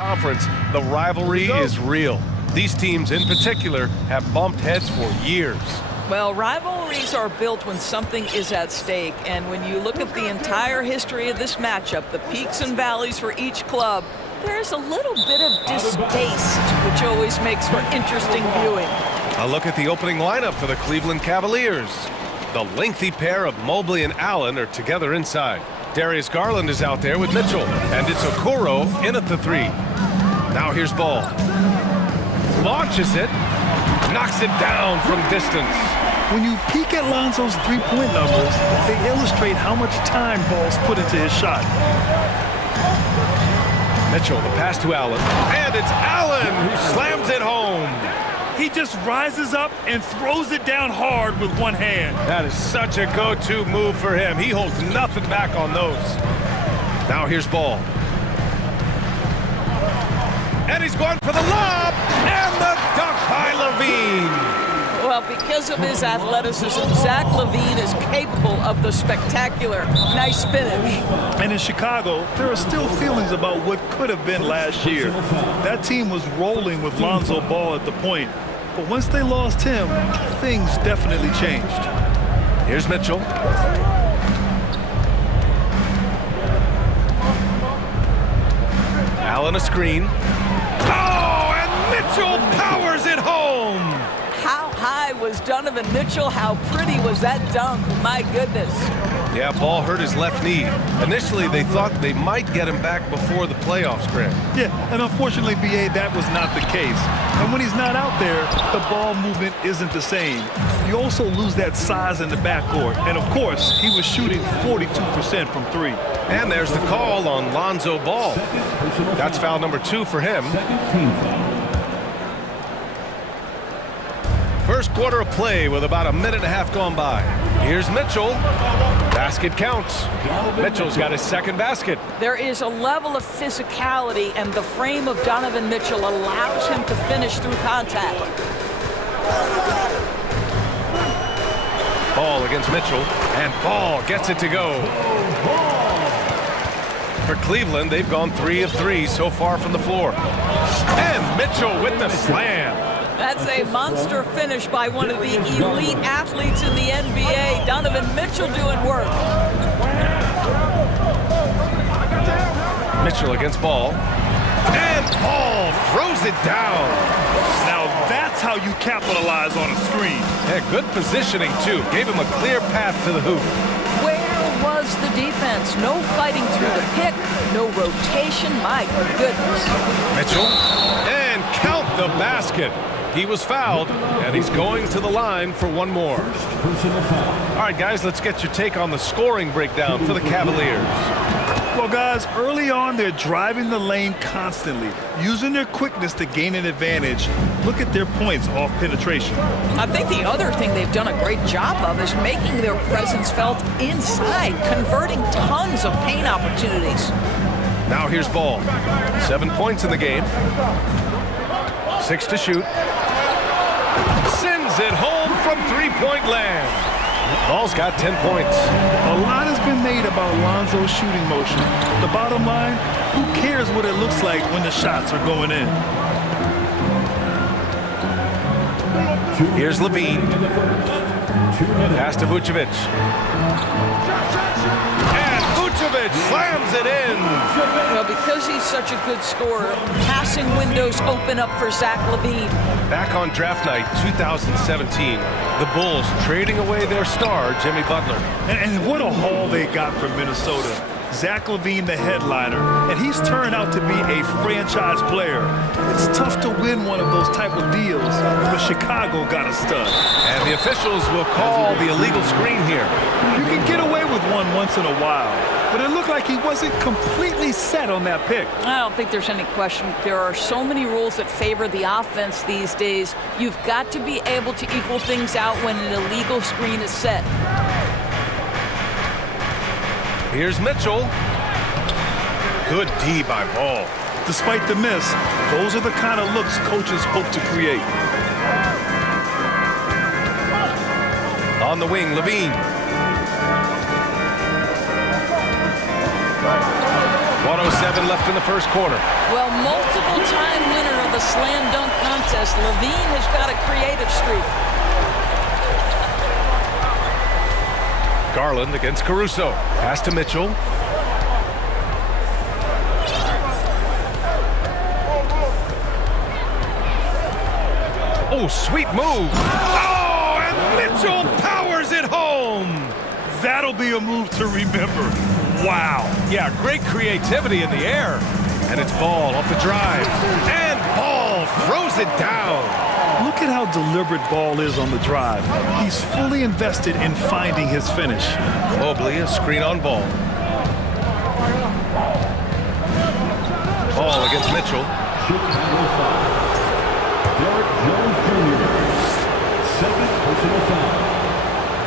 Conference, the rivalry is real. These teams in particular have bumped heads for years. Well, rivalries are built when something is at stake, and when you look at the entire history of this matchup, the peaks and valleys for each club, there's a little bit of distaste, which always makes for interesting viewing. A look at the opening lineup for the Cleveland Cavaliers. The lengthy pair of Mobley and Allen are together inside. Darius Garland is out there with Mitchell, and it's Okoro in at the three. Now here's Ball. Launches it, knocks it down from distance. When you peek at Lonzo's three-point numbers, they illustrate how much time Ball's put into his shot. Mitchell, the pass to Allen, and it's Allen who slams it home. He just rises up and throws it down hard with one hand. That is such a go-to move for him. He holds nothing back on those. Now here's Ball. And he's going for the lob, and the dunk by Levine. Well, because of his athleticism, Zach LaVine is capable of the spectacular. Nice finish. And in Chicago, there are still feelings about what could have been last year. That team was rolling with Lonzo Ball at the point. But once they lost him, things definitely changed. Here's Mitchell. Allen a screen. Oh, and Mitchell powers it home! How high was Donovan Mitchell? How pretty was that dunk? My goodness. Yeah, Ball hurt his left knee. Initially, they thought they might get him back before the playoffs, Graham. Yeah, and unfortunately, B.A., that was not the case. And when he's not out there, the ball movement isn't the same. You also lose that size in the backcourt. And, of course, he was shooting 42% from three. And there's the call on Lonzo Ball. That's foul number 2 for him. First quarter of play with about a minute and a half gone by. Here's Mitchell. Basket counts. Mitchell's got his second basket. There is a level of physicality, and the frame of Donovan Mitchell allows him to finish through contact. Ball against Mitchell, and Ball gets it to go. For Cleveland, they've gone 3 of 3 so far from the floor. And Mitchell with the slam. That's a monster finish by one of the elite athletes in the NBA. Donovan Mitchell doing work. Mitchell against Ball. And Ball throws it down. Now that's how you capitalize on a screen. Yeah, good positioning, too. Gave him a clear path to the hoop. Where was the defense? No fighting through the pick, no rotation. My goodness. Mitchell. And count the basket. He was fouled, and he's going to the line for one more. All right, guys, let's get your take on the scoring breakdown for the Cavaliers. Well, guys, early on, they're driving the lane constantly, using their quickness to gain an advantage. Look at their points off penetration. I think the other thing they've done a great job of is making their presence felt inside, converting tons of paint opportunities. Now here's Ball. 7 points in the game. 6 to shoot. Sends it home from three-point land. Ball's got 10 points. A lot has been made about Lonzo's shooting motion. The bottom line, who cares what it looks like when the shots are going in? Here's Levine. Pass to Vucevic. And Vucevic slams it in. Well, because he's such a good scorer, passing windows open up for Zach LaVine. Back on draft night 2017, the Bulls trading away their star, Jimmy Butler. And what a haul they got from Minnesota. Zach LaVine, the headliner, and he's turned out to be a franchise player. It's tough to win one of those type of deals, but Chicago got a stud. And the officials will call the illegal screen here. You can get away with one once in a while, but it looked like he wasn't completely set on that pick. I don't think there's any question. There are so many rules that favor the offense these days. You've got to be able to equal things out when an illegal screen is set. Here's Mitchell. Good D by Ball. Despite the miss, those are the kind of looks coaches hope to create. On the wing, Levine. 1:07 left in the first quarter. Well, multiple-time winner of the slam dunk contest, Levine has got a creative streak. Garland against Caruso. Pass to Mitchell. Oh, sweet move. Oh, and Mitchell powers it home. That'll be a move to remember. Wow. Yeah, great creativity in the air. And it's Ball off the drive. And Ball throws it down. Look at how deliberate Ball is on the drive. He's fully invested in finding his finish. Mobley, a screen on Ball. Ball against Mitchell. Derek Jones Jr. Second personal foul.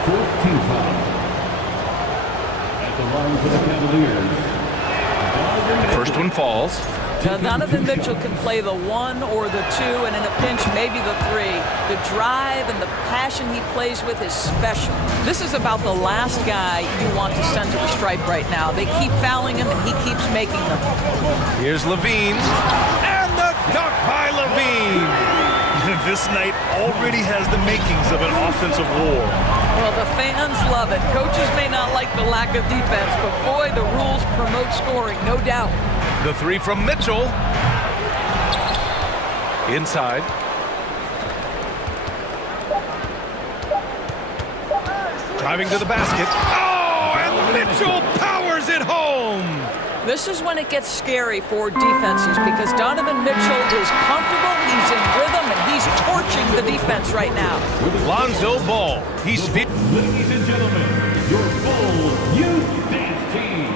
4th team foul. At the line for the Cavaliers. The first one falls. Now, Donovan Mitchell can play the 1 or the 2, and in a pinch, maybe the 3. The drive and the passion he plays with is special. This is about the last guy you want to send to the stripe right now. They keep fouling him, and he keeps making them. Here's Levine. And the dunk by Levine. This night already has the makings of an offensive war. Well, the fans love it. Coaches may not like the lack of defense, but boy, the rules promote scoring, no doubt. The 3 from Mitchell. Inside. Driving to the basket. Oh, and Mitchell powers it home. This is when it gets scary for defenses because Donovan Mitchell is comfortable, he's in rhythm, and he's torching the defense right now. Lonzo Ball. He's Ladies and gentlemen, your Bulls Youth Dance Team.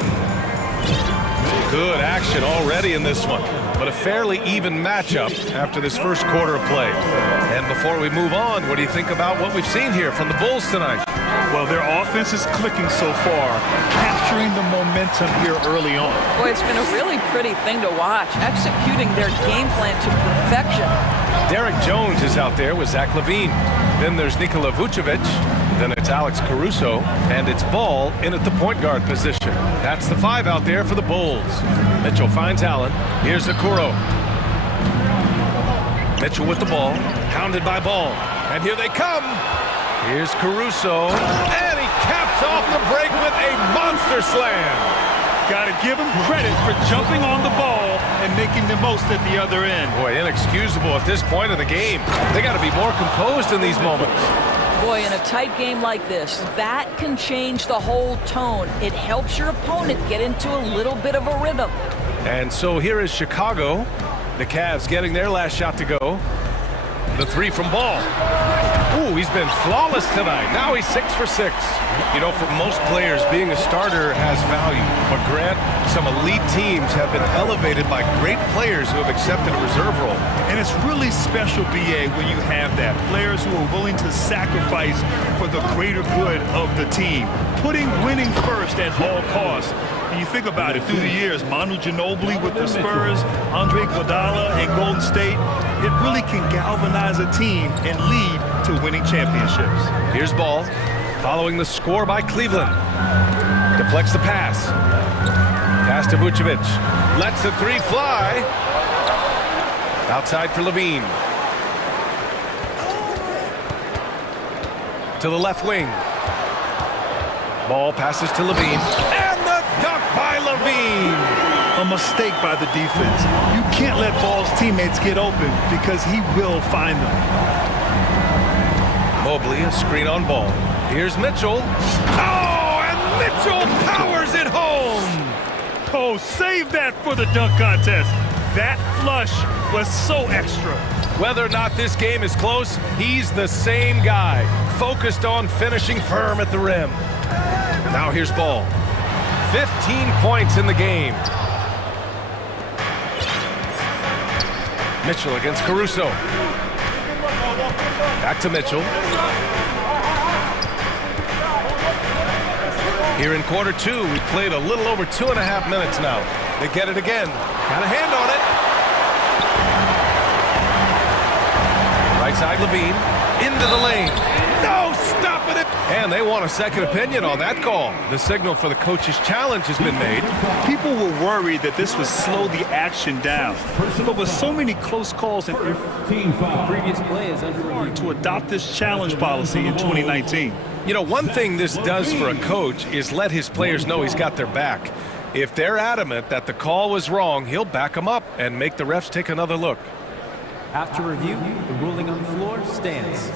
good action already in this one, but a fairly even matchup after this first quarter of play. And before we move on, what do you think about what we've seen here from the Bulls tonight? Well, their offense is clicking so far, capturing the momentum here early on. Boy, it's been a really pretty thing to watch, executing their game plan to perfection. Derek Jones is out there with Zach LaVine. Then there's Nikola Vucevic. Then it's Alex Caruso. And it's Ball in at the point guard position. That's the 5 out there for the Bulls. Mitchell finds Allen. Here's Okoro. Mitchell with the ball. Hounded by Ball. And here they come. Here's Caruso. And he caps off the break with a monster slam. Got to give him credit for jumping on the ball and making the most at the other end. Boy, inexcusable at this point of the game. They got to be more composed in these moments. Boy, in a tight game like this, that can change the whole tone. It helps your opponent get into a little bit of a rhythm. And so here is Chicago. The Cavs getting their last shot to go. The 3 from Ball. Ooh, he's been flawless tonight. Now he's 6 for 6. You know, for most players, being a starter has value. But Grant, some elite teams have been elevated by great players who have accepted a reserve role. And it's really special, BA, when you have that. Players who are willing to sacrifice for the greater good of the team. Putting winning first at all costs. And you think about it, through the years, Manu Ginobili with the Spurs, Andre Iguodala in Golden State, it really can galvanize a team and lead to winning championships. Here's Ball, following the score by Cleveland. Deflects the pass. Pass to Vucevic. Lets the 3 fly. Outside for Levine. To the left wing. Ball passes to Levine. And the dunk by Levine. A mistake by the defense. You can't let Ball's teammates get open because he will find them. Mobley, a screen on Ball. Here's Mitchell. Oh, and Mitchell powers it home. Oh, save that for the dunk contest. That flush was so extra. Whether or not this game is close, he's the same guy, focused on finishing firm at the rim. Now here's Ball. 15 points in the game. Mitchell against Caruso. Back to Mitchell. Here in quarter 2, we played a little over 2.5 minutes now. They get it again. Got a hand on it. Right side Levine. Into the lane. No, stop it And they want a second opinion on that call. The signal for the coach's challenge has been made. People were worried that this would slow the action down. But with so many close calls and previous play is under review. to adopt this challenge policy in 2019. You know, one thing this does for a coach is let his players know he's got their back. If they're adamant that the call was wrong, he'll back them up and make the refs take another look. After review, the ruling on the floor stands.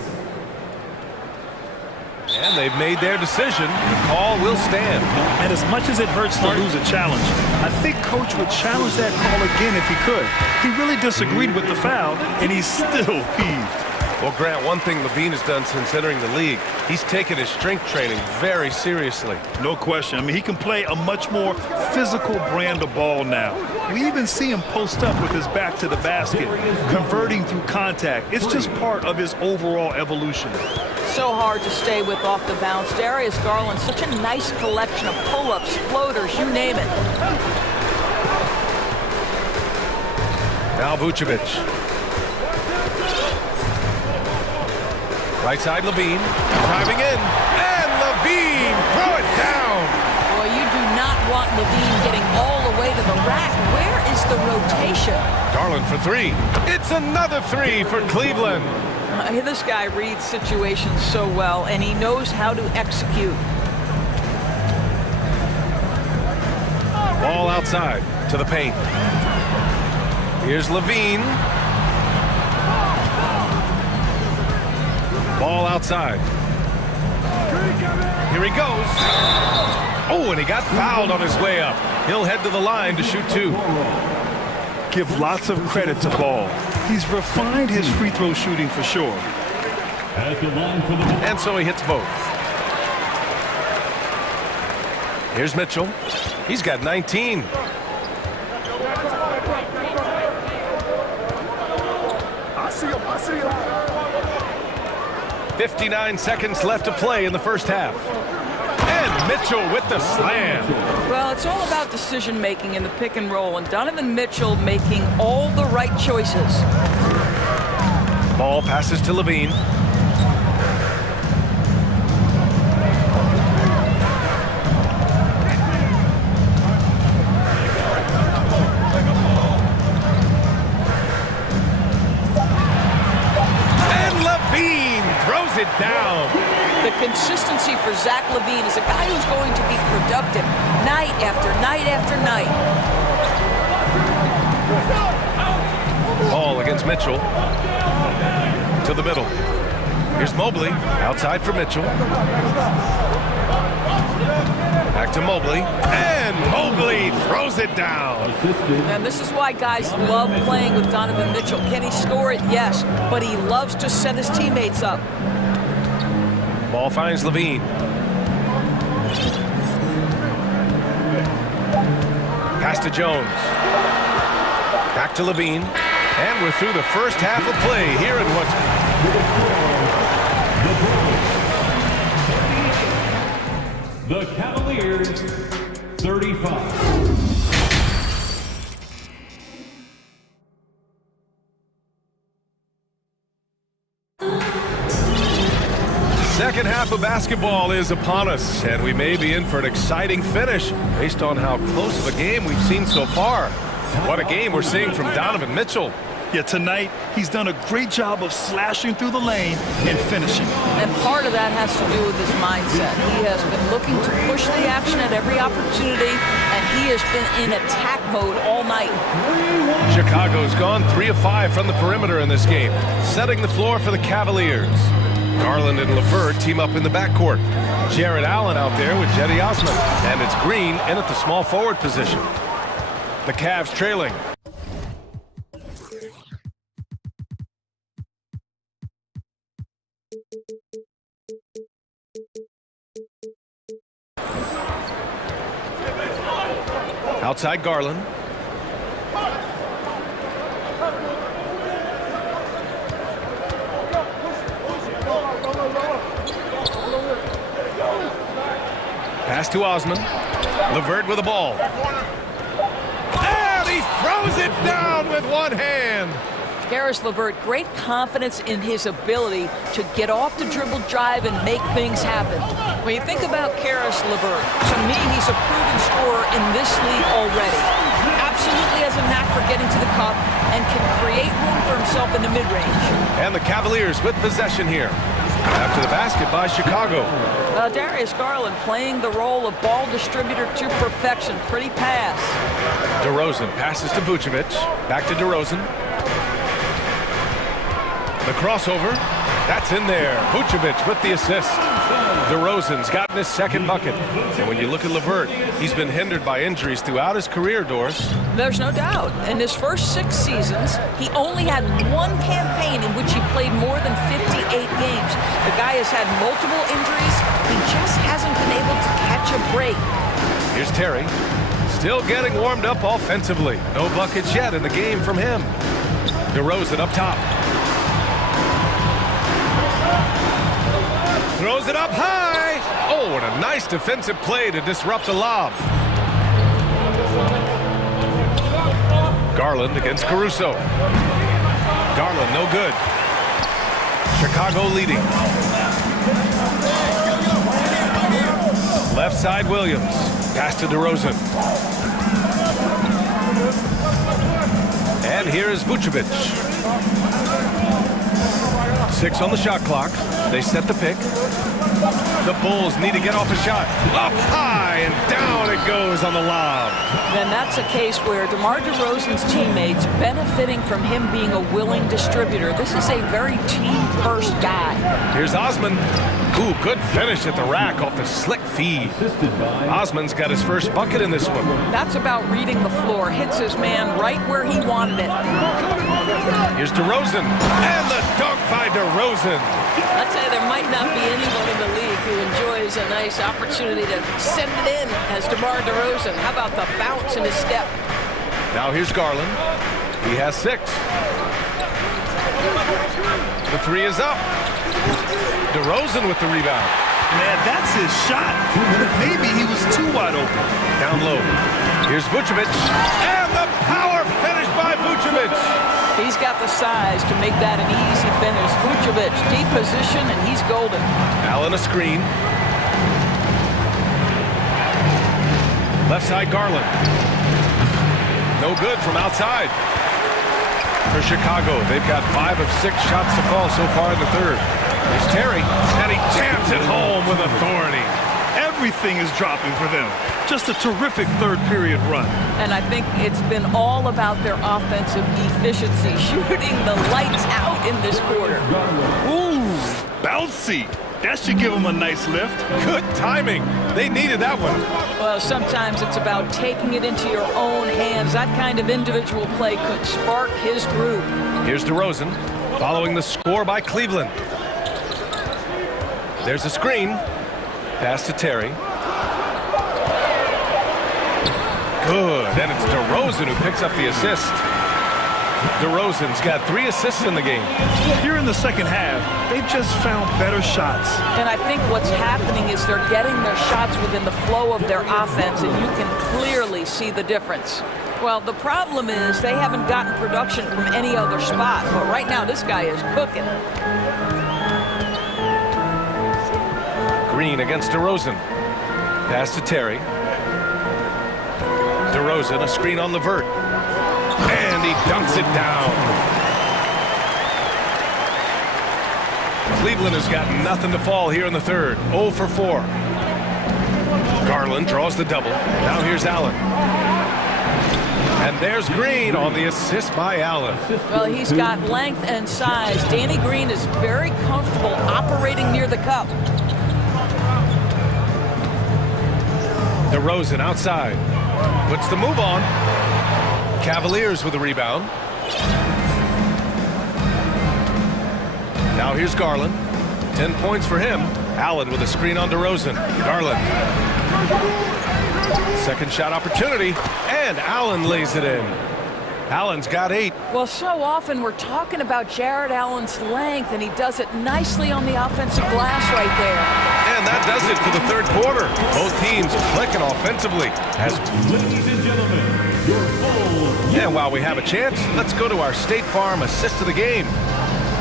And they've made their decision. The call will stand. And as much as it hurts to lose a challenge, I think Coach would challenge that call again if he could. He really disagreed with the foul, and he's still peeved. Well, Grant, one thing Levine has done since entering the league, he's taken his strength training very seriously. No question. I mean, he can play a much more physical brand of ball now. We even see him post up with his back to the basket, converting through contact. It's just part of his overall evolution. So hard to stay with off the bounce. Darius Garland, such a nice collection of pull-ups, floaters, you name it. Now Vucevic. Right side, Levine, driving in, and Levine, throw it down. Boy, you do not want Levine getting all the way to the rack. Where is the rotation? Garland for three. It's another three for Cleveland. This guy reads situations so well, and he knows how to execute. Ball outside to the paint. Here's Levine. Ball outside. Here he goes. Oh, and he got fouled on his way up. He'll head to the line to shoot two. Give lots of credit to Ball. He's refined his free throw shooting for sure. At the line for the And so he hits both. Here's Mitchell. He's got 19. I see him. 59 seconds left to play in the first half. And Mitchell with the slam. Well, it's all about decision-making in the pick and roll, and Donovan Mitchell making all the right choices. Ball passes to Levine. It down. The consistency for Zach LaVine is a guy who's going to be productive night after night after night. Ball against Mitchell. To the middle. Here's Mobley. Outside for Mitchell. Back to Mobley. And Mobley throws it down. And this is why guys love playing with Donovan Mitchell. Can he score it? Yes. But he loves to set his teammates up. Ball finds Levine. Pass to Jones. Back to Levine. And we're through the first half of play here in what's... The Cavaliers, 35. Second half of basketball is upon us, and we may be in for an exciting finish based on how close of a game we've seen so far. What a game we're seeing from Donovan Mitchell. Yeah, tonight, he's done a great job of slashing through the lane and finishing. And part of that has to do with his mindset. He has been looking to push the action at every opportunity, and he has been in attack mode all night. Chicago's gone 3 of 5 from the perimeter in this game, setting the floor for the Cavaliers. Garland and LeVert team up in the backcourt. Jared Allen out there with Jetty Osman. And it's Green in at the small forward position. The Cavs trailing. Outside Garland. Pass to Osman. LeVert with the ball. And he throws it down with one hand. Caris LeVert, great confidence in his ability to get off the dribble drive and make things happen. When you think about Caris LeVert, to me, he's a proven scorer in this league already. He absolutely has a knack for getting to the cup and can create room for himself in the mid-range. And the Cavaliers with possession here. After the basket by Chicago. Darius Garland playing the role of ball distributor to perfection. Pretty pass. DeRozan passes to Vucevic. Back to DeRozan. The crossover. That's in there. Vucevic with the assist. DeRozan's gotten his second bucket. And when you look at LeVert, he's been hindered by injuries throughout his career, Doris. There's no doubt. In his first 6 seasons, he only had one campaign in which he played more than 58 games. The guy has had multiple injuries. He just hasn't been able to catch a break. Here's Terry. Still getting warmed up offensively. No buckets yet in the game from him. DeRozan up top. Throws it up high. Oh, and a nice defensive play to disrupt the lob. Garland against Caruso. Garland no good. Chicago leading. Left side Williams. Pass to DeRozan. And here is Vucevic. 6 on the shot clock. They set the pick. The Bulls need to get off a shot. Up high and down it goes on the lob. And that's a case where DeMar DeRozan's teammates benefiting from him being a willing distributor. This is a very team-first guy. Here's Osman. Ooh, good finish at the rack off the slick feed. Osman's got his first bucket in this one. That's about reading the floor. Hits his man right where he wanted it. Here's DeRozan. And the dunk by DeRozan. I'll tell you, there might not be anyone in the league who enjoys a nice opportunity to send it in as DeMar DeRozan. How about the bounce in his step? Now here's Garland. He has 6. The 3 is up. DeRozan with the rebound. Man, that's his shot. Maybe he was too wide open. Down low. Here's Vucevic. And the power finish by Vucevic. He's got the size to make that an easy finish. Vucevic, deep position, and he's golden. Allen a screen. Left side Garland. No good from outside. For Chicago, they've got 5 of 6 shots to fall so far in the third. There's Terry, and he jams it home with authority. Everything is dropping for them. Just a terrific third period run. And I think it's been all about their offensive efficiency, shooting the lights out in this quarter. Ooh, bouncy. That should give them a nice lift. Good timing. They needed that one. Well, sometimes it's about taking it into your own hands. That kind of individual play could spark his groove. Here's DeRozan, following the score by Cleveland. There's a screen. Pass to Terry. Good, and it's DeRozan who picks up the assist. DeRozan's got 3 assists in the game. Here in the second half, they've just found better shots. And I think what's happening is they're getting their shots within the flow of their offense, and you can clearly see the difference. Well, the problem is they haven't gotten production from any other spot, but right now this guy is cooking. Green against DeRozan. Pass to Terry. DeRozan, a screen on LeVert. And he dunks it down. Cleveland has got nothing to fall here in the third. 0 for 4. Garland draws the double. Now here's Allen. And there's Green on the assist by Allen. Well, he's got length and size. Danny Green is very comfortable operating near the cup. DeRozan outside. Puts the move on. Cavaliers with the rebound. Now here's Garland. 10 points for him. Allen with a screen on DeRozan. Garland. Second shot opportunity. And Allen lays it in. Allen's got 8. Well, so often we're talking about Jared Allen's length, and he does it nicely on the offensive glass right there. And that does it for the third quarter. Both teams clicking offensively. Ladies and gentlemen, your full And while we have a chance, let's go to our State Farm assist of the game.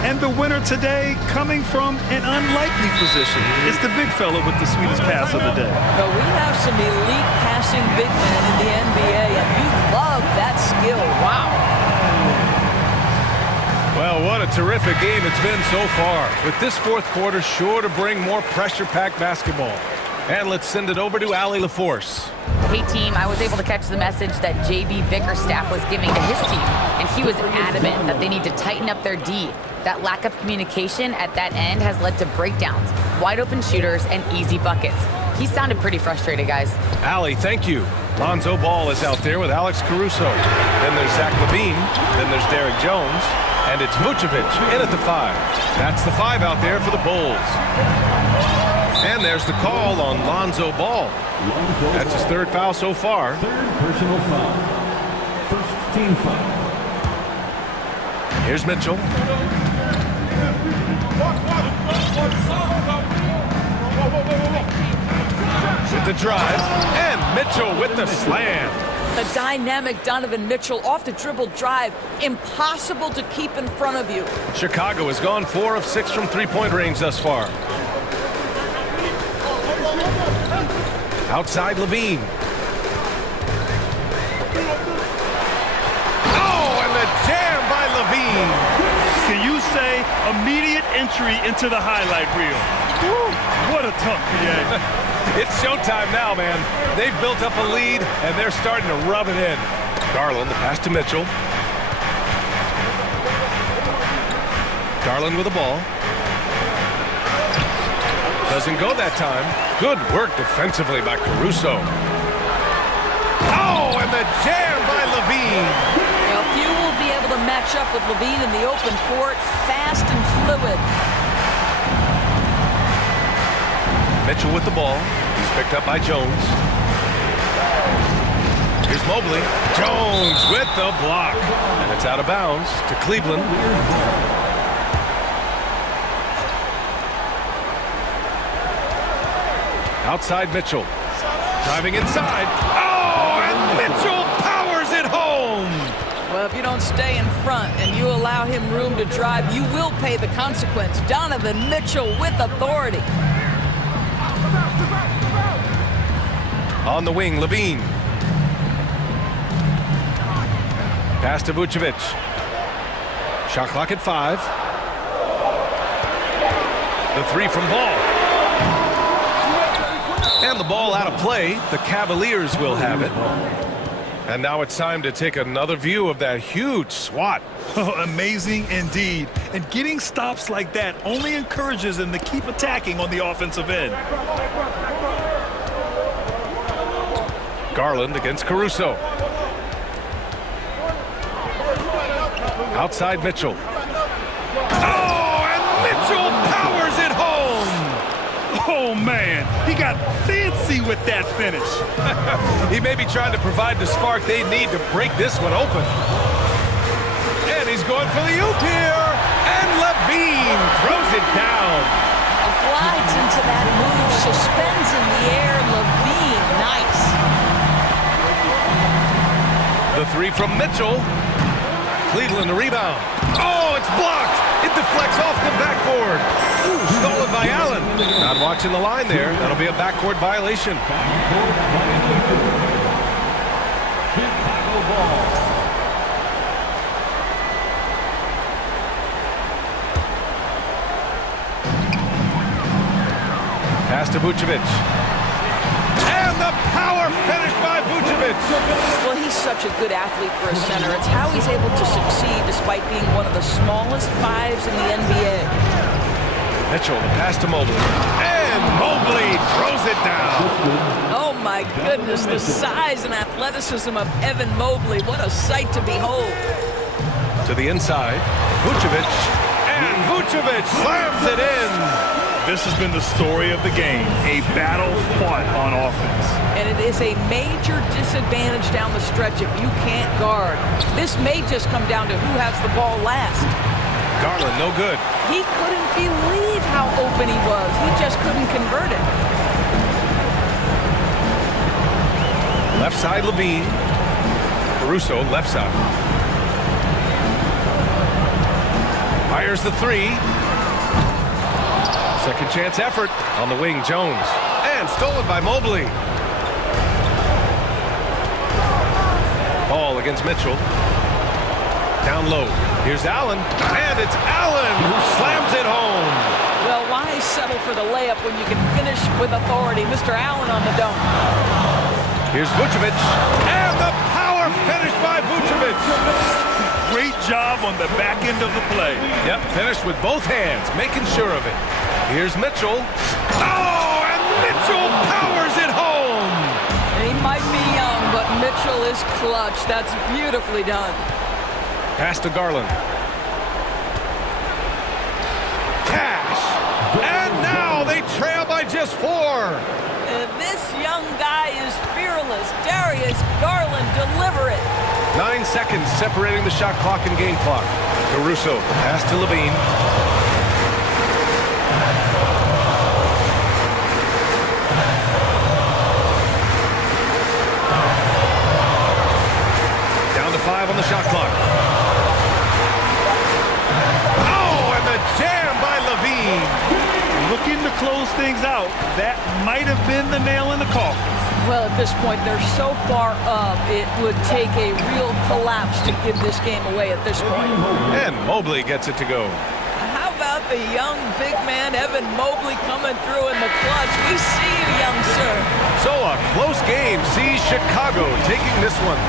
And the winner today, coming from an unlikely position, is the big fella with the sweetest pass of the day. But we have some elite passing big men in the NBA, and you love that skill. Wow. Well, what a terrific game it's been so far. With this fourth quarter sure to bring more pressure-packed basketball. And let's send it over to Allie LaForce. Hey team, I was able to catch the message that JB Bickerstaff was giving to his team, and he was adamant that they need to tighten up their D. That lack of communication at that end has led to breakdowns, wide open shooters, and easy buckets. He sounded pretty frustrated, guys. Allie, thank you. Lonzo Ball is out there with Alex Caruso. Then there's Zach LaVine. Then there's Derek Jones. And it's Vucevic in at the 5. That's the 5 out there for the Bulls. And there's the call on Lonzo Ball. That's his third foul so far. third personal foul. First team foul. Here's Mitchell. With the drive. And Mitchell with the slam. The dynamic Donovan Mitchell off the dribble drive. Impossible to keep in front of you. Chicago has gone 4 of 6 from three-point range thus far. Outside Levine. Oh, and the jam by Levine. Can you say immediate entry into the highlight reel? Woo, what a tough PA. It's showtime now, man. They've built up a lead, and they're starting to rub it in. Garland, the pass to Mitchell. Garland with the ball. Doesn't go that time. Good work defensively by Caruso. Oh, and the jam by Levine. Well, few will be able to match up with Levine in the open court. Fast and fluid. Mitchell with the ball. He's picked up by Jones. Here's Mobley. Jones with the block. And it's out of bounds to Cleveland. Outside Mitchell. Driving inside. Oh, and Mitchell powers it home. Well, if you don't stay in front and you allow him room to drive, you will pay the consequence. Donovan Mitchell with authority. On the wing, Levine. Pass to Vucevic. Shot clock at 5. The 3 from Ball. And the ball out of play. The Cavaliers will have it. And now it's time to take another view of that huge swat. Oh, amazing indeed. And getting stops like that only encourages them to keep attacking on the offensive end. Garland against Caruso. Outside Mitchell. Oh, and Mitchell powers it home. Oh, man. He got fancy with that finish. He may be trying to provide the spark they need to break this one open. And he's going for the oop here. And Levine throws it down. Glides into that move. Suspends in the air. Levine, nice. The 3 from Mitchell. Cleveland the rebound. Oh, it's blocked. It deflects off the backboard. Ooh, stolen by Allen. Not watching the line there. That'll be a backcourt violation. Chicago ball. Pass to Vucevic. And the power finish by Vucevic. Well, he's such a good athlete for a center. It's how he's able to succeed despite being one of the smallest 5s in the NBA. Mitchell, the pass to Mobley. And Mobley throws it down. Oh, my goodness, the size and athleticism of Evan Mobley. What a sight to behold. To the inside, Vucevic. And Vucevic slams it in. This has been the story of the game, a battle fought on offense. And it is a major disadvantage down the stretch if you can't guard. This may just come down to who has the ball last. Garland, no good. He couldn't believe how open he was. He just couldn't convert it. Left side, Levine. Caruso, left side. Fires the three. Second chance effort on the wing, Jones. And stolen by Mobley. Ball against Mitchell. Down low. Here's Allen. And it's Allen who slams it home. Well, why settle for the layup when you can finish with authority? Mr. Allen on the dome. Here's Vucevic. And the power finish by Vucevic. Great job on the back end of the play. Yep, finished with both hands, making sure of it. Here's Mitchell. Oh, and Mitchell powers it home. He might be young, but Mitchell is clutch. That's beautifully done. Pass to Garland. Cash. And now they trail by just 4. This young guy is fearless. Darius Garland, deliver it. 9 seconds separating the shot clock and game clock. Caruso, pass to Levine. Down to 5 on the shot clock. Oh, and the jam by Levine. Looking to close things out. That might have been the nail in the coffin. Well, at this point, they're so far up, it would take a real collapse to give this game away at this point. And Mobley gets it to go. How about the young big man, Evan Mobley, coming through in the clutch? We see you, young sir. So a close game sees Chicago taking this one.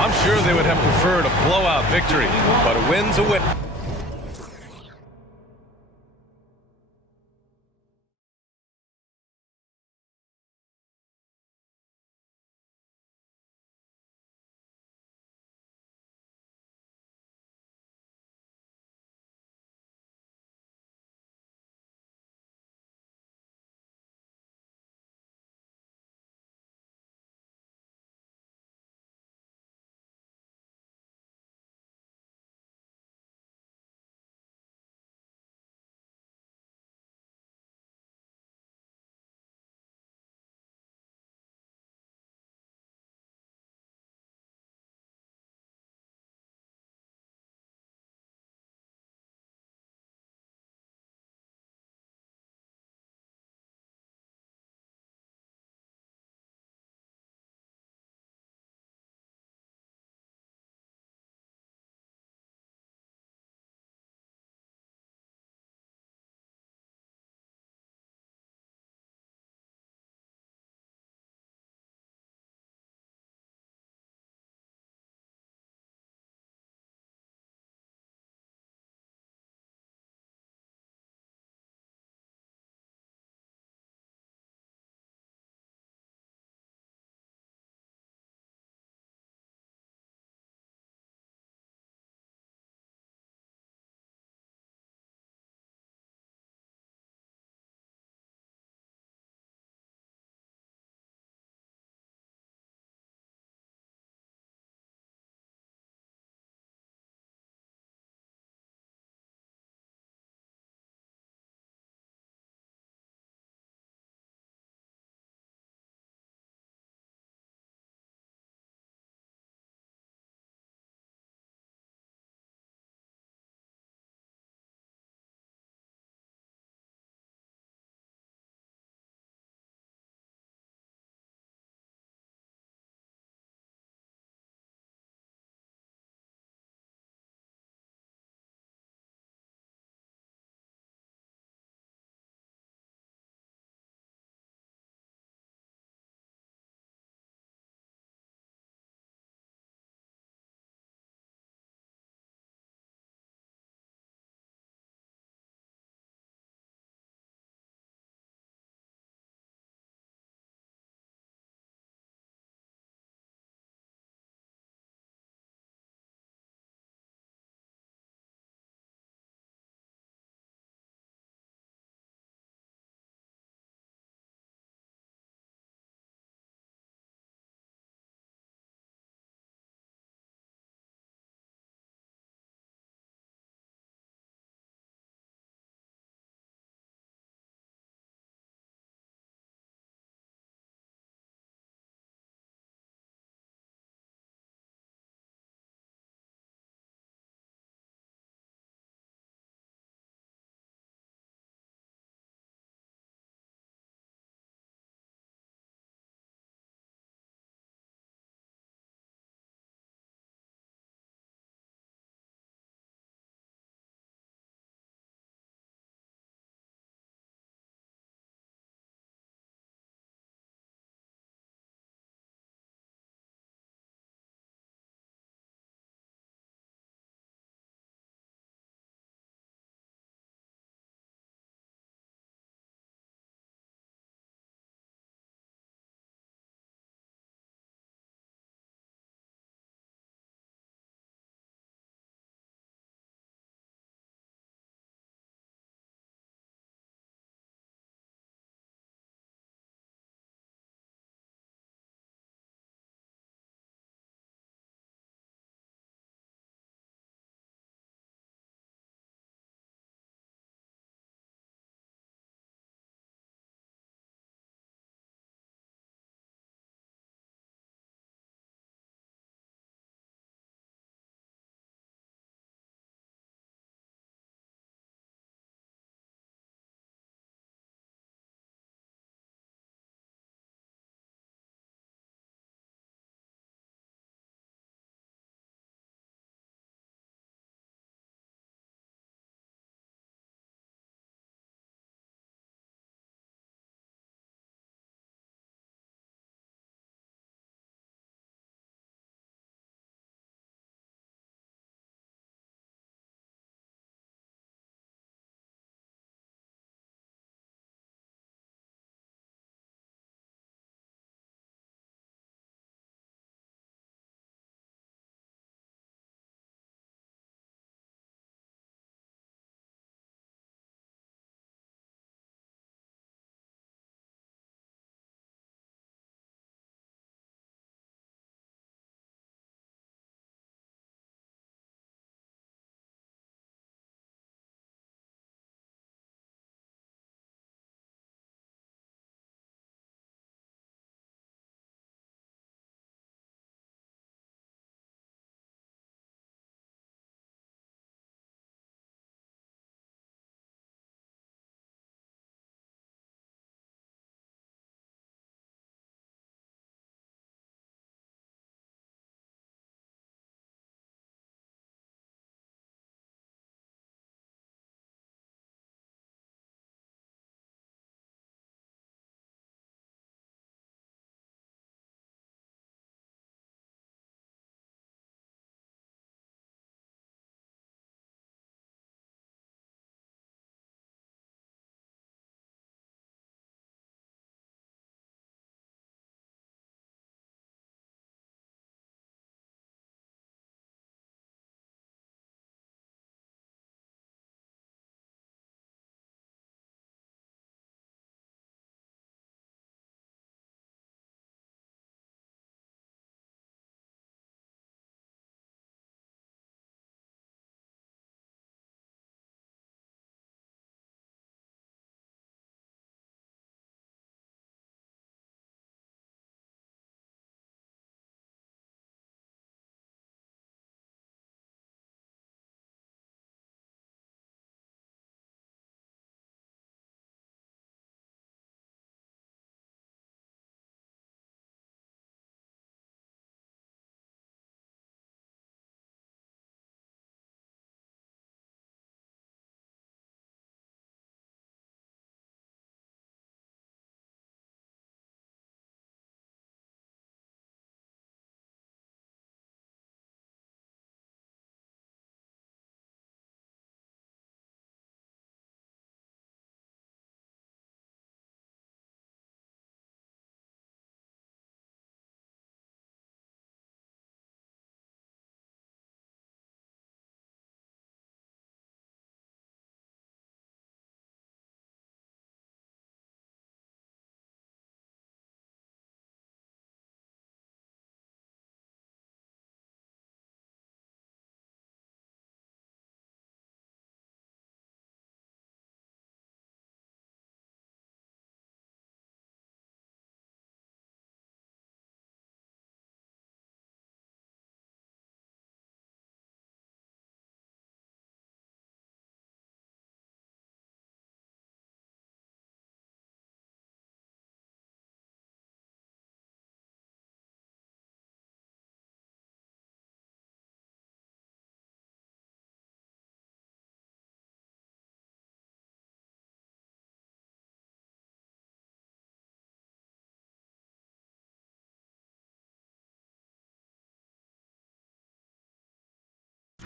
I'm sure they would have preferred a blowout victory, but a win's a win.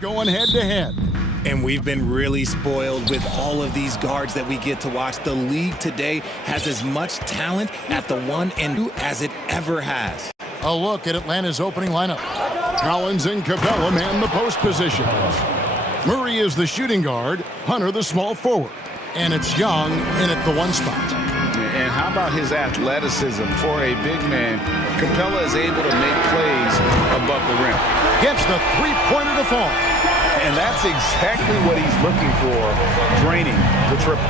going head-to-head. And we've been really spoiled with all of these guards that we get to watch. The league today has as much talent at the 1 and 2 as it ever has. A look at Atlanta's opening lineup. Collins and Capella man the post position. Murray is the shooting guard, Hunter the small forward. And it's Young in at the 1 spot. And how about his athleticism for a big man? Capella is able to make plays above the rim. Gets the three-pointer to fall. And that's exactly what he's looking for, draining the triple.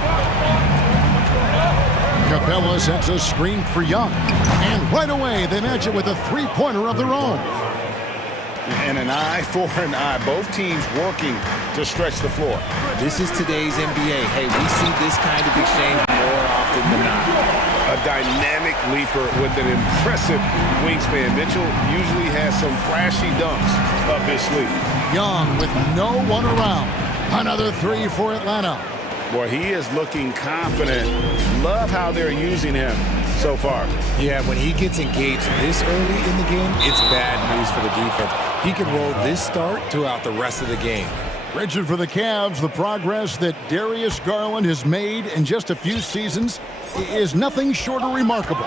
Capella sets a screen for Young. And right away, they match it with a three-pointer of their own. And an eye for an eye. Both teams working to stretch the floor. This is today's NBA. Hey, we see this kind of exchange more often than not. A dynamic leaper with an impressive wingspan. Mitchell usually has some flashy dunks up his sleeve. Young with no one around. Another 3 for Atlanta. Boy, he is looking confident. Love how they're using him so far. Yeah, when he gets engaged this early in the game, it's bad news for the defense. He can roll this start throughout the rest of the game. Rigid for the Cavs, the progress that Darius Garland has made in just a few seasons is nothing short of remarkable.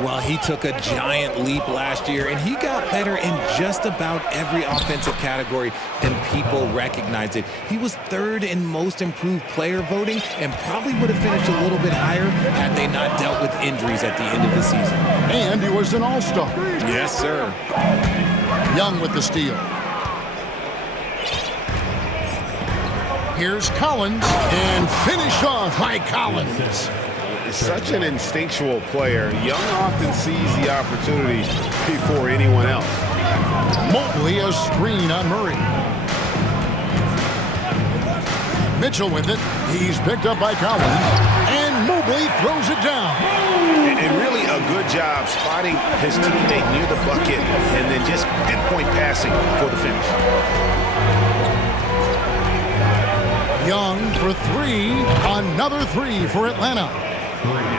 Well, he took a giant leap last year, and he got better in just about every offensive category, and people recognized it. He was 3rd in most improved player voting and probably would have finished a little bit higher had they not dealt with injuries at the end of the season. And he was an all-star. Yes, sir. Young with the steal. Here's Collins, and finish off by Collins. Such an instinctual player. Young often sees the opportunity before anyone else. Mobley a screen on Murray. Mitchell with it. He's picked up by Collins, and Mobley throws it down. And really a good job spotting his teammate near the bucket and then just pinpoint passing for the finish. Young for 3. Another 3 for Atlanta.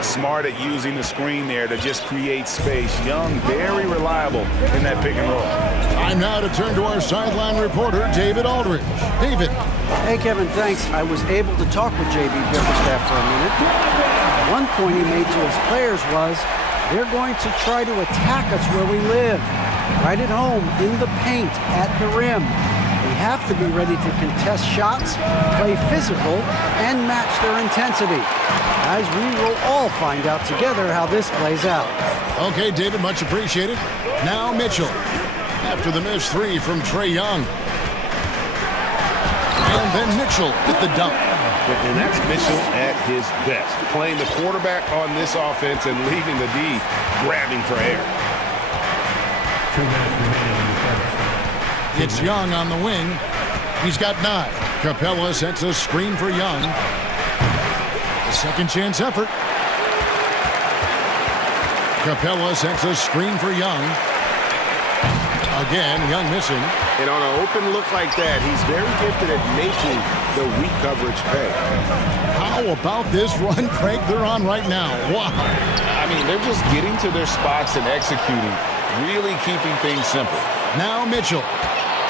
Smart at using the screen there to just create space. Young, very reliable in that pick and roll. Time now to turn to our sideline reporter, David Aldridge. David. Hey, Kevin, thanks. I was able to talk with J.B. Bickerstaff for a minute. One point he made to his players was, they're going to try to attack us where we live, right at home, in the paint, at the rim. We have to be ready to contest shots, play physical, and match their intensity. Guys, we will all find out together how this plays out. Okay, David, much appreciated. Now Mitchell, after the missed 3 from Trae Young. And then Mitchell with the dunk. And that's Mitchell at his best, playing the quarterback on this offense and leaving the D grabbing for air. It's Young on the wing. He's got 9. Capella sets a screen for Young. A second chance effort. Capella sets a screen for Young. Again, Young missing. And on an open look like that, he's very gifted at making the weak coverage pay. How about this run, Craig, they're on right now? Wow. I mean, they're just getting to their spots and executing, really keeping things simple. Now Mitchell.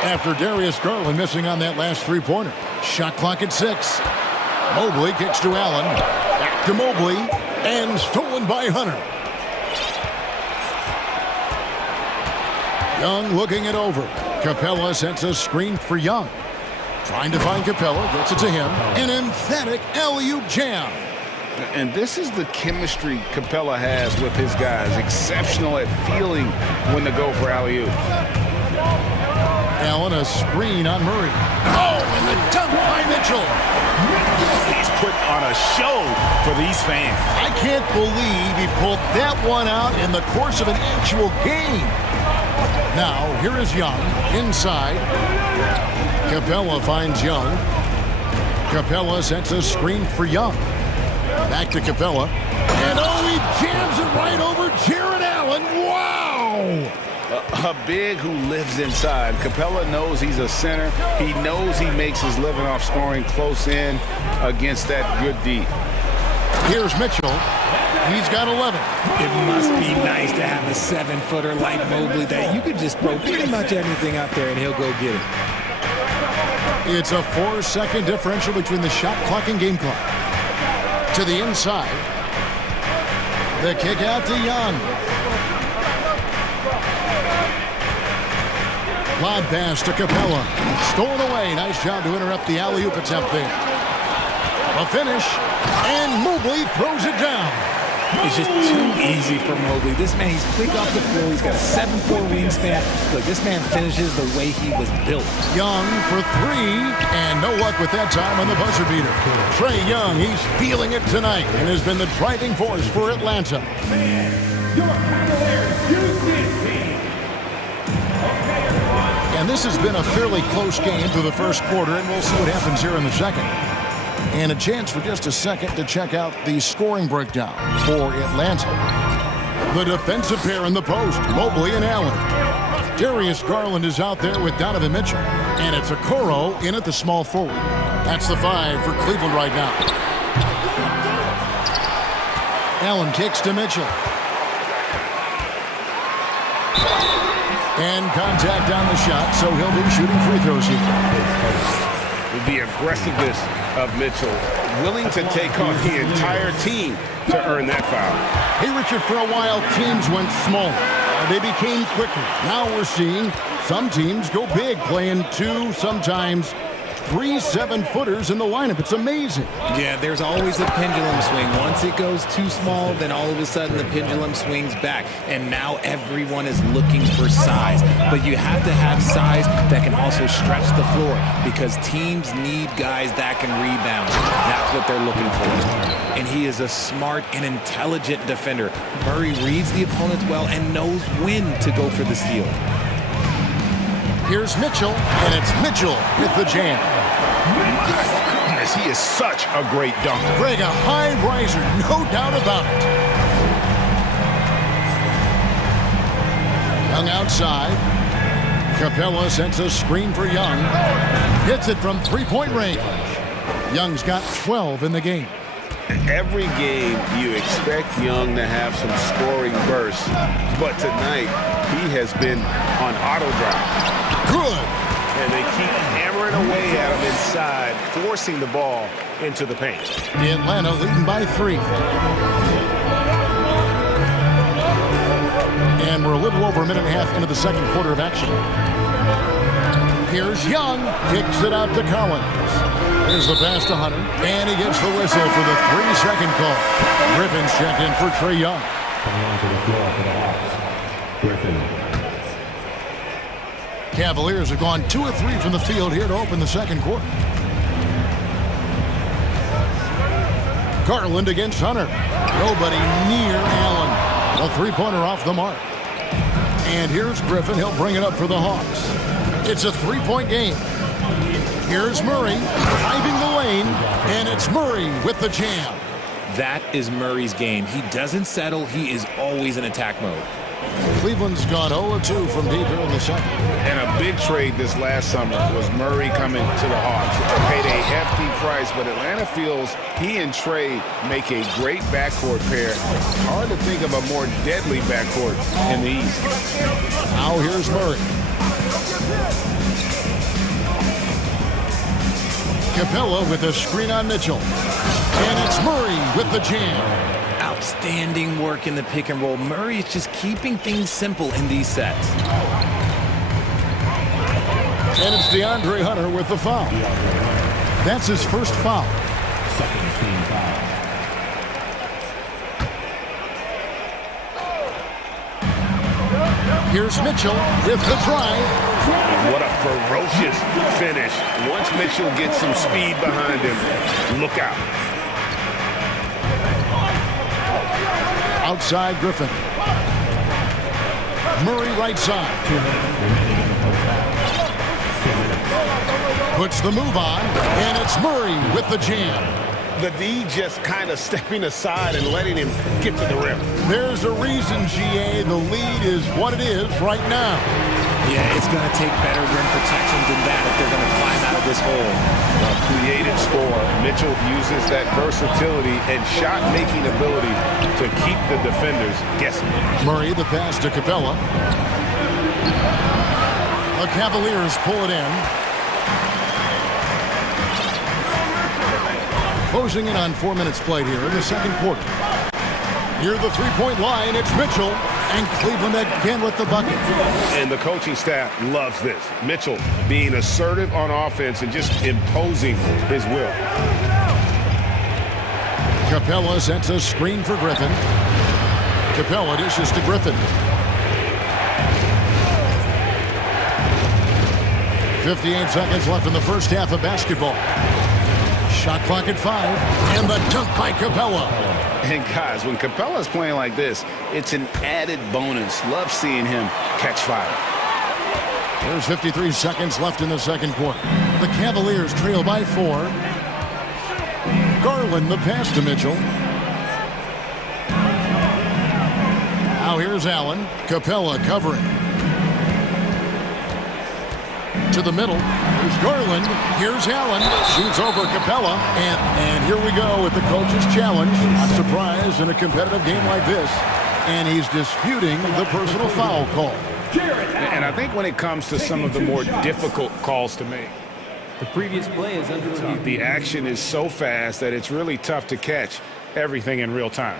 After Darius Garland missing on that last three-pointer. Shot clock at 6. Mobley kicks to Allen. Back to Mobley. And stolen by Hunter. Young looking it over. Capella sets a screen for Young. Trying to find Capella. Gets it to him. An emphatic alley-oop jam. And this is the chemistry Capella has with his guys. Exceptional at feeling when to go for alley-oop. Allen a screen on Murray. Oh, and the dunk by Mitchell. He's putting on a show for these fans. I can't believe he pulled that one out in the course of an actual game. Now, here is Young inside. Capella finds Young. Capella sets a screen for Young. Back to Capella. And oh, he jams it right over Jared Allen. Wow! A big who lives inside. Capella knows he's a center. He knows he makes his living off scoring close in against that good D. Here's Mitchell. He's got 11. It must be nice to have a 7-footer like Mobley that you could just throw pretty much everything out there and he'll go get it. It's a 4-second differential between the shot clock and game clock. To the inside. The kick out to Young. Lob pass to Capella. Stolen away. Nice job to interrupt the alley-oop attempt there. A finish. And Mobley throws it down. It's just too easy for Mobley. This man, he's quick off the floor. He's got a 7'4" wingspan. Look, this man finishes the way he was built. Young for three, and no luck with that time on the buzzer beater. Trae Young, he's feeling it tonight and has been the driving force for Atlanta. And this has been a fairly close game through the first quarter, and we'll see what happens here in the second. And a chance for just a second to check out the scoring breakdown for Atlanta. The defensive pair in the post, Mobley and Allen. Darius Garland is out there with Donovan Mitchell. And it's Okoro in at the small forward. That's the 5 for Cleveland right now. Allen kicks to Mitchell. And contact on the shot, so he'll be shooting free throws here. The aggressiveness of Mitchell, willing to take on the entire team to earn that foul. Hey, Richard, for a while, teams went smaller. They became quicker. Now we're seeing some teams go big, playing 2, sometimes 3 7-footers in the lineup. It's amazing. Yeah, there's always a pendulum swing. Once it goes too small, then all of a sudden the pendulum swings back. And now everyone is looking for size. But you have to have size that can also stretch the floor because teams need guys that can rebound. That's what they're looking for. And he is a smart and intelligent defender. Murray reads the opponent well and knows when to go for the steal. Here's Mitchell, and it's Mitchell with the jam. My goodness, he is such a great dunker. Greg, a high riser, no doubt about it. Young outside. Capella sends a screen for Young. Hits it from three-point range. Young's got 12 in the game. Every game you expect Young to have some scoring bursts, but tonight he has been on auto drive. Good. And they keep hammering away at him inside, forcing the ball into the paint. Atlanta leading by 3. And we're a little over a minute and a half into the second quarter of action. Here's Young, kicks it out to Collins. There's the pass to Hunter, and he gets the whistle for the 3-second call. Griffin's checked in for Trae Young. Coming onto the floor for the Hawks, Griffin. Cavaliers have gone 2 of 3 from the field here to open the second quarter. Garland against Hunter. Nobody near Allen. A 3-pointer off the mark. And here's Griffin. He'll bring it up for the Hawks. It's a 3-point game. Here's Murray driving the lane, and it's Murray with the jam. That is Murray's game. He doesn't settle. He is always in attack mode. Cleveland's gone 0-2 from deep here in the second. And a big trade this last summer was Murray coming to the Hawks. Paid a hefty price, but Atlanta feels he and Trae make a great backcourt pair. Hard to think of a more deadly backcourt in the East. Now here's Murray. Capella with a screen on Mitchell. And it's Murray with the jam. Outstanding work in the pick and roll. Murray is just keeping things simple in these sets. And it's DeAndre Hunter with the foul. That's his first foul. Second team foul. Here's Mitchell with the drive. What a ferocious finish. Once Mitchell gets some speed behind him, look out. Outside Griffin. Murray right side. Puts the move on, and it's Murray with the jam. The D just kind of stepping aside and letting him get to the rim. There's a reason, GA, the lead is what it is right now. Yeah, it's going to take better rim protection than that if they're going to climb out of this hole. A creative score. Mitchell uses that versatility and shot-making ability to keep the defenders guessing. Murray, the pass to Capella. The Cavaliers pull it in. Closing in on 4 minutes played here in the second quarter. Near the three-point line, it's Mitchell, and Cleveland again with the bucket. And the coaching staff loves this. Mitchell being assertive on offense and just imposing his will. Capella sets a screen for Griffin. Capella dishes to Griffin. 58 seconds left in the first half of basketball. Shot clock at 5, and the dunk by Capella. And guys, when Capella's playing like this, it's an added bonus. Love seeing him catch fire. There's 53 seconds left in the second quarter. The Cavaliers trail by 4. Garland the pass to Mitchell. Now here's Allen. Capella covering. To the middle. Here's Garland. Here's Allen. Shoots over Capella. And here we go with the coach's challenge. Not surprised in a competitive game like this. And he's disputing the personal foul call. And I think when it comes to some of the more difficult calls to make, The previous play is under review. the action is so fast that it's really tough to catch everything in real time.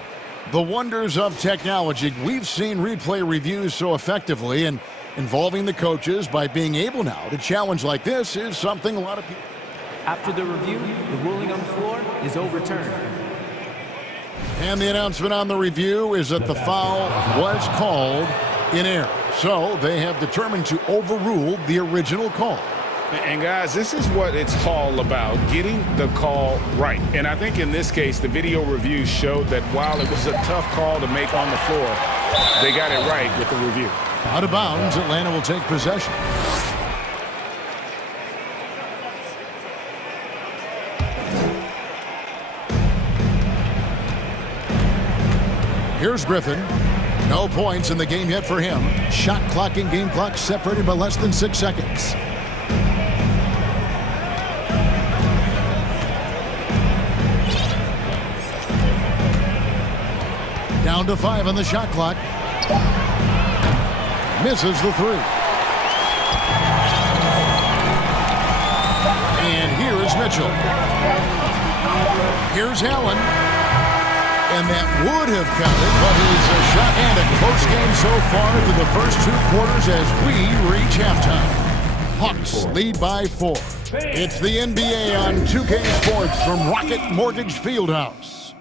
The wonders of technology. We've seen replay reviews so effectively, and involving the coaches by being able now to challenge like this is something a lot of people. After the review, the ruling on the floor is overturned. And the announcement on the review is that the foul was called in error. So they have determined to overrule the original call. And guys, this is what it's all about, getting the call right. And I think in this case, the video review showed that while it was a tough call to make on the floor, they got it right with the review. Out of bounds, Atlanta will take possession. Here's Griffin. No points in the game yet for him. Shot clock and game clock separated by less than 6 seconds. Down to 5 on the shot clock. Misses the 3. And here is Mitchell. Here's Allen. And that would have counted, but it's a shot and a close game so far through the first 2 quarters as we reach halftime. Hawks lead by 4. It's the NBA on 2K Sports from Rocket Mortgage Fieldhouse.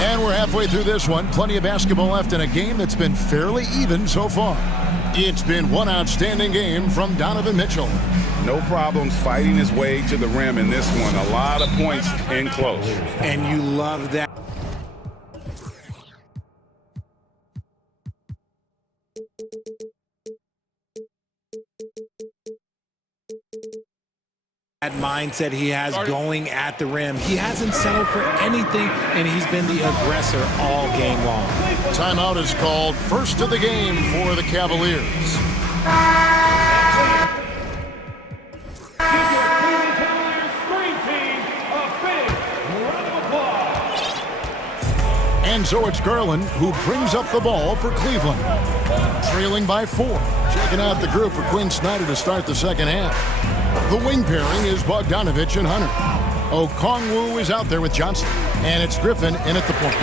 And we're halfway through this one. Plenty of basketball left in a game that's been fairly even so far. It's been one outstanding game from Donovan Mitchell. No problems fighting his way to the rim in this one. A lot of points in close. And you love that. That mindset he has going at the rim. He hasn't settled for anything, and he's been the aggressor all game long. Timeout is called. First of the game for the Cavaliers. And so it's Garland who brings up the ball for Cleveland. Trailing by 4. Checking out the group for Quinn Snyder to start the second half. The wing pairing is Bogdanovich and Hunter. Okongwu is out there with Johnson. And it's Griffin in at the point.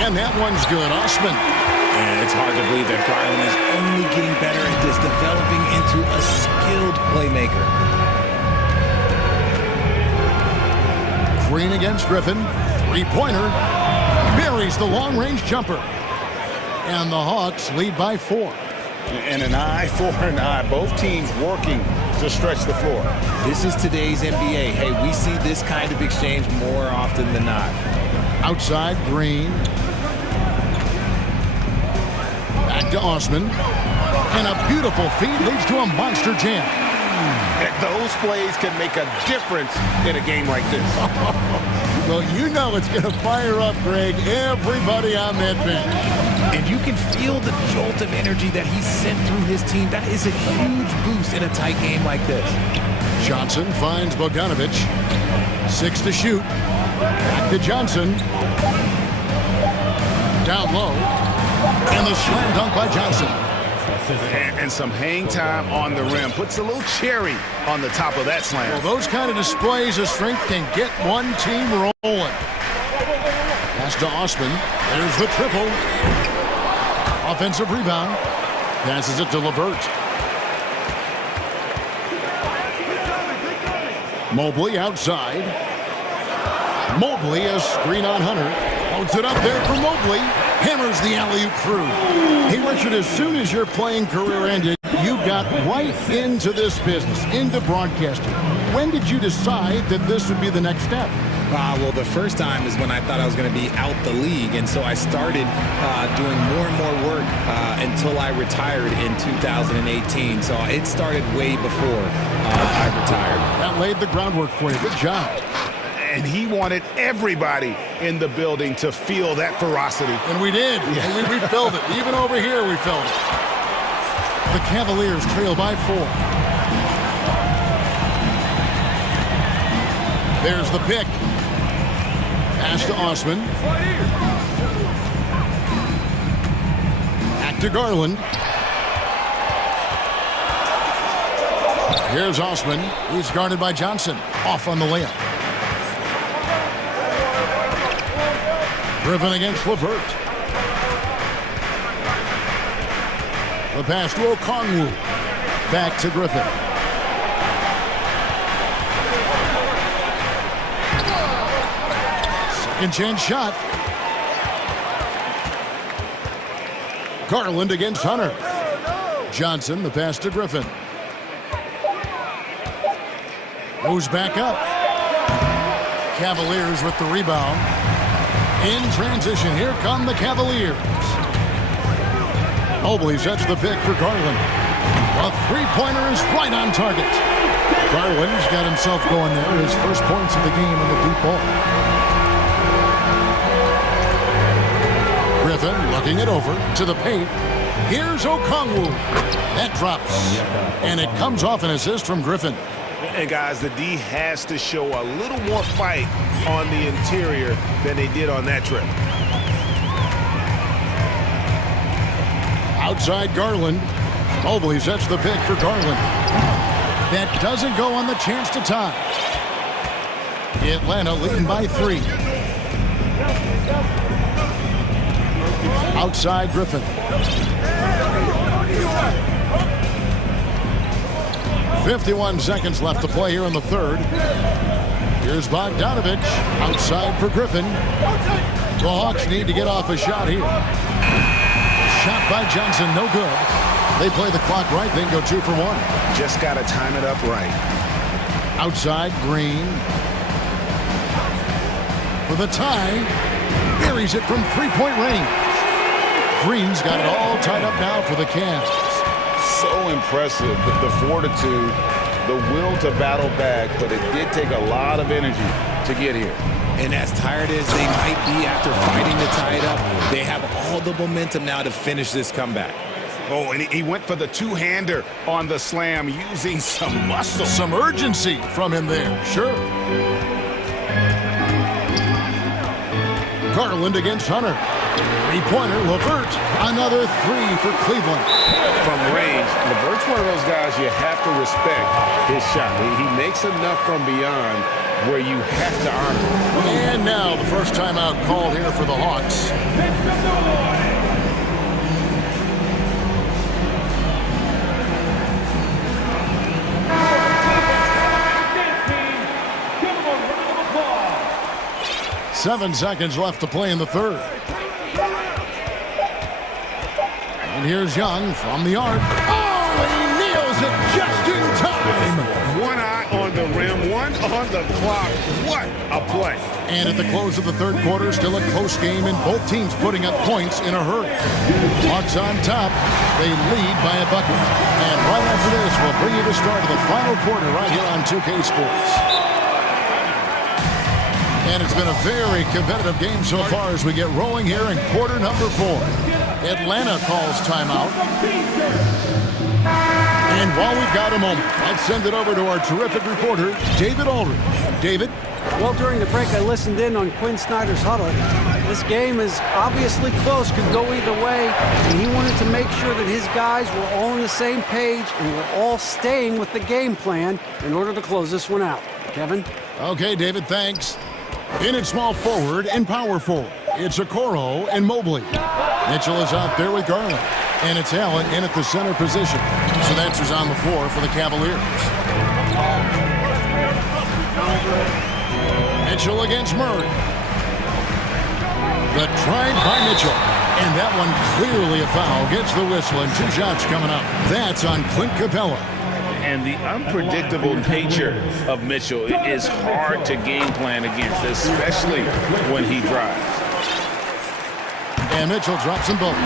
And that one's good. Osman. And it's hard to believe that Garland is only getting better at this, developing into a skilled playmaker. Green against Griffin. Three-pointer. Buries the long-range jumper. And the Hawks lead by 4. And an eye for an eye. Both teams working to stretch the floor. This is today's NBA. Hey, we see this kind of exchange more often than not. Outside, Green. Back to Osman. And a beautiful feed leads to a monster jam. Those plays can make a difference in a game like this. Well, you know it's going to fire up, Greg, everybody on that bench. And you can feel the jolt of energy that he sent through his team. That is a huge boost in a tight game like this. Johnson finds Bogdanovich. 6 to shoot. Back to Johnson. Down low. And the slam dunk by Johnson. And some hang time on the rim. Puts a little cherry on the top of that slam. Well, those kind of displays of strength can get one team rolling. Pass to Osman. There's the triple. Offensive rebound. Passes it to LeVert. Mobley outside. Mobley, a screen on Hunter. Holds it up there for Mobley. Hammers the alley-oop through. Hey, Richard, as soon as your playing career ended, you got right into this business, into broadcasting. When did you decide that this would be the next step? Well, the first time is when I thought I was going to be out the league, and so I started doing more and more work until I retired in 2018. So it started way before I retired. That laid the groundwork for you. Good job. And he wanted everybody in the building to feel that ferocity. And we did. Yeah. We felt it. Even over here, we felt it. The Cavaliers trail by 4. There's the pick. Pass to Osman. Back to Garland. Here's Osman. He's guarded by Johnson. Off on the layup. Griffin against LeVert. The pass to Okongwu. Back to Griffin. Second chance shot. Garland against Hunter. Johnson, the pass to Griffin. Goes back up. Cavaliers with the rebound. In transition, here come the Cavaliers. Mobley sets the pick for Garland. A three-pointer is right on target. Garland's got himself going there. His first points of the game in the deep ball. Griffin looking it over to the paint. Here's Okongwu. That drops. And it comes off an assist from Griffin. And guys, the D has to show a little more fight on the interior than they did on that trip. Outside Garland. Mobley sets the pick for Garland. That doesn't go on the chance to tie. Atlanta leading by 3. Outside Griffin. .51 seconds left to play here in the third. Here's Bogdanovich outside for Griffin. The Hawks need to get off a shot here. Shot by Johnson, no good. They play the clock right, they can go 2 for 1. Just got to time it up right. Outside Green. For the tie. Buries it from three-point range. Green's got it all tied up now for the Cavs. So impressive, the fortitude, the will to battle back, but it did take a lot of energy to get here. And as tired as they might be after fighting to tie it up, they have all the momentum now to finish this comeback. Oh, and he went for the two-hander on the slam using some muscle. Some urgency from him there, sure. Garland against Hunter. Three-pointer, LeVert. Another 3 for Cleveland. From range, LeVert's one of those guys you have to respect his shot. He makes enough from beyond where you have to honor. And now the first timeout called here for the Hawks. Seven seconds left to play in the third. And here's Young from the arc. Oh, and he nails it just in time. One eye on the rim, one on the clock. What a play. And at the close of the third quarter, still a close game, and both teams putting up points in a hurry. Hawks on top. They lead by a bucket. And right after this, we'll bring you the start of the final quarter right here on 2K Sports. And it's been a very competitive game so far as we get rolling here in quarter number 4. Atlanta calls timeout. And while we've got a moment, let's send it over to our terrific reporter, David Aldridge. David? Well, during the break, I listened in on Quinn Snyder's huddle. This game is obviously close, could go either way, and he wanted to make sure that his guys were all on the same page and were all staying with the game plan in order to close this one out. Kevin? Okay, David, thanks. In at small forward and power forward, it's Okoro and Mobley. Mitchell is out there with Garland, and it's Allen in at the center position. So that's who's on the floor for the Cavaliers. Mitchell against Murray. The drive by Mitchell. And that one clearly a foul. Gets the whistle and 2 shots coming up. That's on Clint Capella. And the unpredictable nature of Mitchell is hard to game plan against, especially when he drives. And Mitchell drops them both.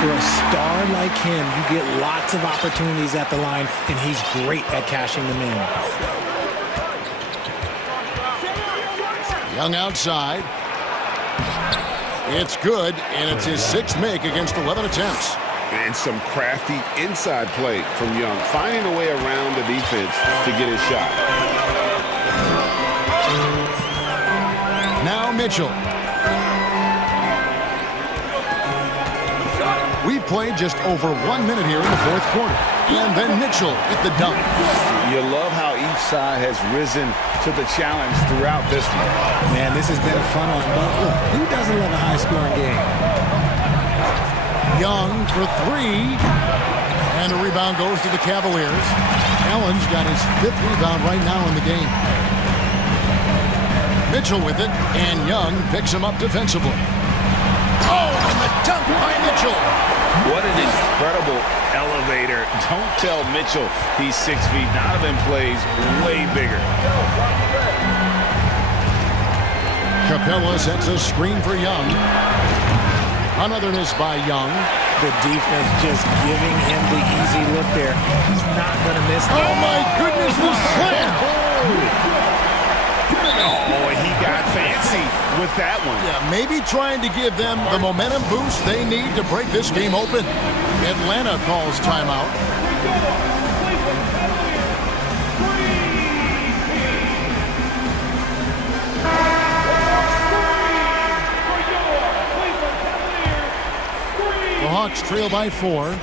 For a star like him, you get lots of opportunities at the line, and he's great at cashing them in. Young outside. It's good, and it's his 6th make against 11 attempts. And some crafty inside play from Young, finding a way around the defense to get his shot. Now Mitchell. We've played just over 1 minute here in the 4th quarter. And then Mitchell with the dunk. You love how each side has risen to the challenge throughout this one. Man, this has been a fun one. But look, who doesn't love a high-scoring game? Young for 3. And the rebound goes to the Cavaliers. Allen's got his 5th rebound right now in the game. Mitchell with it, and Young picks him up defensively. Oh, and the dunk by Mitchell. What an incredible elevator. Don't tell Mitchell he's 6 feet. Donovan plays way bigger. Capella sets a screen for Young. Another miss by Young. The defense just giving him the easy look there. He's not going to miss that. Oh, my goodness, the slam. Oh, he got fancy with that one. Yeah, maybe trying to give them the momentum boost they need to break this game open. Atlanta calls timeout. The Hawks trail by 4.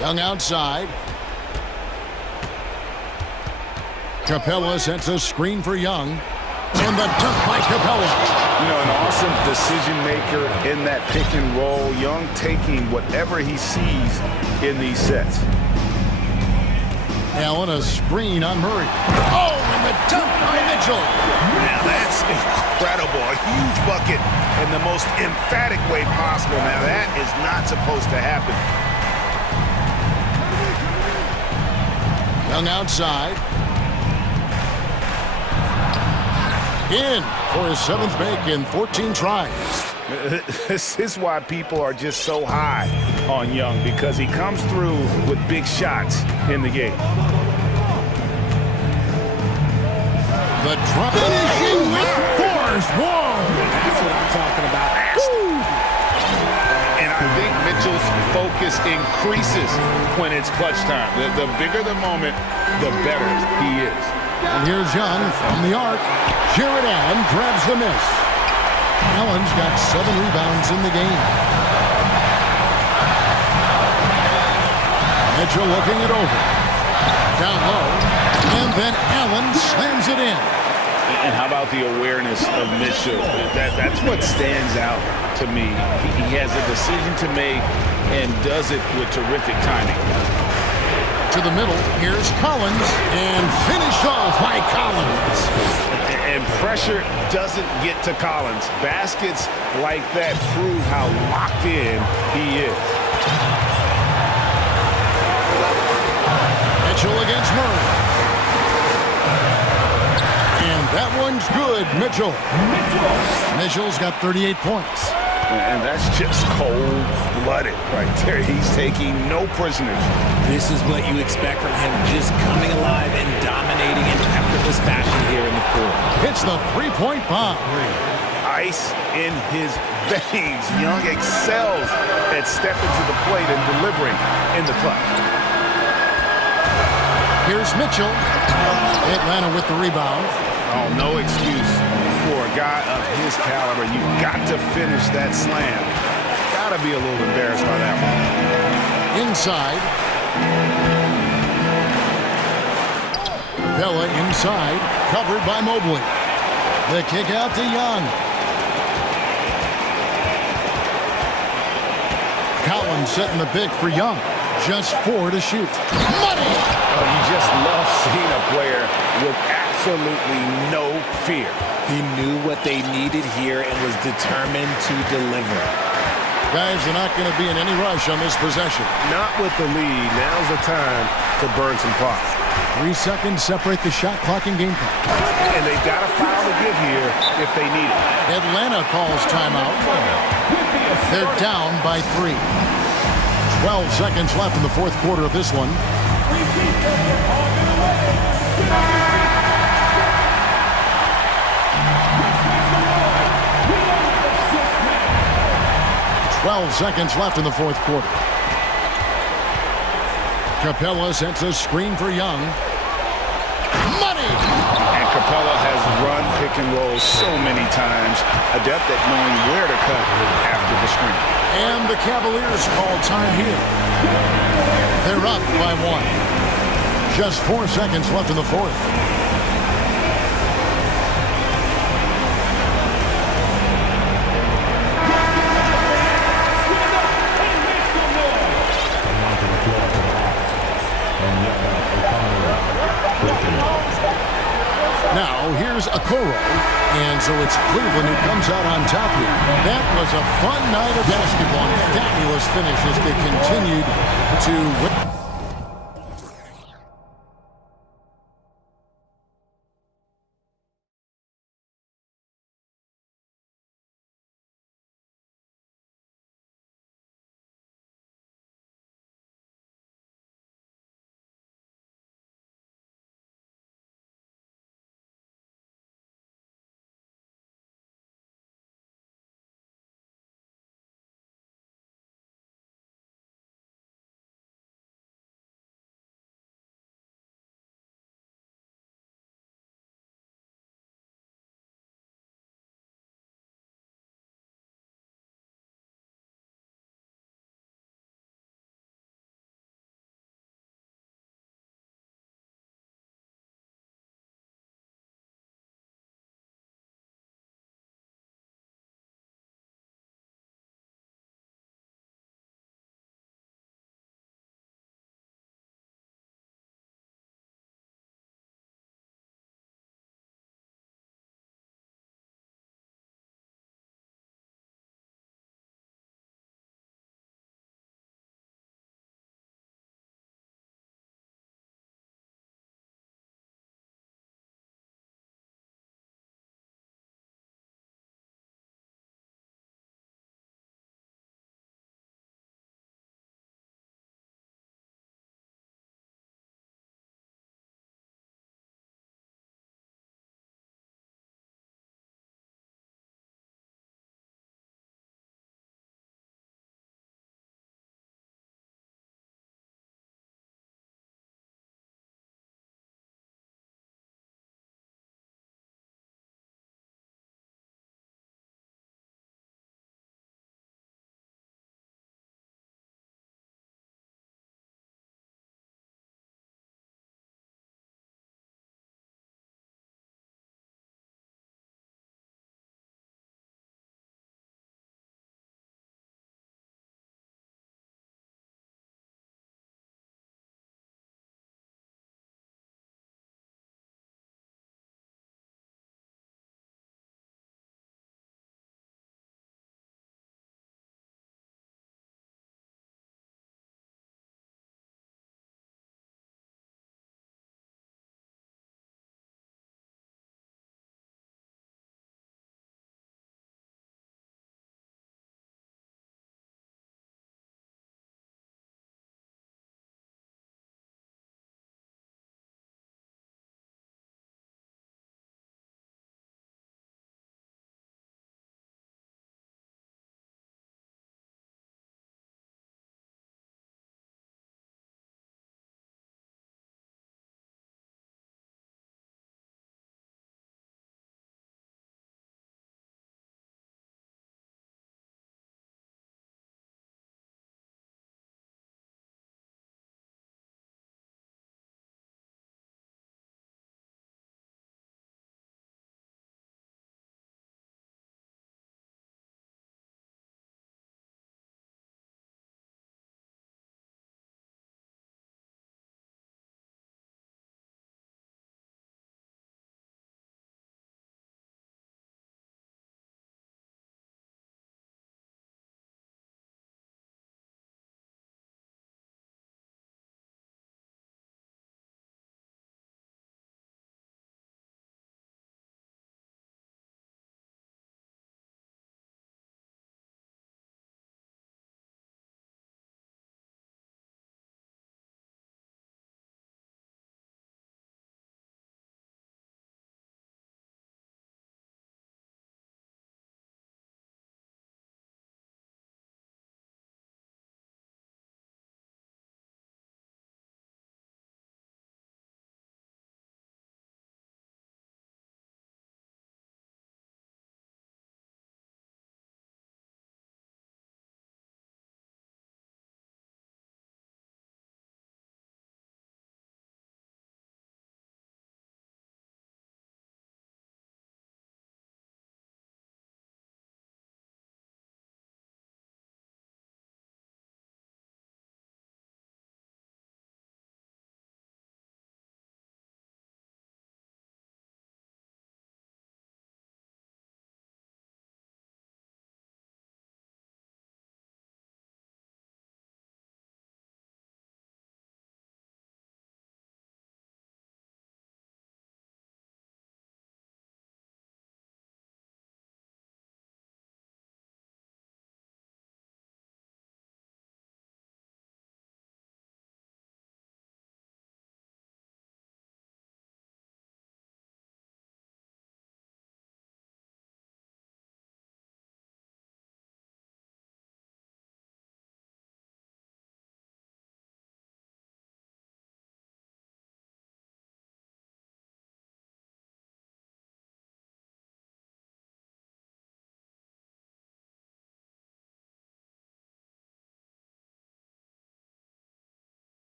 Young outside. Capella sets a screen for Young. And the dunk by Capella. You know, an awesome decision maker in that pick and roll. Young taking whatever he sees in these sets. Allen a screen on Murray. Oh, and the dunk by Mitchell. Now that's incredible. A huge bucket in the most emphatic way possible. Now that is not supposed to happen. Young outside. In for his 7th make in 14 tries. This is why people are just so high on Young, because he comes through with big shots in the game. The drop finishing with force. Whoa! That's what I'm talking about. And I think Mitchell's focus increases when it's clutch time. The bigger the moment, the better he is. And here's Young from the arc. Jared Allen grabs the miss. Allen's got 7 rebounds in the game. Mitchell looking it over. Down low. And then Allen slams it in. And how about the awareness of Mitchell? That's what stands out to me. He has a decision to make and does it with terrific timing. To the middle, here's Collins, and finished off by Collins. And pressure doesn't get to Collins. Baskets like that prove how locked in he is. Mitchell against Murray. And that one's good, Mitchell. Mitchell's got 38 points. And that's just cold-blooded right there. He's taking no prisoners. This is what you expect from him, just coming alive and dominating in effortless fashion here in the fourth. Hits the 3-point bomb. Ice in his veins. Young excels at stepping to the plate and delivering in the clutch. Here's Mitchell. Atlanta with the rebound. Oh, no excuse for a guy of his caliber. You've got to finish that slam. Got to be a little embarrassed by that one. Inside. Bella inside, covered by Mobley. The kick out to Young. Collins setting the big for Young. Just 4 to shoot. Money! Oh, you just love seeing a player with absolutely no fear. He knew what they needed here and was determined to deliver. Guys are not going to be in any rush on this possession. Not with the lead. Now's the time to burn some clock. 3 seconds separate the shot clock and game clock. And they've got a foul to give here if they need it. Atlanta calls timeout. They're down by 3. 12 seconds left in the fourth quarter of this one. Seconds left in the fourth quarter. Capella sets a screen for Young. Money! And Capella has run pick and roll so many times, adept at knowing where to cut after the screen. And the Cavaliers call time here. They're up by 1. Just 4 seconds left in the fourth. Now, here's Okoro, and so it's Cleveland who comes out on top here. That was a fun night of basketball, and fabulous finish as they continued to win.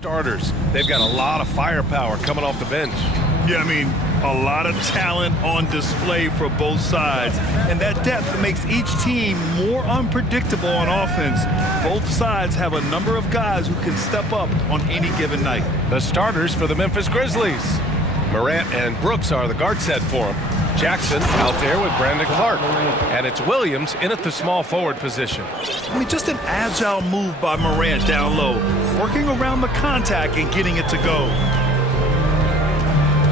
Starters. They've got a lot of firepower coming off the bench. Yeah, I mean, a lot of talent on display for both sides. And that depth makes each team more unpredictable on offense. Both sides have a number of guys who can step up on any given night. The starters for the Memphis Grizzlies. Morant and Brooks are the guard set for him. Jackson out there with Brandon Clark. And it's Williams in at the small forward position. I mean, just an agile move by Morant down low, working around the contact and getting it to go.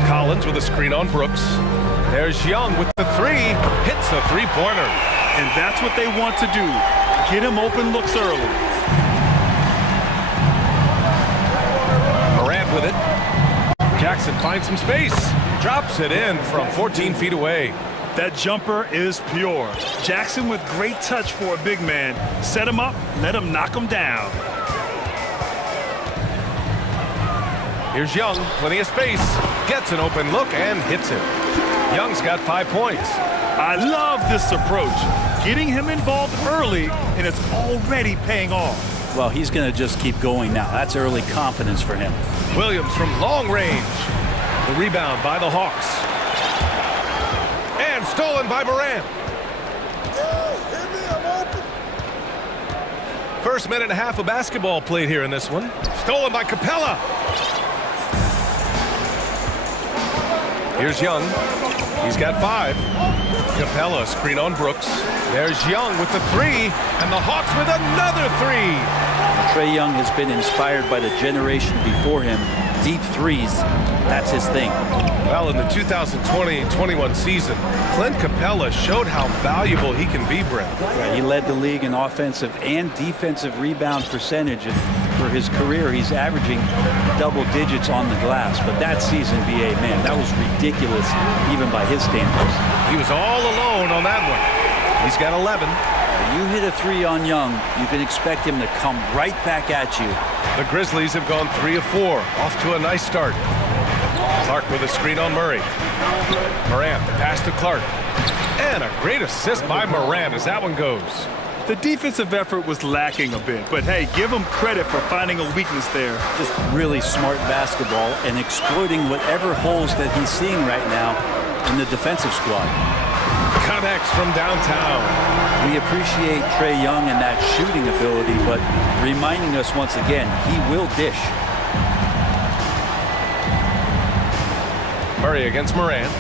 Collins with a screen on Brooks. There's Young with the three. Hits the three-pointer. And that's what they want to do. Get him open looks early. Morant with it. Jackson finds some space. Drops it in from 14 feet away. That jumper is pure. Jackson with great touch for a big man. Set him up, let him knock him down. Here's Young, plenty of space. Gets an open look and hits it. Young's got 5 points. I love this approach. Getting him involved early, and it's already paying off. Well, he's going to just keep going now. That's early confidence for him. Williams from long range. The rebound by the Hawks. And stolen by Morant. First minute and a half of basketball played here in this one. Stolen by Capella. Here's Young. He's got 5. Capella screen on Brooks. There's Young with the three, and the Hawks with another three. Trae Young has been inspired by the generation before him. Deep threes, that's his thing. Well, in the 2020-21 season, Clint Capella showed how valuable he can be, Brent. Yeah, he led the league in offensive and defensive rebound percentage. And for his career, he's averaging double digits on the glass. But that season, B.A., man, that was ridiculous, even by his standards. He was all alone on that one. He's got 11. You hit a three on Young, you can expect him to come right back at you. The Grizzlies have gone 3 of 4, off to a nice start. Clark with a screen on Murray. Morant, the pass to Clark. And a great assist by Morant as that one goes. The defensive effort was lacking a bit, but hey, give him credit for finding a weakness there. Just really smart basketball and exploiting whatever holes that he's seeing right now in the defensive squad. Connects from downtown. We appreciate Trae Young and that shooting ability, but reminding us once again, he will dish. Murray against Morant.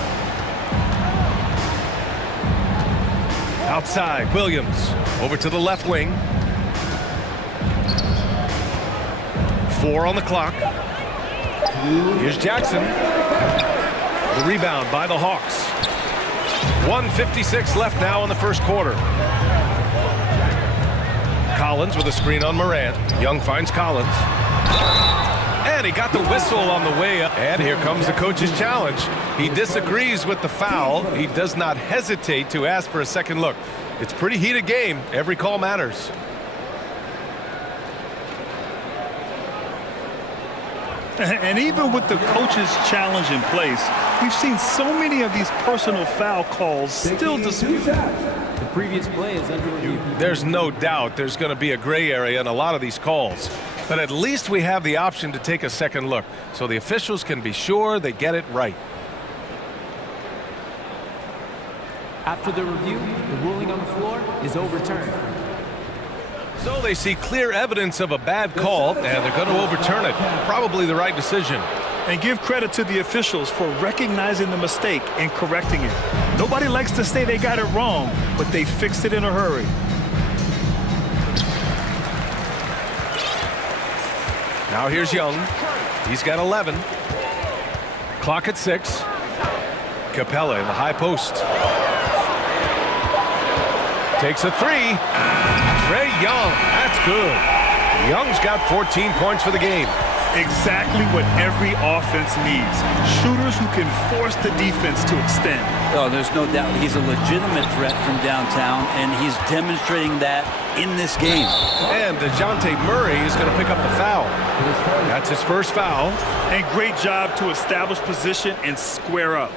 Outside, Williams. Over to the left wing. 4 on the clock. Here's Jackson. The rebound by the Hawks. 1:56 left now in the first quarter. Collins with a screen on Morant. Young finds Collins. And he got the whistle on the way up. And here comes the coach's challenge. He disagrees with the foul. He does not hesitate to ask for a second look. It's a pretty heated game. Every call matters. And even with the coach's challenge in place, we've seen so many of these personal foul calls still disputed. The previous play is under review. There's no doubt there's going to be a gray area in a lot of these calls. But at least we have the option to take a second look, so the officials can be sure they get it right. After the review, the ruling on the floor is overturned. So they see clear evidence of a bad call, and they're going to overturn it. Probably the right decision. And give credit to the officials for recognizing the mistake and correcting it. Nobody likes to say they got it wrong, but they fixed it in a hurry. Now here's Young. He's got 11. Clock at 6. Capella in the high post. Takes a three. Trae Young, that's good. Young's got 14 points for the game. Exactly what every offense needs. Shooters who can force the defense to extend. Oh, there's no doubt he's a legitimate threat from downtown, and he's demonstrating that in this game. And DeJounte Murray is going to pick up the foul. That's his first foul. And great job to establish position and square up.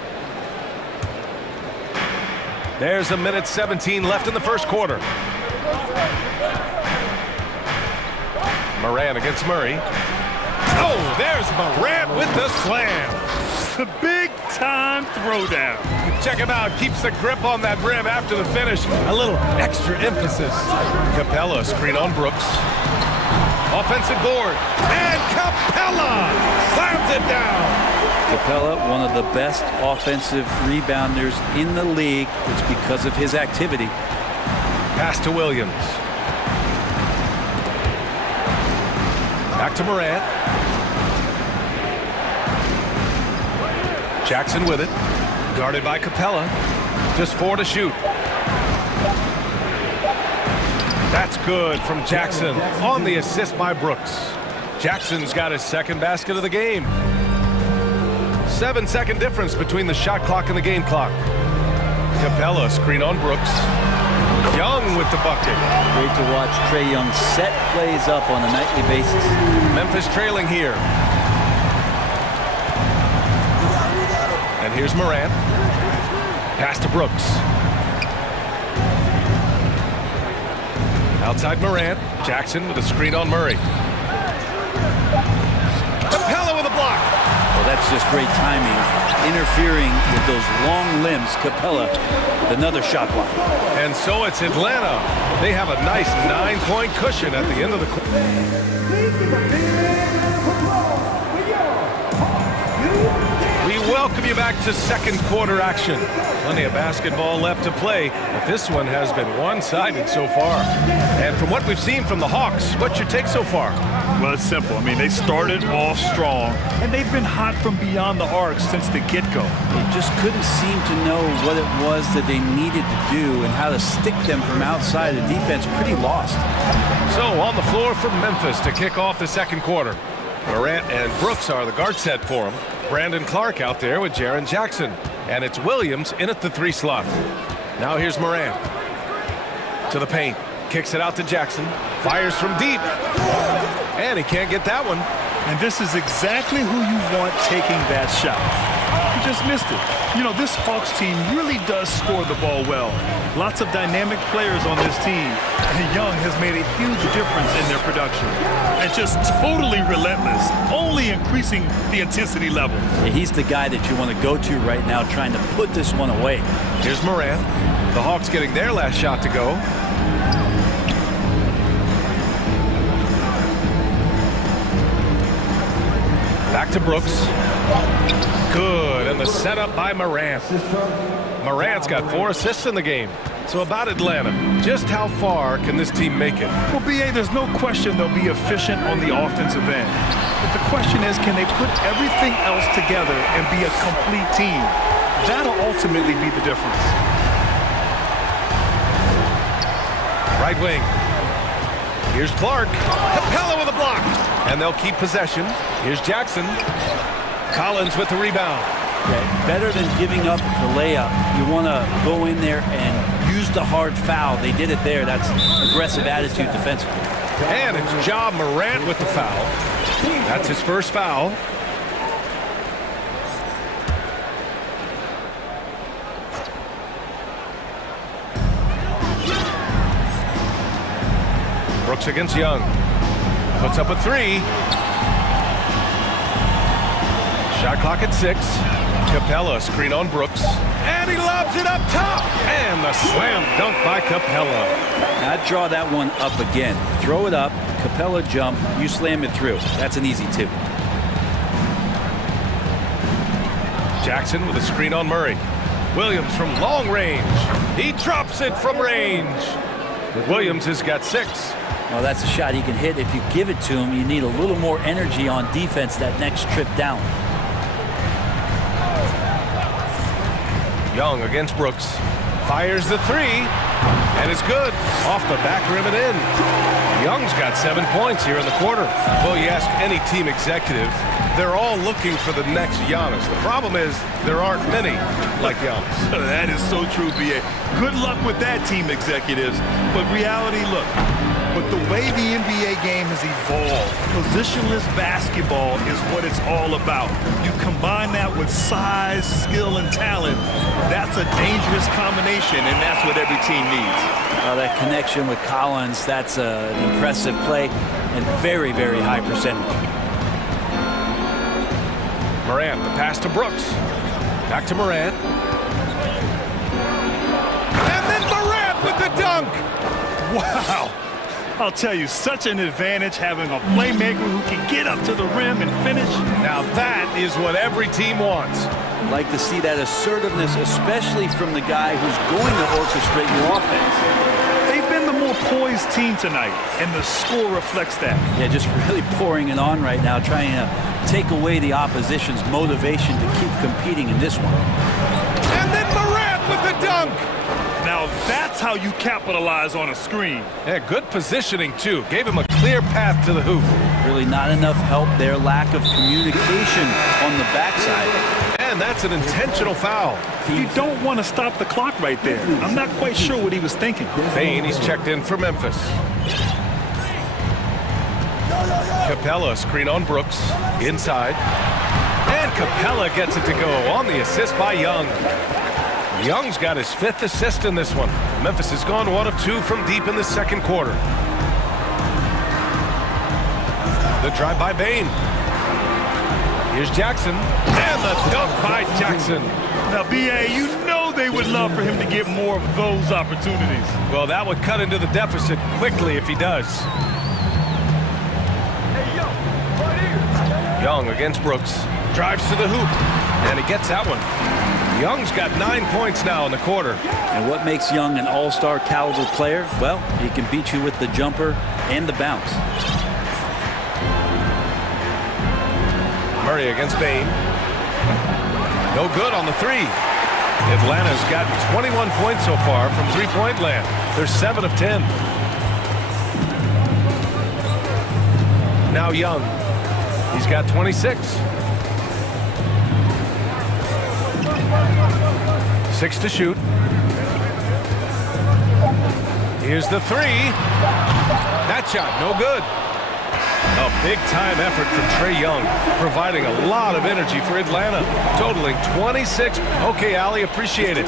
There's 1:17 left in the first quarter. Morant against Murray. Oh, there's Morant with the slam. The big-time throwdown. Check him out. Keeps the grip on that rim after the finish. A little extra emphasis. Capella, screen on Brooks. Offensive board. And Capella slams it down. Capella, one of the best offensive rebounders in the league. It's because of his activity. Pass to Williams. Back to Morant. Jackson with it. Guarded by Capella. Just 4 to shoot. That's good from Jackson on the assist by Brooks. Jackson's got his second basket of the game. 7-second difference between the shot clock and the game clock. Capella, screen on Brooks. Young with the bucket. Great to watch Trae Young set plays up on a nightly basis. Memphis trailing here. And here's Morant. Pass to Brooks. Outside Morant. Jackson with a screen on Murray. Capella with a block. Well, that's just great timing. Interfering with those long limbs. Capella with another shot block. And so it's Atlanta. They have a nice 9-point cushion at the end of the quarter. We welcome you back to second quarter action. Plenty of basketball left to play, but this one has been one-sided so far. And from what we've seen from the Hawks, what's your take so far? Well, it's simple. I mean, they started off strong, and they've been hot from beyond the arc since the get-go. They just couldn't seem to know what it was that they needed to do and how to stick them from outside. The defense pretty lost. So on the floor for Memphis to kick off the second quarter. Morant and Brooks are the guard set for him. Brandon Clark out there with Jaren Jackson. And it's Williams in at the 3 slot. Now here's Morant. To the paint. Kicks it out to Jackson. Fires from deep. And he can't get that one. And this is exactly who you want taking that shot. He just missed it. You know, this Hawks team really does score the ball well. Lots of dynamic players on this team. And Young has made a huge difference in their production. And just totally relentless, only increasing the intensity level. Yeah, he's the guy that you want to go to right now, trying to put this one away. Here's Morant. The Hawks getting their last shot to go. Back to Brooks. Good, and the setup by Morant. Morant's got 4 assists in the game. So about Atlanta, just how far can this team make it? Well, B.A., there's no question they'll be efficient on the offensive end. But the question is, can they put everything else together and be a complete team? That'll ultimately be the difference. Right wing. Here's Clark. Capella with a block. And they'll keep possession. Here's Jackson. Collins with the rebound. Okay. Better than giving up the layup, you want to go in there and use the hard foul. They did it there. That's aggressive attitude defensively. And it's Ja Morant with the foul. That's his first foul. Brooks against Young. Puts up a 3. Shot clock at 6. Capella, screen on Brooks. And he lobs it up top. And the slam dunk by Capella. Now draw that one up again. Throw it up. Capella jump. You slam it through. That's an easy 2. Jackson with a screen on Murray. Williams from long range. He drops it from range. Williams has got 6. Well, that's a shot he can hit. If you give it to him, you need a little more energy on defense that next trip down. Young against Brooks. Fires the 3. And it's good. Off the back rim and in. Young's got 7 points here in the quarter. Well, you ask any team executive, they're all looking for the next Giannis. The problem is there aren't many like Giannis. That is so true, B.A. Good luck with that, team executives. But reality, look. But the way the NBA game has evolved, positionless basketball is what it's all about. You combine that with size, skill, and talent, that's a dangerous combination, and that's what every team needs. That connection with Collins, that's an impressive play and very, very high percentage. Morant, the pass to Brooks. Back to Morant. And then Morant with the dunk! Wow. I'll tell you, such an advantage having a playmaker who can get up to the rim and finish. Now that is what every team wants. Like to see that assertiveness, especially from the guy who's going to orchestrate your offense. They've been the more poised team tonight, and the score reflects that. Yeah, just really pouring it on right now, trying to take away the opposition's motivation to keep competing in this one. And then Morant with the dunk! Now that's how you capitalize on a screen. Yeah, good positioning, too. Gave him a clear path to the hoop. Really not enough help there, lack of communication on the backside. And that's an intentional foul. You don't want to stop the clock right there. I'm not quite sure what he was thinking. Bain, he's checked in for Memphis. Capella, screen on Brooks, inside. And Capella gets it to go on the assist by Young. Young's got his 5th assist in this one. Memphis has gone 1 of 2 from deep in the second quarter. The drive by Bain. Here's Jackson. And the dunk by Jackson. Now, B.A., you know they would love for him to get more of those opportunities. Well, that would cut into the deficit quickly if he does. Young against Brooks. Drives to the hoop. And he gets that one. Young's got 9 points now in the quarter. And what makes Young an all-star caliber player? Well, he can beat you with the jumper and the bounce. Murray against Bain. No good on the 3. Atlanta's got 21 points so far from three-point land. They're 7 of 10. Now Young. He's got 26. 6 to shoot. Here's the 3. That shot, no good. A big-time effort from Trae Young, providing a lot of energy for Atlanta, totaling 26. Okay, Ali, appreciate it.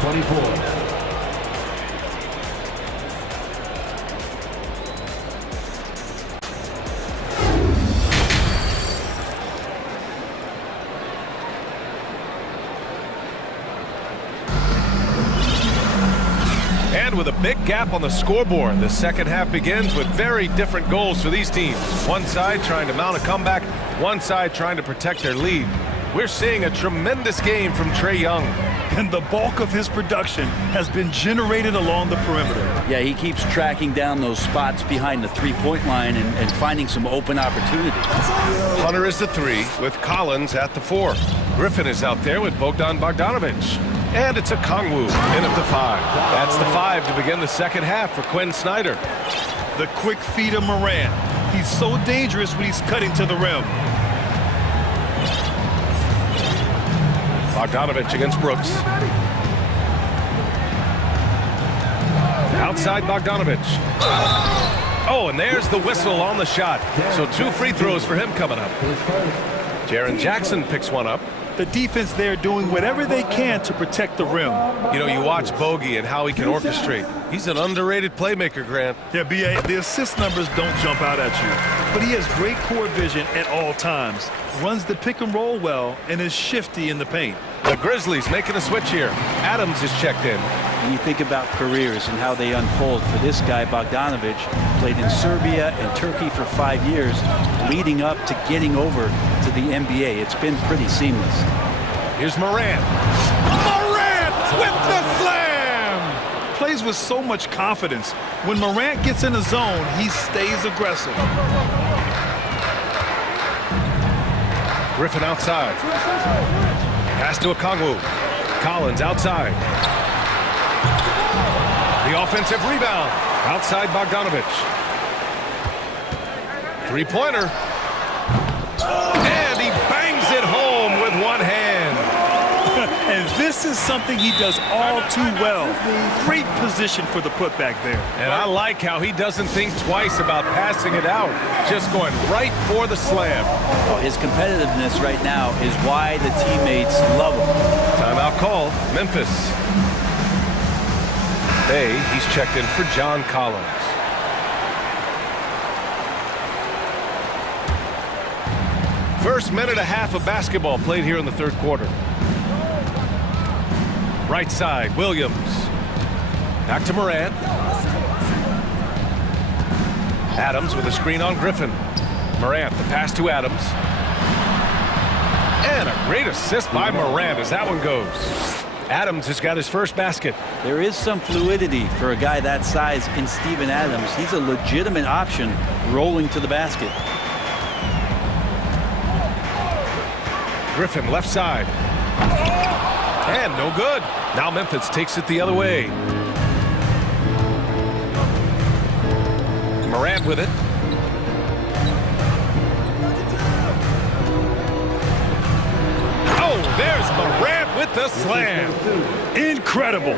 24. With a big gap on the scoreboard, the second half begins with very different goals for these teams. One side trying to mount a comeback, one side trying to protect their lead. We're seeing a tremendous game from Trae Young. And the bulk of his production has been generated along the perimeter. Yeah, he keeps tracking down those spots behind the three-point line and finding some open opportunities. Hunter is the 3 with Collins at the 4. Griffin is out there with Bogdan Bogdanovic. And it's a Kongwu in at the 5. That's the 5 to begin the second half for Quinn Snyder. The quick feed of Morant. He's so dangerous when he's cutting to the rim. Bogdanovic against Brooks. Outside Bogdanovic. Oh, and there's the whistle on the shot. So 2 free throws for him coming up. Jaren Jackson picks one up. The defense there doing whatever they can to protect the rim. You know, you watch Bogey and how he can orchestrate. He's an underrated playmaker, Grant. Yeah, B.A., the assist numbers don't jump out at you, but he has great court vision at all times, runs the pick and roll well, and is shifty in the paint. The Grizzlies making a switch here. Adams is checked in. When you think about careers and how they unfold for this guy, Bogdanovic, played in Serbia and Turkey for 5 years, leading up to getting over to the NBA. It's been pretty seamless. Here's Morant. Morant with the slam! Plays with so much confidence. When Morant gets in the zone, he stays aggressive. Griffin outside. Pass to Okongwu. Collins outside. The offensive rebound. Outside Bogdanovic. Three-pointer. And he bangs it home with one hand. And this is something he does all too well. Great position for the putback there. And I like how he doesn't think twice about passing it out. Just going right for the slam. Oh, his competitiveness right now is why the teammates love him. Timeout call, Memphis. Bay, he's checked in for John Collins. First minute and a half of basketball played here in the third quarter. Right side, Williams. Back to Morant. Adams with a screen on Griffin. Morant, the pass to Adams. And a great assist by Morant as that one goes. Adams has got his first basket. There is some fluidity for a guy that size in Steven Adams. He's a legitimate option rolling to the basket. Griffin left side. And no good. Now Memphis takes it the other way. Morant with it. Oh, there's Morant with the slam. Incredible.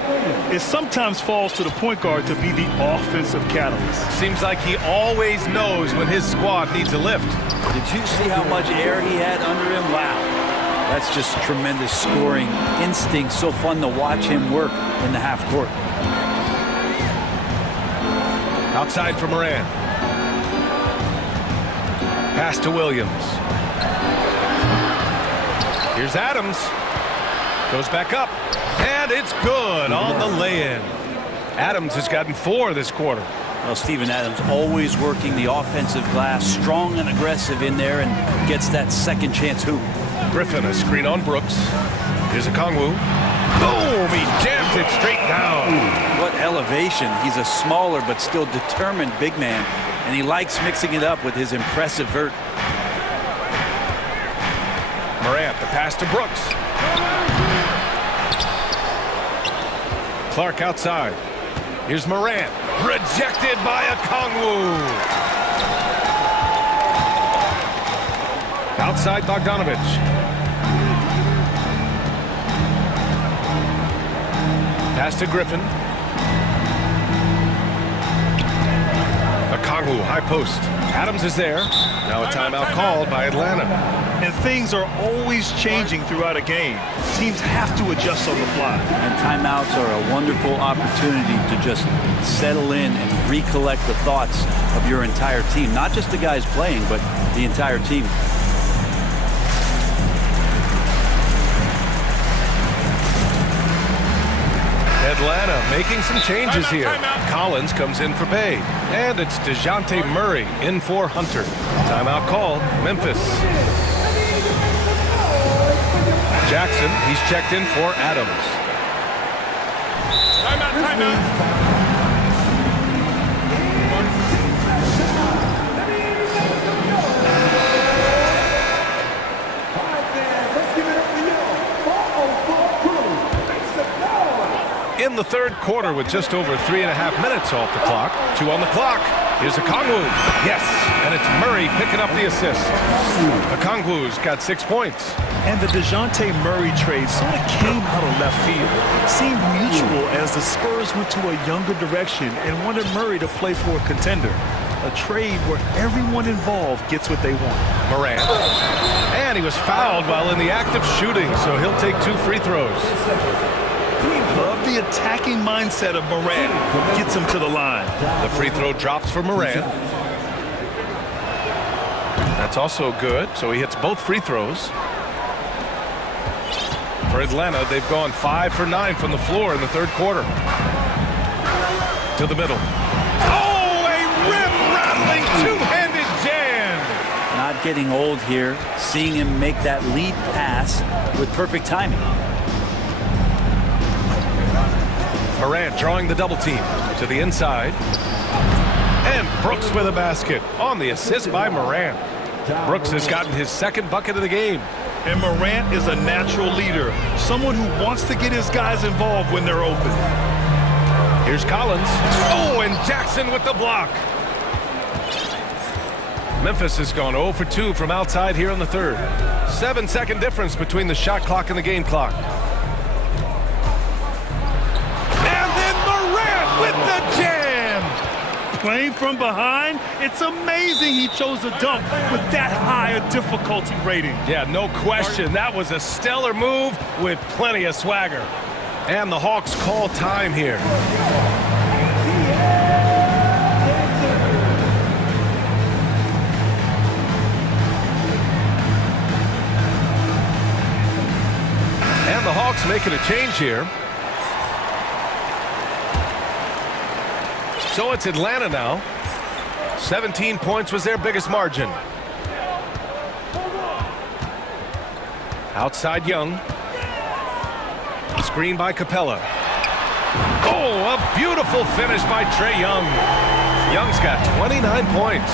It sometimes falls to the point guard to be the offensive catalyst. Seems like he always knows when his squad needs a lift. Did you see how much air he had under him? Wow. That's just tremendous scoring instinct. So fun to watch him work in the half court. Outside for Morant. Pass to Williams. Here's Adams. Goes back up. And it's good on the lay-in. Adams has gotten 4 this quarter. Well, Steven Adams always working the offensive glass, strong and aggressive in there, and gets that second chance hoop. Griffin, a screen on Brooks. Here's a Kongwu. Boom! He jams it straight down. What elevation. He's a smaller but still determined big man, and he likes mixing it up with his impressive vert. Morant, the pass to Brooks. Clark outside. Here's Morant. Rejected by a Kongwu. Outside Bogdanovich. Pass to Griffin. A Kongwu, high post. Adams is there. Now a timeout called by Atlanta. And things are always changing throughout a game. Teams have to adjust on the fly. And timeouts are a wonderful opportunity to just settle in and recollect the thoughts of your entire team. Not just the guys playing, but the entire team. Atlanta making some changes here. Collins comes in for Bay. And it's DeJounte Murray in for Hunter. Timeout called. Memphis. Jackson, he's checked in for Adams. Timeout. In the third quarter with just over 3.5 minutes off the clock. 2 on the clock. Here's a Kongwu. Yes, and it's Murray picking up the assist. A Kongwu's got 6 points. And the DeJounte Murray trade sort of came out of left field. Seemed mutual as the Spurs went to a younger direction and wanted Murray to play for a contender. A trade where everyone involved gets what they want. Morant. And he was fouled while in the act of shooting, so he'll take 2 free throws. Love the attacking mindset of Morant. Gets him to the line. The free throw drops for Morant. That's also good, so he hits both free throws. For Atlanta, they've gone 5 for 9 from the floor in the third quarter. To the middle. Oh, a rim-rattling two-handed jam! Not getting old here. Seeing him make that lead pass with perfect timing. Morant drawing the double team to the inside. And Brooks with a basket on the assist by Morant. Brooks has gotten his second bucket of the game. And Morant is a natural leader, someone who wants to get his guys involved when they're open. Here's Collins. Oh, and Jackson with the block. Memphis has gone 0 for 2 from outside here in the third. 7-second difference between the shot clock and the game clock. And then Morant with the jam. Playing from behind, it's amazing he chose a dunk with that high a difficulty rating. Yeah, no question. That was a stellar move with plenty of swagger. And the Hawks call time here. making a change here. So it's Atlanta now. 17 points was their biggest margin. Outside Young. Screen by Capella. Oh, a beautiful finish by Trae Young. Young's got 29 points.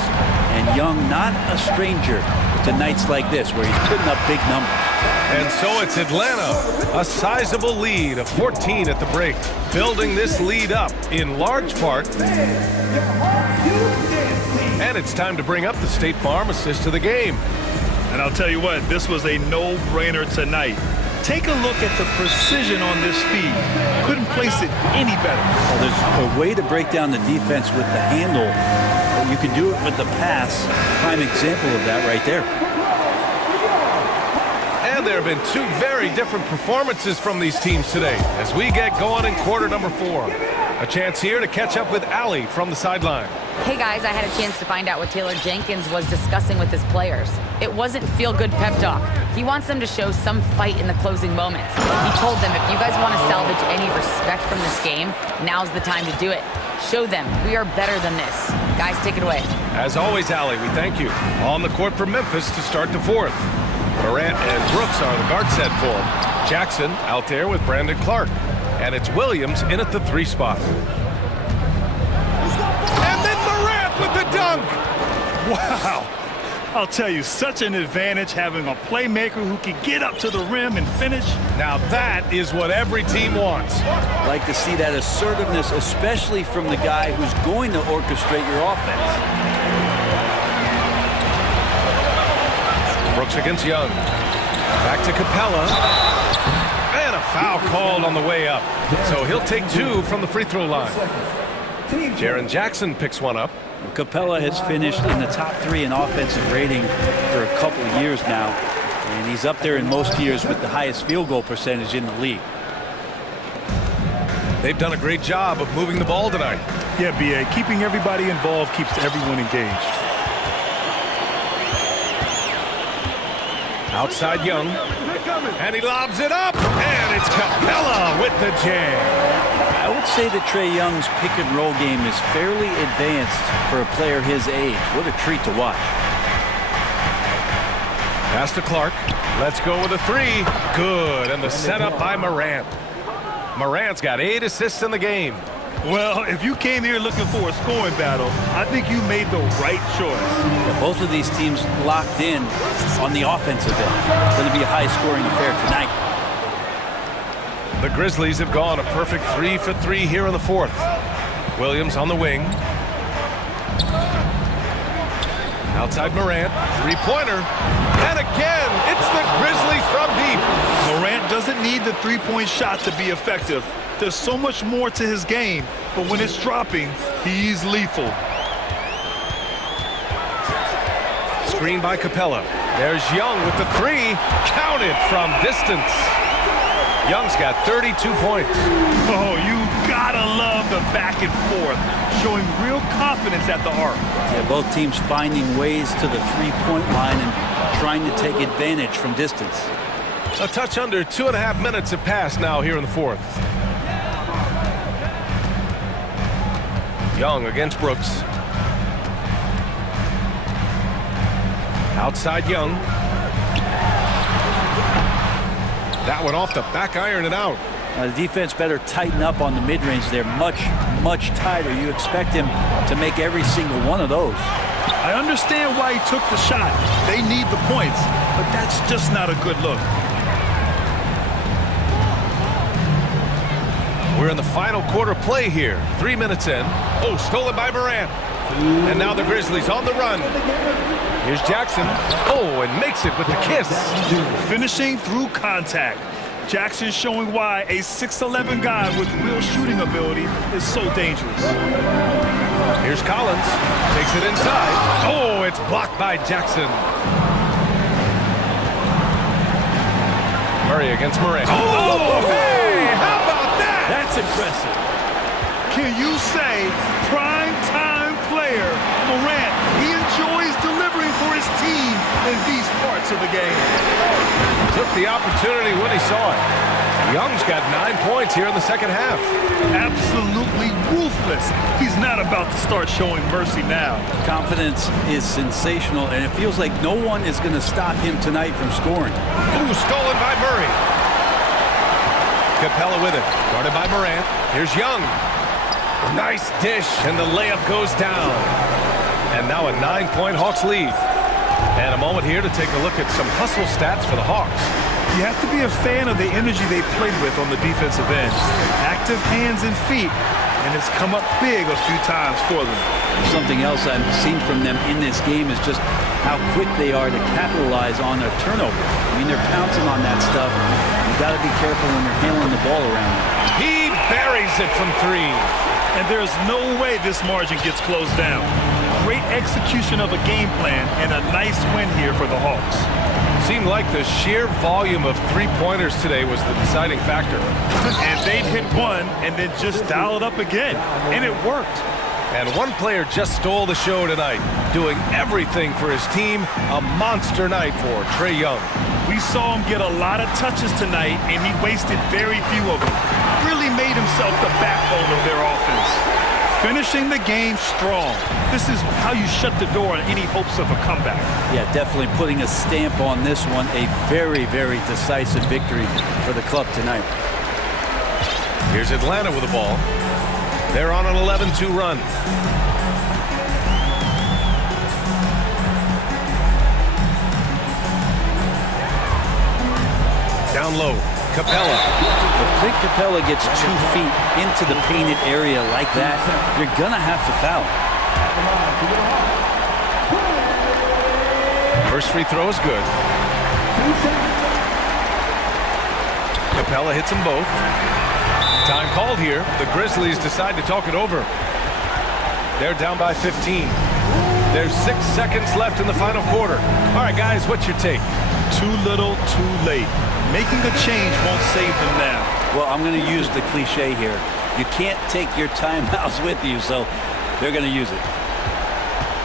And Young not a stranger to nights like this where he's putting up big numbers. And so it's Atlanta, a sizable lead of 14 at the break, building this lead up in large part. And it's time to bring up the State Farm assist to the game. And I'll tell you what, this was a no-brainer tonight. Take a look at the precision on this feed. Couldn't place it any better. Well, there's a way to break down the defense with the handle. You can do it with the pass. Prime example of that right there. And there have been two very different performances from these teams today as we get going in quarter number 4. A chance here to catch up with Allie from the sideline. Hey guys, I had a chance to find out what Taylor Jenkins was discussing with his players. It wasn't feel-good pep talk. He wants them to show some fight in the closing moments. He told them, if you guys want to salvage any respect from this game, now's the time to do it. Show them we are better than this. Guys, take it away. As always, Allie, we thank you. On the court for Memphis to start the 4th. Morant and Brooks are the guard set for him. Jackson out there with Brandon Clark. And it's Williams in at the 3 spot. And then Morant with the dunk! Wow! I'll tell you, such an advantage having a playmaker who can get up to the rim and finish. Now that is what every team wants. Like to see that assertiveness, especially from the guy who's going to orchestrate your offense. Brooks against Young. Back to Capella. And a foul called on the way up. So he'll take 2 from the free throw line. Jaren Jackson picks one up. Capella has finished in the top 3 in offensive rating for a couple of years now. And he's up there in most years with the highest field goal percentage in the league. They've done a great job of moving the ball tonight. Yeah, B.A. Keeping everybody involved keeps everyone engaged. Outside Young. And he lobs it up. And it's Capella with the jam. I would say that Trae Young's pick and roll game is fairly advanced for a player his age. What a treat to watch. Pass to Clark. Let's go with a 3. Good. And the setup by Morant. Morant's got 8 assists in the game. Well, if you came here looking for a scoring battle, I think you made the right choice. Yeah, both of these teams locked in on the offensive end. It's going to be a high-scoring affair tonight. The Grizzlies have gone a perfect 3 for 3 here in the 4th. Williams on the wing. Outside Morant, 3-pointer. And again, it's the Grizzlies from deep. Morant doesn't need the 3-point shot to be effective. There's so much more to his game, but when it's dropping, he's lethal. Screen by Capella. There's Young with the 3. Counted from distance. Young's got 32 points. Oh, you gotta love the back and forth, showing real confidence at the arc. Yeah, both teams finding ways to the 3-point line and trying to take advantage from distance. A touch under 2.5 minutes have passed now here in the 4th. Young against Brooks. Outside Young. That one off the back iron and out. The defense better tighten up on the mid-range. They're much, much tighter. You expect him to make every single one of those. I understand why he took the shot. They need the points, but that's just not a good look. We're in the final quarter play here. 3 minutes in. Oh, stolen by Morant. And now the Grizzlies on the run. Here's Jackson. Oh, and makes it with the kiss. Finishing through contact. Jackson showing why a 6'11" guy with real shooting ability is so dangerous. Here's Collins. Takes it inside. Oh, it's blocked by Jackson. Murray against Morant. Oh, hey! How about that? That's impressive. Can you say prime time player Morant? He enjoys delivering for his team in these parts of the game. Took the opportunity when he saw it. Young's got 9 points here in the second half. Absolutely ruthless. He's not about to start showing mercy now. Confidence is sensational, and it feels like no one is going to stop him tonight from scoring. Ooh, stolen by Murray. Capella with it, guarded by Morant. Here's Young. Nice dish, and the layup goes down. And now a 9-point Hawks lead. And a moment here to take a look at some hustle stats for the Hawks. You have to be a fan of the energy they've played with on the defensive end. Active hands and feet, and it's come up big a few times for them. Something else I've seen from them in this game is just how quick they are to capitalize on a turnover. I mean, they're pouncing on that stuff. You got to be careful when you're handling the ball around. He buries it from 3. And there's no way this margin gets closed down. Great execution of a game plan and a nice win here for the Hawks. Seemed like the sheer volume of three-pointers today was the deciding factor. And they'd hit one and then just dial it up again. And it worked. And one player just stole the show tonight, doing everything for his team. A monster night for Trae Young. We saw him get a lot of touches tonight, and he wasted very few of them. Really made himself the backbone of their offense. Finishing the game strong. This is how you shut the door on any hopes of a comeback. Yeah, definitely putting a stamp on this one. A very, very decisive victory for the club tonight. Here's Atlanta with the ball. They're on an 11-2 run. Down low, Capella. If Clint Capella gets 2 feet into the painted area like that, you're gonna have to foul. First free throw is good. Capella hits them both. Time called here. The Grizzlies decide to talk it over. They're down by 15. There's 6 seconds left in the final quarter. All right, guys, what's your take? Too little, too late. Making a change won't save them now. Well, I'm going to use the cliche here. You can't take your timeouts with you, so they're going to use it.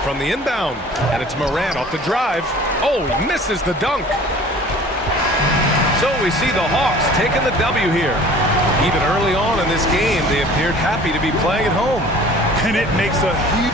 From the inbound, and it's Morant off the drive. Oh, he misses the dunk. So we see the Hawks taking the W here. Even early on in this game, they appeared happy to be playing at home. And it makes a huge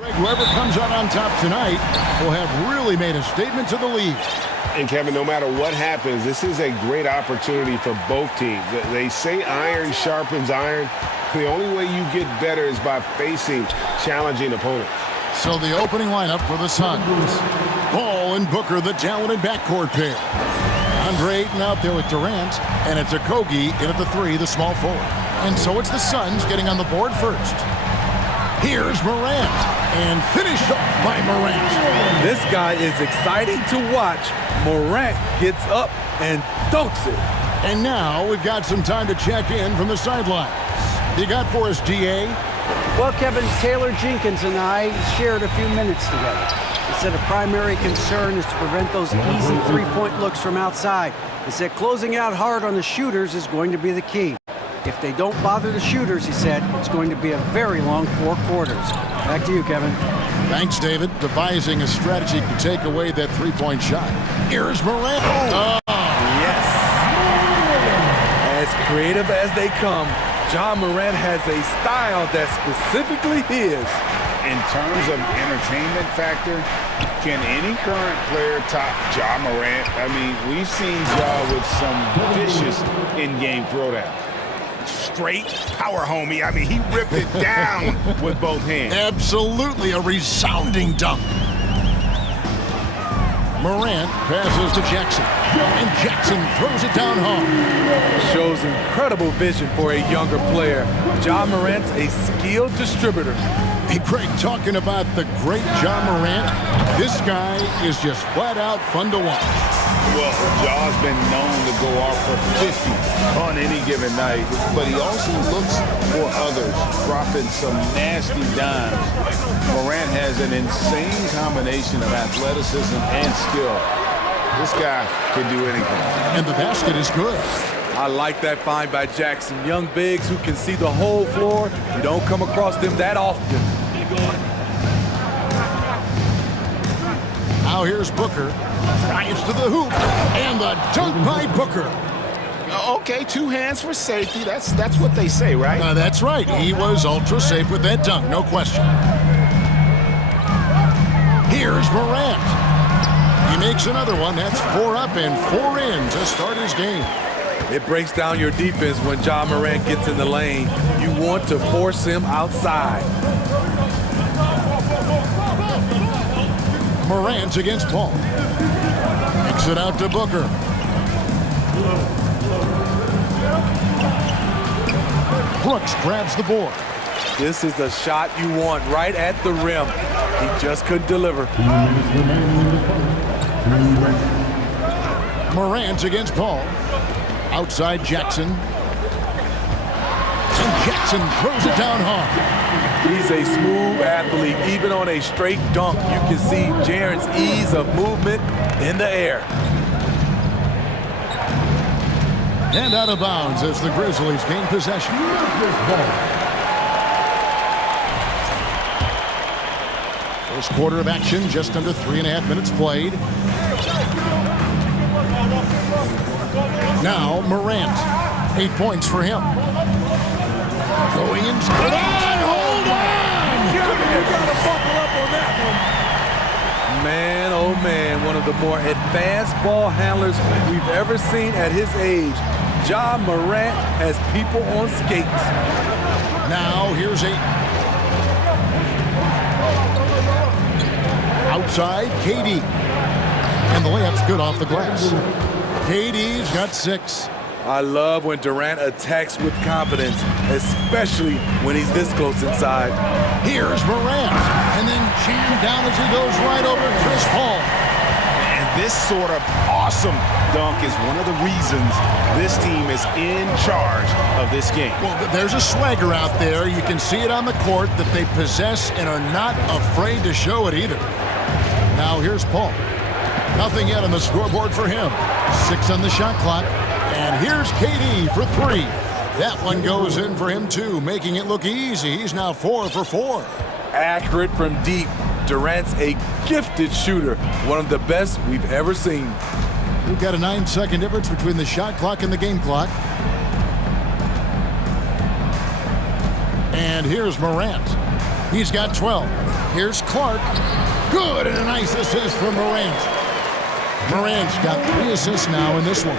Whoever comes out on top tonight will have really made a statement to the league. And Kevin, no matter what happens, this is a great opportunity for both teams. They say iron sharpens iron. The only way you get better is by facing challenging opponents. So the opening lineup for the Suns. Ball and Booker, the talented backcourt pair. Andre Ayton out there with Durant, and it's Okogie in at the 3, the small forward. And so it's the Suns getting on the board first. Here's Morant, and finished off by Morant. This guy is exciting to watch. Morant gets up and dunks it. And now we've got some time to check in from the sidelines. You got for us, DA? Well, Kevin, Taylor Jenkins and I shared a few minutes together. He said a primary concern is to prevent those easy three-point looks from outside. He said closing out hard on the shooters is going to be the key. If they don't bother the shooters, he said, it's going to be a very long 4 quarters. Back to you, Kevin. Thanks, David. Devising a strategy to take away that three-point shot. Here's Morant. Yes. As creative as they come, Ja Morant has a style that's specifically his. In terms of entertainment factor, can any current player top Ja Morant? I mean, we've seen Ja with some vicious in-game throwdown. Straight power, homie. I mean, he ripped it down with both hands. Absolutely a resounding dunk. Morant passes to Jackson, and Jackson throws it down hard. Shows incredible vision for a younger player. Ja Morant's a skilled distributor. Hey, Craig, talking about the great Ja Morant, this guy is just flat out fun to watch. Well, Ja's been known to go off for 50 on any given night, but he also looks for others, dropping some nasty dimes. Morant has an insane combination of athleticism and skill. This guy can do anything. And the basket is good. I like that find by Jackson. Young bigs who can see the whole floor. You don't come across them that often. Now here's Booker. Drives to the hoop, and the dunk by Booker. Okay, 2 hands for safety. That's what they say, right? That's right. He was ultra safe with that dunk, no question. Here's Morant. He makes another one. That's 4 up and 4 in to start his game. It breaks down your defense when Ja Morant gets in the lane. You want to force him outside. Morant against Paul. Kicks it out to Booker. Brooks grabs the board. This is the shot you want right at the rim. He just couldn't deliver. Morant against Paul. Outside Jackson. And Jackson throws it down hard. He's a smooth athlete. Even on a straight dunk, you can see Jaren's ease of movement in the air. And out of bounds as the Grizzlies gain possession. First quarter of action, just under 3.5 minutes played. Now Morant, 8 points for him. Going in. Hold on! You gotta buckle up on that one. Man, oh man, one of the more advanced ball handlers we've ever seen at his age. Ja Morant has people on skates. Now here's Ayton. Outside, KD. And the layup's good off the glass. KD's got 6. I love when Durant attacks with confidence, especially when he's this close inside. Here's Morant, and then jammed down as he goes right over Chris Paul. And this sort of awesome dunk is one of the reasons this team is in charge of this game. Well, there's a swagger out there. You can see it on the court that they possess and are not afraid to show it either. Now here's Paul. Nothing yet on the scoreboard for him. 6 on the shot clock. And here's KD for 3. That one goes in for him too, making it look easy. He's now 4 for 4. Accurate from deep. Durant's a gifted shooter. One of the best we've ever seen. We've got a 9-second difference between the shot clock and the game clock. And here's Morant. He's got 12. Here's Clark. Good, and a nice assist from Morant. Morant's got 3 assists now in this one.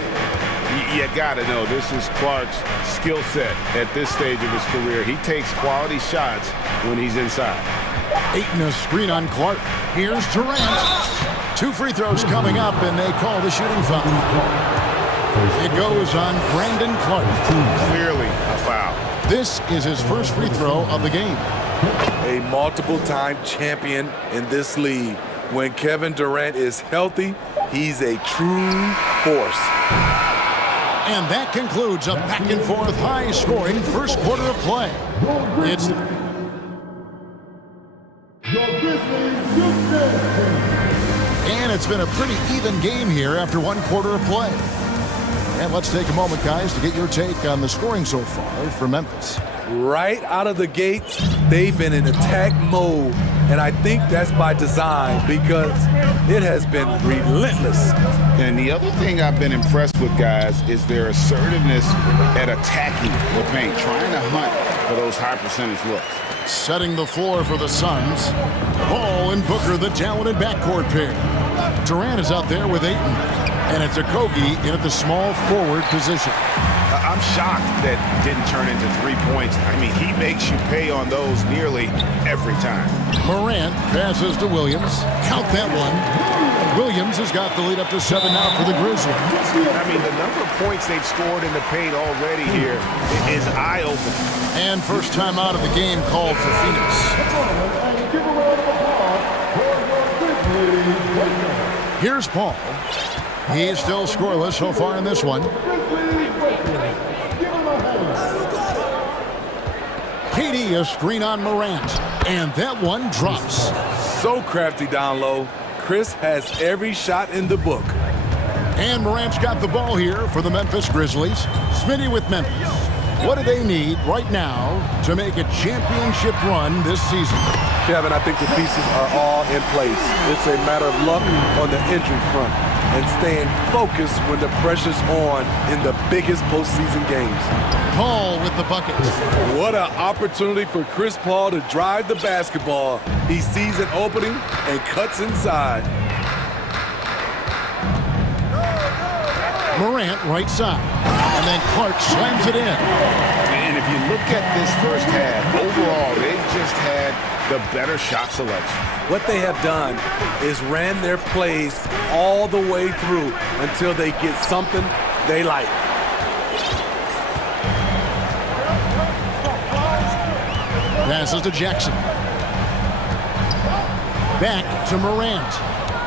You got to know, this is Clark's skill set at this stage of his career. He takes quality shots when he's inside. Ayton a screen on Clark. Here's Durant. 2 free throws coming up, and they call the shooting foul. It goes on Brandon Clark. Clearly a foul. This is his first free throw of the game. A multiple-time champion in this league. When Kevin Durant is healthy, he's a true force. And that concludes a back-and-forth, high-scoring first quarter of play. It's... And it's been a pretty even game here after 1 quarter of play. And let's take a moment, guys, to get your take on the scoring so far for Memphis. Right out of the gates, they've been in attack mode. And I think that's by design because it has been relentless. And the other thing I've been impressed with, guys, is their assertiveness at attacking the paint, trying to hunt for those high percentage looks. Setting the floor for the Suns. Ball and Booker, the talented backcourt pair. Durant is out there with Ayton. And it's Okogie in at the small forward position. I'm shocked that didn't turn into 3 points. I mean, he makes you pay on those nearly every time. Morant passes to Williams. Count that one. Williams has got the lead up to 7 now for the Grizzlies. I mean, the number of points they've scored in the paint already here is eye-opening. And first time out of the game called for Phoenix. Here's Paul. He's still scoreless so far in this one. KD a screen on Morant. And that one drops. So crafty down low. Chris has every shot in the book. And Morant's got the ball here for the Memphis Grizzlies. Smitty with Memphis. What do they need right now to make a championship run this season? Kevin, I think the pieces are all in place. It's a matter of luck on the injury front and staying focused when the pressure's on in the biggest postseason games. Paul with the bucket. What an opportunity for Chris Paul to drive the basketball. He sees an opening and cuts inside. Morant right side. And then Clark slams it in. And if you look at this first half, overall, they've just had the better shot selection. What they have done is ran their plays all the way through until they get something they like. Passes to Jackson. Back to Morant.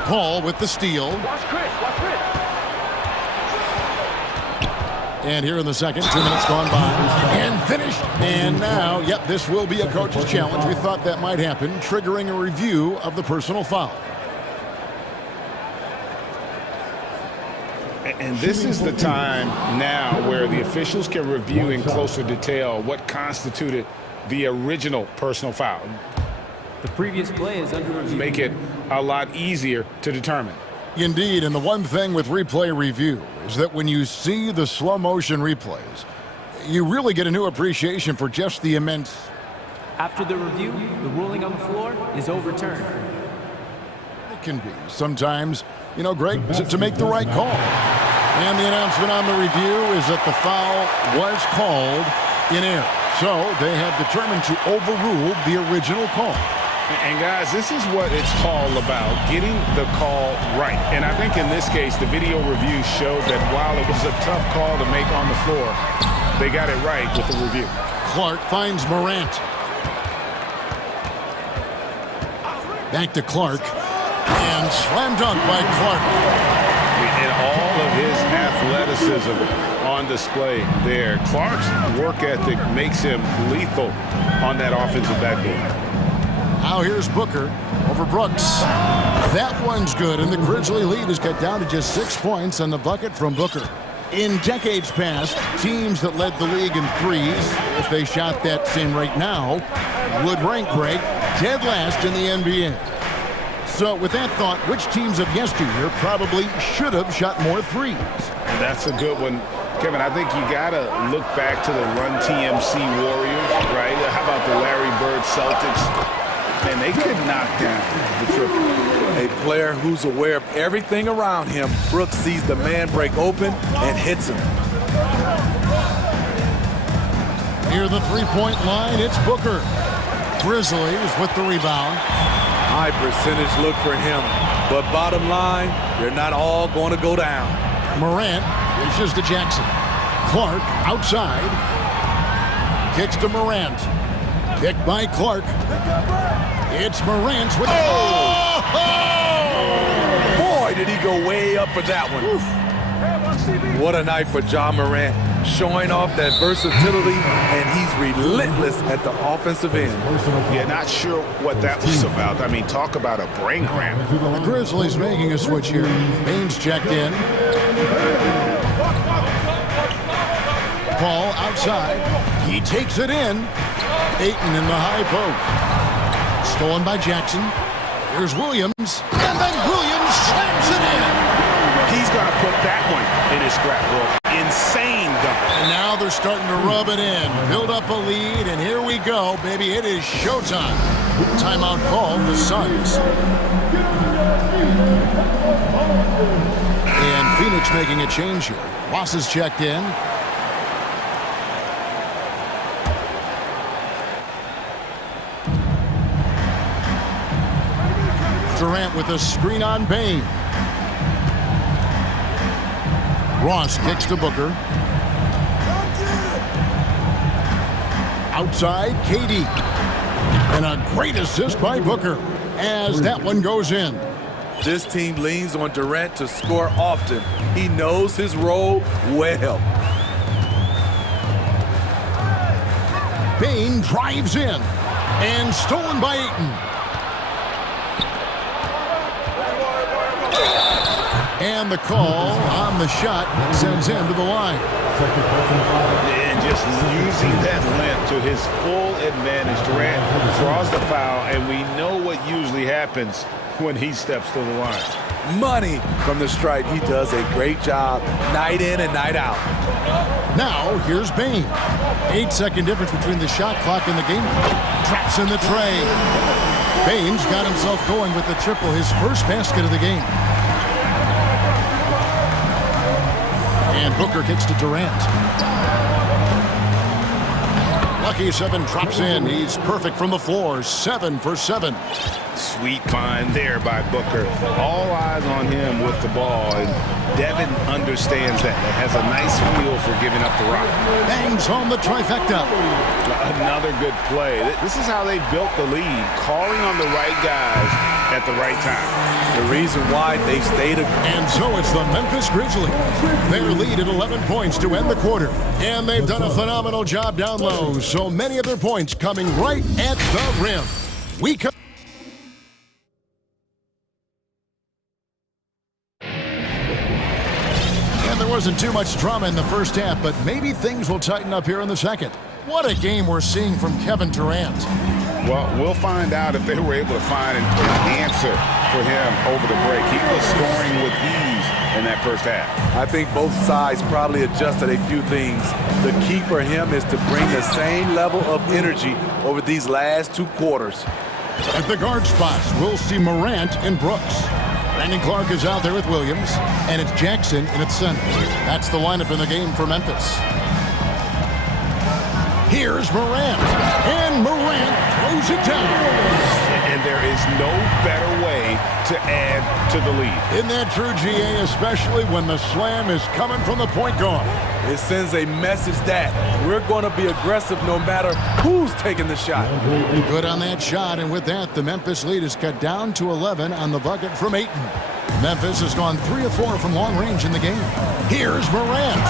Paul with the steal. And here in the second, 2 minutes gone by. And finished. And now, yep, this will be a coach's challenge. We thought that might happen, triggering a review of the personal foul. And this is the time now where the officials can review in closer detail what constituted the original personal foul. The previous play is under review. Make it a lot easier to determine. Indeed, and the one thing with replay review is that when you see the slow motion replays, you really get a new appreciation for just the immense. After the review, the ruling on the floor is overturned. It can be sometimes, you know, Greg, to make the right call. And the announcement on the review is that the foul was called in error. So they have determined to overrule the original call. And guys, this is what it's all about, getting the call right. And I think in this case, the video review showed that while it was a tough call to make on the floor, they got it right with the review. Clark finds Morant. Back to Clark. And slam dunk by Clark. And all of his athleticism on display there. Clark's work ethic makes him lethal on that offensive backboard. Now here's Booker over Brooks. That one's good, and the Grizzly lead is cut down to just 6 points on the bucket from Booker. In decades past, teams that led the league in threes, if they shot that same rate now, would rank, Greg, dead last in the NBA. So with that thought, which teams of yesteryear probably should have shot more threes? And that's a good one. Kevin, I think you got to look back to the Run TMC Warriors, right? How about the Larry Bird Celtics? Man, they could knock down the triple. A player who's aware of everything around him. Brooks sees the man break open and hits him. Near the three-point line, it's Booker. Grizzlies with the rebound. High percentage look for him. But bottom line, they're not all going to go down. Morant reaches to Jackson. Clark outside. Kicks to Morant. Picked by Clark. It's Morant with... Oh! Boy, did he go way up for that one. Oof. What a night for Ja Morant. Showing off that versatility, and he's relentless at the offensive end. Yeah, not sure what that was about. I mean, talk about a brain cramp. The Grizzlies making a switch here. Baines checked in. Paul outside. He takes it in. Ayton in the high post. Stolen by Jackson. Here's Williams. And then Williams slams it in. He's going to put that one in his scrapbook. Insane dunk. And now they're starting to rub it in. Build up a lead, and here we go, baby. It is showtime. Timeout called the Suns. And Phoenix making a change here. Ross is checked in. Durant with a screen on Bane. Ross kicks to Booker. Outside, KD. And a great assist by Booker as that one goes in. This team leans on Durant to score often. He knows his role well. Bane drives in and stolen by Ayton. And the call on the shot sends him to the line. And just using that length to his full advantage. Durant draws the foul, and we know what usually happens when he steps to the line. Money from the stripe. He does a great job night in and night out. Now, here's Bane. 8-second difference between the shot clock and the game clock. Traps in the tray. Bane's got himself going with the triple, his first basket of the game. And Booker kicks to Durant. Lucky 7 drops in. He's perfect from the floor. 7 for 7. Sweet find there by Booker. All eyes on him with the ball. And Devin understands that. Has a nice feel for giving up the rock. Bangs on the trifecta. Another good play. This is how they built the lead. Calling on the right guys at the right time. The reason why they stayed. And so it's the Memphis Grizzlies. Their lead at 11 points to end the quarter. And they've done a phenomenal job down low. So many of their points coming right at the rim. We come. And there wasn't too much drama in the first half, but maybe things will tighten up here in the second. What a game we're seeing from Kevin Durant. Well, we'll find out if they were able to find an answer for him over the break. He was scoring with ease in that first half. I think both sides probably adjusted a few things. The key for him is to bring the same level of energy over these last 2 quarters. At the guard spots, we'll see Morant and Brooks. Brandon Clark is out there with Williams, and it's Jackson in its center. That's the lineup in the game for Memphis. Here's Morant, and Morant throws it down. And there is no better way to add to the lead. Isn't that true, GA, especially when the slam is coming from the point guard? It sends a message that we're going to be aggressive no matter who's taking the shot. Good on that shot, and with that, the Memphis lead is cut down to 11 on the bucket from Ayton. Memphis has gone 3 of 4 from long range in the game. Here's Morant.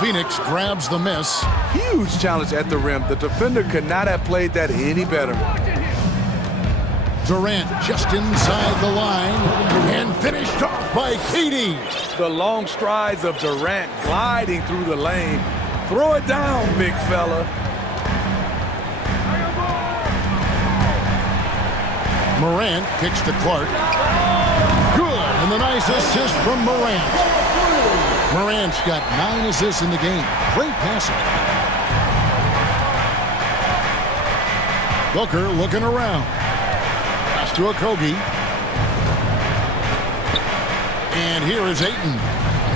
Phoenix grabs the miss. Huge challenge at the rim. The defender could not have played that any better. Durant just inside the line and finished off by KD. The long strides of Durant gliding through the lane. Throw it down, big fella. Morant kicks to Clark. Good, and the nice assist from Morant. Morant's got 9 assists in the game. Great passing. Booker looking around. Pass to Okogie. And here is Ayton.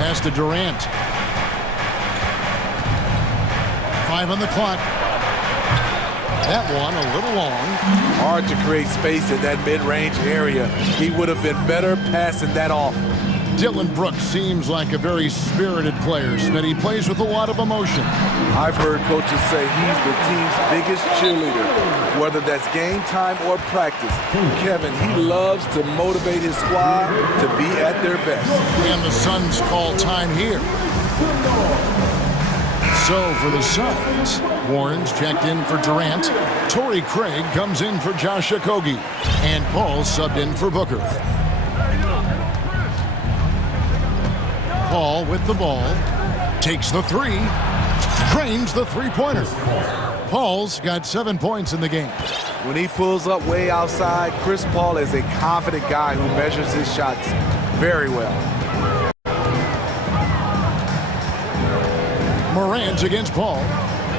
Pass to Durant. 5 on the clock. That one a little long. Hard to create space in that mid-range area. He would have been better passing that off. Dylan Brooks seems like a very spirited player, but he plays with a lot of emotion. I've heard coaches say he's the team's biggest cheerleader, whether that's game time or practice. Kevin, he loves to motivate his squad to be at their best. And the Suns call time here. So for the Suns, Warren's checked in for Durant. Torrey Craig comes in for Josh Okogie. And Paul subbed in for Booker. Paul with the ball. Takes the three. Drains the three-pointer. Paul's got 7 points in the game. When he pulls up way outside, Chris Paul is a confident guy who measures his shots very well. Morant's against Paul.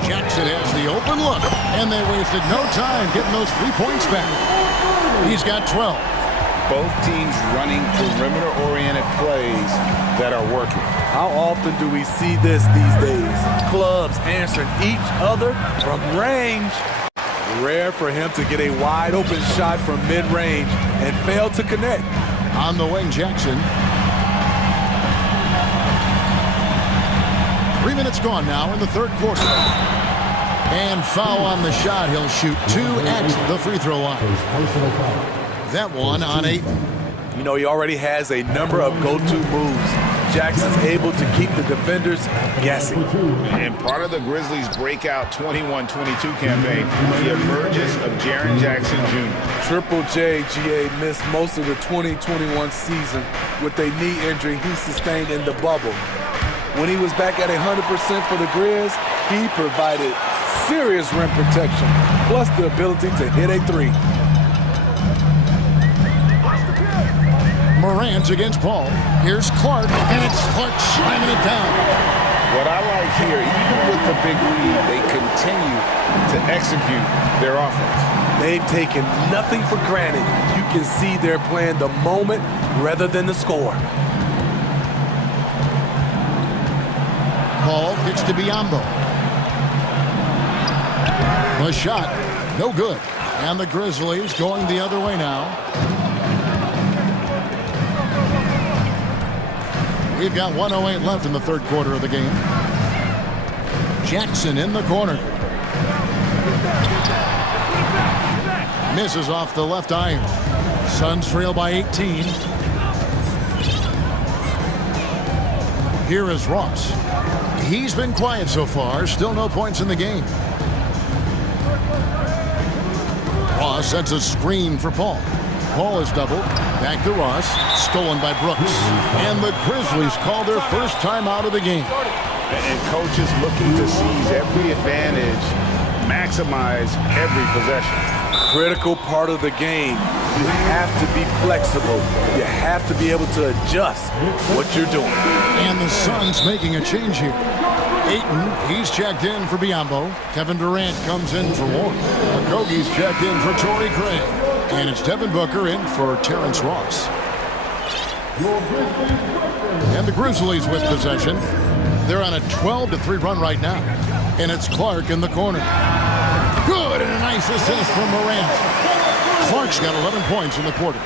Jackson has the open look, and they wasted no time getting those 3 points back. He's got 12. Both teams running perimeter-oriented plays that are working. How often do we see this these days? Clubs answering each other from range. Rare for him to get a wide-open shot from mid-range and fail to connect. On the wing, Jackson. 3 minutes gone now in the third quarter. And foul on the shot. He'll shoot 2 at the free throw line. That one on 8. You know, he already has a number of go-to moves. Jackson's able to keep the defenders guessing. And part of the Grizzlies' breakout 21-22 campaign, the emergence of Jaren Jackson Jr. Triple J, GA, missed most of the 2021 season with a knee injury he sustained in the bubble. When he was back at 100% for the Grizz, he provided serious rim protection, plus the ability to hit a three. Morant against Paul. Here's Clark, and it's Clark slamming it down. What I like here, even with the big lead, they continue to execute their offense. They've taken nothing for granted. You can see they're playing the moment rather than the score. Paul gets to Biyombo. The shot, no good. And the Grizzlies going the other way now. We've got 1:08 left in the third quarter of the game. Jackson in the corner. Misses off the left iron. Suns trail by 18. Here is Ross. He's been quiet so far. Still no points in the game. Ross sets a screen for Paul. Paul is doubled. Back to Ross. Stolen by Brooks. And the Grizzlies call their first time out of the game. And coaches looking to seize every advantage, maximize every possession. Critical part of the game. You have to be flexible. You have to be able to adjust what you're doing. And the Suns making a change here. Ayton, he's checked in for Biyombo. Kevin Durant comes in for Warren. Okogie's checked in for Torrey Craig. And it's Devin Booker in for Terrence Ross. And the Grizzlies with possession. They're on a 12-3 run right now. And it's Clark in the corner. Good, and a nice assist from Morant. Clark's got 11 points in the quarter.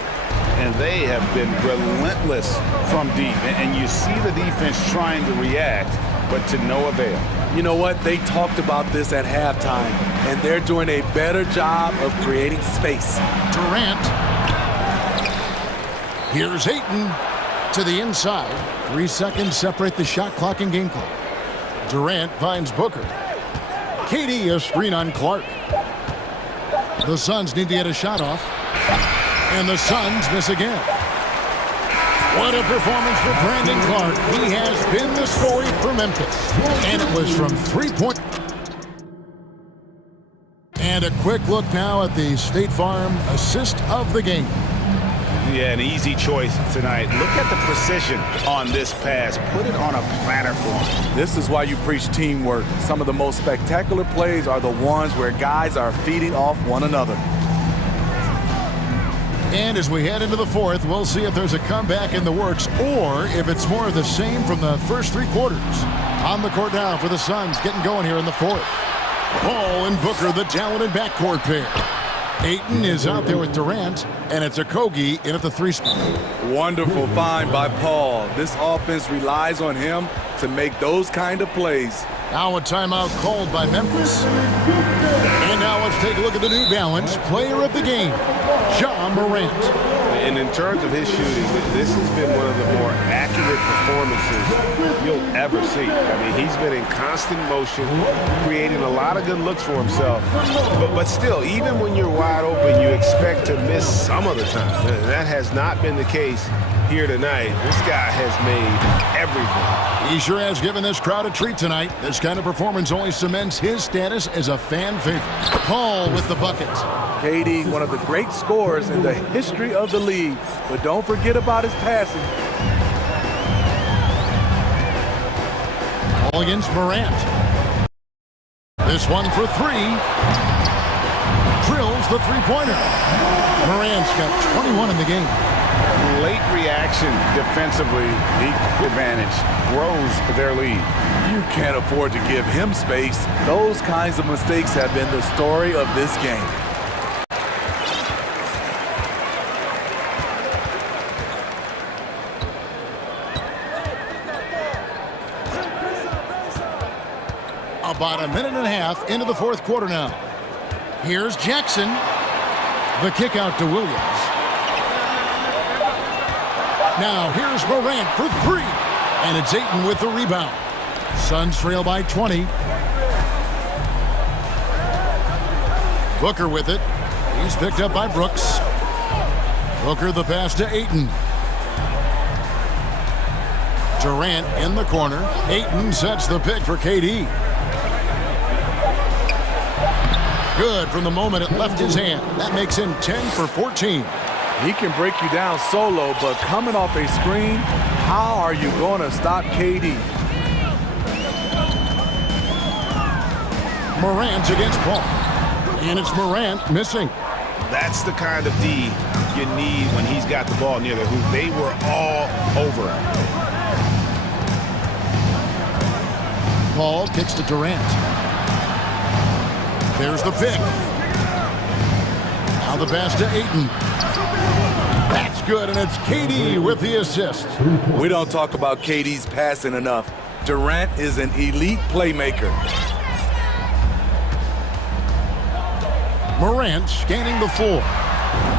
And they have been relentless from deep. And you see the defense trying to react, but to no avail. You know what? They talked about this at halftime, and they're doing a better job of creating space. Durant. Here's Ayton to the inside. 3 seconds separate the shot clock and game clock. Durant finds Booker. KD a screen on Clark. The Suns need to get a shot off. And the Suns miss again. What a performance for Brandon Clark. He has been the story for Memphis. And it was from 3-point. And a quick look now at the State Farm assist of the game. Yeah, an easy choice tonight. Look at the precision on this pass. Put it on a platter for him. This is why you preach teamwork. Some of the most spectacular plays are the ones where guys are feeding off one another. And as we head into the fourth, we'll see if there's a comeback in the works or if it's more of the same from the first three quarters. On the court now for the Suns, getting going here in the fourth. Paul and Booker, the talented backcourt pair. Ayton is out there with Durant, and it's Okogie in at the three spot. Wonderful find by Paul. This offense relies on him to make those kind of plays. Now a timeout called by Memphis. And now let's take a look at the New Balance player of the game, Ja Morant. And in terms of his shooting, this has been one of the more accurate performances you'll ever see. I mean, he's been in constant motion, creating a lot of good looks for himself. But still, even when you're wide open, you expect to miss some of the time. That has not been the case here tonight. This guy has made everything. He sure has given this crowd a treat tonight. This kind of performance only cements his status as a fan favorite. Paul with the bucket. KD, one of the great scorers in the history of the league. But don't forget about his passing. All against Morant. This one for three. Drills the three-pointer. Morant's got 21 in the game. Late reaction defensively, equal advantage, grows their lead. You can't afford to give him space. Those kinds of mistakes have been the story of this game. About a minute and a half into the fourth quarter now. Here's Jackson. The kick out to Williams. Now here's Morant for three. And it's Ayton with the rebound. Suns trail by 20. Booker with it. He's picked up by Brooks. Booker the pass to Ayton. Durant in the corner. Ayton sets the pick for KD. Good from the moment it left his hand. That makes him 10 for 14. He can break you down solo, but coming off a screen, how are you going to stop KD? Morant against Paul. And it's Morant missing. That's the kind of D you need when he's got the ball near the hoop. They were all over him. Paul kicks to Durant. There's the pick. Now the pass to Ayton. That's good, and it's KD with the assist. We don't talk about KD's passing enough. Durant is an elite playmaker. Morant scanning the floor.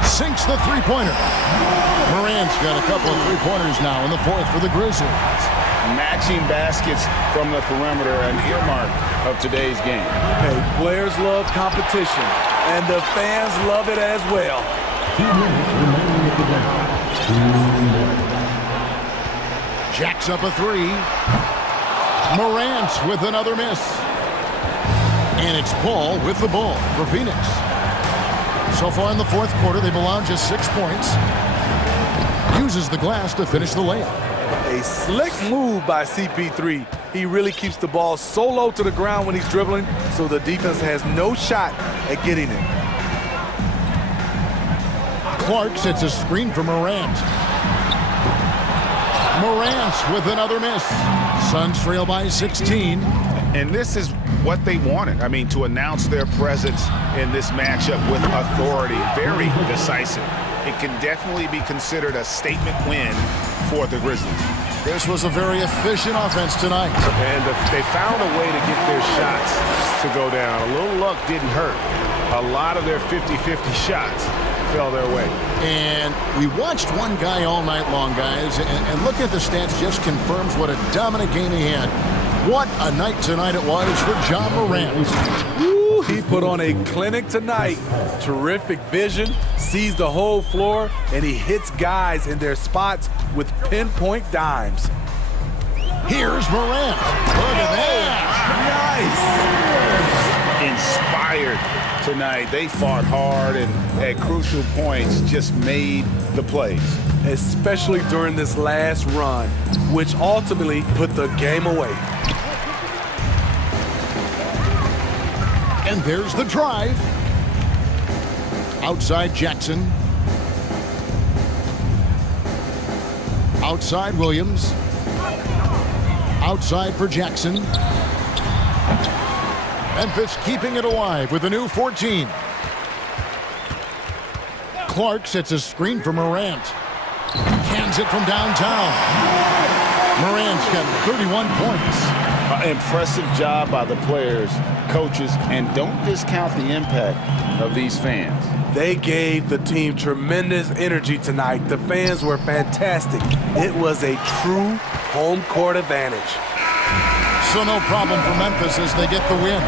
Sinks the three-pointer. Morant's got a couple of three-pointers now in the fourth for the Grizzlies. Matching baskets from the perimeter, an earmark of today's game. Hey, players love competition, and the fans love it as well. 2 minutes remaining at the break. Jacks up a three. Morant with another miss. And it's Paul with the ball for Phoenix. So far in the fourth quarter, they've allowed just 6 points. Uses the glass to finish the layup. A slick move by CP3. He really keeps the ball so low to the ground when he's dribbling, so the defense has no shot at getting it. Clark sets a screen for Morant. Morant with another miss. Suns trail by 16. And this is what they wanted. I mean, to announce their presence in this matchup with authority. Very decisive. It can definitely be considered a statement win for the Grizzlies. This was a very efficient offense tonight. And they found a way to get their shots to go down. A little luck didn't hurt. A lot of their 50-50 shots fell their way. And we watched one guy all night long, guys, and look at the stats just confirms what a dominant game he had. What a night tonight it was for Ja Morant. Woo, he put on a clinic tonight. Terrific vision, sees the whole floor, and he hits guys in their spots with pinpoint dimes. Here's Morant. Look at that. Nice. Inspired tonight. They fought hard and at crucial points just made the plays. Especially during this last run, which ultimately put the game away. And there's the drive. Outside Jackson. Outside Williams. Outside for Jackson. Memphis keeping it alive with a new 14. Clark sets a screen for Morant. Cans it from downtown. Morant's got 31 points. Impressive job by the players, coaches, and don't discount the impact of these fans. They gave the team tremendous energy tonight. The fans were fantastic. It was a true home court advantage. So no problem for Memphis as they get the win.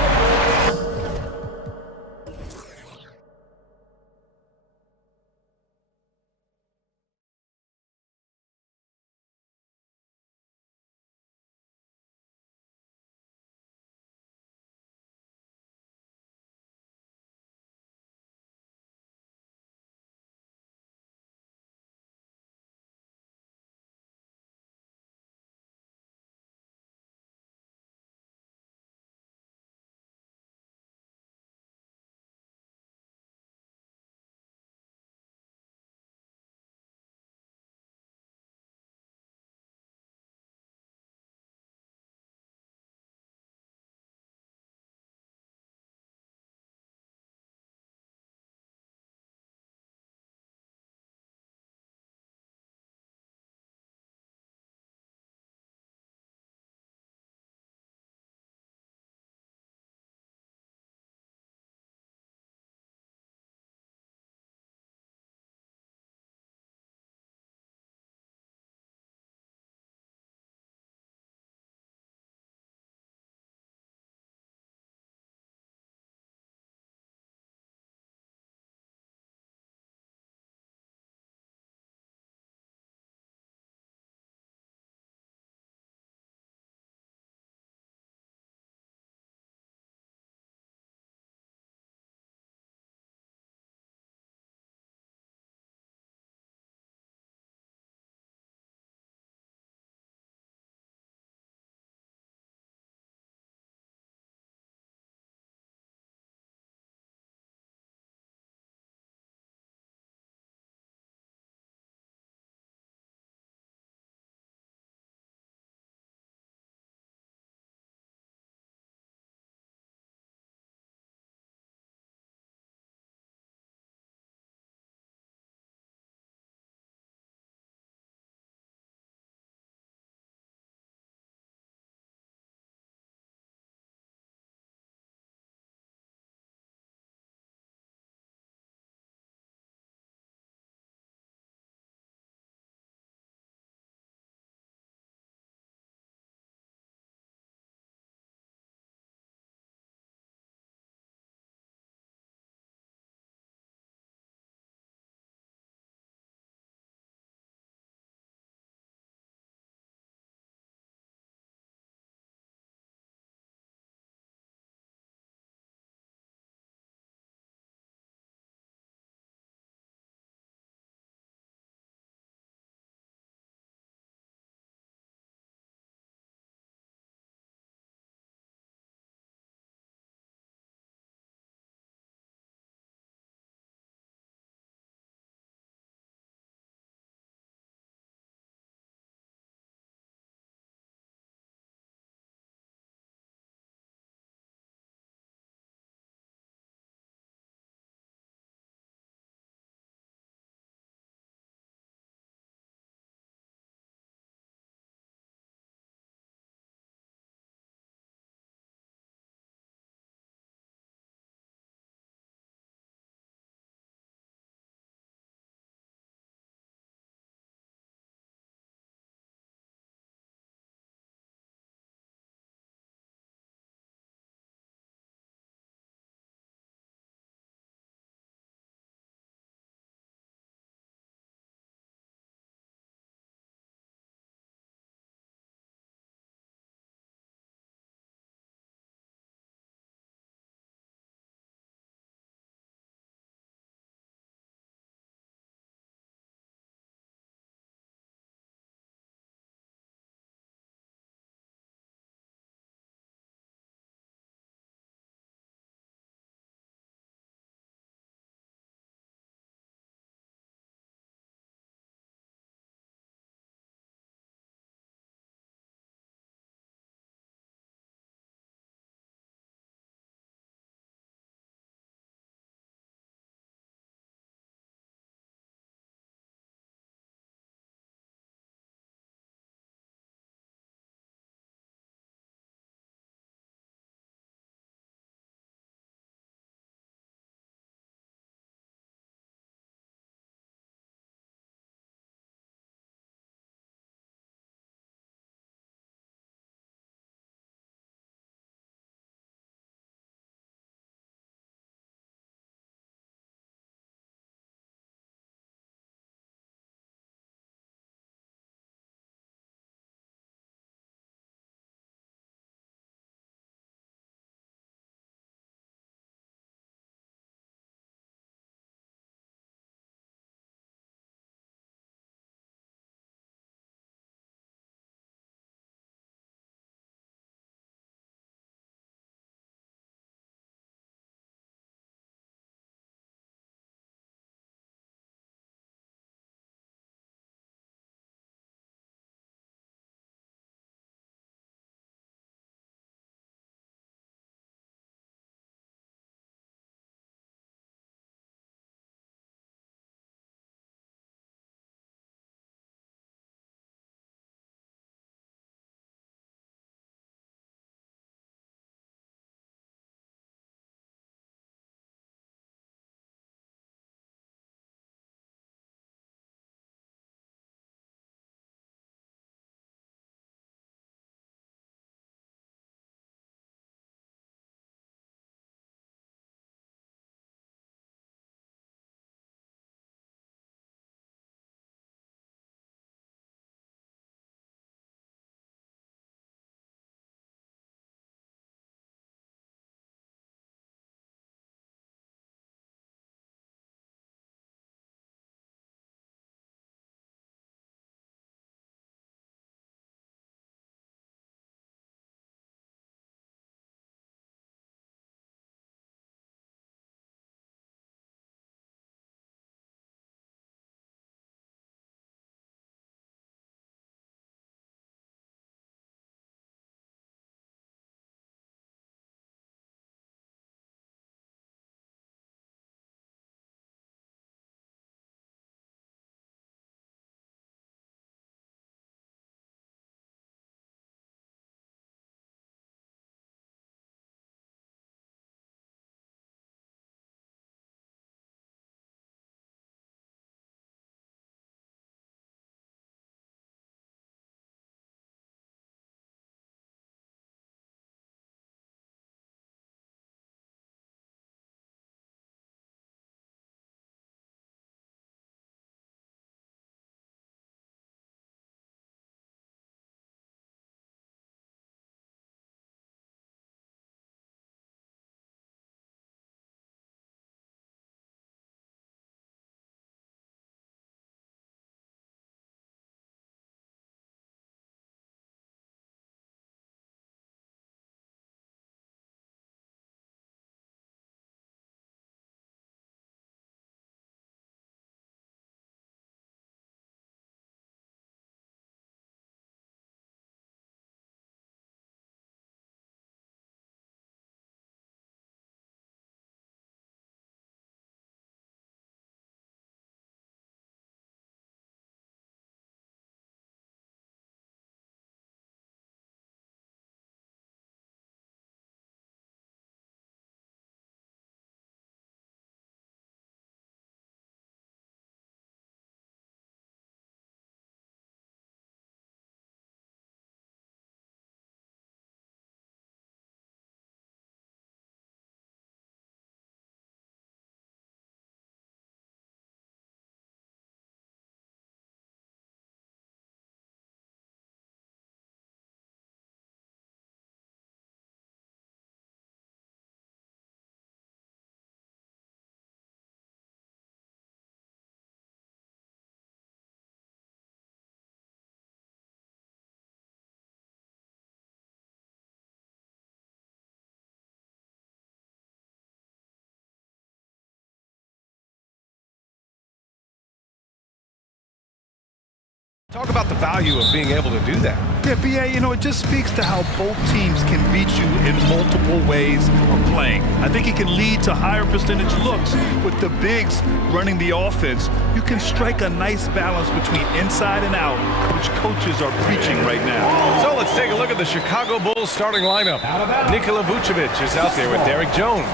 Talk about the value of being able to do that. Yeah, B.A., you know, it just speaks to how both teams can beat you in multiple ways of playing. I think he can lead to higher percentage looks with the bigs running the offense. You can strike a nice balance between inside and out, which coaches are preaching right now. So let's take a look at the Chicago Bulls starting lineup. Nikola Vucevic is out there with Derek Jones.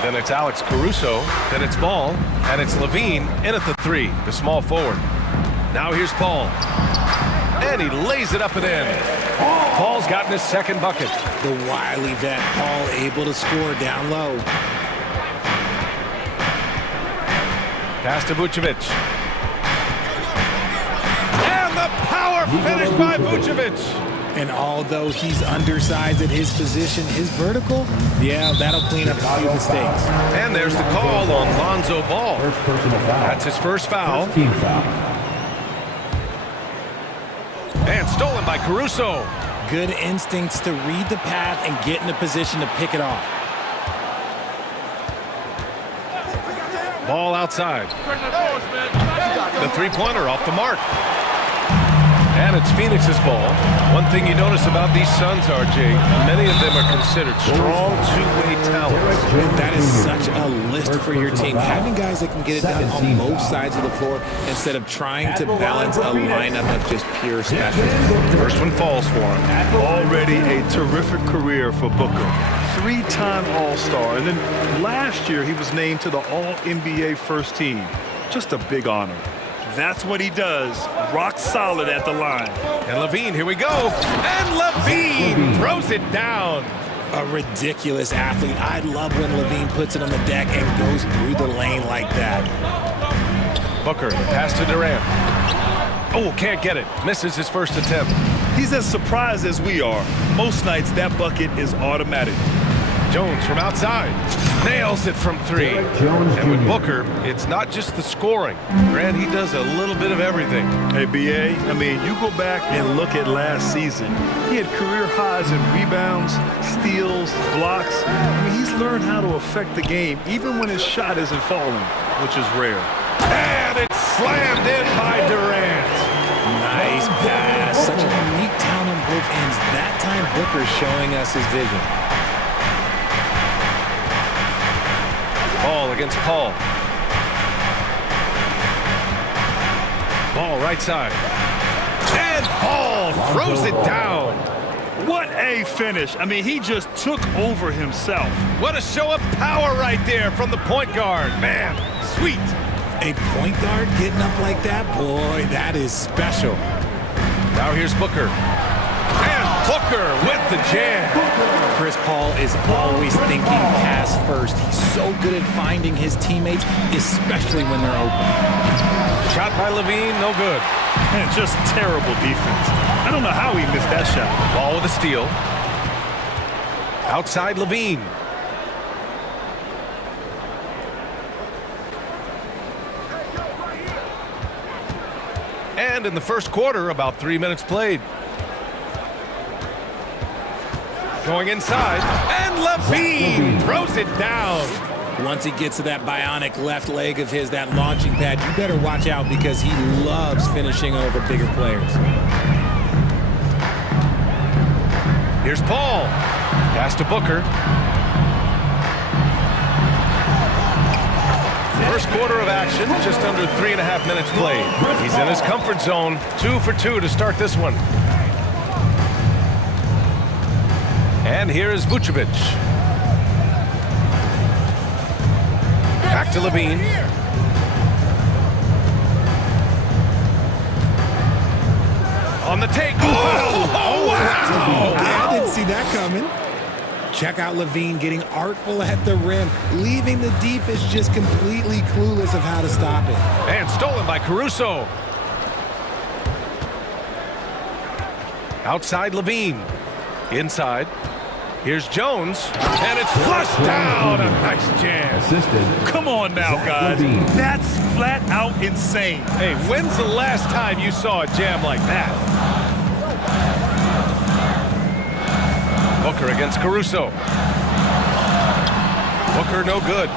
Then it's Alex Caruso. Then it's Ball. And it's Levine in at the 3, the small forward. Now here's Paul. And he lays it up and in. Paul's gotten his second bucket. The wily vet, Paul, able to score down low. Pass to Vucevic. And the power finish by Vucevic. And although he's undersized at his position, his vertical, yeah, that'll clean up a few mistakes. And there's the call on Lonzo Ball. That's his first foul. Team foul. And stolen by Caruso. Good instincts to read the path and get in a position to pick it off. Ball outside. The three-pointer off the mark. And it's Phoenix's ball. One thing you notice about these Suns, RJ, many of them are considered strong two-way talents. That is such a list for your team. Having guys that can get it done on both sides of the floor instead of trying to balance a lineup of just pure specialists. First one falls for him. Already a terrific career for Booker. 3-time All-Star. And then last year he was named to the All-NBA first team. Just a big honor. That's what he does. Rock solid at the line. And Levine, here we go. And Levine throws it down. A ridiculous athlete. I love when Levine puts it on the deck and goes through the lane like that. Booker, the pass to Durant. Oh, can't get it. Misses his first attempt. He's as surprised as we are. Most nights that bucket is automatic. Jones from outside. Nails it from 3. And with Booker, it's not just the scoring. Grant, he does a little bit of everything. Hey, B.A., I mean, you go back and look at last season. He had career highs in rebounds, steals, blocks. I mean, he's learned how to affect the game, even when his shot isn't falling, which is rare. And it's slammed in by Durant. Nice pass. Such a unique talent on both ends. That time, Booker's showing us his vision. Ball against Paul. Ball right side. And Paul throws it down. What a finish. I mean, he just took over himself. What a show of power right there from the point guard. Man, sweet. A point guard getting up like that? Boy, that is special. Now here's Booker. And Booker with the jam. Chris Paul is always thinking pass first. He's so good at finding his teammates, especially when they're open. Shot by Levine, no good. And just terrible defense. I don't know how he missed that shot. Ball with a steal. Outside Levine. And in the first quarter, about 3 minutes played. Going inside, and Levine throws it down. Once he gets to that bionic left leg of his, that launching pad, you better watch out because he loves finishing over bigger players. Here's Paul. Pass to Booker. First quarter of action, just under 3.5 minutes played. He's in his comfort zone, 2 for 2 to start this one. And here is Vucevic. Back to Levine. On the take. Oh, wow! I didn't see that coming. Check out Levine getting artful at the rim, leaving the defense just completely clueless of how to stop it. And stolen by Caruso. Outside Levine. Inside. Here's Jones. And it's flushed down. A nice jam. Come on now, guys. That's flat out insane. Hey, when's the last time you saw a jam like that? Booker against Caruso. Booker no good.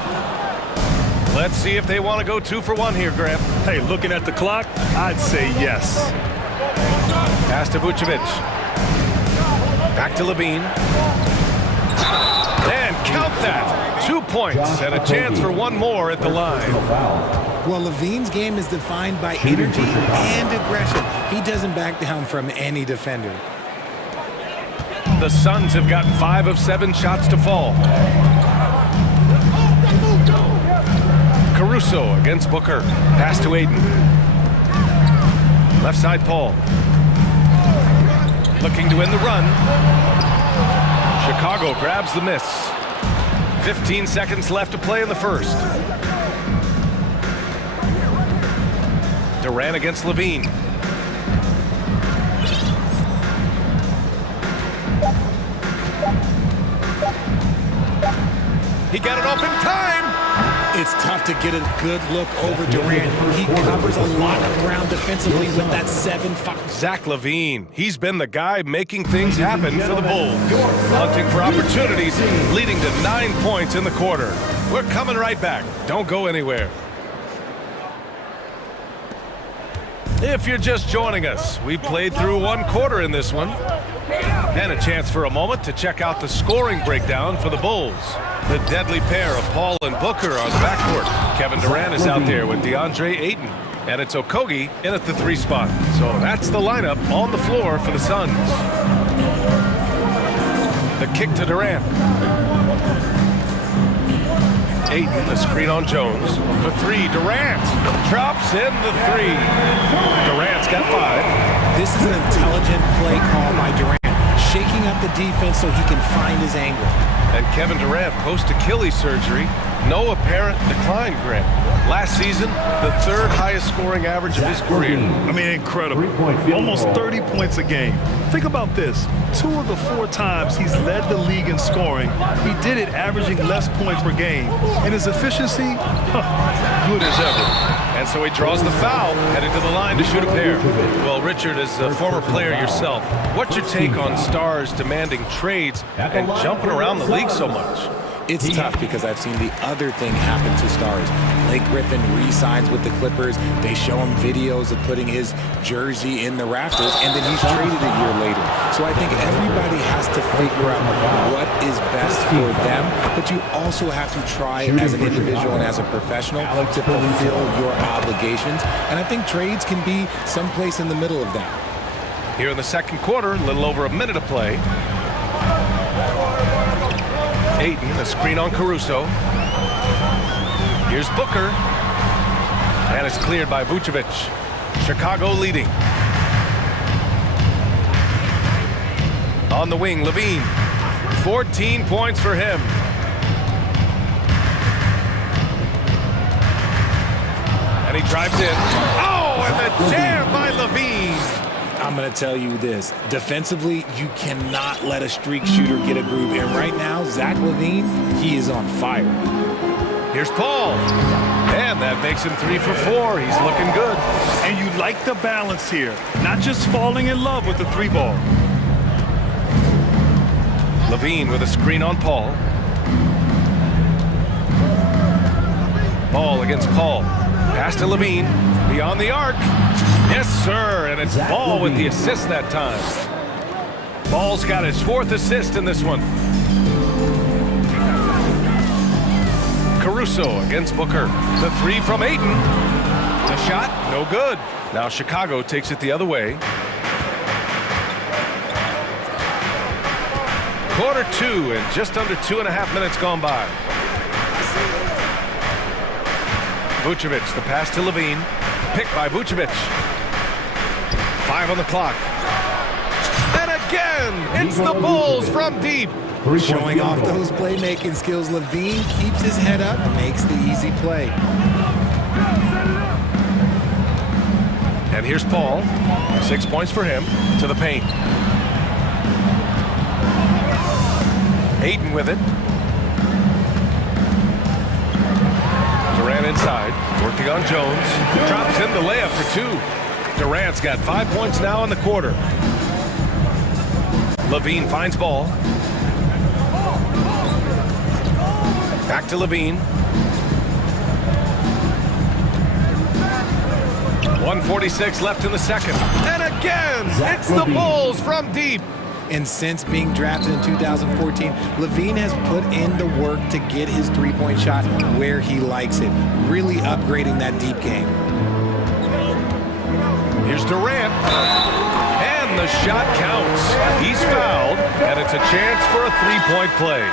Let's see if they want to go 2 for 1 here, Graham. Hey, looking at the clock, I'd say yes. Pass to Vucevic. Back to Levine. And count that. 2 points and a chance for one more at the line. Well, Levine's game is defined by energy and aggression. He doesn't back down from any defender. The Suns have gotten 5 of 7 shots to fall. Caruso against Booker. Pass to Aiden. Left side Paul. Looking to win the run. Chicago grabs the miss. 15 seconds left to play in the first. Durant against Levine. He got it off in time. It's tough to get a good look over Durant. He covers a lot of ground defensively with that 7-5. Zach LaVine, he's been the guy making things happen for the Bulls. Hunting for opportunities, leading to 9 points in the quarter. We're coming right back. Don't go anywhere. If you're just joining us, we played through 1 quarter in this one. And a chance for a moment to check out the scoring breakdown for the Bulls. The deadly pair of Paul and Booker on the backcourt. Kevin Durant is out there with DeAndre Ayton. And it's Okogie in at the 3 spot. So that's the lineup on the floor for the Suns. The kick to Durant. Ayton, the screen on Jones. For 3, Durant drops in the 3. Durant's got 5. This is an intelligent play call by Durant, shaking up the defense so he can find his angle. And Kevin Durant, post-Achilles surgery, no apparent decline, Grant. Last season, the 3rd highest scoring average of his career. I mean, incredible. Almost 30 points a game. Think about this. 2 of the 4 times he's led the league in scoring, he did it averaging less points per game. And his efficiency, good as ever. And so he draws the foul, heading to the line to shoot a pair. Well, Richard, as a former player yourself, what's your take on stars demanding trades and jumping around the league so much? It's tough because I've seen the other thing happen to stars. Blake Griffin re-signs with the Clippers. They show him videos of putting his jersey in the rafters, and then he's traded a year later. So I think everybody has to figure out what is best for them, but you also have to try as an individual and as a professional to fulfill your obligations. And I think trades can be someplace in the middle of that. Here in the second quarter, a little over a minute of play. Ayton, a screen on Caruso. Here's Booker. And it's cleared by Vucevic. Chicago leading. On the wing, Levine. 14 points for him. And he drives in. Oh, and the jam by Levine. I'm going to tell you this. Defensively, you cannot let a streak shooter get a groove. And right now, Zach LaVine, he is on fire. Here's Paul. And that makes him 3 for 4. He's looking good. And you like the balance here. Not just falling in love with the 3 ball. Levine with a screen on Paul. Ball against Paul. Pass to Levine. Beyond the arc. Yes, sir. And it's Ball with the assist that time. Ball's got his 4th assist in this one. Caruso against Booker. The 3 from Ayton. The shot, no good. Now Chicago takes it the other way. Quarter 2 and just under 2.5 minutes gone by. Vucevic, the pass to Levine. Picked by Vucevic. 5 on the clock. And again, it's the Bulls from deep. Showing off those playmaking skills, Levine keeps his head up and makes the easy play. And here's Paul. 6 points for him. To the paint. Ayton with it. Durant inside. Working on Jones. Drops in the layup for 2. Durant's got 5 points now in the quarter. Levine finds Ball. Back to Levine. 1:46 left in the second. And again, it's the Bulls from deep. And since being drafted in 2014, Levine has put in the work to get his three-point shot where he likes it, really upgrading that deep game. Here's Durant. And the shot counts. He's fouled, and it's a chance for a three-point play.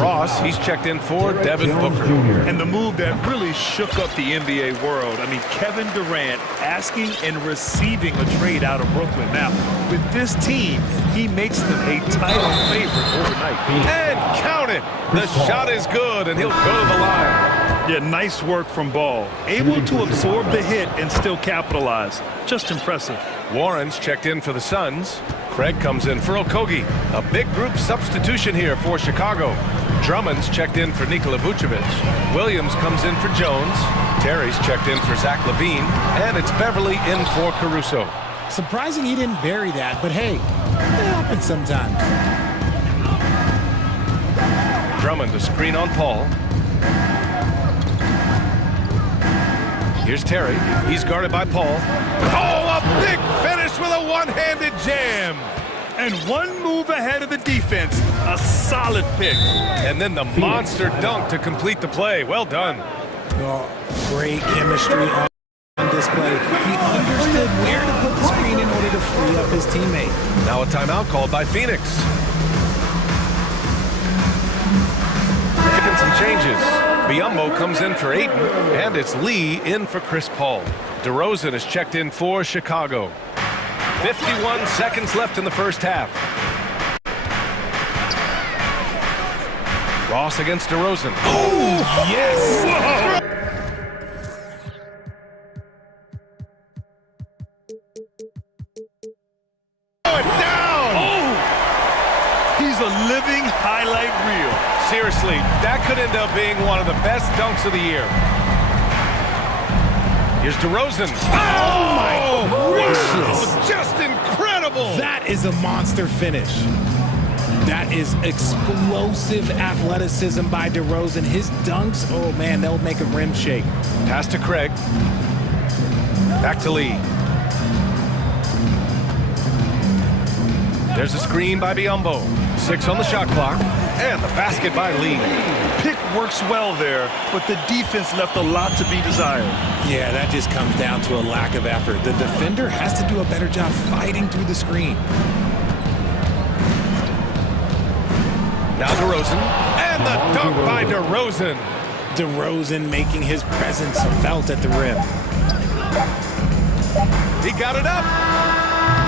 Ross, he's checked in for Devin Booker. And the move that really shook up the NBA world. I mean, Kevin Durant asking and receiving a trade out of Brooklyn. Now, with this team, he makes them a title favorite overnight. And count it. The shot is good, and he'll go to the line. Yeah, nice work from Ball. Able to absorb the hit and still capitalize. Just impressive. Warren's checked in for the Suns. Craig comes in for Okogie. A big group substitution here for Chicago. Drummond's checked in for Nikola Vucevic. Williams comes in for Jones. Terry's checked in for Zach LaVine. And it's Beverly in for Caruso. Surprising he didn't bury that, but hey, it happens sometimes. Drummond to screen on Paul. Here's Terry. He's guarded by Paul. Oh, a big finish with a one-handed jam. And one move ahead of the defense. A solid pick. And then the monster dunk to complete the play. Well done. Oh, great chemistry on display. He understood where to put the screen in order to free up his teammate. Now a timeout called by Phoenix. Making some changes. Biyombo comes in for Ayton, and it's Lee in for Chris Paul. DeRozan is checked in for Chicago. 51 seconds left in the first half. Ross against DeRozan. Oh, yes! Whoa. Down! Oh! He's a living highlight reel. Seriously, that could end up being one of the best dunks of the year. Here's DeRozan. Oh my wow! Just incredible! That is a monster finish. That is explosive athleticism by DeRozan. His dunks, oh man, they'll make a rim shake. Pass to Craig. Back to Lee. There's a screen by Biyombo. 6 on the shot clock. And the basket by Lee. Pick works well there, but the defense left a lot to be desired. Yeah, that just comes down to a lack of effort. The defender has to do a better job fighting through the screen. Now DeRozan. And the dunk by DeRozan. DeRozan making his presence felt at the rim. He got it up.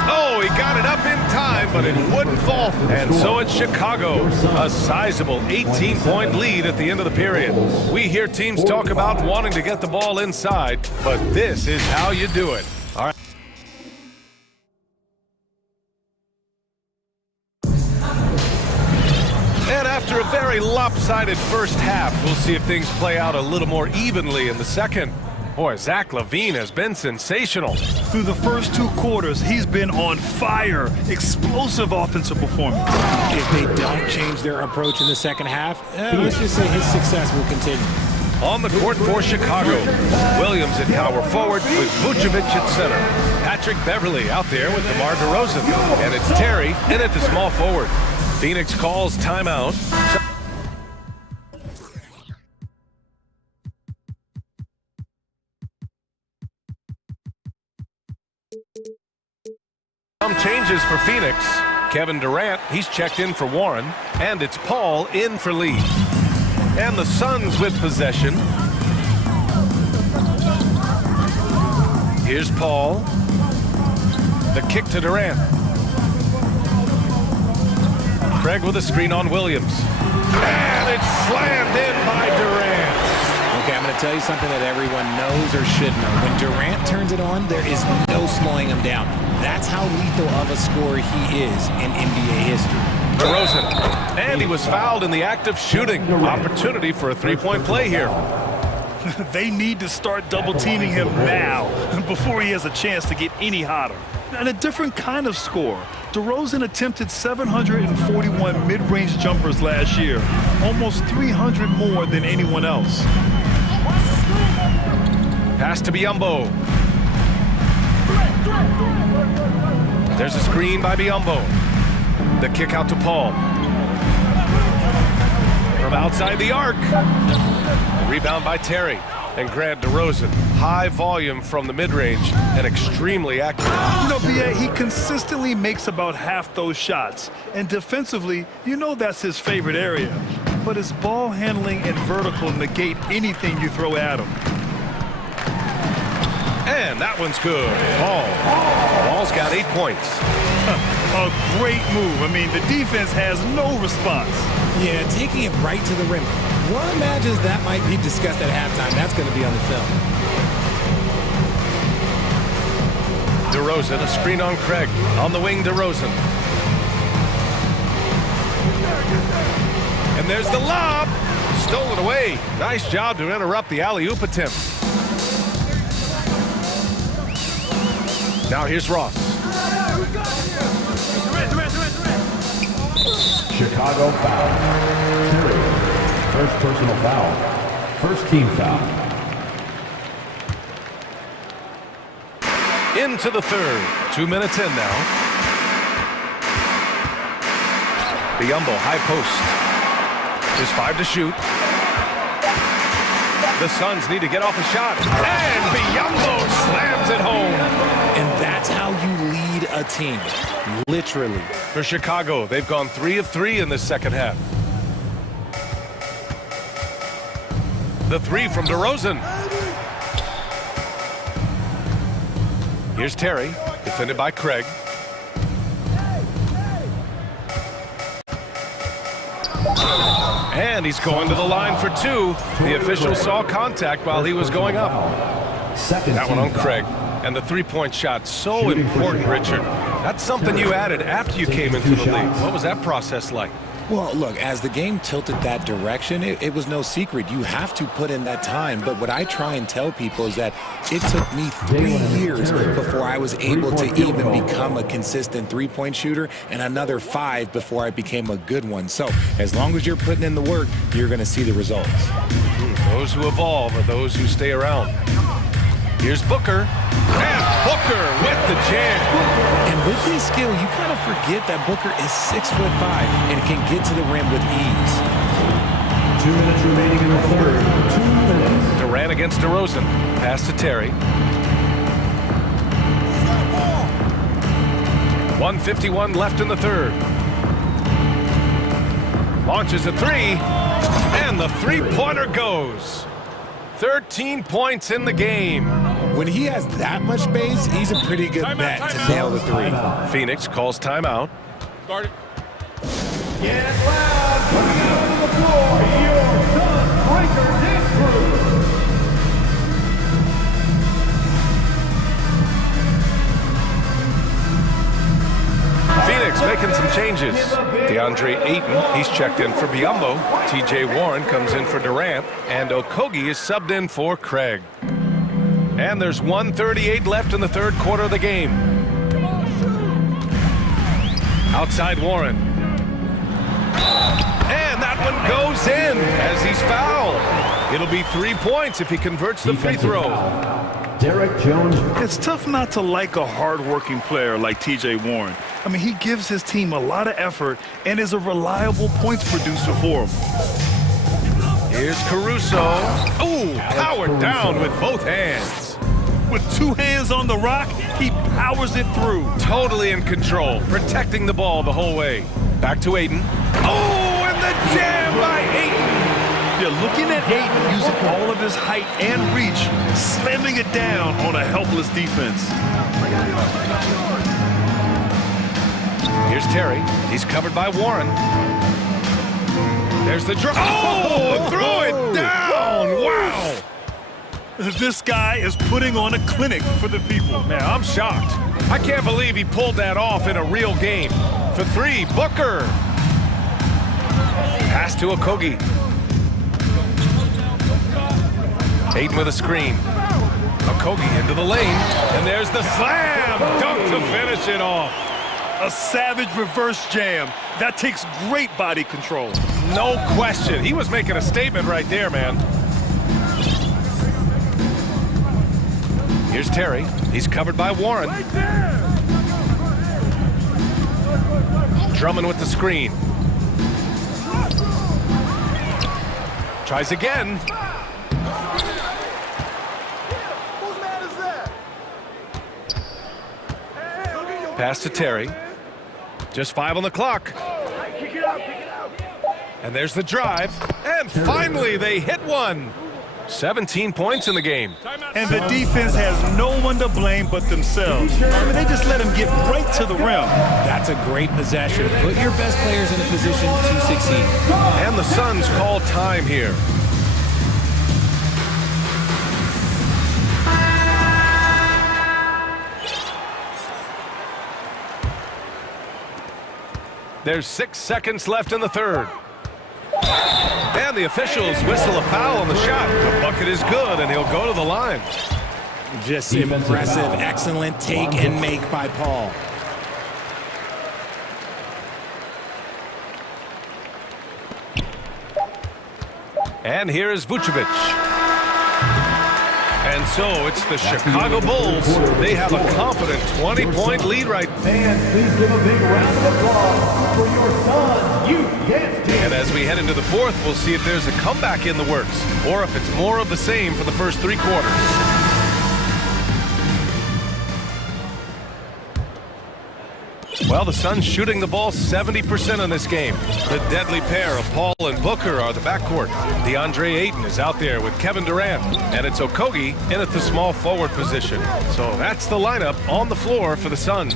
Oh, he got it up in time, but it wouldn't fall. And so it's Chicago, a sizable 18-point lead at the end of the period. We hear teams talk about wanting to get the ball inside, but this is how you do it. All right. And after a very lopsided first half, we'll see if things play out a little more evenly in the second. Boy, Zach LaVine has been sensational. Through the first 2 quarters, he's been on fire. Explosive offensive performance. If they don't change their approach in the second half, let's just say his success will continue. On the court for Chicago, Williams at power forward with Vucevic at center. Patrick Beverly out there with DeMar DeRozan. And it's Terry in at the small forward. Phoenix calls timeout. Some changes for Phoenix. Kevin Durant, he's checked in for Warren. And it's Paul in for Lee. And the Suns with possession. Here's Paul. The kick to Durant. Craig with a screen on Williams. And it's slammed in by Durant. Okay, I'm going to tell you something that everyone knows or should know. When Durant turns it on, there is no slowing him down. That's how lethal of a scorer he is in NBA history. DeRozan. And he was fouled in the act of shooting. Opportunity for a three-point play here. They need to start double-teaming him now before he has a chance to get any hotter. And a different kind of score. DeRozan attempted 741 mid-range jumpers last year, almost 300 more than anyone else. Pass to Biyombo. There's a screen by Biyombo. The kick out to Paul. From outside the arc. The rebound by Terry. And Grant DeRozan. High volume from the mid-range and extremely accurate. You know, B.A., he consistently makes about half those shots. And defensively, you know that's his favorite area. But his ball handling and vertical negate anything you throw at him. And that one's good. Ball's got 8 points. A great move. I mean, the defense has no response. Yeah, taking it right to the rim. One imagines that might be discussed at halftime. That's going to be on the film. DeRozan, a screen on Craig. On the wing, DeRozan. And there's the lob. Stolen away. Nice job to interrupt the alley-oop attempt. Now here's Ross. Chicago foul. Terry, first personal foul. First team foul. Into the third. 2 minutes in now. Biyombo, high post. Just 5 to shoot. The Suns need to get off a shot. And Biyombo slams it home. And that's how you lead a team. Literally. For Chicago, they've gone 3 of 3 in this second half. The three from DeRozan. Here's Terry, defended by Craig. And he's going to the line for 2. The official saw contact while he was going up. That one on Craig. And the three-point shot, so important, Richard. That's something you added after you came into the league. What was that process like? Well, look, as the game tilted that direction, it was no secret. You have to put in that time. But what I try and tell people is that it took me 3 years before I was able to even become a consistent three-point shooter, and another 5 before I became a good one. So as long as you're putting in the work, you're going to see the results. Those who evolve are those who stay around. Here's Booker. And Booker with the jam. And with his skill, you kind of forget that Booker is 6'5" and can get to the rim with ease. 2 minutes remaining in the third. 2 minutes. Durant against DeRozan. Pass to Terry. 1:51 left in the third. Launches a 3. And the three-pointer goes. 13 points in the game. When he has that much space, he's a pretty good bet to nail the 3. Phoenix calls timeout. Get loud, coming out on the floor, your Sunbreaker dance crew. Phoenix making some changes. DeAndre Ayton, he's checked in for Biyombo. TJ Warren comes in for Durant. And Okogie is subbed in for Craig. And there's 1:38 left in the third quarter of the game. Outside Warren. And that one goes in as he's fouled. It'll be 3 points if he converts the free throw. Derek Jones. It's tough not to like a hard-working player like T.J. Warren. I mean, he gives his team a lot of effort and is a reliable points producer for them. Here's Caruso. Ooh, powered down with both hands. With 2 hands on the rock, he powers it through. Totally in control, protecting the ball the whole way. Back to Ayton. Oh, and the jam by Ayton. You're looking at Ayton using all of his height and reach, slamming it down on a helpless defense. Here's Terry. He's covered by Warren. There's the drop. Oh, throw it down. Wow. This guy is putting on a clinic for the people. Man, I'm shocked. I can't believe he pulled that off in a real game. For 3, Booker. Pass to Okogie. Ayton with a screen. Okogie into the lane. And there's the slam. Dunk to finish it off. A savage reverse jam. That takes great body control. No question. He was making a statement right there, man. Here's Terry. He's covered by Warren. Drummond with the screen. Tries again. Pass to Terry. Just 5 on the clock. And there's the drive. And finally, they hit one. 17 points in the game. And the defense has no one to blame but themselves. I mean, they just let him get right to the rim. That's a great possession. Put your best players in a position to succeed. And the Suns call time here. There's 6 seconds left in the third. And the officials whistle a foul on the shot. The bucket is good, and he'll go to the line. Just impressive, excellent take and make by Paul. And here is Vucevic. And so it's the Chicago Bulls. They have a confident 20-point lead right now. Fans, please give a big round of applause for your Suns Youth Dance Team. And as we head into the fourth, we'll see if there's a comeback in the works, or if it's more of the same for the first 3 quarters. Well, the Suns shooting the ball 70% in this game. The deadly pair of Paul and Booker are the backcourt. DeAndre Ayton is out there with Kevin Durant, and it's Okogie in at the small forward position. So that's the lineup on the floor for the Suns.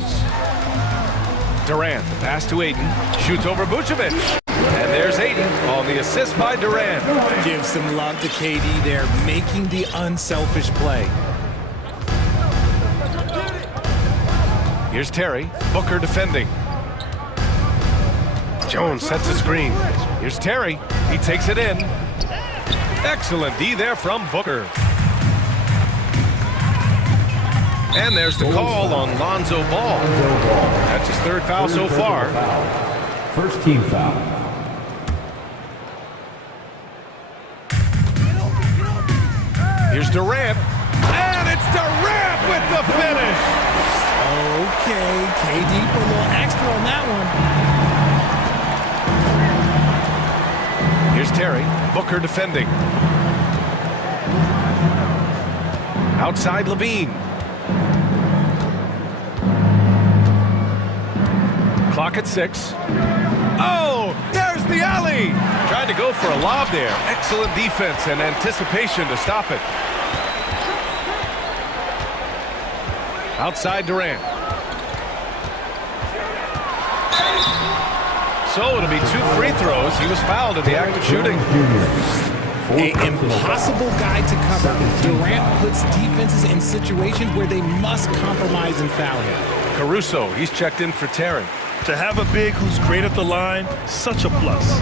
Durant, the pass to Ayton, shoots over Vucevic. And there's Ayton on the assist by Durant. Give some love to KD there, making the unselfish play. Here's Terry. Booker defending. Jones sets a screen. Here's Terry. He takes it in. Excellent D there from Booker. And there's the call on Lonzo Ball. That's his 3rd foul so far. First team foul. Here's Durant. And it's Durant with the finish. Okay, KD put a little extra on that one. Here's Terry. Booker defending. Outside Levine. Clock at 6. Oh, there's the alley. Tried to go for a lob there. Excellent defense and anticipation to stop it. Outside Durant. So it'll be 2 free throws. He was fouled in the act of shooting. An impossible guy to cover. Durant puts defenses in situations where they must compromise and foul him. Caruso, he's checked in for Terry. To have a big who's great at the line, such a plus.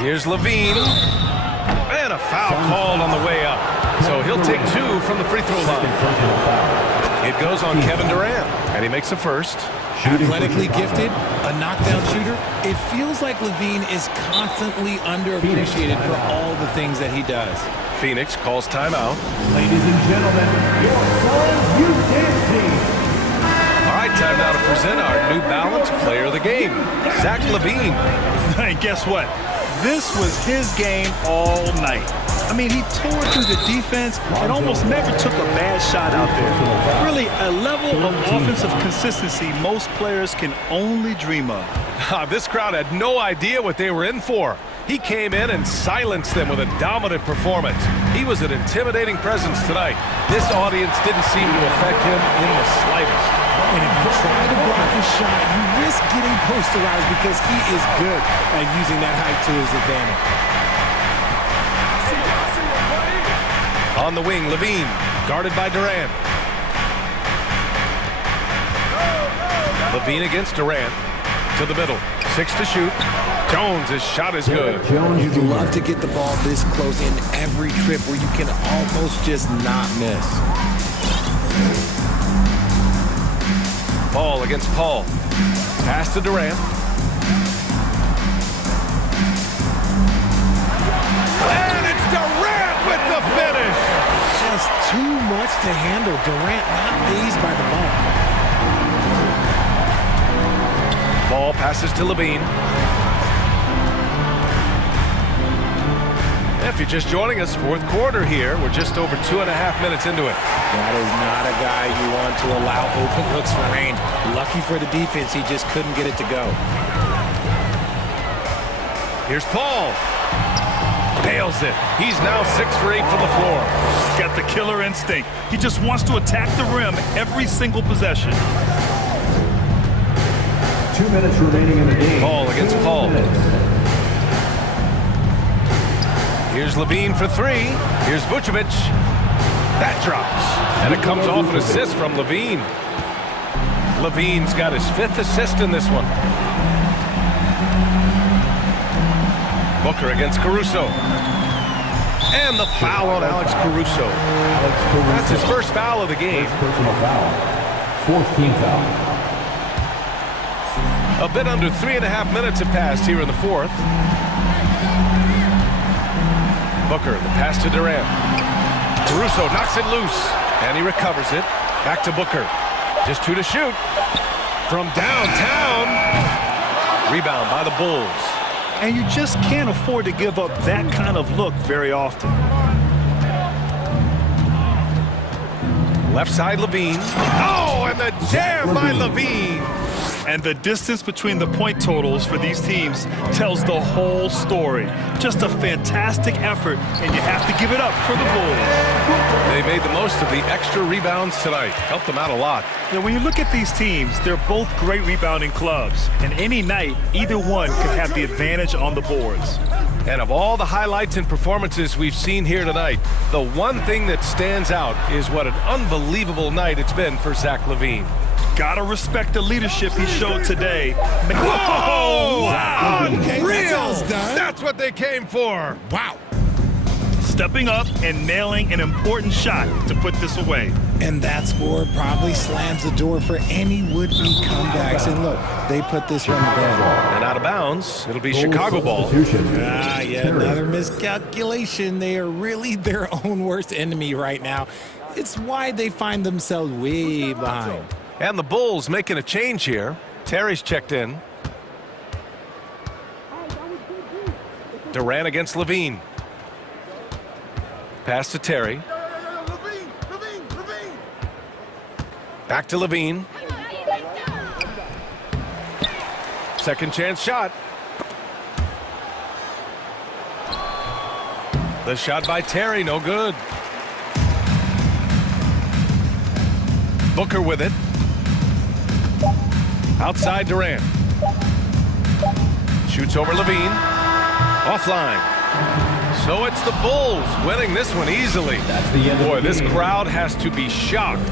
Here's Levine. And a foul called on the way up. So he'll take 2 from the free throw line. It goes on Kevin Durant, and he makes the first. Athletically gifted, a knockdown shooter. It feels like Levine is constantly underappreciated for all the things that he does. Phoenix calls timeout. Ladies and gentlemen, your Suns Youth Dance Team. All right, time now to present our New Balance Player of the Game, Zach LaVine. And guess what? This was his game all night. I mean, he tore through the defense and almost never took a bad shot out there. Really, a level of offensive consistency most players can only dream of. This crowd had no idea what they were in for. He came in and silenced them with a dominant performance. He was an intimidating presence tonight. This audience didn't seem to affect him in the slightest. And if you try to block his shot, you risk getting posterized because he is good at using that height to his advantage. On the wing, Levine, guarded by Durant. Levine against Durant. To the middle. 6 to shoot. Jones, his shot is good. You'd love to get the ball this close in every trip where you can almost just not miss. Paul against Paul. Pass to Durant. And it's Durant with the finish. Just too much to to handle. Durant not fazed by the ball. Ball passes to Levine. If you're just joining us, fourth quarter here. We're just over 2.5 minutes into it. That is not a guy you want to allow open looks for range. Lucky for the defense, he just couldn't get it to go. Here's Paul. Nails it. He's now 6 for 8 from the floor. Got the killer instinct. He just wants to attack the rim every single possession. 2 minutes remaining in the game. Paul against 2 Paul. minutes. Here's Levine for 3. Here's Vucevic. That drops. And it comes off an assist from Levine. Levine's got his 5th assist in this one. Booker against Caruso. And the foul on Alex Caruso. That's his first foul of the game. Personal foul. 4th team foul. A bit under 3.5 minutes have passed here in the fourth. Booker, the pass to Durant. Caruso knocks it loose, and he recovers it. Back to Booker. Just 2 to shoot. From downtown. Rebound by the Bulls. And you just can't afford to give up that kind of look very often. Left side, Levine. Oh, and the jam by Levine. And the distance between the point totals for these teams tells the whole story. Just a fantastic effort, and you have to give it up for the Bulls. They made the most of the extra rebounds tonight. Helped them out a lot. Now, when you look at these teams, they're both great rebounding clubs. And any night, either one could have the advantage on the boards. And of all the highlights and performances we've seen here tonight, the one thing that stands out is what an unbelievable night it's been for Zach LaVine. Gotta respect the leadership he showed today. Whoa! Wow! Unreal! That's what they came for. Wow. Stepping up and nailing an important shot to put this away. And that score probably slams the door for any would-be comebacks. And look, they put this one to bed. And out of bounds, it'll be Chicago ball. Yeah, another miscalculation. They are really their own worst enemy right now. It's why they find themselves way behind. And the Bulls making a change here. Terry's checked in. Durant against Levine. Pass to Terry. Back to Levine. Second chance shot. The shot by Terry, no good. Booker with it. Outside Durant. Shoots over Levine. Offline. So it's the Bulls winning this one easily. Boy, this crowd has to be shocked.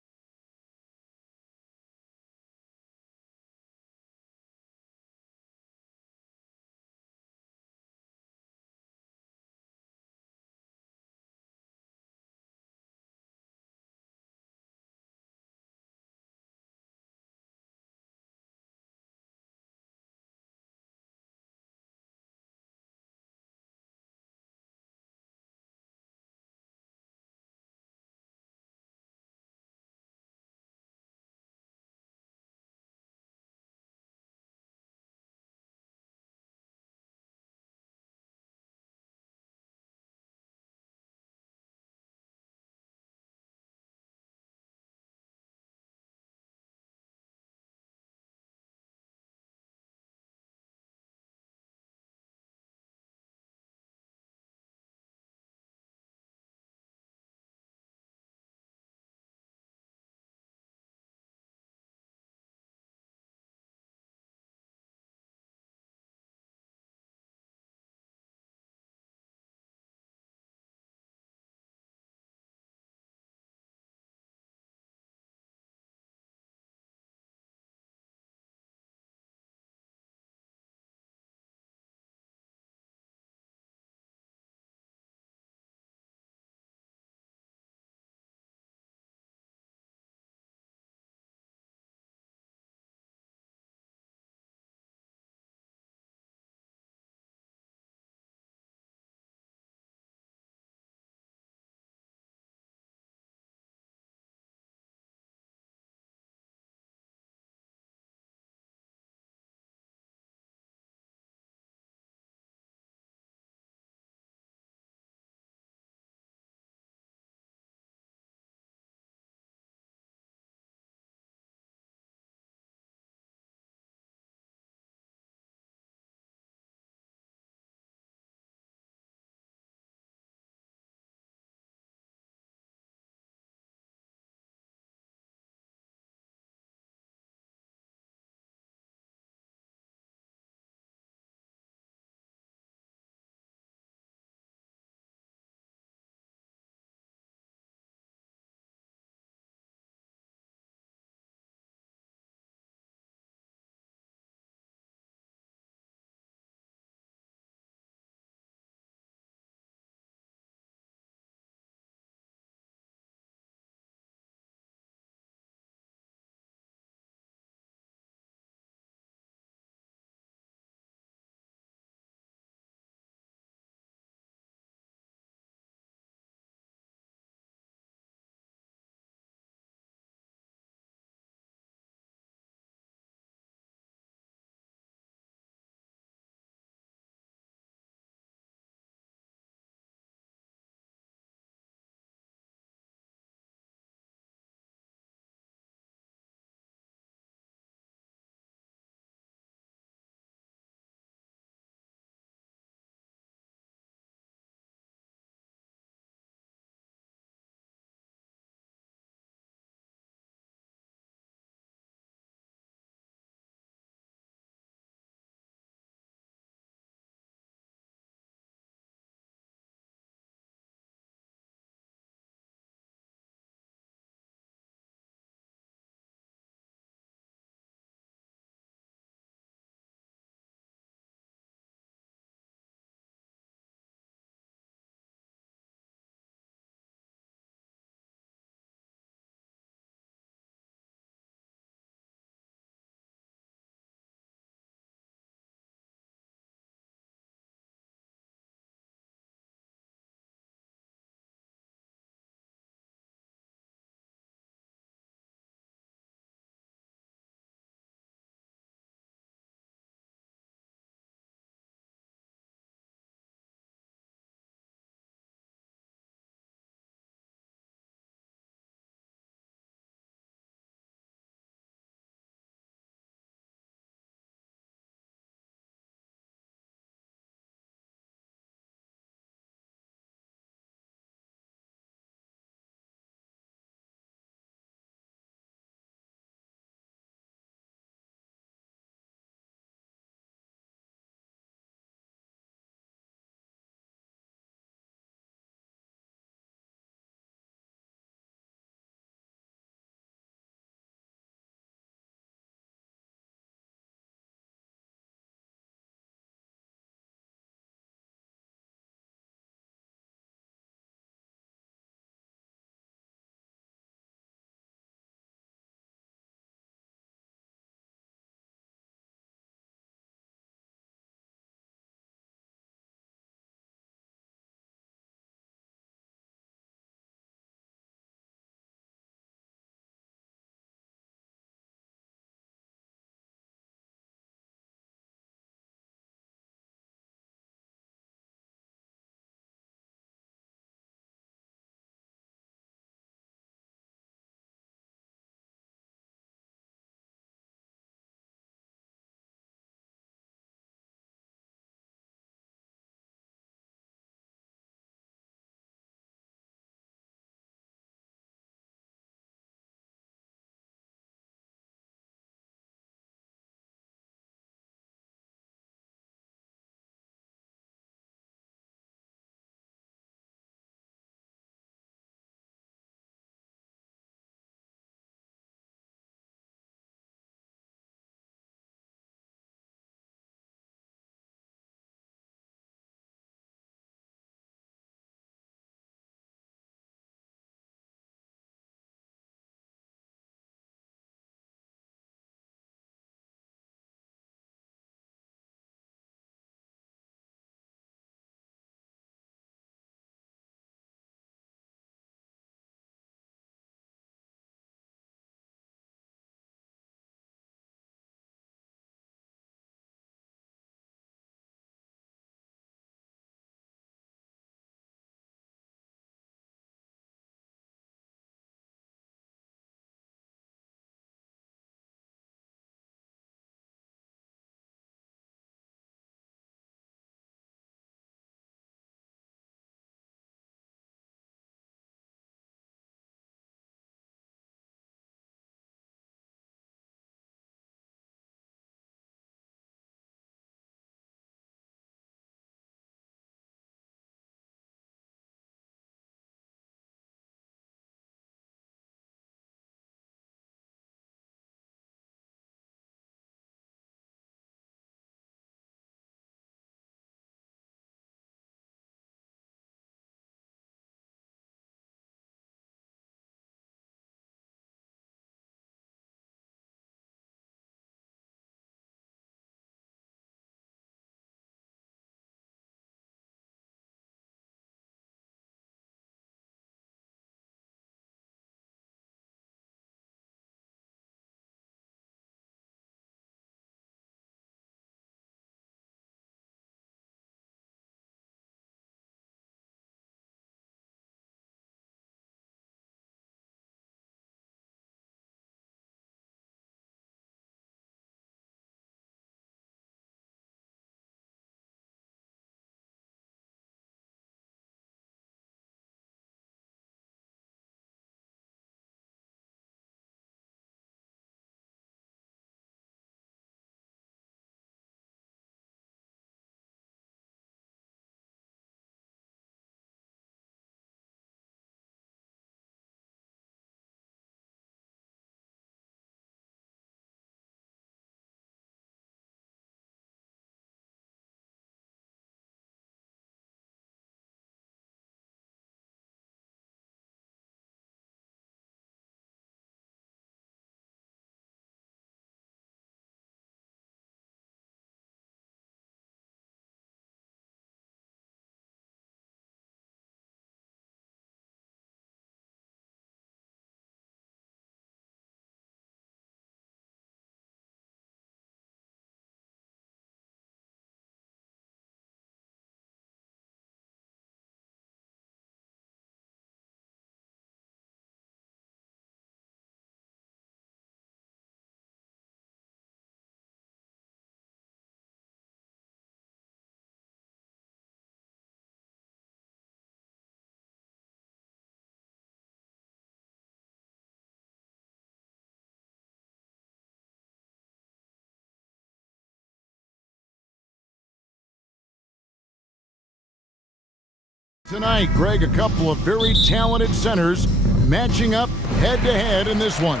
Tonight, Greg, a couple of very talented centers matching up head-to-head in this one.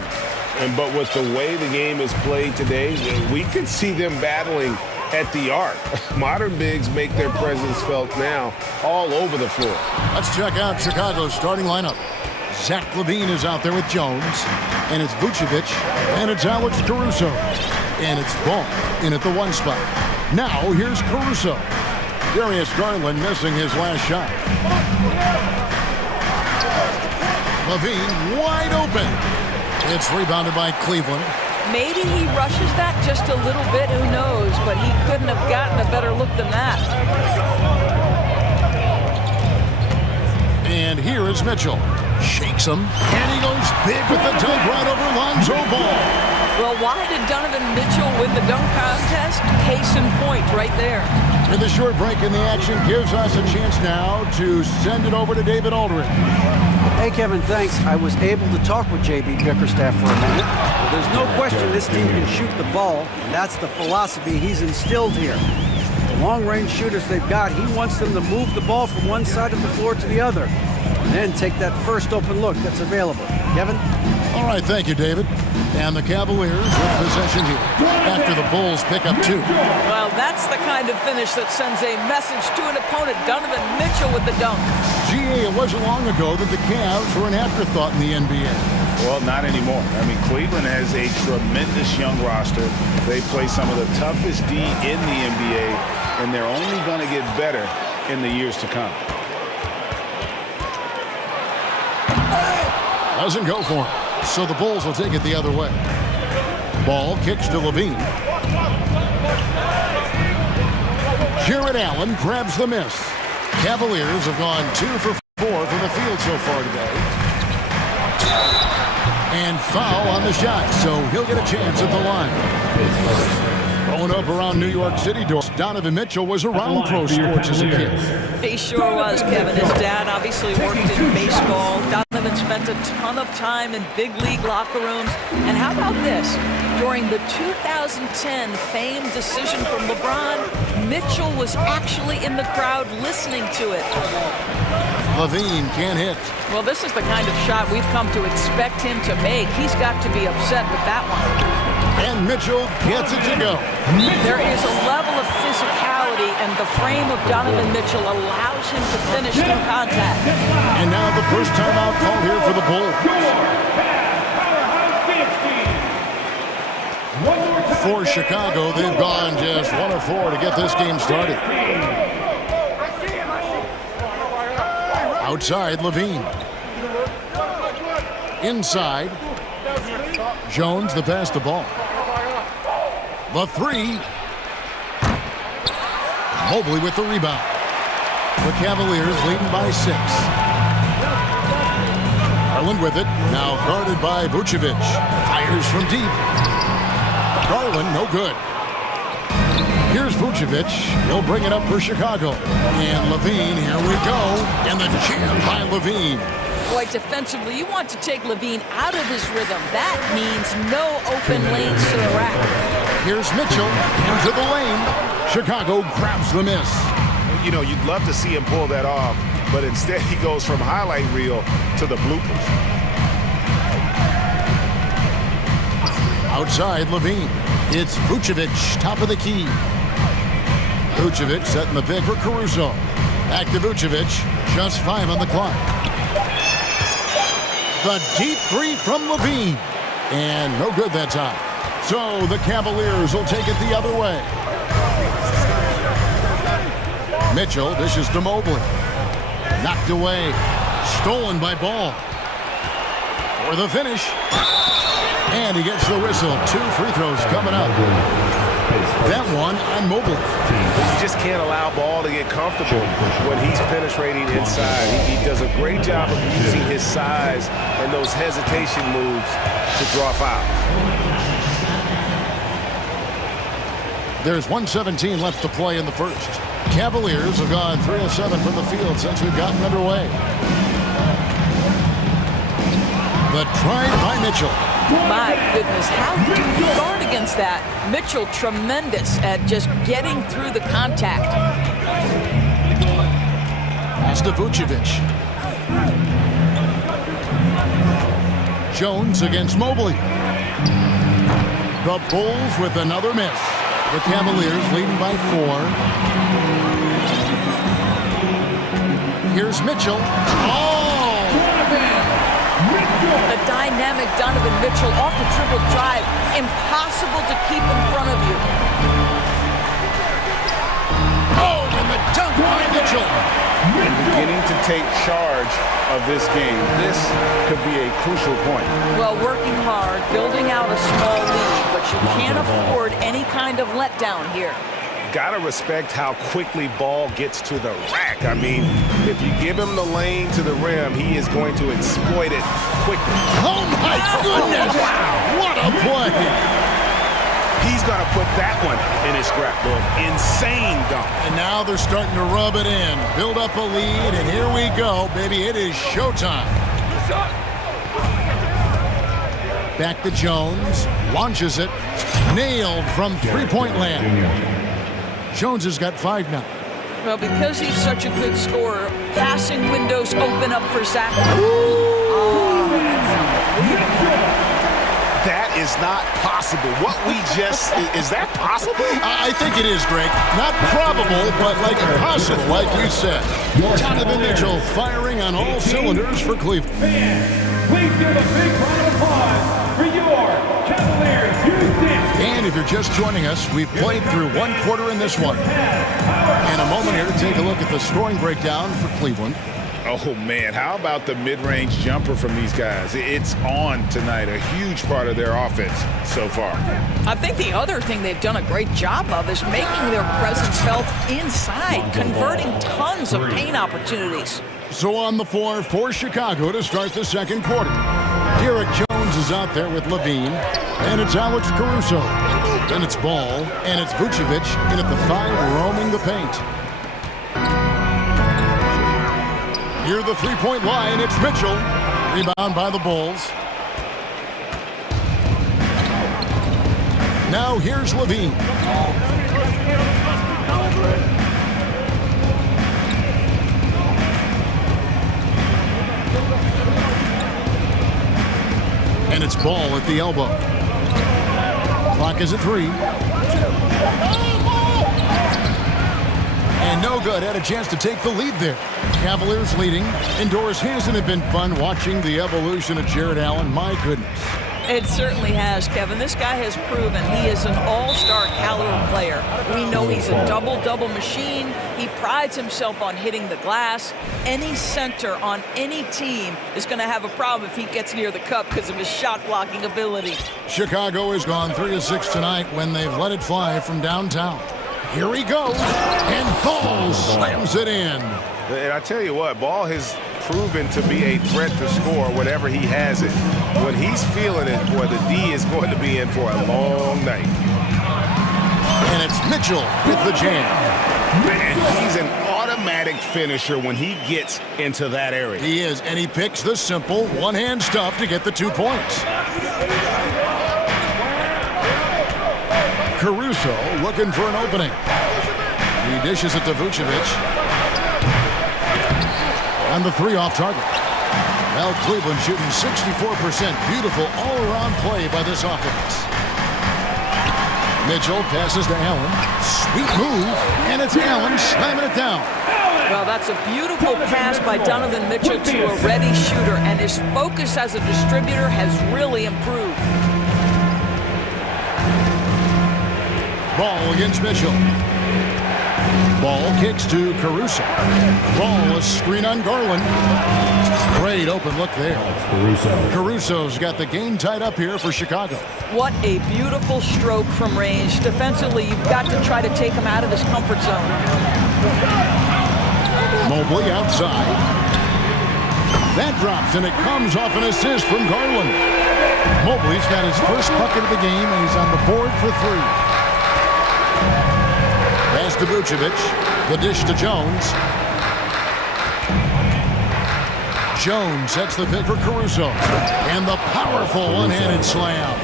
But with the way the game is played today, we could see them battling at the arc. Modern bigs make their presence felt now all over the floor. Let's check out Chicago's starting lineup. Zach LaVine is out there with Jones, and it's Vucevic, and it's Alex Caruso, and it's Ball in at the 1 spot. Now here's Caruso. Darius Garland missing his last shot. LaVine wide open. It's rebounded by Cleveland. Maybe he rushes that just a little bit, who knows, but he couldn't have gotten a better look than that. And here is Mitchell. Shakes him, and he goes big with the dunk right over Lonzo Ball. Well, why did Donovan Mitchell win the dunk contest? Case in point right there. And the short break in the action gives us a chance now to send it over to David Aldridge. Hey, Kevin, thanks. I was able to talk with J.B. Bickerstaff for a minute. Well, there's no question this team can shoot the ball, and that's the philosophy he's instilled here. The long-range shooters they've got, he wants them to move the ball from one side of the floor to the other, and then take that first open look that's available. Kevin? All right, thank you, David. And the Cavaliers with possession here after the Bulls pick up 2. Well, that's the kind of finish that sends a message to an opponent. Donovan Mitchell with the dunk. GA, it wasn't long ago that the Cavs were an afterthought in the NBA. Well, not anymore. I mean, Cleveland has a tremendous young roster. They play some of the toughest D in the NBA, and they're only going to get better in the years to come. Doesn't go for him. So the Bulls will take it the other way. Ball kicks to LaVine. Jarrett Allen grabs the miss. Cavaliers have gone 2 for 4 from the field so far today. And foul on the shot, so he'll get a chance at the line. Growing up around New York City, Donovan Mitchell was around pro sports as a kid. He sure was, Kevin. His dad obviously worked in baseball. Donovan spent a ton of time in big league locker rooms. And how about this? During the 2010 famed decision from LeBron, Mitchell was actually in the crowd listening to it. LaVine can't hit. Well, this is the kind of shot we've come to expect him to make. He's got to be upset with that one. And Mitchell gets it to go. There is a level of physicality, and the frame of Donovan Mitchell allows him to finish through contact. And now the first timeout called here for the Bulls. For Chicago, they've gone just 1 of 4 to get this game started. Outside, LaVine. Inside, Jones, the pass to Ball. The 3. Mobley with the rebound. The Cavaliers leading by 6. Garland with it, now guarded by Vucevic. Fires from deep. Garland, no good. Here's Vucevic. He'll bring it up for Chicago. And LaVine, here we go. And the jam by LaVine. Boy, defensively, you want to take LaVine out of his rhythm. That means no open lanes to the rack. Here's Mitchell into the lane. Chicago grabs the miss. You know, you'd love to see him pull that off, but instead he goes from highlight reel to the bloopers. Outside, LaVine. It's Vucevic, top of the key. Vucevic setting the pick for Caruso. Back to Vucevic, just 5 on the clock. The deep 3 from LaVine. And no good that time. So the Cavaliers will take it the other way. Mitchell dishes to Mobley. Knocked away. Stolen by Ball. For the finish. And he gets the whistle. 2 free throws coming up. That one on Mobley. You just can't allow Ball to get comfortable when he's penetrating inside. He does a great job of using his size and those hesitation moves to draw fouls. There's 1:17 left to play in the first. Cavaliers have gone 3 of 7 from the field since we've gotten underway. The drive by Mitchell. My goodness, how do you guard against that? Mitchell tremendous at just getting through the contact. Pass to Vucevic. Jones against Mobley. The Bulls with another miss. The Cavaliers leading by 4. Here's Mitchell. Oh! The dynamic Donovan Mitchell off the dribble drive. Impossible to keep in front of you. Oh, and the dunk by Mitchell. And beginning to take charge of this game. This could be a crucial point. Well, working hard, building out a small lead, but you can't afford any kind of letdown here. Gotta respect how quickly Ball gets to the rack. I mean, if you give him the lane to the rim, he is going to exploit it quickly. Oh my goodness! Wow, what a play! He's gonna put that one in his scrapbook. Insane dunk. And now they're starting to rub it in, build up a lead, and here we go, baby. It is showtime. Back to Jones, launches it, nailed from three-point land. Jones has got 5 now. Well, because he's such a good scorer, passing windows open up for Zach. That is not possible. What we just, is that possible? I think it is, Greg. Not probable, but like possible, like you said. Donovan Mitchell firing on all cylinders for Cleveland. Fans, please give a big round of applause for your Cavaliers. And if you're just joining us, we've played through 1 quarter in this one. And a moment here to take a look at the scoring breakdown for Cleveland. Oh, man, how about the mid-range jumper from these guys? It's on tonight, a huge part of their offense so far. I think the other thing they've done a great job of is making their presence felt inside, converting tons of paint opportunities. So on the floor for Chicago to start the second quarter. Derek Jones is out there with Levine, and it's Alex Caruso. Then it's Ball, and it's Vucevic in at the 5, roaming the paint. Near the three-point line, it's Mitchell. Rebound by the Bulls. Now here's Levine. And it's Ball at the elbow. Clock is at 3. And no good. Had a chance to take the lead there. Cavaliers leading. Indoors, hasn't it been fun watching the evolution of Jared Allen? My goodness. It certainly has, Kevin. This guy has proven he is an all-star caliber player. We know he's a double-double machine. He prides himself on hitting the glass. Any center on any team is going to have a problem if he gets near the cup because of his shot-blocking ability. Chicago has gone 3 of 6 tonight when they've let it fly from downtown. Here he goes, and Ball slams it in. And I tell you what, Ball has proven to be a threat to score whenever he has it. When he's feeling it, boy, the D is going to be in for a long night. And it's Mitchell with the jam. And he's an automatic finisher when he gets into that area. He is, and he picks the simple one-hand stuff to get the 2 points. Caruso looking for an opening. He dishes it to Vucevic. And the 3 off target. Well, Cleveland shooting 64%. Beautiful all-around play by this offense. Mitchell passes to Allen. Sweet move, and it's Allen slamming it down. Well, that's a beautiful pass by Donovan Mitchell to a ready shooter, and his focus as a distributor has really improved. Ball against Mitchell. Ball kicks to Caruso. Ball, a screen on Garland. Great open look there. Caruso's got the game tied up here for Chicago. What a beautiful stroke from range. Defensively, you've got to try to take him out of his comfort zone. Mobley outside. That drops, and it comes off an assist from Garland. Mobley's got his first bucket of the game, and he's on the board for 3. Pass to Vucevic. The dish to Jones. Jones sets the pick for Caruso. And the powerful one-handed slam.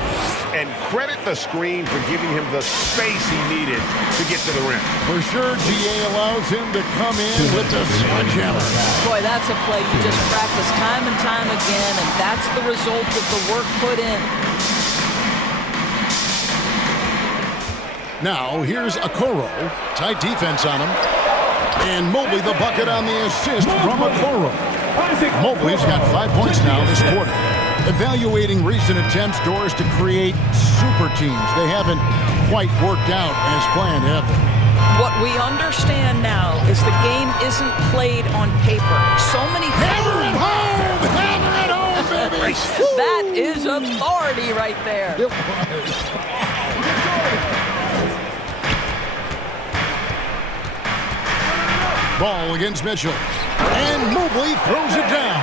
And credit the screen for giving him the space he needed to get to the rim. For sure, GA allows him to come in with the sledgehammer. Boy, that's a play you just practice time and time again, and that's the result of the work put in. Now, here's Okoro. Tight defense on him. And Mobley the bucket on the assist from Okoro. Mobley's got 5 points now this quarter. Evaluating recent attempts, Doris, to create super teams. They haven't quite worked out as planned, have they? What we understand now is the game isn't played on paper. So many Hammer it home! Hammer it home, baby! That is authority right there. It was. Ball against Mitchell. And Mobley throws it down.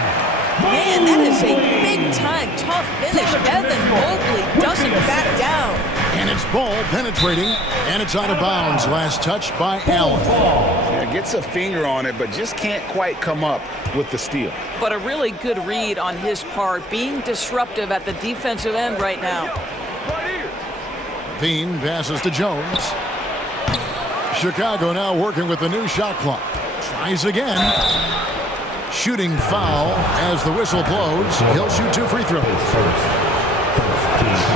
Man, that is a big-time tough finish. Evan Mobley doesn't back down. And it's ball penetrating, and it's out of bounds. Last touch by Allen. Yeah, gets a finger on it, but just can't quite come up with the steal. But a really good read on his part, being disruptive at the defensive end right now. Bean passes to Jones. Chicago now working with the new shot clock. Tries again. Shooting foul as the whistle blows. He'll shoot 2 free throws.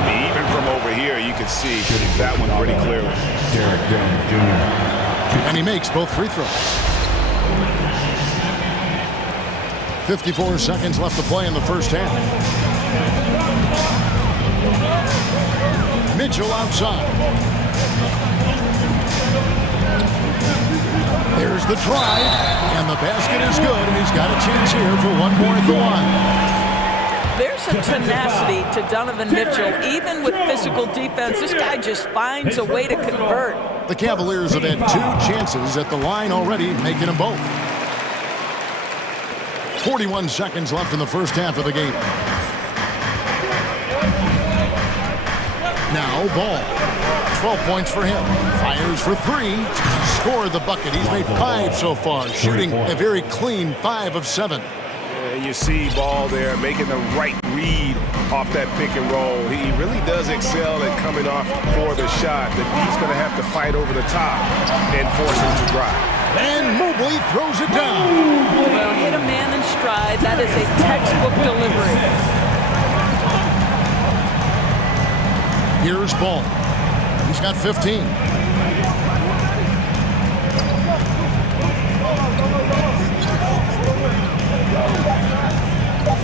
Even from over here, you can see that one pretty clearly. And he makes both free throws. 54 seconds left to play in the first half. Mitchell outside. There's the drive, and the basket is good, and he's got a chance here for one more at the line. There's a tenacity to Donovan Mitchell. Even with physical defense, this guy just finds a way to convert. The Cavaliers have had 2 chances at the line already, making them both. 41 seconds left in the first half of the game. Now Ball. 12 points for him. Fires for 3. Scored the bucket. He's made 5 so far. Shooting a very clean 5 of 7. And you see Ball there making the right read off that pick and roll. He really does excel at coming off for the shot that he's going to have to fight over the top and force him to drive. And Mobley throws it down. Well, hit a man in stride. That is a textbook delivery. Here's Ball. He's got 15.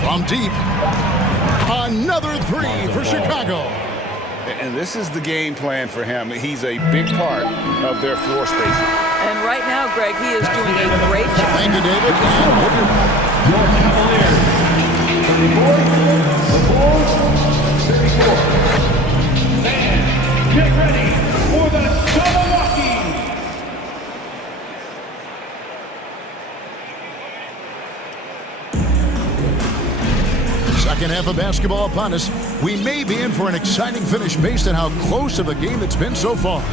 From deep. Another 3 for Chicago. And this is the game plan for him. He's a big part of their floor spacing. And right now, Greg, he is doing a great job. Thank you, David. Your Cavaliers, 34, 34. And get ready for the double walking. Second half of basketball upon us. We may be in for an exciting finish based on how close of a game it's been so far.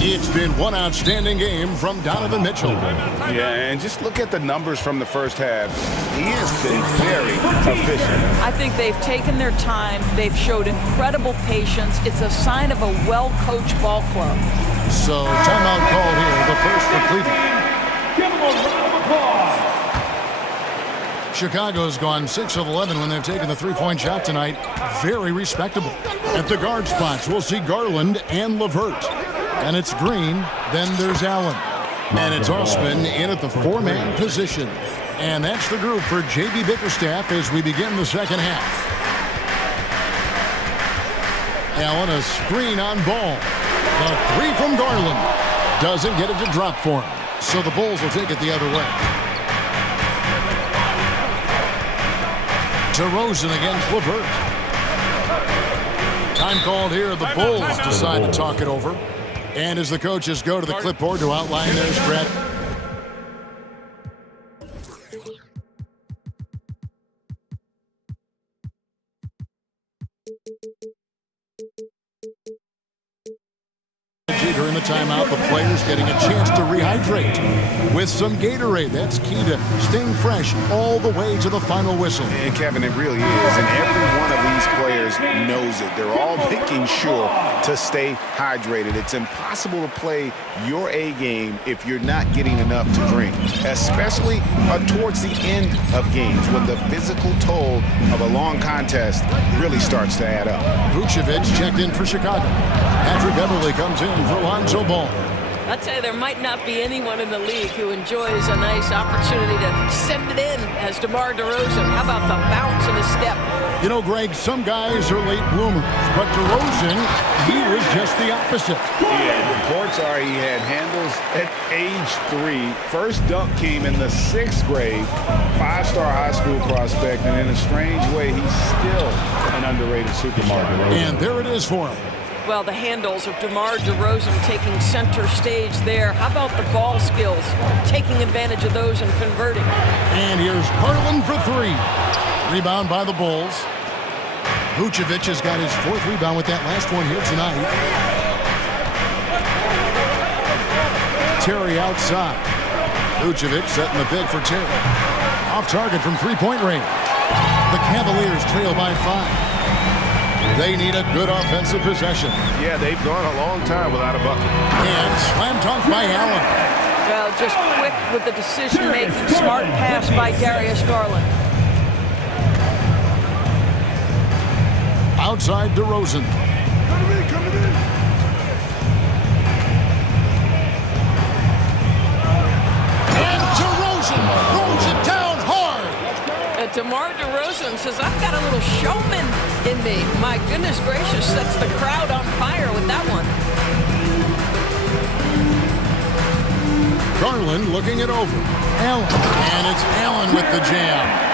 It's been one outstanding game from Donovan Mitchell. Yeah, and just look at the numbers from the first half. He has been very efficient. I think they've taken their time. They've showed incredible patience. It's a sign of a well-coached ball club. So, timeout called here, the first for Cleveland. Give them a round of applause. Chicago's gone 6 of 11 when they've taken the three-point shot tonight. Very respectable. At the guard spots, we'll see Garland and LeVert. And it's Green, then there's Allen. And it's Osman in at the 4-man position. And that's the group for J.B. Bickerstaff as we begin the second half. Allen, a screen on Ball. The 3 from Garland. Doesn't get it to drop for him. So the Bulls will take it the other way. DeRozan against LeVert. Time called here. The Bulls decide to talk it over. And as the coaches go to the clipboard to outline their strategy. strategy during the timeout. The players getting a chance to rehydrate with some Gatorade. That's key to staying fresh all the way to the final whistle. And Kevin, it really is. And every one of these players knows it. They're all making sure to stay hydrated. It's impossible to play your A game if you're not getting enough to drink, especially towards the end of games when the physical toll of a long contest really starts to add up. Vucevic checked in for Chicago. Patrick Beverly comes in for Lonzo Ball. I'd say there might not be anyone in the league who enjoys a nice opportunity to send it in as DeMar DeRozan. How about the bounce and the step? You know, Greg, some guys are late bloomers, but DeRozan, he was just the opposite. Yeah, reports are he had handles at age 3. First dunk came in the 6th grade. 5-star high school prospect, and in a strange way, he's still an underrated superstar. And there it is for him. Well, the handles of DeMar DeRozan taking center stage there. How about the ball skills? Taking advantage of those and converting. And here's Garland for 3. Rebound by the Bulls. Vucevic has got his 4th rebound with that last one here tonight. Terry outside. Vucevic setting the pick for Terry. Off target from three-point range. The Cavaliers trail by 5. They need a good offensive possession. Yeah, they've gone a long time without a bucket. And slam dunk by Allen. Well, just quick with the decision-making. Smart pass by Darius Garland. Outside DeRozan. And DeRozan throws it down hard. And DeMar DeRozan says, I've got a little showman in me. My goodness gracious, sets the crowd on fire with that one. Garland looking it over. Allen. And it's Allen with the jam.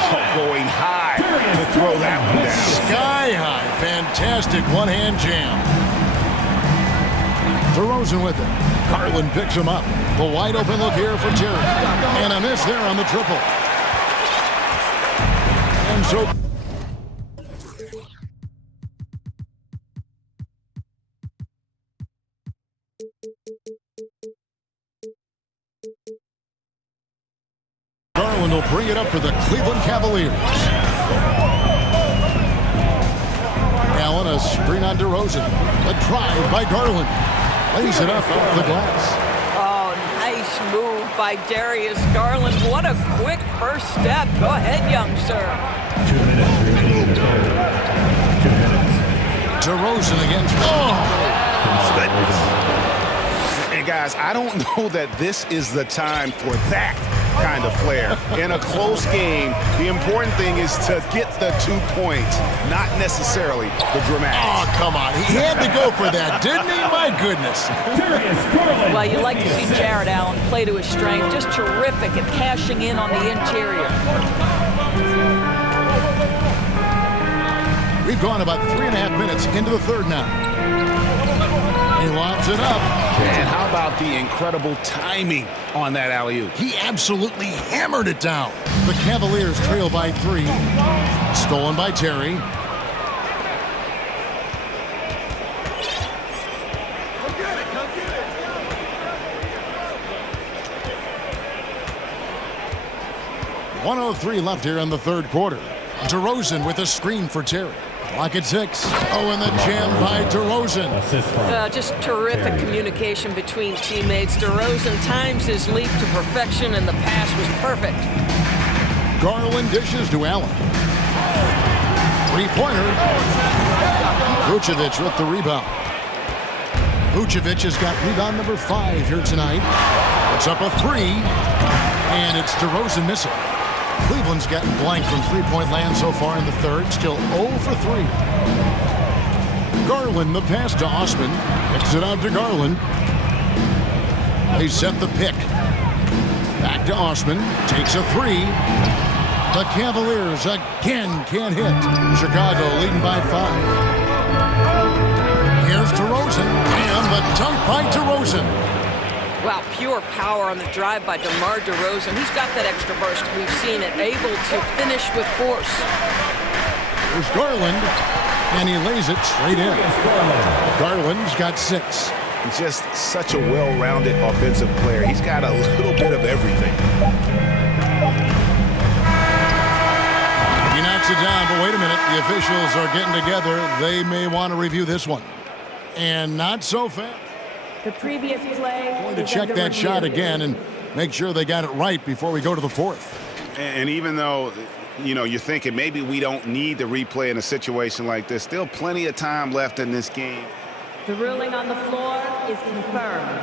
Oh, going high to throw that one down. Sky high. Fantastic one-hand jam. DeRozan with it. Garland picks him up. The wide open look here for Terry. And a miss there on the triple. And so... Garland will bring it up for the Cleveland Cavaliers. Allen, a screen on DeRozan. A drive by Garland. Lays it up off the glass. Oh, nice move by Darius Garland. What a quick first step. Go ahead, young sir. 2 minutes remaining in the third. 2 minutes. DeRozan against... And guys, I don't know that this is the time for that kind of flair. In a close game, the important thing is to get the 2 points, not necessarily the dramatics. Oh, come on. He had to go for that, didn't he? My goodness. Well, you like to see Jared Allen play to his strength. Just terrific at cashing in on the interior. We've gone about 3.5 minutes into the third now. He lobs it up. And how about the incredible timing on that alley-oop? He absolutely hammered it down. The Cavaliers trail by 3. Stolen by Terry. .103 left here in the third quarter. DeRozan with a screen for Terry. Clock at 6. Oh, and the jam by DeRozan. Just terrific communication between teammates. DeRozan times his leap to perfection, and the pass was perfect. Garland dishes to Allen. Three-pointer. Vucevic with the rebound. Vucevic has got rebound number 5 here tonight. It's up a 3, and it's DeRozan missing. Cleveland's gotten blank from three-point land so far in the third. Still 0 for 3. Garland, the pass to Osman. Kicks it out to Garland. They set the pick. Back to Osman. Takes a 3. The Cavaliers again can't hit. Chicago leading by 5. Here's DeRozan. And the dunk by DeRozan. Wow, pure power on the drive by DeMar DeRozan. He's got that extra burst. We've seen it. Able to finish with force. There's Garland, and he lays it straight in. Garland's got 6. just such a well-rounded offensive player. He's got a little bit of everything. He knocks it down, but wait a minute. The officials are getting together. They may want to review this one. And not so fast. The previous play. Going to check that shot again and make sure they got it right before we go to the fourth. And even though, you know, you're thinking maybe we don't need the replay in a situation like this, still plenty of time left in this game. The ruling on the floor is confirmed.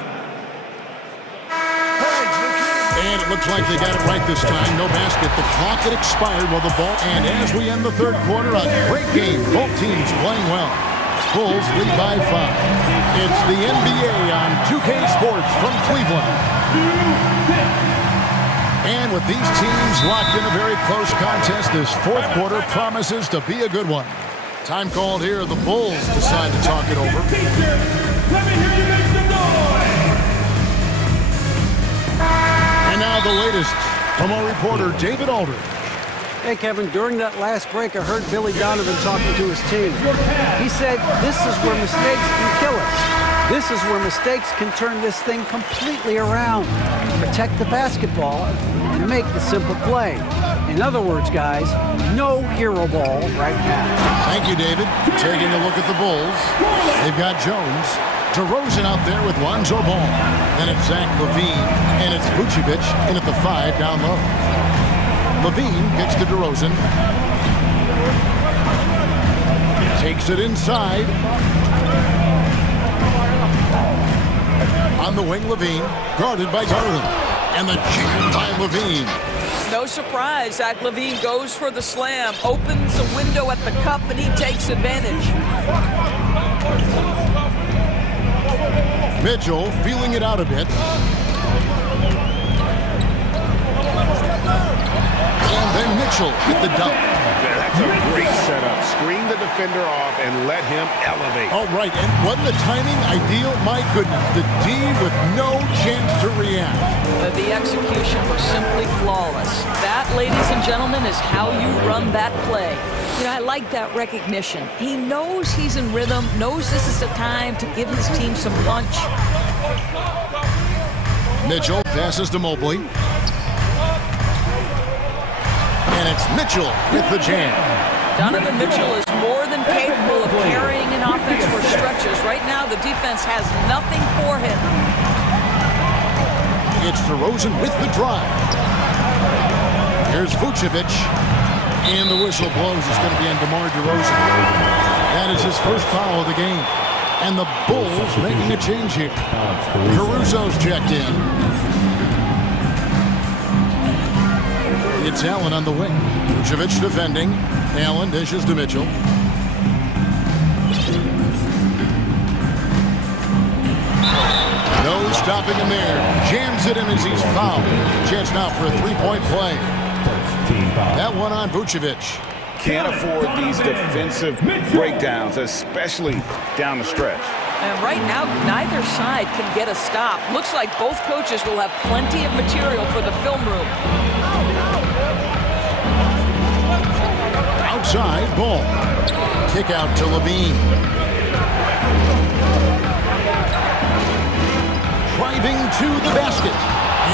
And it looks like they got it right this time. No basket. The clock had expired while the ball. And as we end the third quarter, a great game. Both teams playing well. Bulls lead by 5. It's the NBA on 2K Sports from Cleveland. And with these teams locked in a very close contest, this fourth quarter promises to be a good one. Time called here. The Bulls decide to talk it over. Let me hear you make some noise. And now the latest from our reporter, David Aldridge. Hey, Kevin, during that last break, I heard Billy Donovan talking to his team. He said, this is where mistakes can kill us. This is where mistakes can turn this thing completely around. Protect the basketball and make the simple play. In other words, guys, no hero ball right now. Thank you, David. Taking a look at the Bulls. They've got Jones. DeRozan out there with Lonzo Ball. Then it's Zach LaVine, and it's Vucevic in at the 5 down low. LaVine gets to DeRozan. Takes it inside. On the wing, LaVine, guarded by Garland. And the jam by LaVine. No surprise, Zach LaVine goes for the slam, opens a window at the cup, and he takes advantage. Mitchell feeling it out a bit. And then Mitchell with the dunk. That's a great setup. Screen the defender off and let him elevate. All right, and wasn't the timing ideal? My goodness, the D with no chance to react. The execution was simply flawless. That, ladies and gentlemen, is how you run that play. You know, I like that recognition. He knows he's in rhythm, knows this is the time to give his team some punch. Mitchell passes to Mobley. And it's Mitchell with the jam. Donovan Mitchell is more than capable of carrying an offense for stretches. Right now, the defense has nothing for him. It's DeRozan with the drive. Here's Vucevic. And the whistle blows. It's going to be on DeMar DeRozan. That is his first foul of the game. And the Bulls making a change here. Caruso's checked in. It's Allen on the wing. Vucevic defending. Allen dishes to Mitchell. No stopping him there. Jams it in as he's fouled. Chance now for a three-point play. That one on Vucevic. Can't afford these defensive breakdowns, especially down the stretch. And right now, neither side can get a stop. Looks like both coaches will have plenty of material for the film room. Outside, Ball. Kick out to LaVine. Driving to the basket.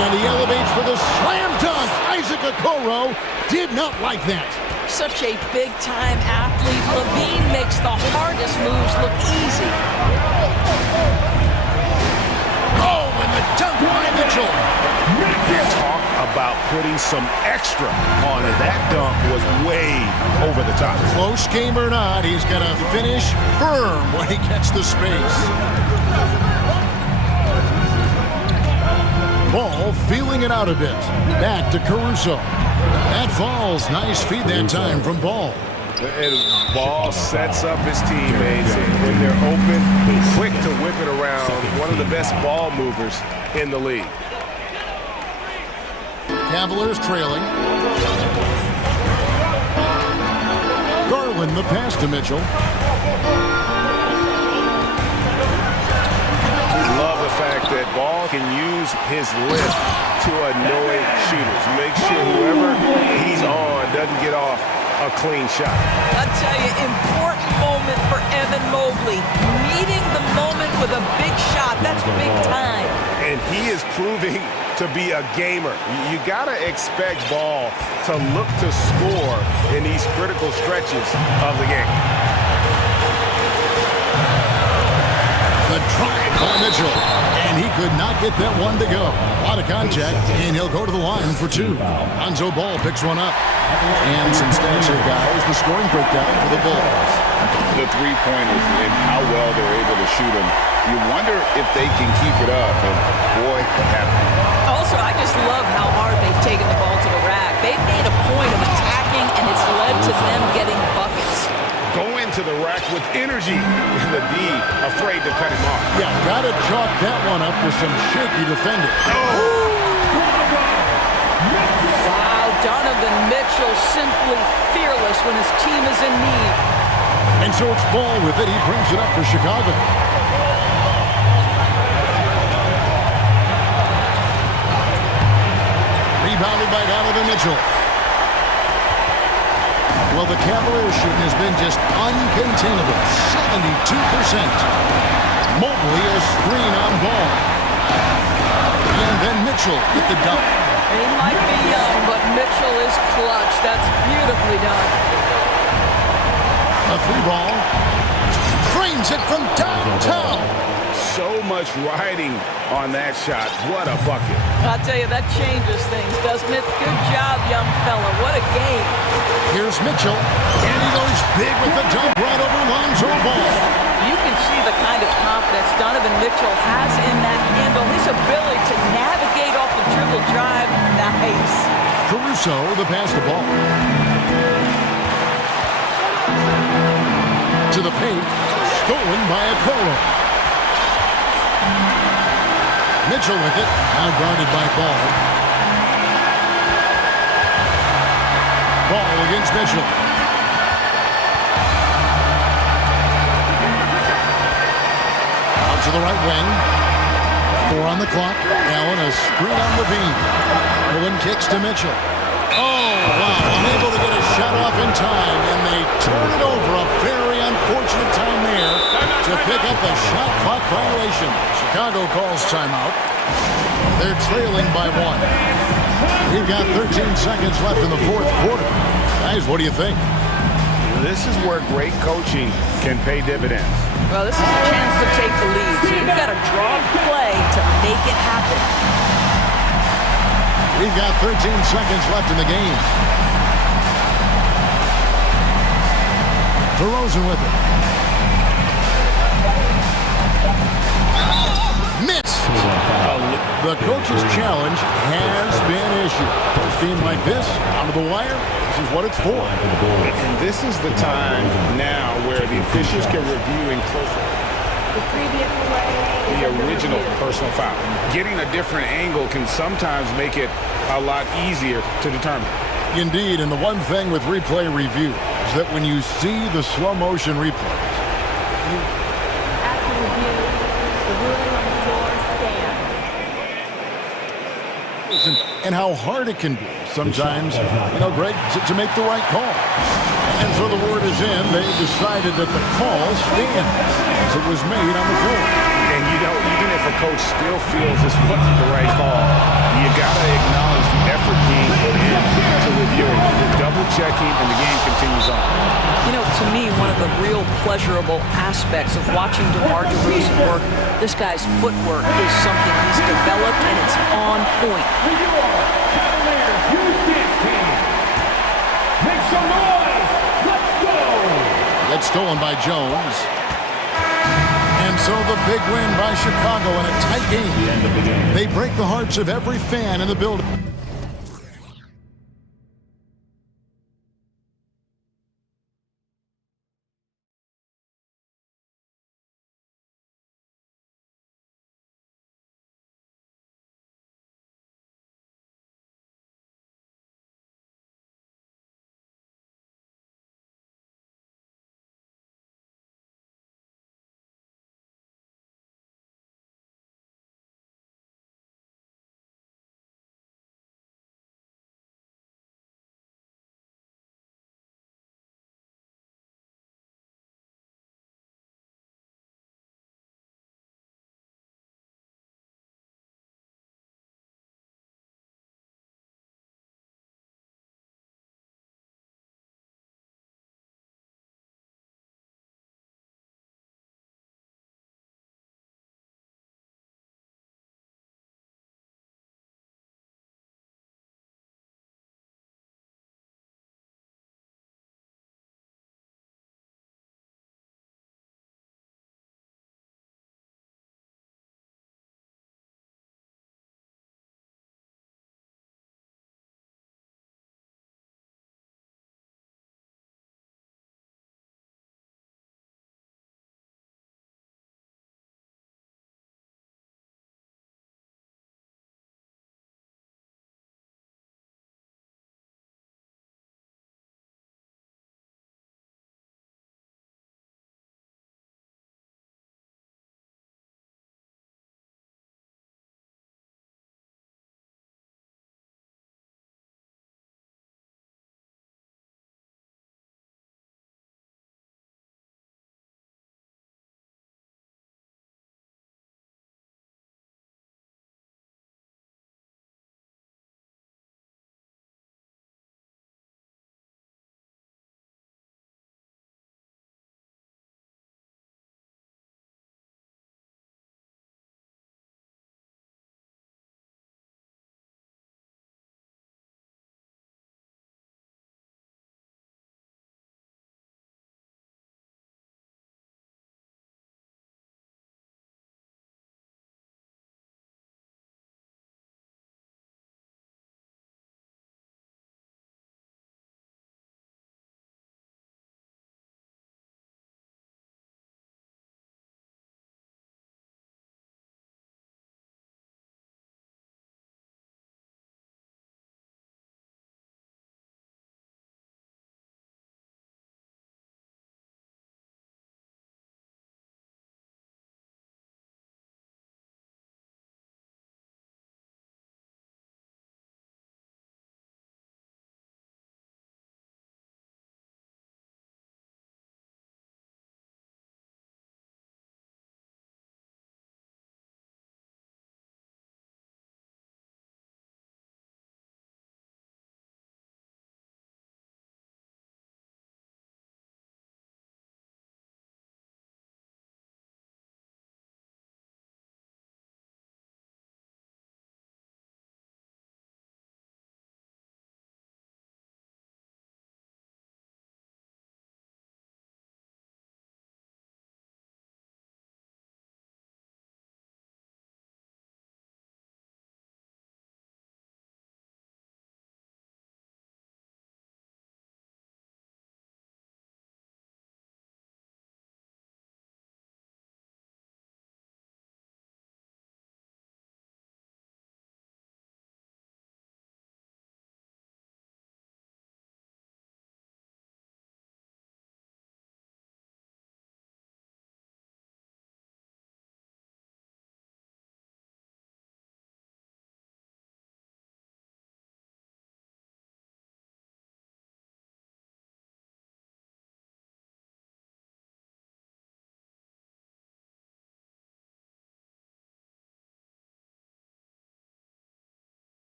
And he elevates for the slam dunk. Isaac Okoro did not like that. Such a big-time athlete. LaVine makes the hardest moves look easy. Oh, and the dunk by Mitchell. Talk about putting some extra on it. That dunk was way over the top. Close game or not, he's going to finish firm when he gets the space. Ball feeling it out a bit. Back to Caruso. That falls. Nice feed that time from Ball. And Ball sets up his teammates, and when they're open, quick to whip it around. One of the best ball movers in the league. Cavaliers trailing. Garland the pass to Mitchell. Love the fact that Ball can use his lift to annoy shooters. Make sure whoever he's on doesn't get off a clean shot. I'll tell you, important moment for Evan Mobley. Meeting the moment with a big shot. That's big time. And he is proving to be a gamer. You gotta expect Ball to look to score in these critical stretches of the game. The drive by Mitchell, and he could not get that one to go. Out of contact, and he'll go to the line for two. Lonzo Ball picks one up. And some stats here, guys. The scoring breakdown for the Bulls. The three-pointers and how well they're able to shoot them. You wonder if they can keep it up, and boy, what happened. Also, I just love how hard they've taken the ball to the rack. They've made a point of attacking, and it's led to them getting buckets. Go into the rack with energy, and the D afraid to cut him off. Yeah, gotta chalk that one up with some shaky defending. Wow, Donovan Mitchell simply fearless when his team is in need. And so it's Ball with it. He brings it up for Chicago. Rebounded by Donovan Mitchell. Well, the Cavaliers shooting has been just uncontainable. 72%. Mobley a screen on Ball. And then Mitchell with the dunk. He might be young, but Mitchell is clutch. That's beautifully done. A three ball. Frames it from downtown. So much riding on that shot. What a bucket. I'll tell you, that changes things, doesn't it? Good job, young fella. What a game. Here's Mitchell. And he goes big with the dunk right over Lonzo Ball. You can see the kind of confidence Donovan Mitchell has in that handle. His ability to navigate off the dribble drive. Nice. Caruso, the pass to Ball. To the paint. Stolen by Okoro. Mitchell with it. Now guarded by Ball. Ball against Mitchell. Out to the right wing. 4 on the clock. Allen a screen on Levine. Owen kicks to Mitchell. Oh, wow. Unable to get a shot off in time, and they turn it over. A very unfortunate time there to pick up the shot clock violation. Chicago calls timeout. They're trailing by 1. We've got 13 seconds left in the fourth quarter. Guys, what do you think? This is where great coaching can pay dividends. Well, this is a chance to take the lead. So you've got to draw the play to make it happen. We've got 13 seconds left in the game. DeRozan with it. Miss! The coach's challenge has been issued. First game like this, down to the wire, this is what it's for. And this is the time now where the officials can review in closer. The original personal foul. Getting a different angle can sometimes make it a lot easier to determine. Indeed, and the one thing with replay review is that when you see the slow motion replays, After review, the ruling on the floor stands. and how hard it can be sometimes, Greg, to make the right call. And so the word is in. They decided that the call stands as it was made on the floor. And even if a coach still feels this wasn't the right call, you got to acknowledge the effort being put into reviewing, double-checking, and the game continues on. To me, one of the real pleasurable aspects of watching DeMar DeRozan work, this guy's footwork is something he's developed, and it's on point. Make some noise! Let's go! That's stolen by Jones. And so the big win by Chicago in a tight game. They break the hearts of every fan in the building.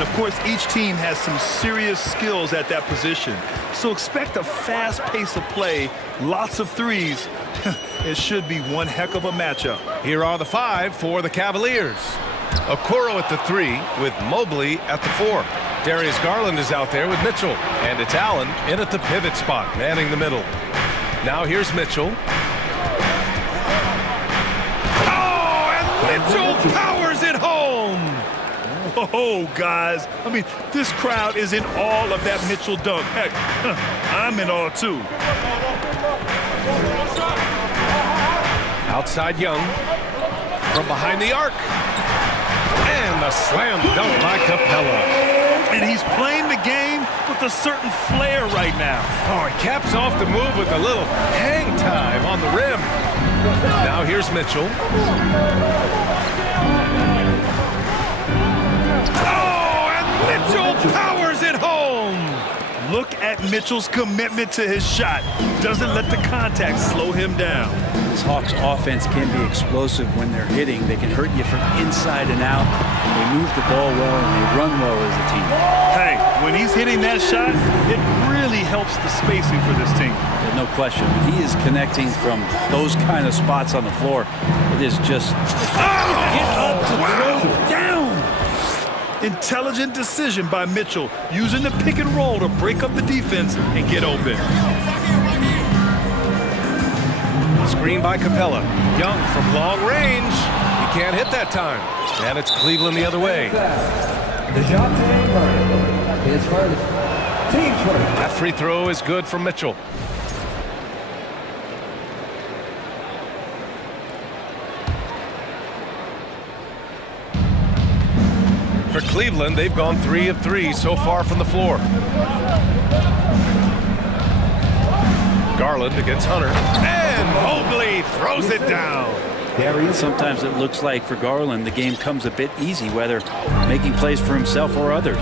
And, of course, each team has some serious skills at that position. So expect a fast pace of play, lots of threes. It should be one heck of a matchup. Here are the 5 for the Cavaliers. Okoro at the 3 with Mobley at the 4. Darius Garland is out there with Mitchell. And it's Allen in at the pivot spot, manning the middle. Now here's Mitchell. Oh, and Mitchell powers it home! Whoa, guys. I mean, this crowd is in awe of that Mitchell dunk. Heck, I'm in awe, too. Outside Young. From behind the arc. And the slam dunk by Capella. And he's playing the game with a certain flair right now. Oh, he caps off the move with a little hang time on the rim. Now here's Mitchell. Oh, and Mitchell powers it home. Look at Mitchell's commitment to his shot. Doesn't let the contact slow him down. This Hawks offense can be explosive when they're hitting. They can hurt you from inside and out. They move the ball well and they run well as a team. Hey, when he's hitting that shot, it really helps the spacing for this team. No question. He is connecting from those kind of spots on the floor. It is just get up to throw down. Intelligent decision by Mitchell, using the pick and roll to break up the defense and get open. Screen by Capella. Young from long range. He can't hit that time. And it's Cleveland the other way. That free throw is good from Mitchell. For Cleveland, they've gone 3 of 3 so far from the floor. Garland against Hunter. And Mobley throws it down. Sometimes it looks like for Garland the game comes a bit easy, whether making plays for himself or others.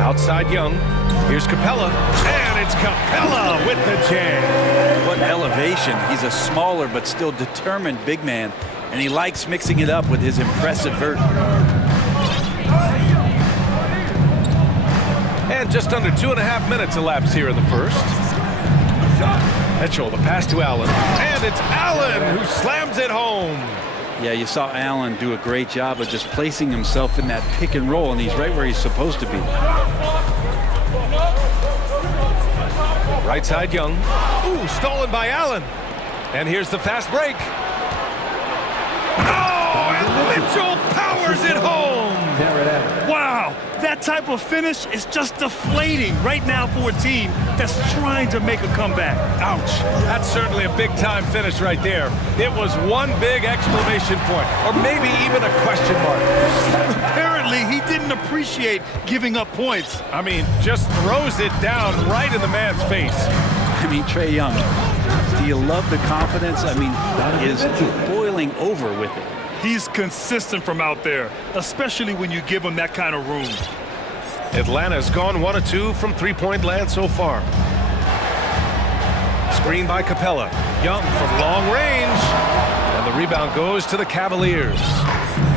Outside Young. Here's Capella. And it's Capella with the jam. What elevation. He's a smaller but still determined big man. And he likes mixing it up with his impressive vert. And just under 2.5 minutes elapsed here in the first. Mitchell, the pass to Allen. And it's Allen who slams it home. Yeah, you saw Allen do a great job of just placing himself in that pick and roll, and he's right where he's supposed to be. Right side Young. Ooh, stolen by Allen. And here's the fast break. Oh, and Mitchell powers it home. Wow, that type of finish is just deflating right now for a team that's trying to make a comeback. Ouch, that's certainly a big-time finish right there. It was one big exclamation point, or maybe even a question mark. Apparently, he didn't appreciate giving up points. I mean, just throws it down right in the man's face. I mean, Trae Young, do you love the confidence? I mean, is boiling over with it. He's consistent from out there, especially when you give him that kind of room. Atlanta's gone 1 of 2 from three-point land so far. Screen by Capella. Young from long range. And the rebound goes to the Cavaliers.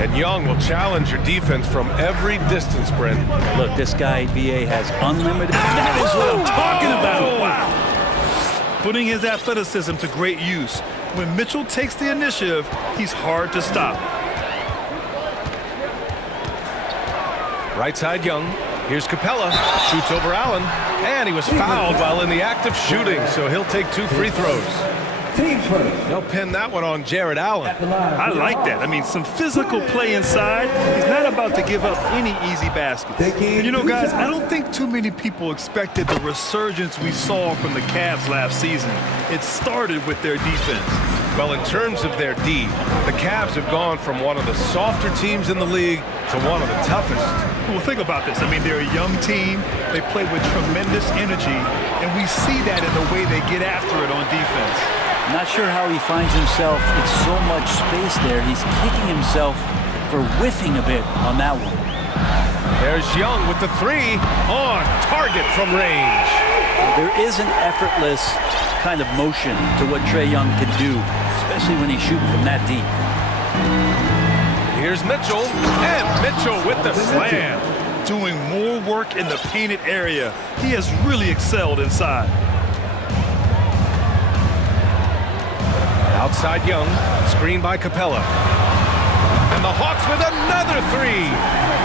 And Young will challenge your defense from every distance, Brent. Look, this guy, B.A., has unlimited. That is what I'm talking about. Wow. Putting his athleticism to great use. When Mitchell takes the initiative, he's hard to stop. Right side Young. Here's Capella. Shoots over Allen. And he was fouled while in the act of shooting, so he'll take 2 free throws. They'll pin that one on Jared Allen. I like that. I mean, some physical play inside. He's not about to give up any easy baskets. And you know, guys, I don't think too many people expected the resurgence we saw from the Cavs last season. It started with their defense. Well, in terms of their D, the Cavs have gone from one of the softer teams in the league to one of the toughest. Well, think about this. I mean, they're a young team. They play with tremendous energy, and we see that in the way they get after it on defense. Not sure how he finds himself. It's so much space there. He's kicking himself for whiffing a bit on that one. There's Young with the 3 on target from range. There is an effortless kind of motion to what Trae Young can do, especially when he's shooting from that deep. Here's Mitchell, and Mitchell with the slam. Doing more work in the painted area. He has really excelled inside. Outside Young, screen by Capella. And the Hawks with another three.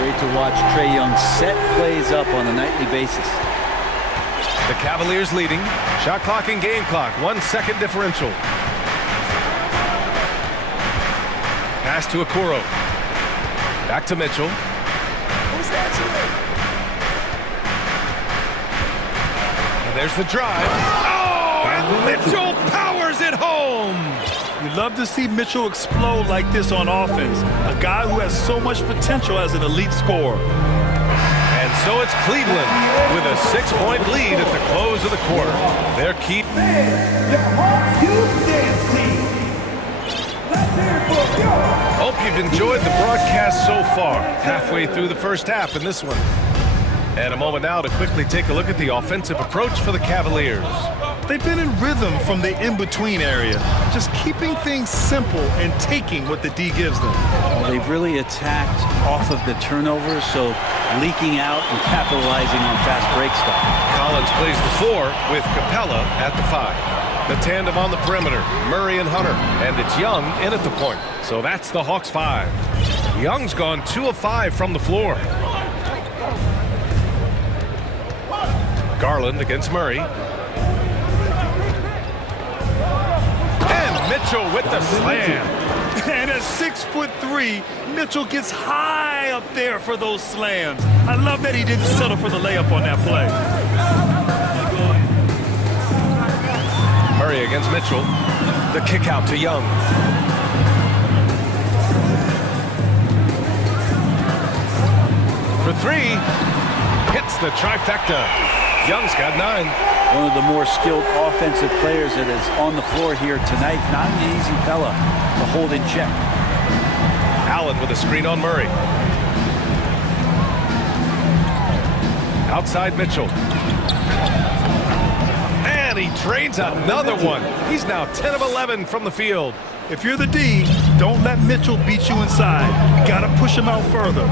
Great to watch Trae Young set plays up on a nightly basis. The Cavaliers leading. Shot clock and game clock, 1 second differential. Pass to Okoro. Back to Mitchell. And there's the drive. Oh, and Mitchell powers it home. You love to see Mitchell explode like this on offense. A guy who has so much potential as an elite scorer. And so it's Cleveland with a 6-point lead at the close of the quarter. Their key. Hope you've enjoyed the broadcast so far. Halfway through the first half in this one. And a moment now to quickly take a look at the offensive approach for the Cavaliers. They've been in rhythm from the in-between area, just keeping things simple and taking what the D gives them. Well, they've really attacked off of the turnovers, so leaking out and capitalizing on fast break stuff. Collins plays the 4 with Capella at the 5. The tandem on the perimeter, Murray and Hunter, and it's Young in at the point. So that's the Hawks 5. Young's gone 2 of 5 from the floor. Garland against Murray. And Mitchell with the slam. And at 6'3", Mitchell gets high up there for those slams. I love that he didn't settle for the layup on that play. Murray against Mitchell. The kick out to Young. For 3. Hits the trifecta. Young's got 9. One of the more skilled offensive players that is on the floor here tonight. Not an easy fella to hold in check. Allen with a screen on Murray. Outside Mitchell. And he trains another one. He's now 10 of 11 from the field. If you're the D, don't let Mitchell beat you inside. You gotta push him out further.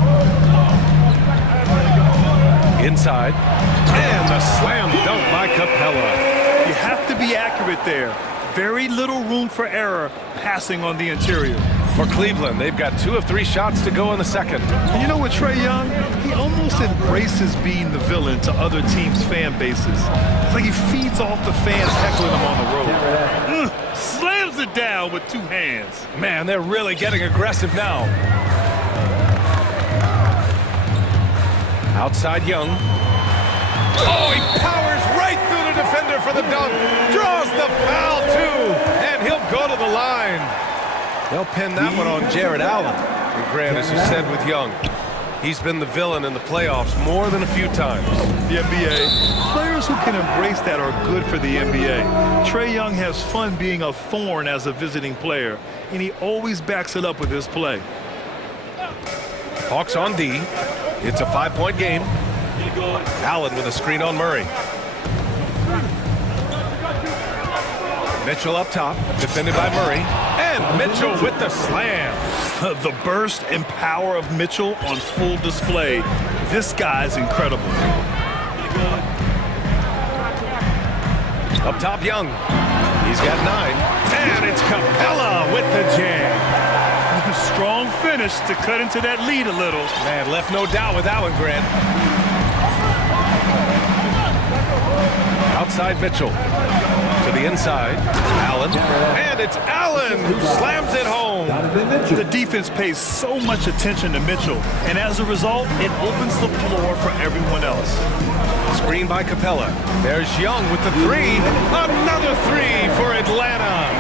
Inside. And the slam dunk by Capella. You have to be accurate there. Very little room for error passing on the interior. For Cleveland, they've got 2 of 3 shots to go in the second. And you know what, Trae Young? He almost embraces being the villain to other teams' fan bases. It's like he feeds off the fans heckling him on the road. Slams it down with 2 hands. Man, they're really getting aggressive now. Outside Young. Oh, he powers right through the defender for the dunk. Draws the foul, too. And he'll go to the line. They'll pin that one on Jared Allen. And Grant, as you said with Young, he's been the villain in the playoffs more than a few times. The NBA. Players who can embrace that are good for the NBA. Trae Young has fun being a thorn as a visiting player, and he always backs it up with his play. Hawks on D. It's a 5-point game. Allen with a screen on Murray. Mitchell up top, defended by Murray. And Mitchell with the slam. The burst and power of Mitchell on full display. This guy's incredible. Up top, Young. He's got 9. And it's Capella with the jam. Strong finish to cut into that lead a little. Man, left no doubt with that one, Grant. Outside Mitchell. To the inside. Allen. And it's Allen who slams it home. The defense pays so much attention to Mitchell, and as a result, it opens the floor for everyone else. Screen by Capella. There's Young with the 3. Another 3 for Atlanta.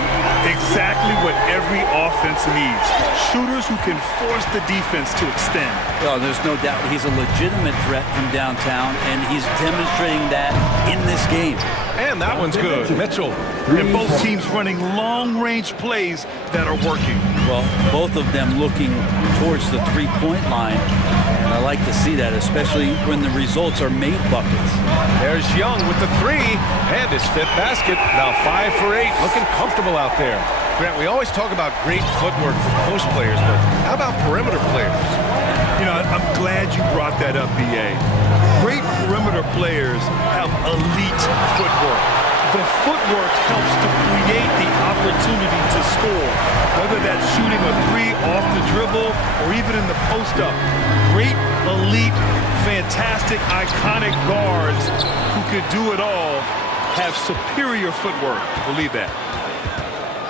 Exactly what every offense needs. Shooters who can force the defense to extend. Well, there's no doubt he's a legitimate threat from downtown, and he's demonstrating that in this game. And that one's good. Mitchell. And both teams running long-range plays that are working. Well, both of them looking towards the three-point line, and I like to see that, especially when the results are made buckets. There's Young with the three, and his fifth basket. Now 5 for 8, looking comfortable out there. Grant, we always talk about great footwork for post players, but how about perimeter players? You know, I'm glad you brought that up, B.A. Great perimeter players have elite footwork. The footwork helps to create the opportunity to score, whether that's shooting a three off the dribble or even in the post-up. Great, elite, fantastic, iconic guards who could do it all have superior footwork. Believe that.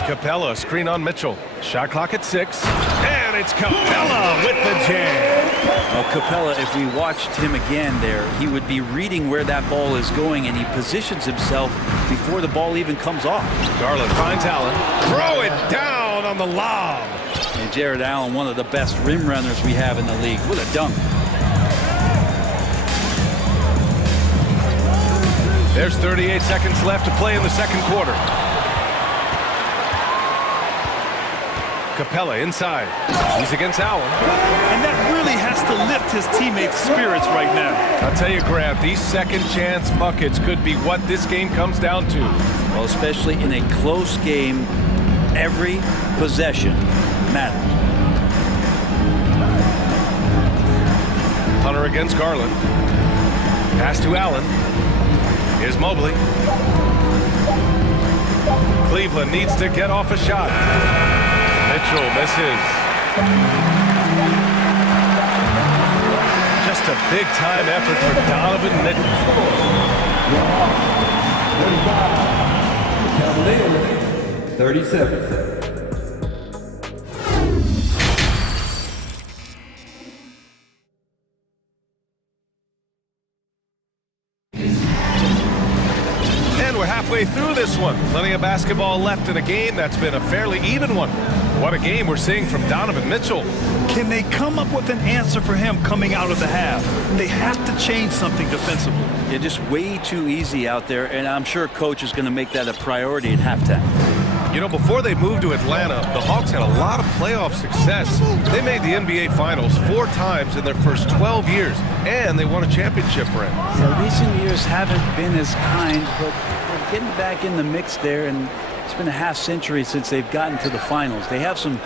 Capella, screen on Mitchell. Shot clock at 6. And it's Capella with the jam. Well, Capella, if we watched him again there, he would be reading where that ball is going, and he positions himself before the ball even comes off. Garland finds Allen. Throw it down on the lob. And Jared Allen, one of the best rim runners we have in the league, with a dunk. There's 38 seconds left to play in the second quarter. Capella inside. He's against Allen. And that really has to lift his teammates' spirits right now. I'll tell you, Grant, these second chance buckets could be what this game comes down to. Well, especially in a close game, every possession matters. Hunter against Garland. Pass to Allen. Here's Mobley. Cleveland needs to get off a shot. Mitchell misses. Just a big-time effort for Donovan Mitchell. 37. Halfway through this one. Plenty of basketball left in a game that's been a fairly even one. What a game we're seeing from Donovan Mitchell. Can they come up with an answer for him coming out of the half? They have to change something defensively. Yeah, just way too easy out there, and I'm sure coach is going to make that a priority at halftime. You know, before they moved to Atlanta, the Hawks had a lot of playoff success. They made the NBA Finals 4 times in their first 12 years, and they won a championship ring. Yeah, recent years haven't been as kind, but they're getting back in the mix there, and it's been a half century since they've gotten to the finals. They have some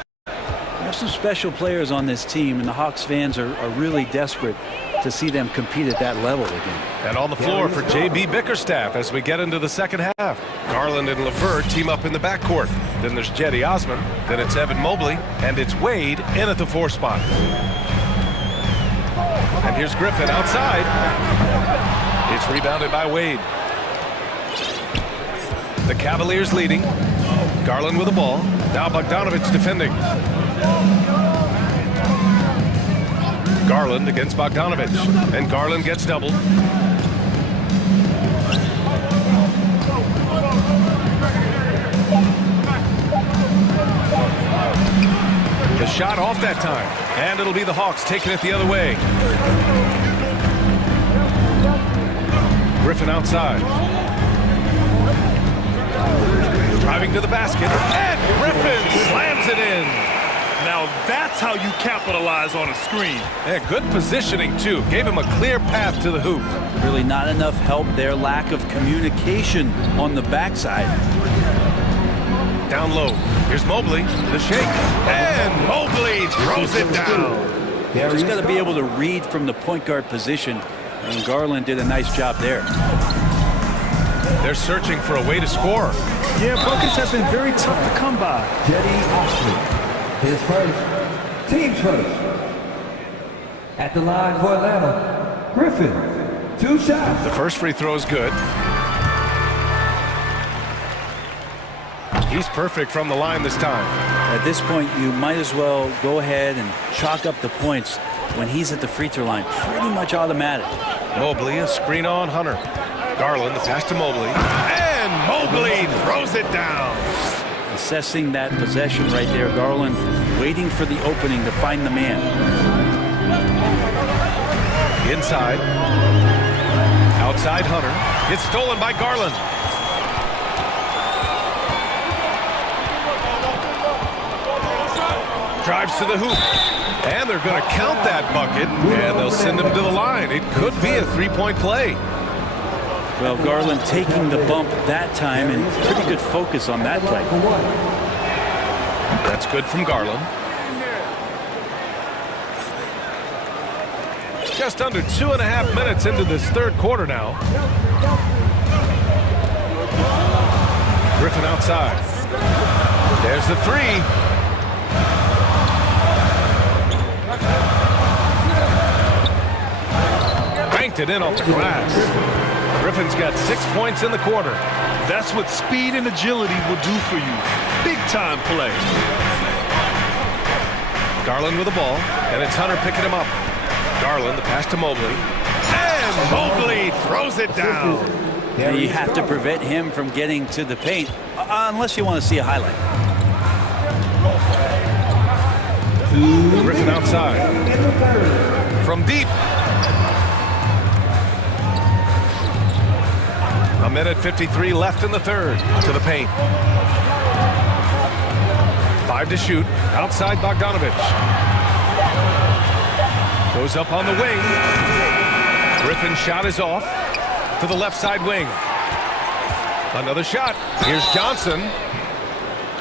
special players on this team, and the Hawks fans are really desperate to see them compete at that level again. And on the floor for J.B. Bickerstaff as we get into the second half. Garland and LeVert team up in the backcourt. Then there's Jetty Osman. Then it's Evan Mobley. And it's Wade in at the 4 spot. And here's Griffin outside. It's rebounded by Wade. The Cavaliers leading. Garland with the ball. Now Bogdanovich defending. Garland against Bogdanovich. And Garland gets doubled. The shot off that time. And it'll be the Hawks taking it the other way. Griffin outside. Driving to the basket. And Griffin slams it in. Now that's how you capitalize on a screen. Yeah, good positioning, too. Gave him a clear path to the hoop. Really not enough help there. Lack of communication on the backside. Down low. Here's Mobley. The shake. And Mobley throws it down. Just got to be able to read from the point guard position. And Garland did a nice job there. They're searching for a way to score. Yeah, buckets have been very tough to come by. Jetty Osman. His first, team's first. At the line for Atlanta, Griffin, 2 shots. The first free throw is good. He's perfect from the line this time. At this point, you might as well go ahead and chalk up the points when he's at the free throw line. Pretty much automatic. Mobley, a screen on Hunter. Garland, the pass to Mobley. And Mobley throws it down. Assessing that possession right there, Garland waiting for the opening to find the man. Inside. Outside Hunter. It's stolen by Garland. Drives to the hoop. And they're going to count that bucket, and they'll send him to the line. It could be a three-point play. Well, Garland taking the bump that time, and pretty good focus on that play. That's good from Garland. Just under 2.5 minutes into this third quarter now. Griffin outside. There's the three. Banked it in off the glass. Griffin's got 6 points in the quarter. That's what speed and agility will do for you. Big-time play. Garland with the ball, and it's Hunter picking him up. Garland, the pass to Mobley. And Mobley throws it down. Yeah, you have to prevent him from getting to the paint, unless you want to see a highlight. Griffin outside. From deep. A minute 53 left in the third. To the paint. 5 to shoot. Outside Bogdanovich. Goes up on the wing. Griffin's shot is off. To the left side wing. Another shot. Here's Johnson.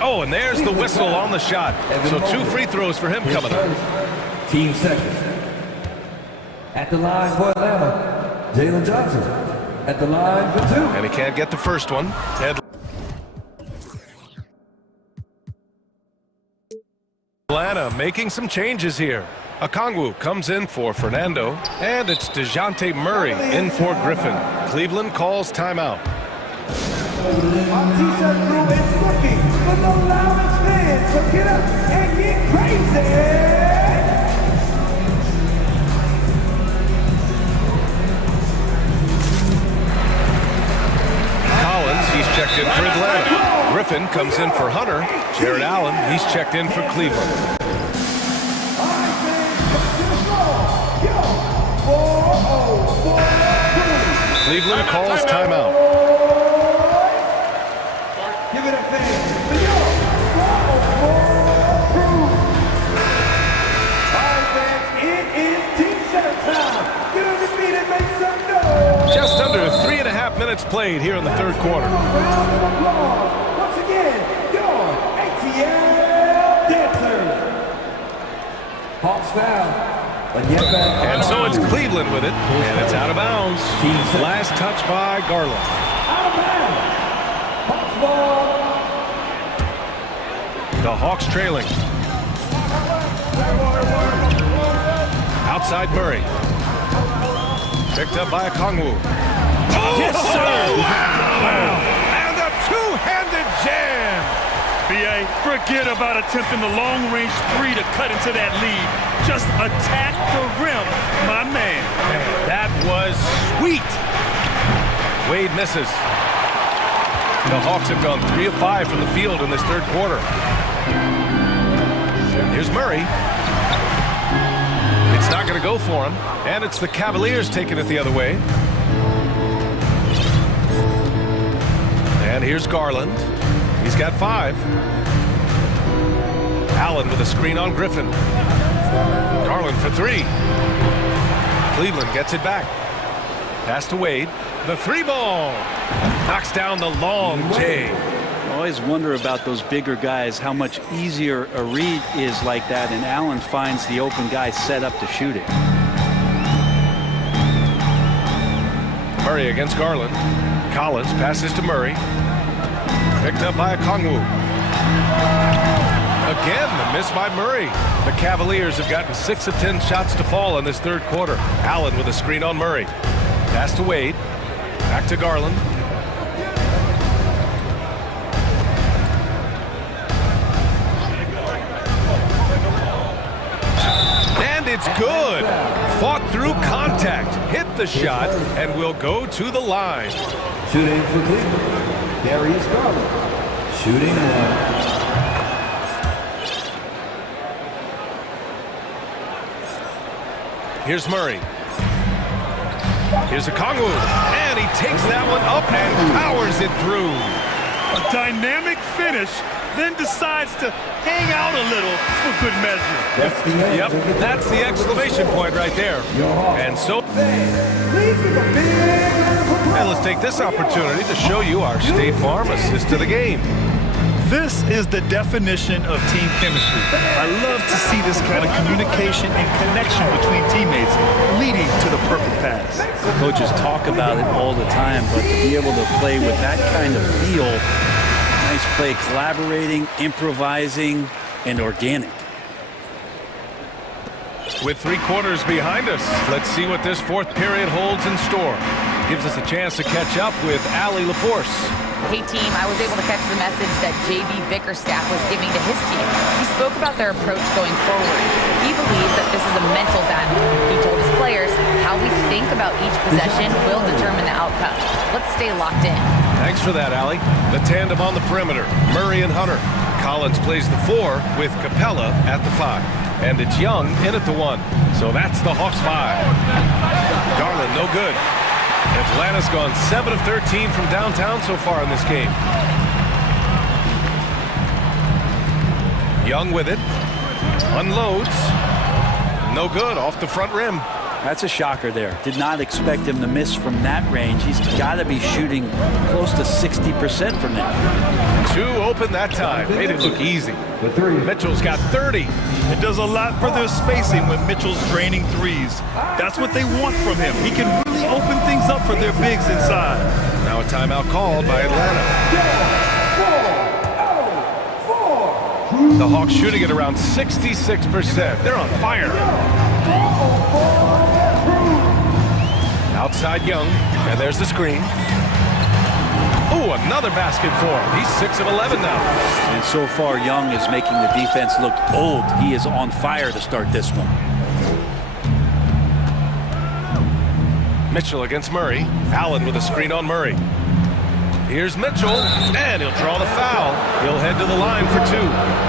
Oh, and there's the whistle on the shot. So 2 free throws for him coming up. Team second. At the line for Atlanta, Jalen Johnson. At the line for 2. And he can't get the first one. Ted. Atlanta making some changes here. Okongwu comes in for Fernando, and it's DeJounte Murray in for Griffin. Cleveland calls timeout. Our t-shirt crew is looking for the loudest fans, so get up and get crazy! Collins, he's checked in for Atlanta. Griffin comes in for Hunter. Jared Allen, he's checked in for Cleveland. Cleveland calls timeout. Give it a fan. It is t-shirt time. Get on your feet and make some noise. Just under 3.5 minutes played here in the third quarter. Round of applause. Once again, your ATL dancers. Hawks foul. And so it's Cleveland with it, and it's out of bounds. Last touch by Garland. Out of bounds. Hawks ball. The Hawks trailing. Outside Murray. Picked up by Okongwu. Oh, yes, sir! Wow! And a two-handed jam! B.A., forget about attempting the long-range 3 to cut into that lead. Just attack the rim, my man. That was sweet. Wade misses. The Hawks have gone 3 of 5 from the field in this third quarter. Here's Murray. It's not going to go for him, and it's the Cavaliers taking it the other way. And here's Garland. He's got 5. Allen with a screen on Griffin. Garland for 3. Cleveland gets it back. Pass to Wade. The 3 ball. Knocks down the long J. I always wonder about those bigger guys, how much easier a read is like that, and Allen finds the open guy set up to shoot it. Murray against Garland. Collins passes to Murray. Picked up by Okongwu. Again, the miss by Murray. The Cavaliers have gotten 6 of 10 shots to fall in this third quarter. Allen with a screen on Murray. Pass to Wade. Back to Garland. And it's good. Fought through contact. Hit the shot and will go to the line. Shooting for Cleveland, Darius Garland. Shooting 1. Here's Murray. Here's Okongwu. And he takes that one up and powers it through. A dynamic finish then decides to hang out a little for good measure. Yep, that's the exclamation point right there. And so, and let's take this opportunity to show you our State Farm assist to the game. This is the definition of team chemistry. I love to see this kind of communication and connection between teammates leading to the perfect pass. Coaches talk about it all the time, but to be able to play with that kind of feel, nice play, collaborating, improvising, and organic. With 3 quarters behind us, let's see what this 4th period holds in store. Gives us a chance to catch up with Allie LaForce. Hey team, I was able to catch the message that JB Bickerstaff was giving to his team. He spoke about their approach going forward. He believes that this is a mental battle. He told his players how we think about each possession will determine the outcome. Let's stay locked in. Thanks for that, Allie. The tandem on the perimeter, Murray and Hunter. Collins plays the 4 with Capella at the 5. And it's Young in at the 1. So that's the Hawks 5. Garland, no good. Atlanta's gone 7 of 13 from downtown so far in this game. Young with it. Unloads. No good, off the front rim. That's a shocker there. Did not expect him to miss from that range. He's got to be shooting close to 60% from there. 2 open that time. Made it look easy. Mitchell's got 30. It does a lot for their spacing when Mitchell's draining threes. That's what they want from him. He can really open things up for their bigs inside. Now a timeout called by Atlanta. The Hawks shooting at around 66%. They're on fire. Outside Young, and there's the screen. Oh, another basket for him. He's 6 of 11 now. And so far, Young is making the defense look old. He is on fire to start this one. Mitchell against Murray. Allen with a screen on Murray. Here's Mitchell, and he'll draw the foul. He'll head to the line for 2.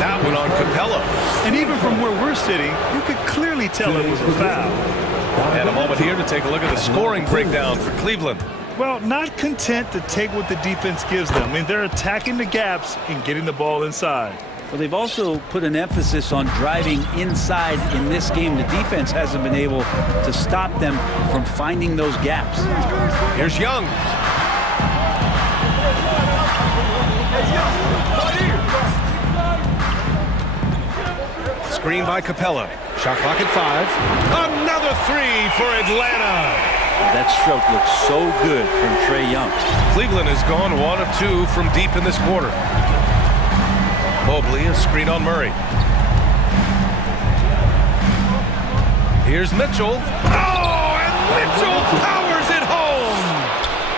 That one on Capella. And even from where we're sitting, you could clearly tell it was a foul. And a moment here to take a look at the scoring breakdown for Cleveland. Well, not content to take what the defense gives them. I mean, they're attacking the gaps and getting the ball inside. Well, they've also put an emphasis on driving inside in this game. The defense hasn't been able to stop them from finding those gaps. Here's Young. Screen by Capella. Shot clock at 5. Another 3 for Atlanta. That stroke looks so good from Trae Young. Cleveland has gone 1 of 2 from deep in this quarter. Mobley, a screen on Murray. Here's Mitchell. Oh, and Mitchell powers it home.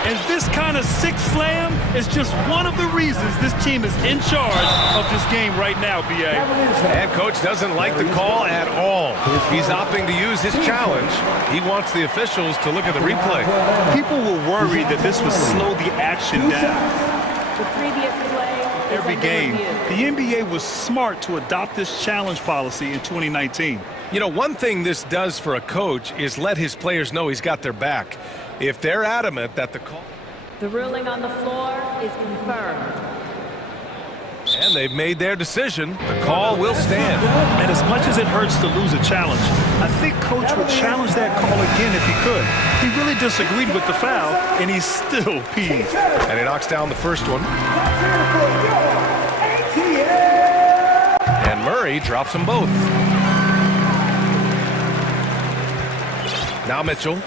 And this kind of sick slam is just one of the reasons this team is in charge of this game right now, B.A. And coach doesn't like the call at all. He's opting to use his challenge. He wants the officials to look at the replay. People were worried that this would slow the action down. The previous play is Every under game, review. the NBA was smart to adopt this challenge policy in 2019. You know, one thing this does for a coach is let his players know he's got their back. If they're adamant that the call... The ruling on the floor is confirmed. And they've made their decision. The call will stand. And as much as it hurts to lose a challenge, I think Coach would challenge that call again if he could. He really disagreed with the foul, and he's still peeved. And he knocks down the first one. And Murray drops them both. Now Mitchell.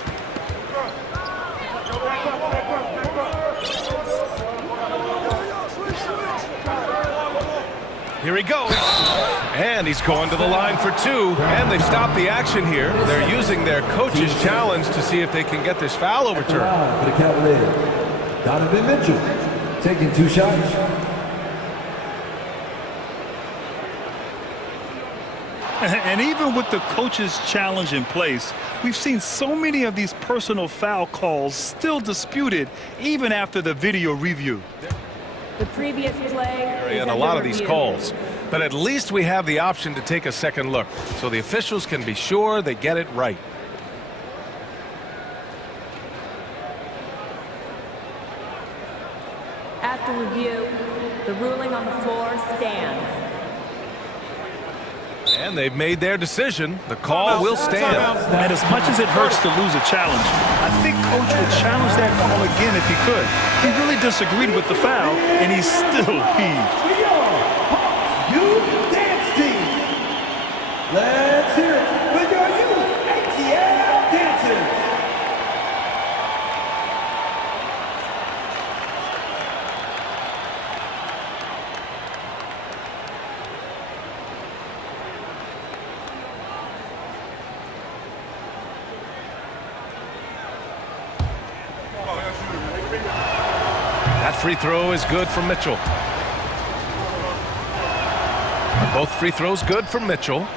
Here he goes. And he's going to the line for 2. And they've stopped the action here. They're using their coach's challenge to see if they can get this foul overturned. For the Cavaliers, Donovan Mitchell taking 2 shots. And even with the coach's challenge in place, we've seen so many of these personal foul calls still disputed even after the video review. The previous play is And a under lot of these review. calls. But at least we have the option to take a second look, so the officials can be sure they get it right. At After review, the ruling on the floor stands. And they've made their decision. The call will stand. And as much as it hurts to lose a challenge, I think Coach would challenge that call again if he could. He really disagreed with the foul, and he's still peeved. Youth Dance Team. Let's hear it for your youth ATL dancers. That free throw is good for Mitchell. Both free throws good for Mitchell.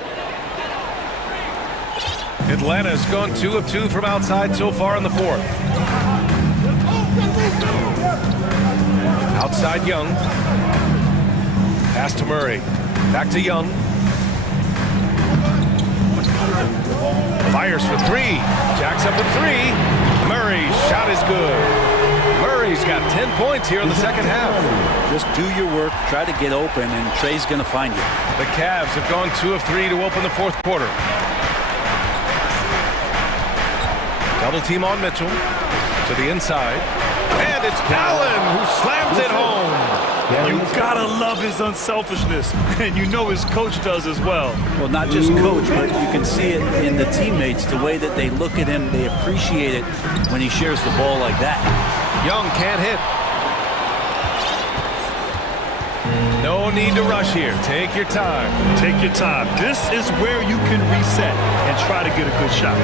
Atlanta's gone 2 of 2 from outside so far in the fourth. Outside Young. Pass to Murray. Back to Young. Fires for 3. Jacks up at 3. Murray's shot is good. Murray's got 10 points here in the second half. Just do your work, try to get open, and Trey's going to find you. The Cavs have gone 2 of 3 to open the fourth quarter. Double team on Mitchell to the inside. And it's Allen who slams it home. You gotta love his unselfishness, and you know his coach does as well. Well, not just coach, but you can see it in the teammates, the way that they look at him, they appreciate it when he shares the ball like that. Young can't hit. No need to rush here. Take your time. Take your time. This is where you can reset and try to get a good shot.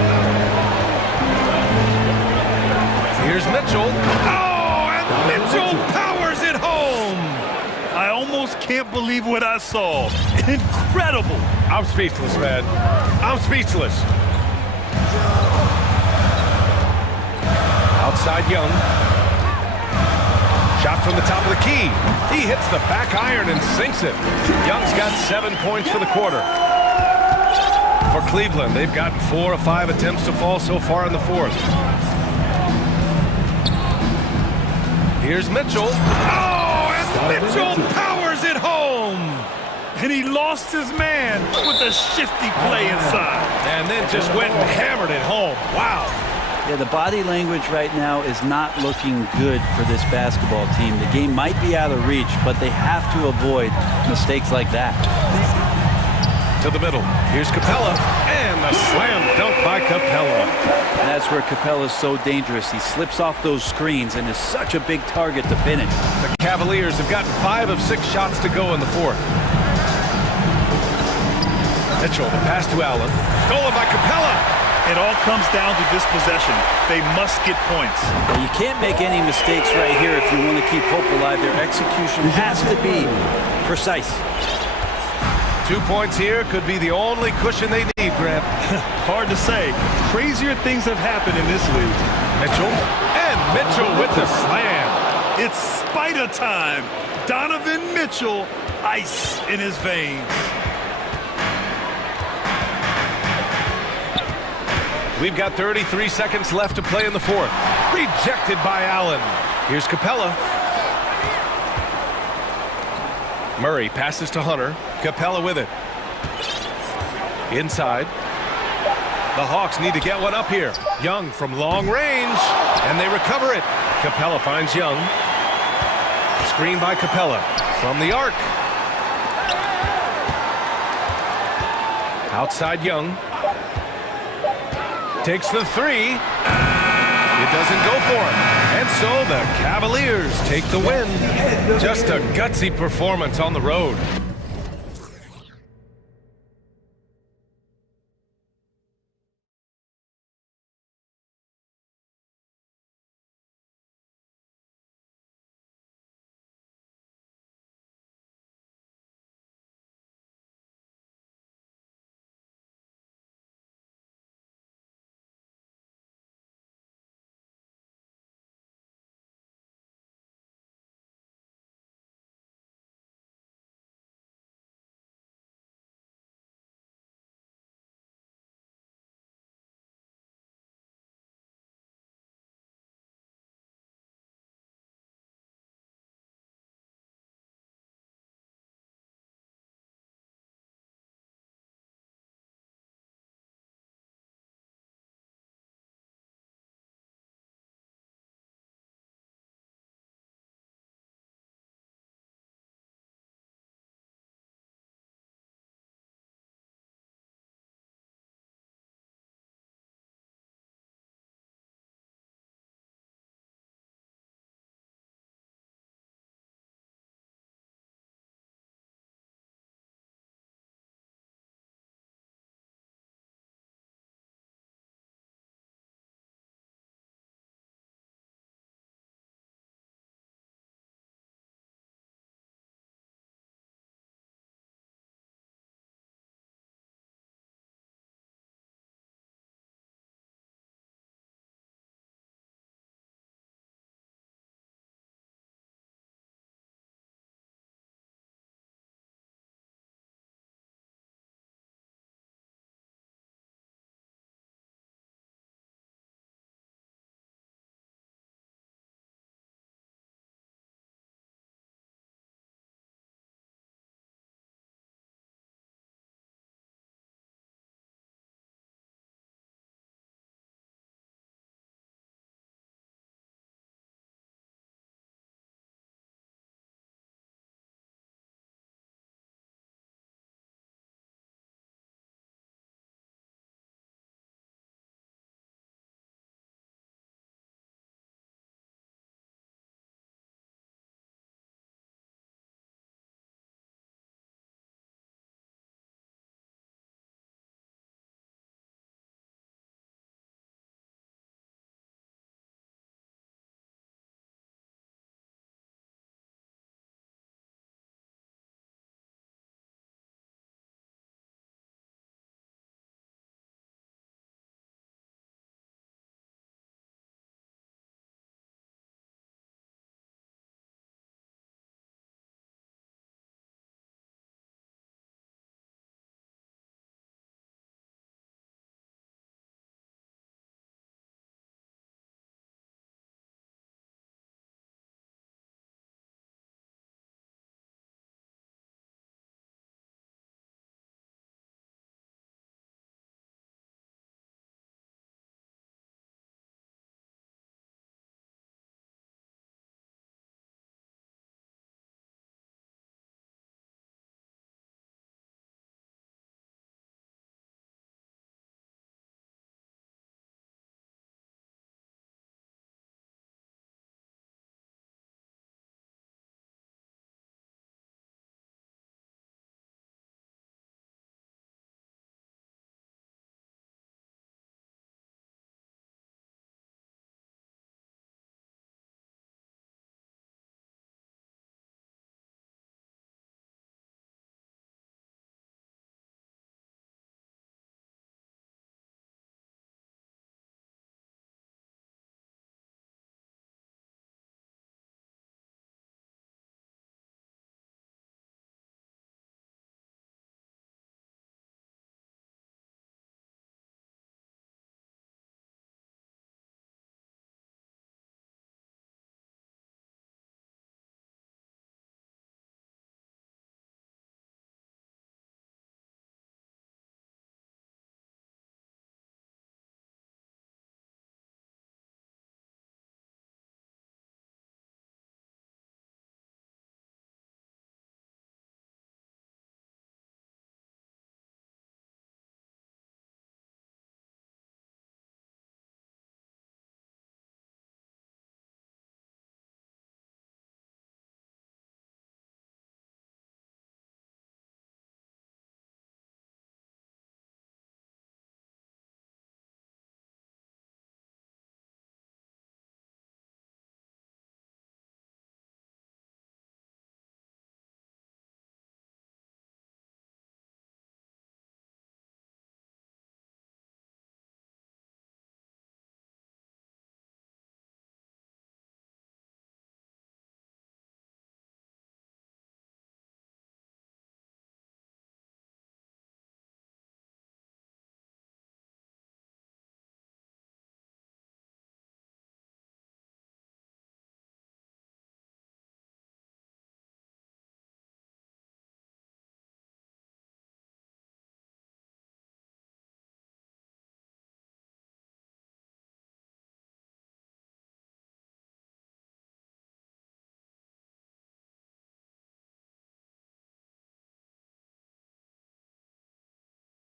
Here's Mitchell. Oh, and Mitchell powers it home. I almost can't believe what I saw. Incredible. I'm speechless, man. I'm speechless. Outside Young. Shot from the top of the key. He hits the back iron and sinks it. Young's got 7 points for the quarter. For Cleveland, they've gotten 4 of 5 attempts to fall so far in the fourth. Here's Mitchell. Oh, and Mitchell powers it home. And he lost his man with a shifty play inside. And then just went and hammered it home. Wow. Yeah, the body language right now is not looking good for this basketball team. The game might be out of reach, but they have to avoid mistakes like that. To the middle. Here's Capella. And the slam dunk by Capella. And that's where Capella's so dangerous. He slips off those screens and is such a big target to finish. The Cavaliers have gotten 5 of 6 shots to go in the fourth. Mitchell, the pass to Allen. Stolen by Capella. It all comes down to this possession. They must get points. Well, you can't make any mistakes right here if you want to keep hope alive. Their execution has to be precise. 2 points here could be the only cushion they need, Grant. Hard to say. Crazier things have happened in this league. Mitchell. And Mitchell with the slam. It's Spider time. Donovan Mitchell, ice in his veins. We've got 33 seconds left to play in the fourth. Rejected by Allen. Here's Capella. Murray passes to Hunter. Capella with it. Inside. The Hawks need to get one up here. Young from long range. And they recover it. Capella finds Young. Screen by Capella. From the arc. Outside Young. Takes the 3. It doesn't go for him. And so the Cavaliers take the win. Just a gutsy performance on the road.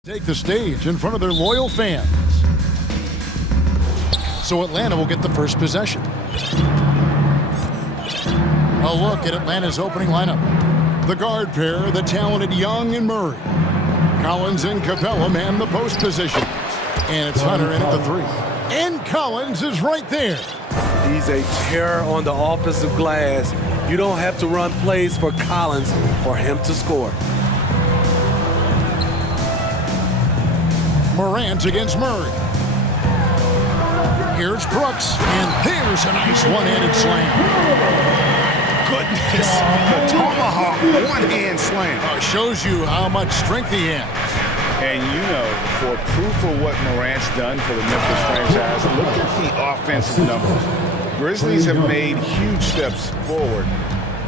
Take the stage in front of their loyal fans. So Atlanta will get the first possession. A look at Atlanta's opening lineup. The guard pair, the talented Young and Murray. Collins and Capella man the post position. And it's Hunter in at the 3. And Collins is right there. He's a terror on the offensive glass. You don't have to run plays for Collins for him to score. Morant against Murray. Here's Brooks, and there's a nice one-handed slam. Goodness, the tomahawk one-hand slam. Shows you how much strength he has. And you know, for proof of what Morant's done for the Memphis franchise, look at the offensive numbers. Grizzlies have made huge steps forward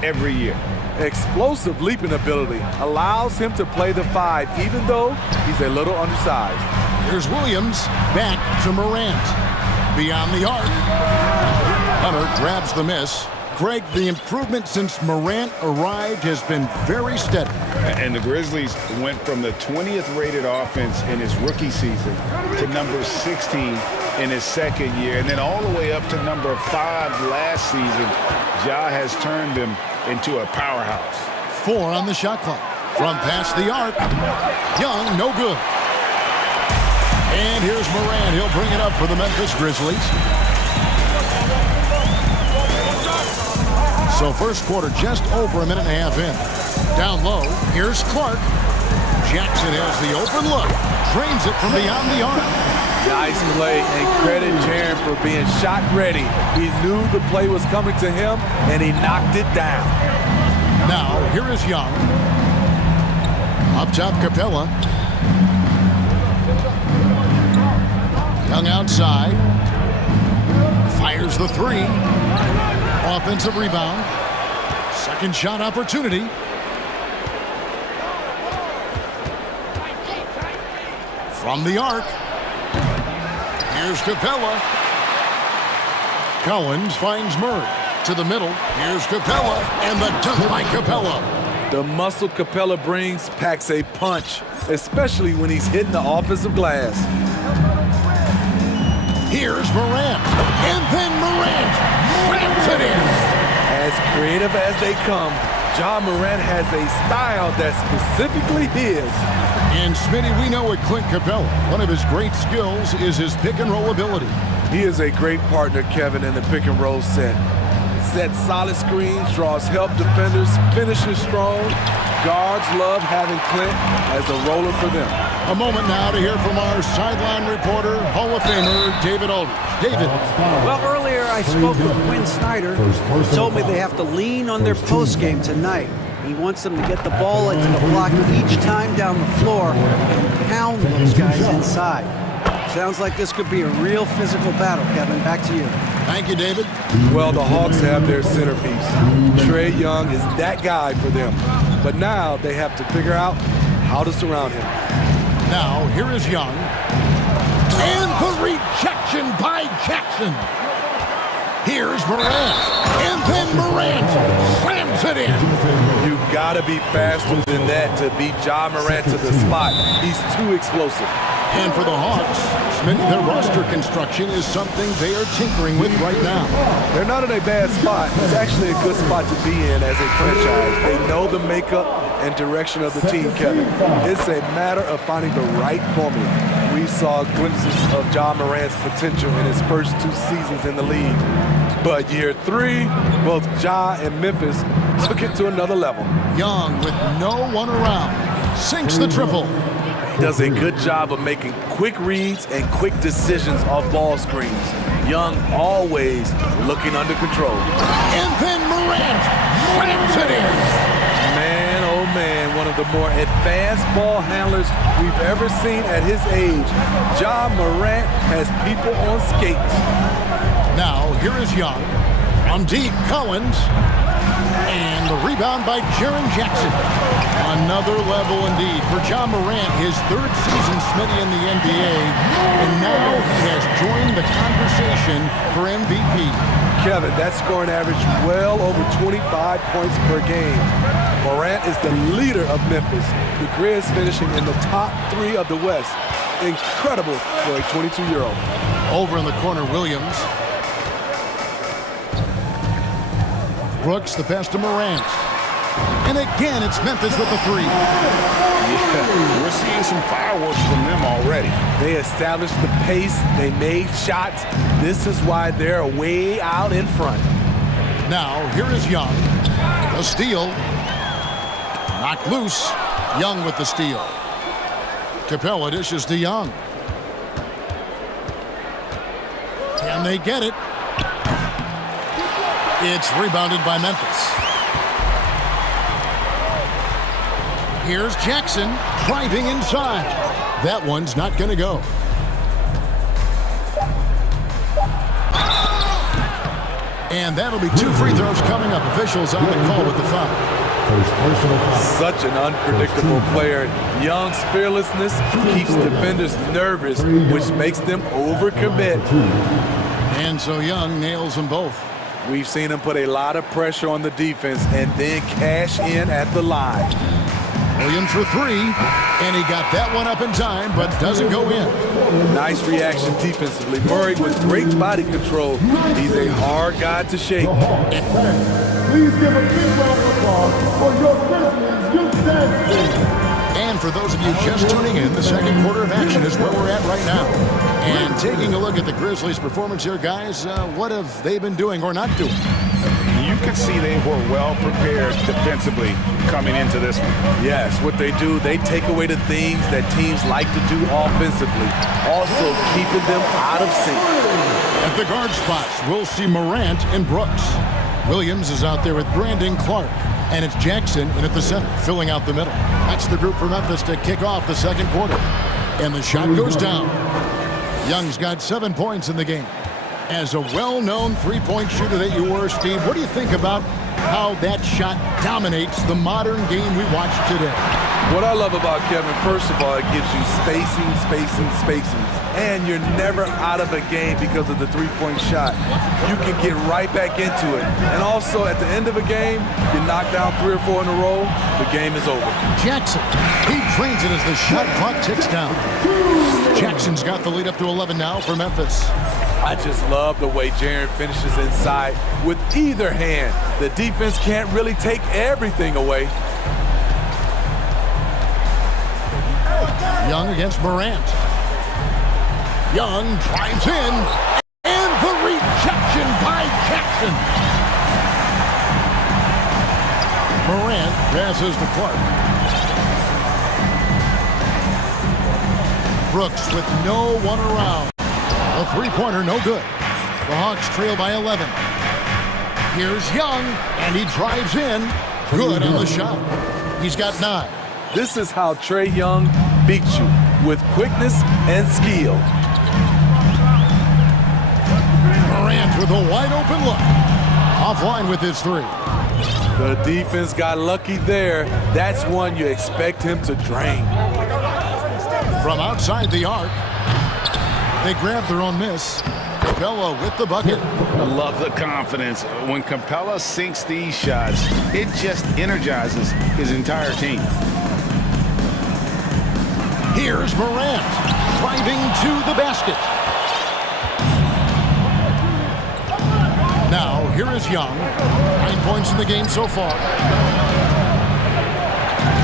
every year. Explosive leaping ability allows him to play the 5, even though he's a little undersized. Here's Williams, back to Morant. Beyond the arc. Hunter grabs the miss. Greg, the improvement since Morant arrived has been very steady. And the Grizzlies went from the 20th rated offense in his rookie season to number 16 in his second year, and then all the way up to number 5 last season. Ja has turned them into a powerhouse. 4 on the shot clock. From past the arc. Young, no good. And here's Morant. He'll bring it up for the Memphis Grizzlies. So first quarter just over a minute and a half in. Down low, here's Clark. Jackson has the open look. Drains it from beyond the arc. Nice play, and credit Jaren for being shot ready. He knew the play was coming to him, and he knocked it down. Now, here is Young. Up top, Capella. Young outside. Fires the 3. Offensive rebound. Second shot opportunity. From the arc. Here's Capella. Collins finds Murray. To the middle. Here's Capella. And the dunk by Capella. The muscle Capella brings packs a punch, especially when he's hitting the offensive glass. Here's Morant. And then Morant slams it in. As creative as they come, Ja Morant has a style that's specifically his. And Smitty, we know with Clint Capella, one of his great skills is his pick and roll ability. He is a great partner, Kevin, in the pick and roll set. Sets solid screens, draws help defenders, finishes strong. Guards love having Clint as a roller for them. A moment now to hear from our sideline reporter, Hall of Famer David Aldridge. David. Well, earlier I spoke with Quinn Snyder. He told me they have to lean on their post game tonight. He wants them to get the ball into the block each time down the floor and pound those guys inside. Sounds like this could be a real physical battle, Kevin. Back to you. Thank you, David. Well, the Hawks have their centerpiece. Trae Young is that guy for them. But now they have to figure out how to surround him. Now, here is Young. And the rejection by Jackson. Here's Morant. And then Morant slams it in. You gotta be faster than that to beat Ja Morant to the spot. He's too explosive. And for the Hawks, their roster construction is something they are tinkering with right now. They're not in a bad spot. It's actually a good spot to be in as a franchise. They know the makeup and direction of the team, Kevin. It's a matter of finding the right formula. We saw glimpses of Ja Morant's potential in his first 2 seasons in the league. But year 3, both Ja and Memphis took it to another level. Young with no one around. Sinks the triple. He does a good job of making quick reads and quick decisions off ball screens. Young always looking under control. And then Morant slams it in. Man, oh man, one of the more advanced ball handlers we've ever seen at his age. Ja Morant has people on skates. Now, here is Young. From deep, Collins. And the rebound by Jaren Jackson. Another level indeed for Ja Morant, his 3rd season Smitty in the NBA. And now he has joined the conversation for MVP. Kevin, that scoring average well over 25 points per game. Morant is the leader of Memphis. The Grizz finishing in the top 3 of the West. Incredible for a 22-year-old. Over in the corner, Williams. Brooks, the pass to Morant. And again, it's Memphis with the 3. Yeah, we're seeing some fireworks from them already. They established the pace. They made shots. This is why they're way out in front. Now, here is Young. The steal. Knocked loose. Young with the steal. Capella dishes to Young. Can they get it? It's rebounded by Memphis. Here's Jackson driving inside. That one's not going to go. And that'll be 2 free throws coming up. Officials on the call with the foul. Such an unpredictable player. Young's fearlessness keeps defenders nervous, which makes them overcommit. And so Young nails them both. We've seen him put a lot of pressure on the defense and then cash in at the line. Williams for 3, and he got that one up in time, but doesn't go in. Nice reaction defensively. Murray with great body control. He's a hard guy to shake. Please give a big round of applause for your Grizzlies Youth Dance Team. And for those of you just tuning in, the second quarter of action is where we're at right now. And taking a look at the Grizzlies' performance here, guys, what have they been doing or not doing? You can see they were well prepared defensively coming into this one. Yes, what they do, they take away the things that teams like to do offensively, also keeping them out of sync. At the guard spots, we'll see Morant and Brooks. Williams is out there with Brandon Clark, and it's Jackson in at the center, filling out the middle. That's the group for Memphis to kick off the second quarter. And the shot goes down. Young's got 7 points in the game. As a well-known three-point shooter that you were, Steve, what do you think about how that shot dominates the modern game we watch today? What I love about Kevin, first of all, it gives you spacing. And you're never out of a game because of the three-point shot. You can get right back into it. And also, at the end of a game, you knock down 3 or 4 in a row, the game is over. Jackson, he drains it as the shot clock ticks down. Jackson's got the lead up to 11 now for Memphis. I just love the way Jaren finishes inside with either hand. The defense can't really take everything away. Young against Morant. Young drives in, and the rejection by Jackson. Morant passes to Clark. Brooks with no one around. A three-pointer, no good. The Hawks trail by 11. Here's Young, and he drives in. Good on the shot. He's got 9. This is how Trae Young beats you, with quickness and skill. Morant with a wide-open look. Offline with his 3. The defense got lucky there. That's one you expect him to drain. From outside the arc, they grab their own miss. Capella with the bucket. I love the confidence. When Capella sinks these shots, it just energizes his entire team. Here's Morant driving to the basket. Now, here is Young. 9 points in the game so far.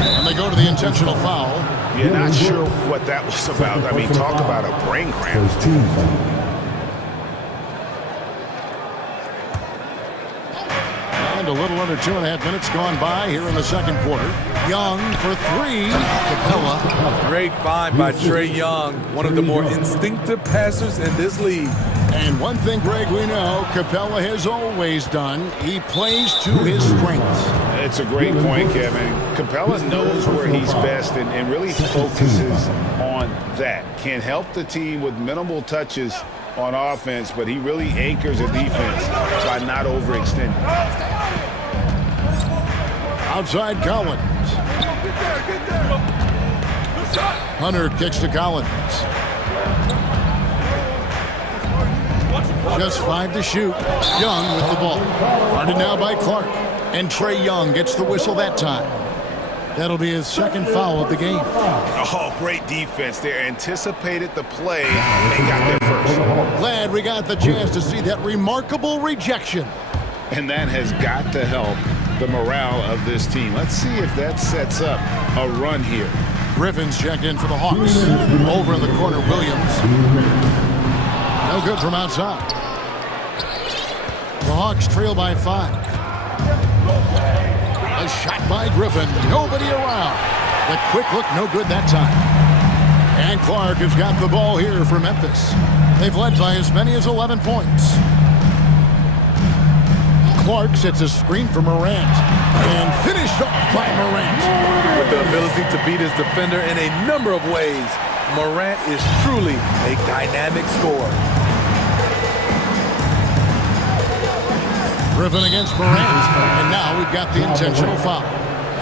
And they go to the intentional foul. You're not sure what that was about. I mean, talk about a brain cramp. And a little under 2.5 minutes gone by here in the second quarter. Young for 3. Capella. Great find by Trae Young, one of the more instinctive passers in this league. And one thing, Greg, we know Capella has always done, he plays to his strengths. It's a great point, Kevin. Capella knows where he's best and really focuses on that. Can help the team with minimal touches on offense, but he really anchors the defense by not overextending. Outside Collins. Hunter kicks to Collins. Just 5 to shoot. Young with the ball. Guarded now by Clark. And Trae Young gets the whistle that time. That'll be his second foul of the game. Oh, great defense there. Anticipated the play and got there first. Glad we got the chance to see that remarkable rejection. And that has got to help the morale of this team. Let's see if that sets up a run here. Griffin's checked in for the Hawks. Over in the corner, Williams. No good from outside. The Hawks trail by 5. A shot by Griffin. Nobody around. The quick look, no good that time. And Clark has got the ball here for Memphis. They've led by as many as 11 points. Clark sets a screen for Morant. And finished off by Morant. With the ability to beat his defender in a number of ways, Morant is truly a dynamic scorer. Griffin against Morant. And now we've got the intentional foul.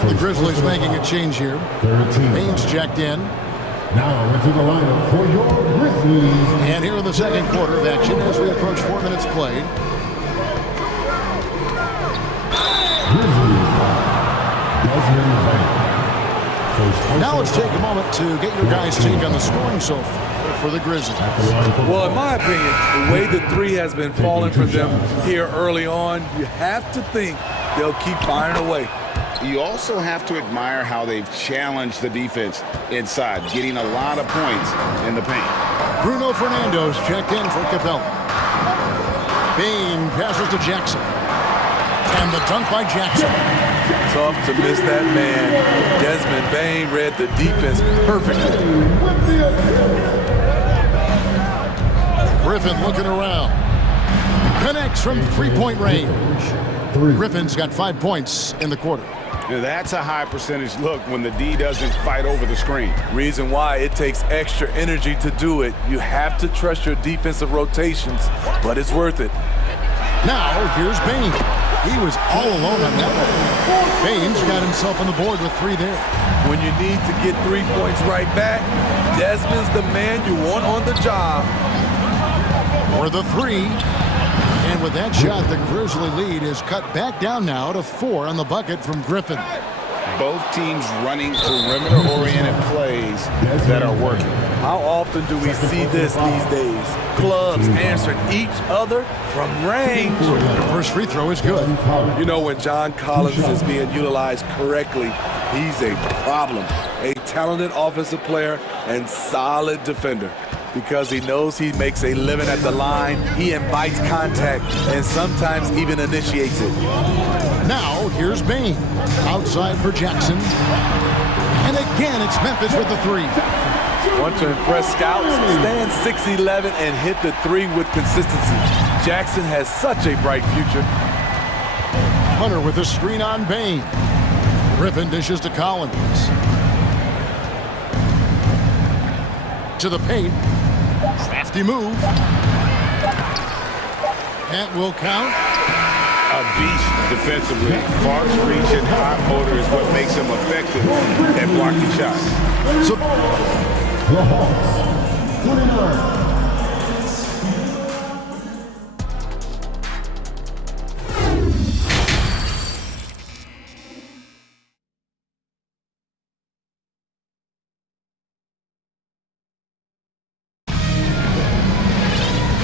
The Grizzlies making a change here. Baines checked in. Now into the lineup for your Grizzlies. And here in the second quarter of action as we approach 4 minutes played. Now let's take a moment to get your guys' take on the scoring so far for the Grizzlies. Well, in my opinion, the way the three has been falling for them here early on, you have to think they'll keep firing away. You also have to admire how they've challenged the defense inside, getting a lot of points in the paint. Bruno Fernando's checked in for Capella. Bain passes to Jackson. And the dunk by Jackson. Tough to miss that man. Desmond Bain read the defense perfectly. Griffin looking around. Connects from three-point range. Griffin's got 5 points in the quarter. Now that's a high percentage look when the D doesn't fight over the screen. Reason why it takes extra energy to do it. You have to trust your defensive rotations, but it's worth it. Now, here's Bain. He was all alone on that one. Bain's got himself on the board with 3 there. When you need to get 3 points right back, Desmond's the man you want on the job. For the 3. And with that shot, the Grizzly lead is cut back down now to 4 on the bucket from Griffin. Both teams running perimeter-oriented plays that are working. How often do we see this these days? Clubs answering each other from range. The first free throw is good. You know, when John Collins is being utilized correctly, he's a problem. A talented offensive player and solid defender. Because he knows he makes a living at the line, he invites contact and sometimes even initiates it. Now, here's Bain. Outside for Jackson. And again, it's Memphis with the 3. Want to impress scouts? Stand 6'11" and hit the 3 with consistency. Jackson has such a bright future. Hunter with a screen on Bain. Griffin dishes to Collins. To the paint. Crafty move. That will count. A beast defensively. Clark's reach and hot motor is what makes him effective at blocking shots. So the Hawks, 29.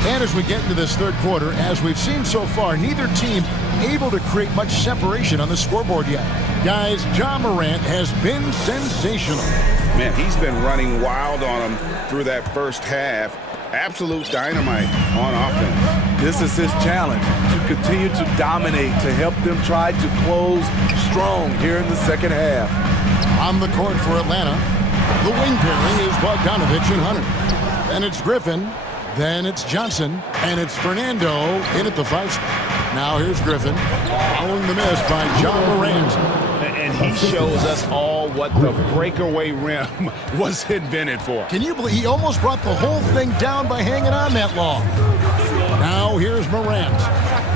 And as we get into this third quarter, as we've seen so far, neither team able to create much separation on the scoreboard yet. Guys, Ja Morant has been sensational. Man, he's been running wild on him through that first half. Absolute dynamite on offense. This is his challenge, to continue to dominate, to help them try to close strong here in the second half. On the court for Atlanta, the wing pairing is Bogdanovich and Hunter. And it's Griffin. Then it's Johnson, and it's Fernando in at the 5 spot. Now here's Griffin, following the miss by Ja Morant. And he shows us all what the breakaway rim was invented for. Can you believe he almost brought the whole thing down by hanging on that long? Now here's Morant.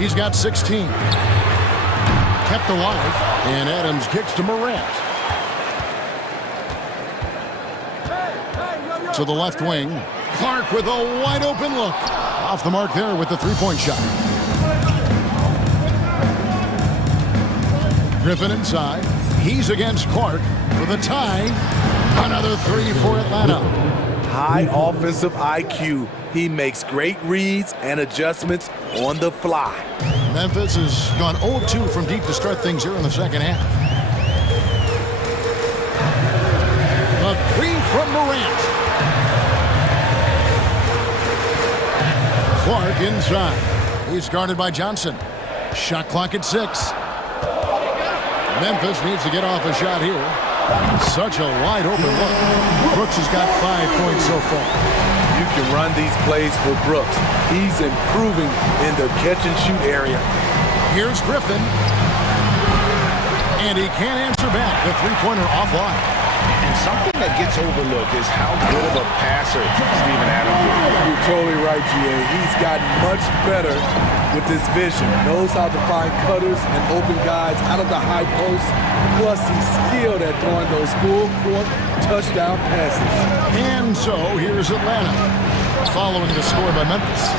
He's got 16. Kept alive, and Adams kicks to Morant. To the left wing. Clark with a wide open look. Off the mark there with the three-point shot. Griffin inside. He's against Clark for the tie. Another three for Atlanta. High offensive IQ. He makes great reads and adjustments on the fly. Memphis has gone 0-2 from deep to start things here in the second half. A three from Morant. Clark inside. He's guarded by Johnson. Shot clock at 6. Memphis needs to get off a shot here. Such a wide open look. Brooks has got 5 points so far. You can run these plays for Brooks. He's improving in the catch and shoot area. Here's Griffin. And he can't answer back. The three-pointer offline. And something that gets overlooked is how good of a passer Steven Adams is. You're totally right, G.A. He's gotten much better with his vision. Knows how to find cutters and open guys out of the high post. Plus, he's skilled at throwing those full-court touchdown passes. And so, here's Atlanta, following the score by Memphis.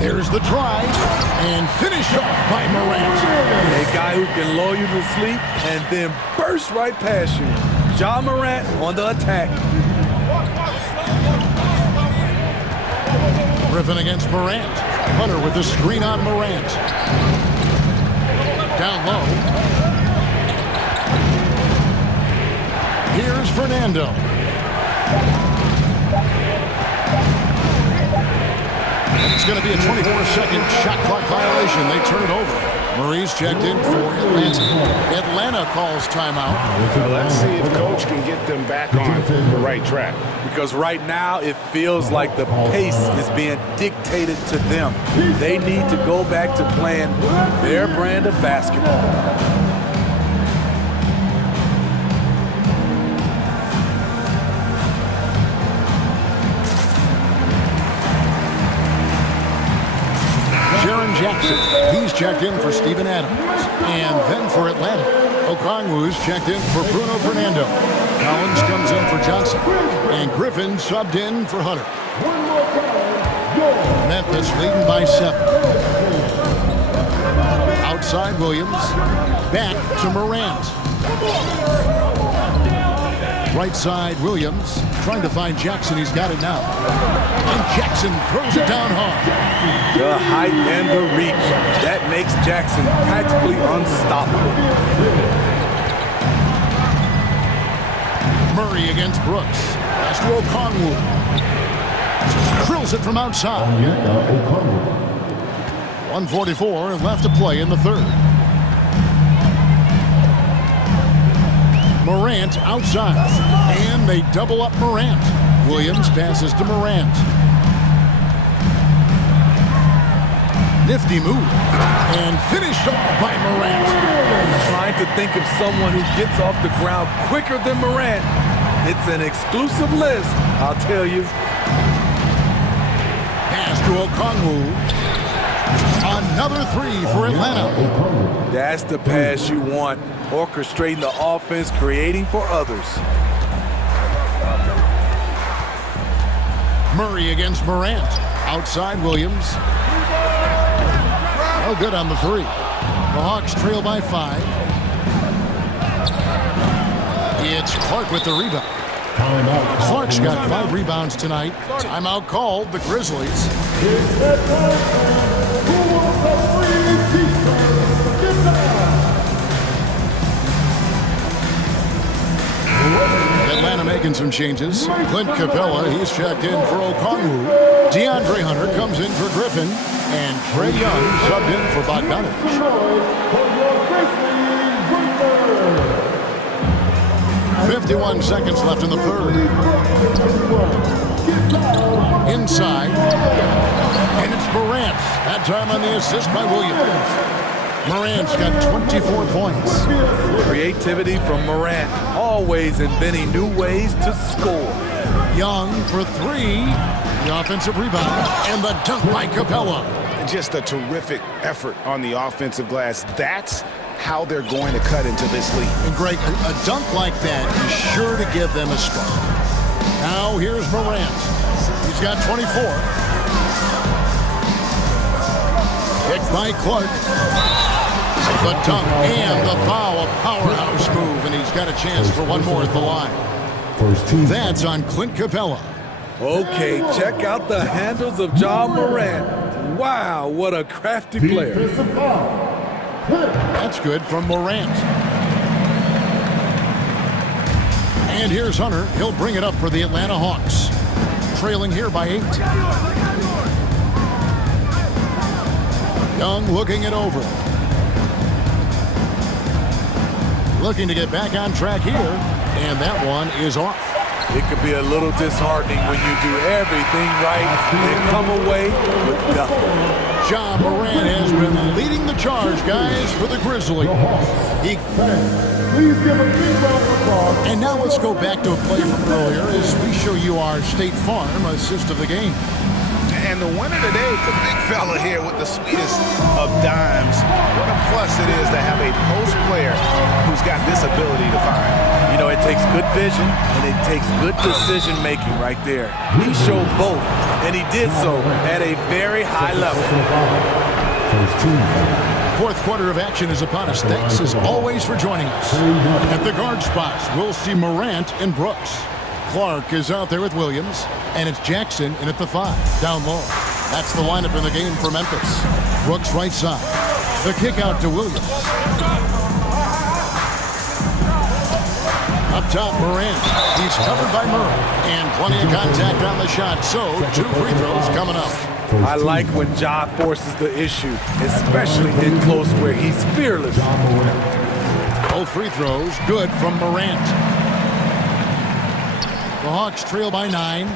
There's the try, and finished off by Morant. A guy who can lull you to sleep and then burst right past you. Ja Morant on the attack. Griffin against Morant. Hunter with the screen on Morant. Down low. Here's Fernando. It's going to be a 24-second shot clock violation. They turn it over. Murray's checked in for Atlanta. Atlanta calls timeout. Well, let's see if Coach can get them back on the right track. Because right now it feels like the pace is being dictated to them. They need to go back to playing their brand of basketball. Jackson, he's checked in for Steven Adams. And then for Atlanta, Okongwu's checked in for Bruno Fernando. Collins comes in for Johnson. And Griffin subbed in for Hunter. Memphis leading by 7. Outside Williams. Back to Morant. Right side Williams. Trying to find Jackson. He's got it now. And Jackson throws it down hard. The height and the reach. That makes Jackson practically unstoppable. Murray against Brooks. Pass to Okongwu. Drills it from outside. 1:44 left to play in the third. Morant outside. And they double up Morant. Williams passes to Morant. Nifty move. And finished off by Morant. Trying to think of someone who gets off the ground quicker than Morant. It's an exclusive list, I'll tell you. Pass to Okongwu. Another three for Atlanta. That's the pass you want. Orchestrating the offense, creating for others. Murray against Morant. Outside Williams. No good on the three. The Hawks trail by 5. It's Clark with the rebound. Clark's got 5 rebounds tonight. Timeout called, the Grizzlies. Atlanta making some changes. Clint Capella, he's checked in for Okongwu. DeAndre Hunter comes in for Griffin. And Trae Young subbed in for Bogdanovich. 51 seconds left in the third. Inside. And it's Morant. That time on the assist by Williams. Morant's got 24 points. Creativity from Morant. Always inventing new ways to score. Young for 3. The offensive rebound. And the dunk by Capella. just a terrific effort on the offensive glass. That's how they're going to cut into this lead. And Greg, a dunk like that is sure to give them a spark. Now here's Morant. He's got 24. Picked by Clark. The dunk and the foul, a powerhouse move, and he's got a chance for one more at the line. That's on Clint Capella. Okay, check out the handles of John Morant. Wow, what a crafty player. That's good from Morant. And here's Hunter. He'll bring it up for the Atlanta Hawks. Trailing here by 8. Young looking it over. Looking to get back on track here. And that one is off. It could be a little disheartening when you do everything right and come away with nothing. John Morant has been leading the charge, guys, for the Grizzlies. Please give a big round of applause. And now let's go back to a play from earlier as we show you our State Farm assist of the game. And the winner today, the big fella here with the sweetest of dimes. What a plus it is to have a post player who's got this ability to find. You know, it takes good vision and it takes good decision making right there. He showed both, and he did so at a very high level. Fourth quarter of action is upon us. Thanks as always for joining us. At the guard spots, we'll see Morant and Brooks. Clark is out there with Williams, and it's Jackson in at the 5, down low. That's the lineup in the game for Memphis. Brooks right side. The kick out to Williams. Up top, Morant. He's covered by Murray, and plenty of contact on the shot, so 2 free throws coming up. I like when Ja forces the issue, especially in close where he's fearless. Both free throws good from Morant. The Hawks trail by 9.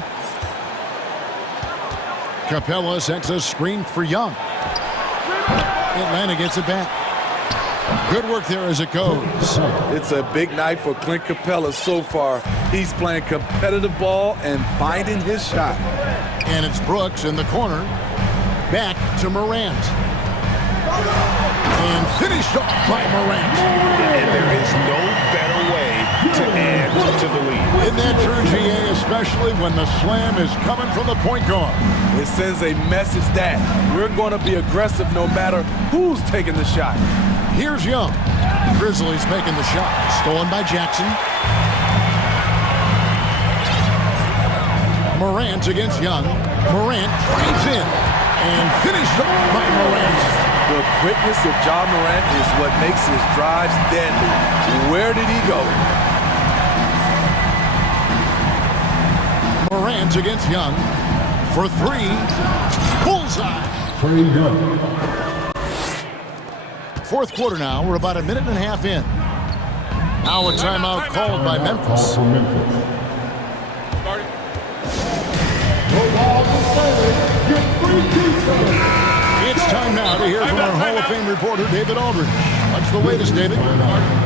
Capella sets a screen for Young. Atlanta gets it back. Good work there as it goes. It's a big night for Clint Capella so far. He's playing competitive ball and finding his shot. And it's Brooks in the corner. Back to Morant. And finished off by Morant. And there is no better way to add to the lead. Isn't that true, GA, especially when the slam is coming from the point guard? It sends a message that we're going to be aggressive no matter who's taking the shot. Here's Young. Grizzlies making the shot. Stolen by Jackson. Morant against Young. Morant drives in and finished off by Morant. The quickness of John Morant is what makes his drives deadly. Where did he go? Morant against Young for 3. Bullseye. Fourth quarter now. We're about a minute and a half in. Now a timeout called by Memphis. It's time now to hear from our Hall of Fame reporter, David Aldridge. What's the latest, David?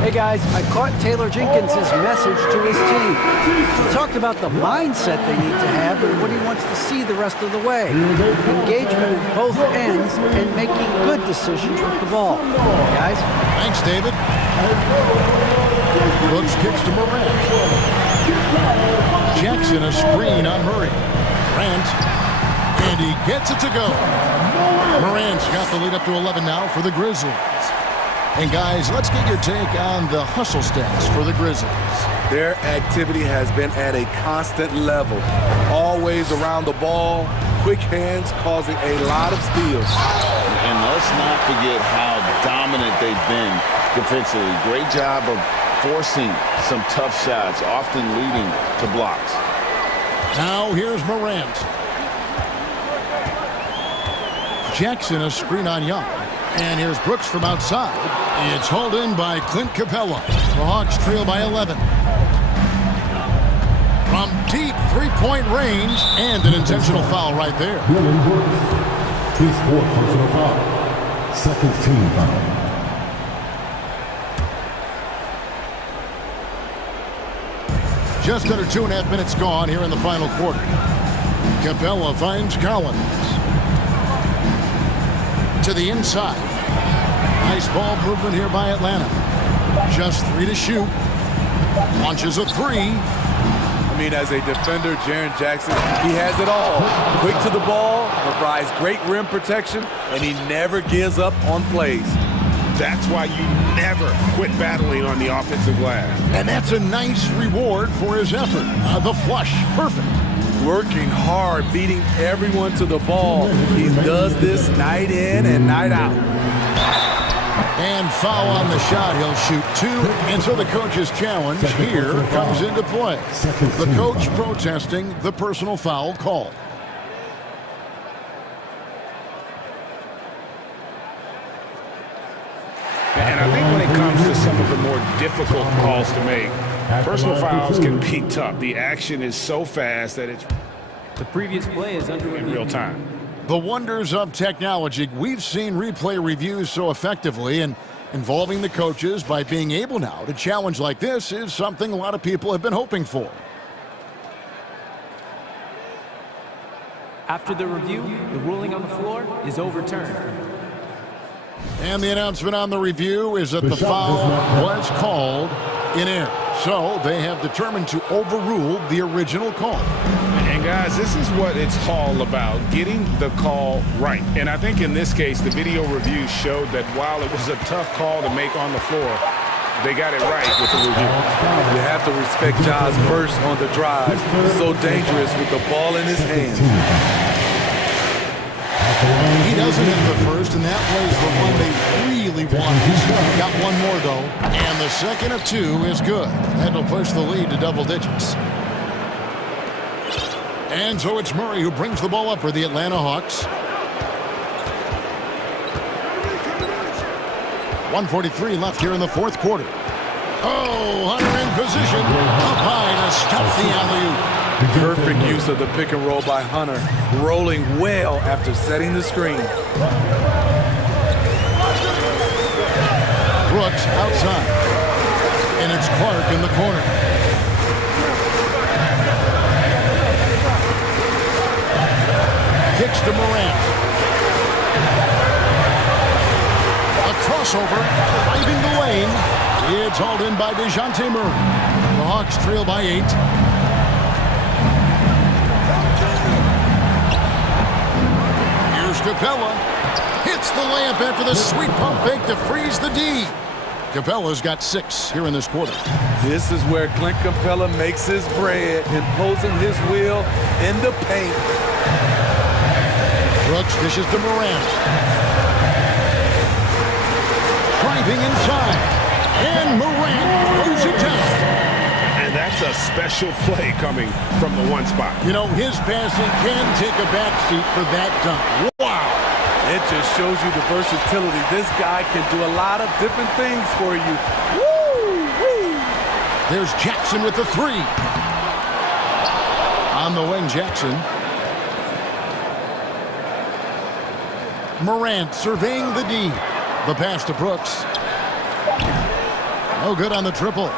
Hey, guys, I caught Taylor Jenkins' message to his team. He talked about the mindset they need to have and what he wants to see the rest of the way. Engagement at both ends and making good decisions with the ball. Guys? Thanks, David. Brooks kicks to Morant. Jackson a screen on Murray. Morant. And he gets it to go. Morant's got the lead up to 11 now for the Grizzlies. And guys, let's get your take on the hustle stats for the Grizzlies. Their activity has been at a constant level. Always around the ball, quick hands causing a lot of steals. And let's not forget how dominant they've been defensively. Great job of forcing some tough shots, often leading to blocks. Now here's Morant. Jackson a screen on Young. And here's Brooks from outside. It's hauled in by Clint Capella. The Hawks trail by 11. From deep three-point range, and an intentional foul right there. His fourth personal foul. Second team foul. Just under 2.5 minutes gone here in the final quarter. Capella finds Collins. To the inside. Nice ball movement here by Atlanta. Just 3 to shoot. Launches a 3. I mean, as a defender, Jaren Jackson, he has it all. Quick to the ball, provides great rim protection, and he never gives up on plays. That's why you never quit battling on the offensive glass. And that's a nice reward for his effort. The flush, perfect. Working hard, beating everyone to the ball. He does this night in and night out. And foul on the shot. He'll shoot 2 until the coach's challenge here comes into play. The coach protesting the personal foul call. And I think when it comes to some of the more difficult calls to make, personal fouls can be tough. The action is so fast that it's the previous play is under in real time. The wonders of technology. We've seen replay reviews so effectively, and involving the coaches by being able now to challenge like this is something a lot of people have been hoping for. After the review, the ruling on the floor is overturned. And the announcement on the review is that the foul was called in error. So they have determined to overrule the original call. And guys, this is what it's all about, getting the call right. And I think in this case, the video review showed that while it was a tough call to make on the floor, they got it right with the review. You have to respect Ja's burst on the drive. So dangerous with the ball in his hands. He doesn't hit the first, and that plays the one they really wanted. Got one more, though, and the second of 2 is good. That'll push the lead to double digits. And so it's Murray who brings the ball up for the Atlanta Hawks. 1:43 left here in the fourth quarter. Oh, Hunter in position. Up high to stop the alley-oop. Perfect use of the pick and roll by Hunter, rolling well after setting the screen. Brooks outside. And it's Clark in the corner. Kicks to Morant. A crossover, driving the lane. It's hauled in by DeJounte Murray. The Hawks trail by 8. Here's Capella. Hits the layup after the sweet pump fake to freeze the D. Capella's got 6 here in this quarter. This is where Clint Capella makes his bread, imposing his will in the paint. Brooks dishes to Morant. Driving inside. And Morant throws it down. And that's a special play coming from the one spot. You know, his passing can take a backseat for that dunk. Wow. It just shows you the versatility. This guy can do a lot of different things for you. Woo-wee. There's Jackson with the 3. On the wing, Jackson. Morant surveying the D. The pass to Brooks. No good on the triple.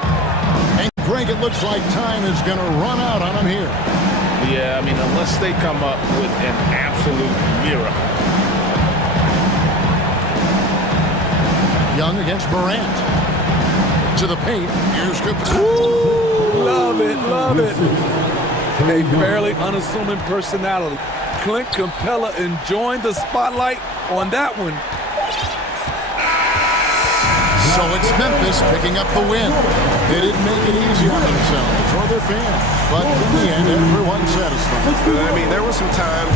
And Greg, it looks like time is going to run out on him here. Yeah, I mean, unless they come up with an absolute miracle. Young against Morant. To the paint. Here's Capella. Love it, love it. A fairly unassuming personality. Clint Capella enjoying the spotlight on that one. So it's Memphis picking up the win. They didn't make it easy on themselves or their fans, but in the end, everyone's satisfied. I mean, there was some time.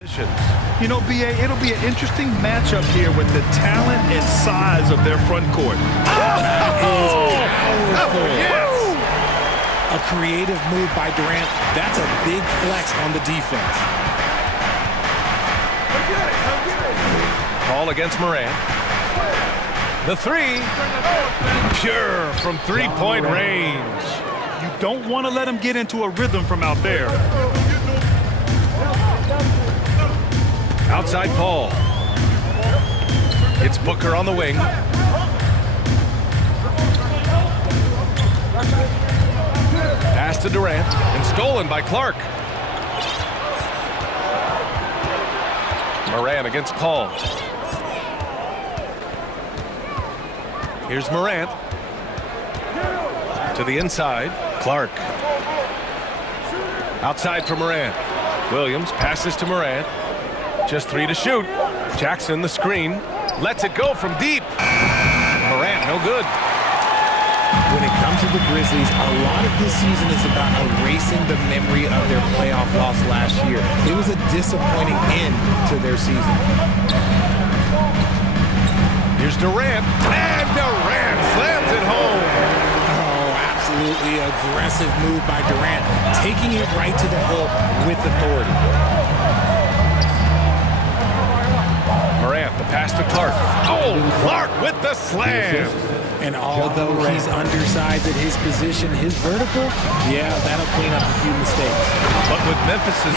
You know, BA, it'll be an interesting matchup here with the talent and size of their front court. Yes! A creative move by Durant. That's a big flex on the defense. Ball against Morant. The three. Pure from three-point range. You don't want to let him get into a rhythm from out there. Outside Paul. It's Booker on the wing. Pass to Durant and stolen by Clark. Morant against Paul. Here's Morant. To the inside, Clark. Outside for Morant. Williams passes to Morant. Just three to shoot. Jackson, the screen. Lets it go from deep. Morant, no good. When it comes to the Grizzlies, a lot of this season is about erasing the memory of their playoff loss last year. It was a disappointing end to their season. Here's Durant. And Durant slams it home. Absolutely aggressive move by Durant, taking it right to the hole with authority. Morant, the pass to Clark. Oh, Clark with the slam. And although he's undersized at his position, his vertical, yeah, that'll clean up a few mistakes. But with Memphis's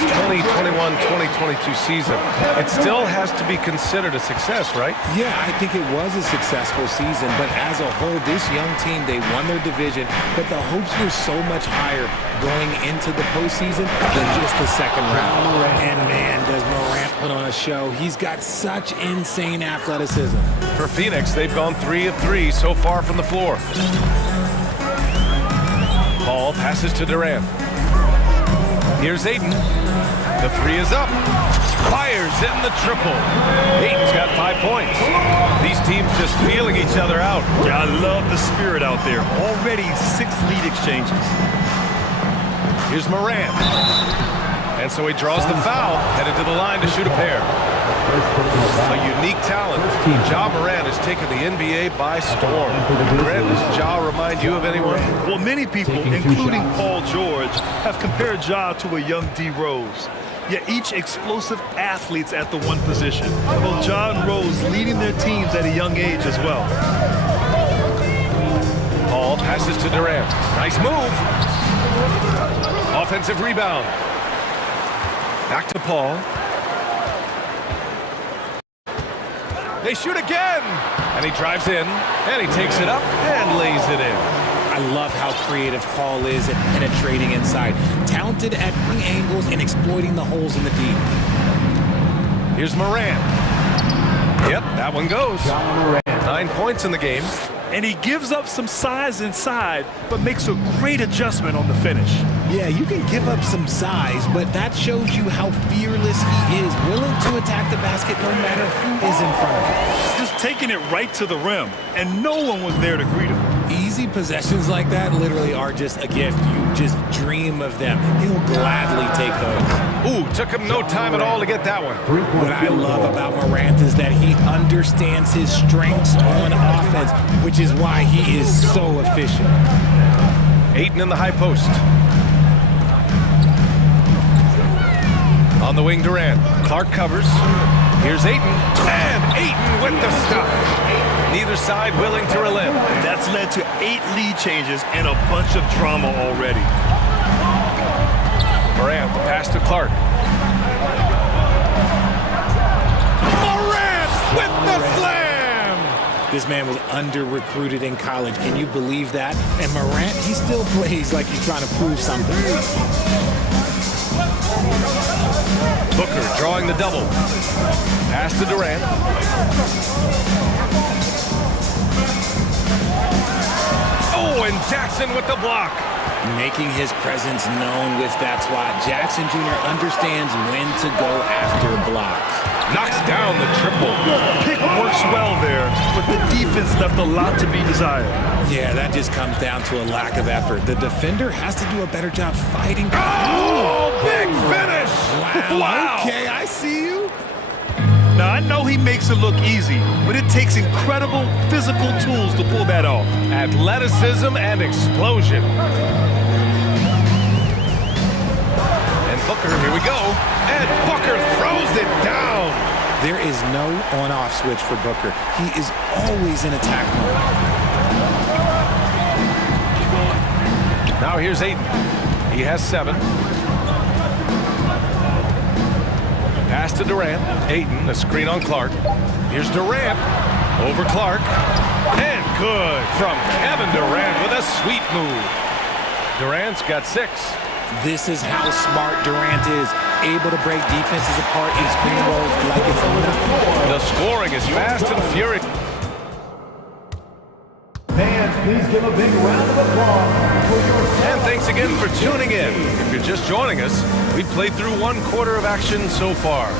2021-2022 season, it still has to be considered a success, right? Yeah, I think it was a successful season, but as a whole, this young team, they won their division, but the hopes were so much higher going into the postseason than just the second round. And man, does Morant put on a show. He's got such insane athleticism. For Phoenix, they've gone 3 of 3 so far from the floor. Paul passes to Durant. Here's Ayton. The three is up. Fires in the triple. Ayton's got 5 points. These teams just feeling each other out. Yeah, I love the spirit out there. Already 6 lead exchanges. Here's Morant. And so he draws the foul, headed to the line to shoot a pair. A unique talent. Ja Morant has taken the NBA by storm. Grant, does Ja remind you of anyone? Well, many people, including Paul George, have compared Ja to a young D. Rose. Yet each explosive athletes at the one position. Both Ja and Rose leading their teams at a young age as well. Paul passes to Durant. Nice move. Offensive rebound. Back to Paul. They shoot again! And he drives in, and he takes it up and lays it in. I love how creative Paul is at penetrating inside. Talented at bringing angles and exploiting the holes in the D. Here's Morant. Yep, that one goes. 9 points in the game. And he gives up some size inside, but makes a great adjustment on the finish. Yeah, you can give up some size, but that shows you how fearless he is, willing to attack the basket no matter who is in front of him. Just taking it right to the rim, and no one was there to greet him. Easy possessions like that literally are just a gift. You just dream of them. He'll gladly take those. Ooh, took him no time at all to get that one. What I love about Morant is that he understands his strengths on offense, which is why he is so efficient. Ayton in the high post. On the wing, Durant. Clark covers. Here's Ayton. And Ayton with the stuff. Neither side willing to relent. That's led to 8 lead changes and a bunch of drama already. Morant, the pass to Clark. Morant with the slam! This man was under-recruited in college. Can you believe that? And Morant, he still plays like he's trying to prove something. Booker drawing the double. Pass to Durant. Oh, and Jackson with the block. Making his presence known with that swat. Jackson Jr. understands when to go after blocks. Knocks down the triple. Pick works well there, but the defense left a lot to be desired. Yeah, that just comes down to a lack of effort. The defender has to do a better job fighting. Oh, big finish! Wow. Wow. Okay, I see you. Now, I know he makes it look easy, but it takes incredible physical tools to pull that off. Athleticism and explosion. And Booker, here we go. And Booker throws it down. There is no on-off switch for Booker. He is always in attack mode. Now here's Aiden. He has 7. Pass to Durant. Aiden, a screen on Clark. Here's Durant. Over Clark. And good from Kevin Durant with a sweet move. Durant's got 6. This is how smart Durant is. Able to break defenses apart in screen rolls like it's nothing. The scoring is fast and furious. Fans, please give a big round of applause for your... And thanks again for tuning in. If you're just joining us, we played through 1 quarter of action so far.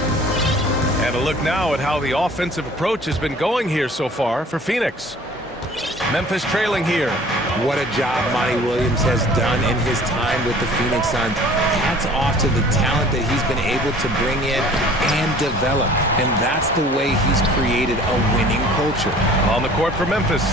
And a look now at how the offensive approach has been going here so far for Phoenix. Memphis trailing here. What a job Monty Williams has done in his time with the Phoenix Suns. Hats off to the talent that he's been able to bring in and develop. And that's the way he's created a winning culture. On the court for Memphis,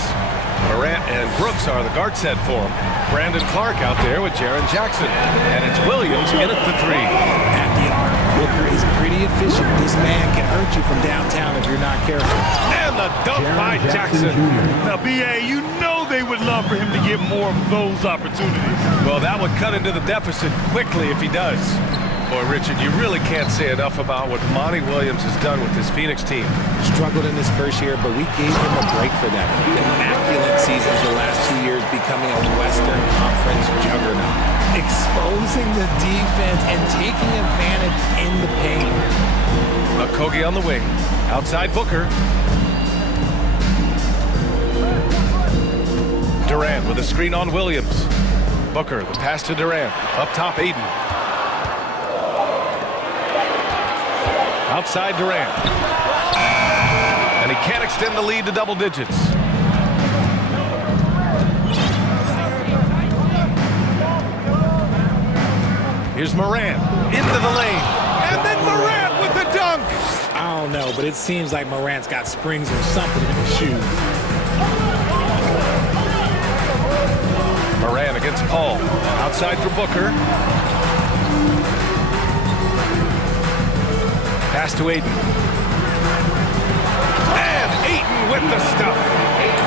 Morant and Brooks are the guard set for him. Brandon Clark out there with Jaren Jackson. And it's Williams in at the 3. At the arc, Booker is pretty efficient. This man can hurt you from downtown if you're not careful. And the dunk by Jackson. Now, B.A., you know they would love for him to get more of those opportunities. Well, that would cut into the deficit quickly if he does. Boy, Richard, you really can't say enough about what Monty Williams has done with this Phoenix team. Struggled in his first year, but we gave him a break for that. Immaculate seasons the last 2 years, becoming a Western Conference juggernaut. Exposing the defense and taking advantage in the paint. Okogie on the wing. Outside Booker. Durant with a screen on Williams. Booker, the pass to Durant. Up top, Aiden. Outside Durant. And he can't extend the lead to double digits. Here's Morant into the lane. And then Morant with the dunk. I don't know, but it seems like Morant's got springs or something in his shoes. Morant against Paul. Outside for Booker. Pass to Aiden. And Aiden with the stuff.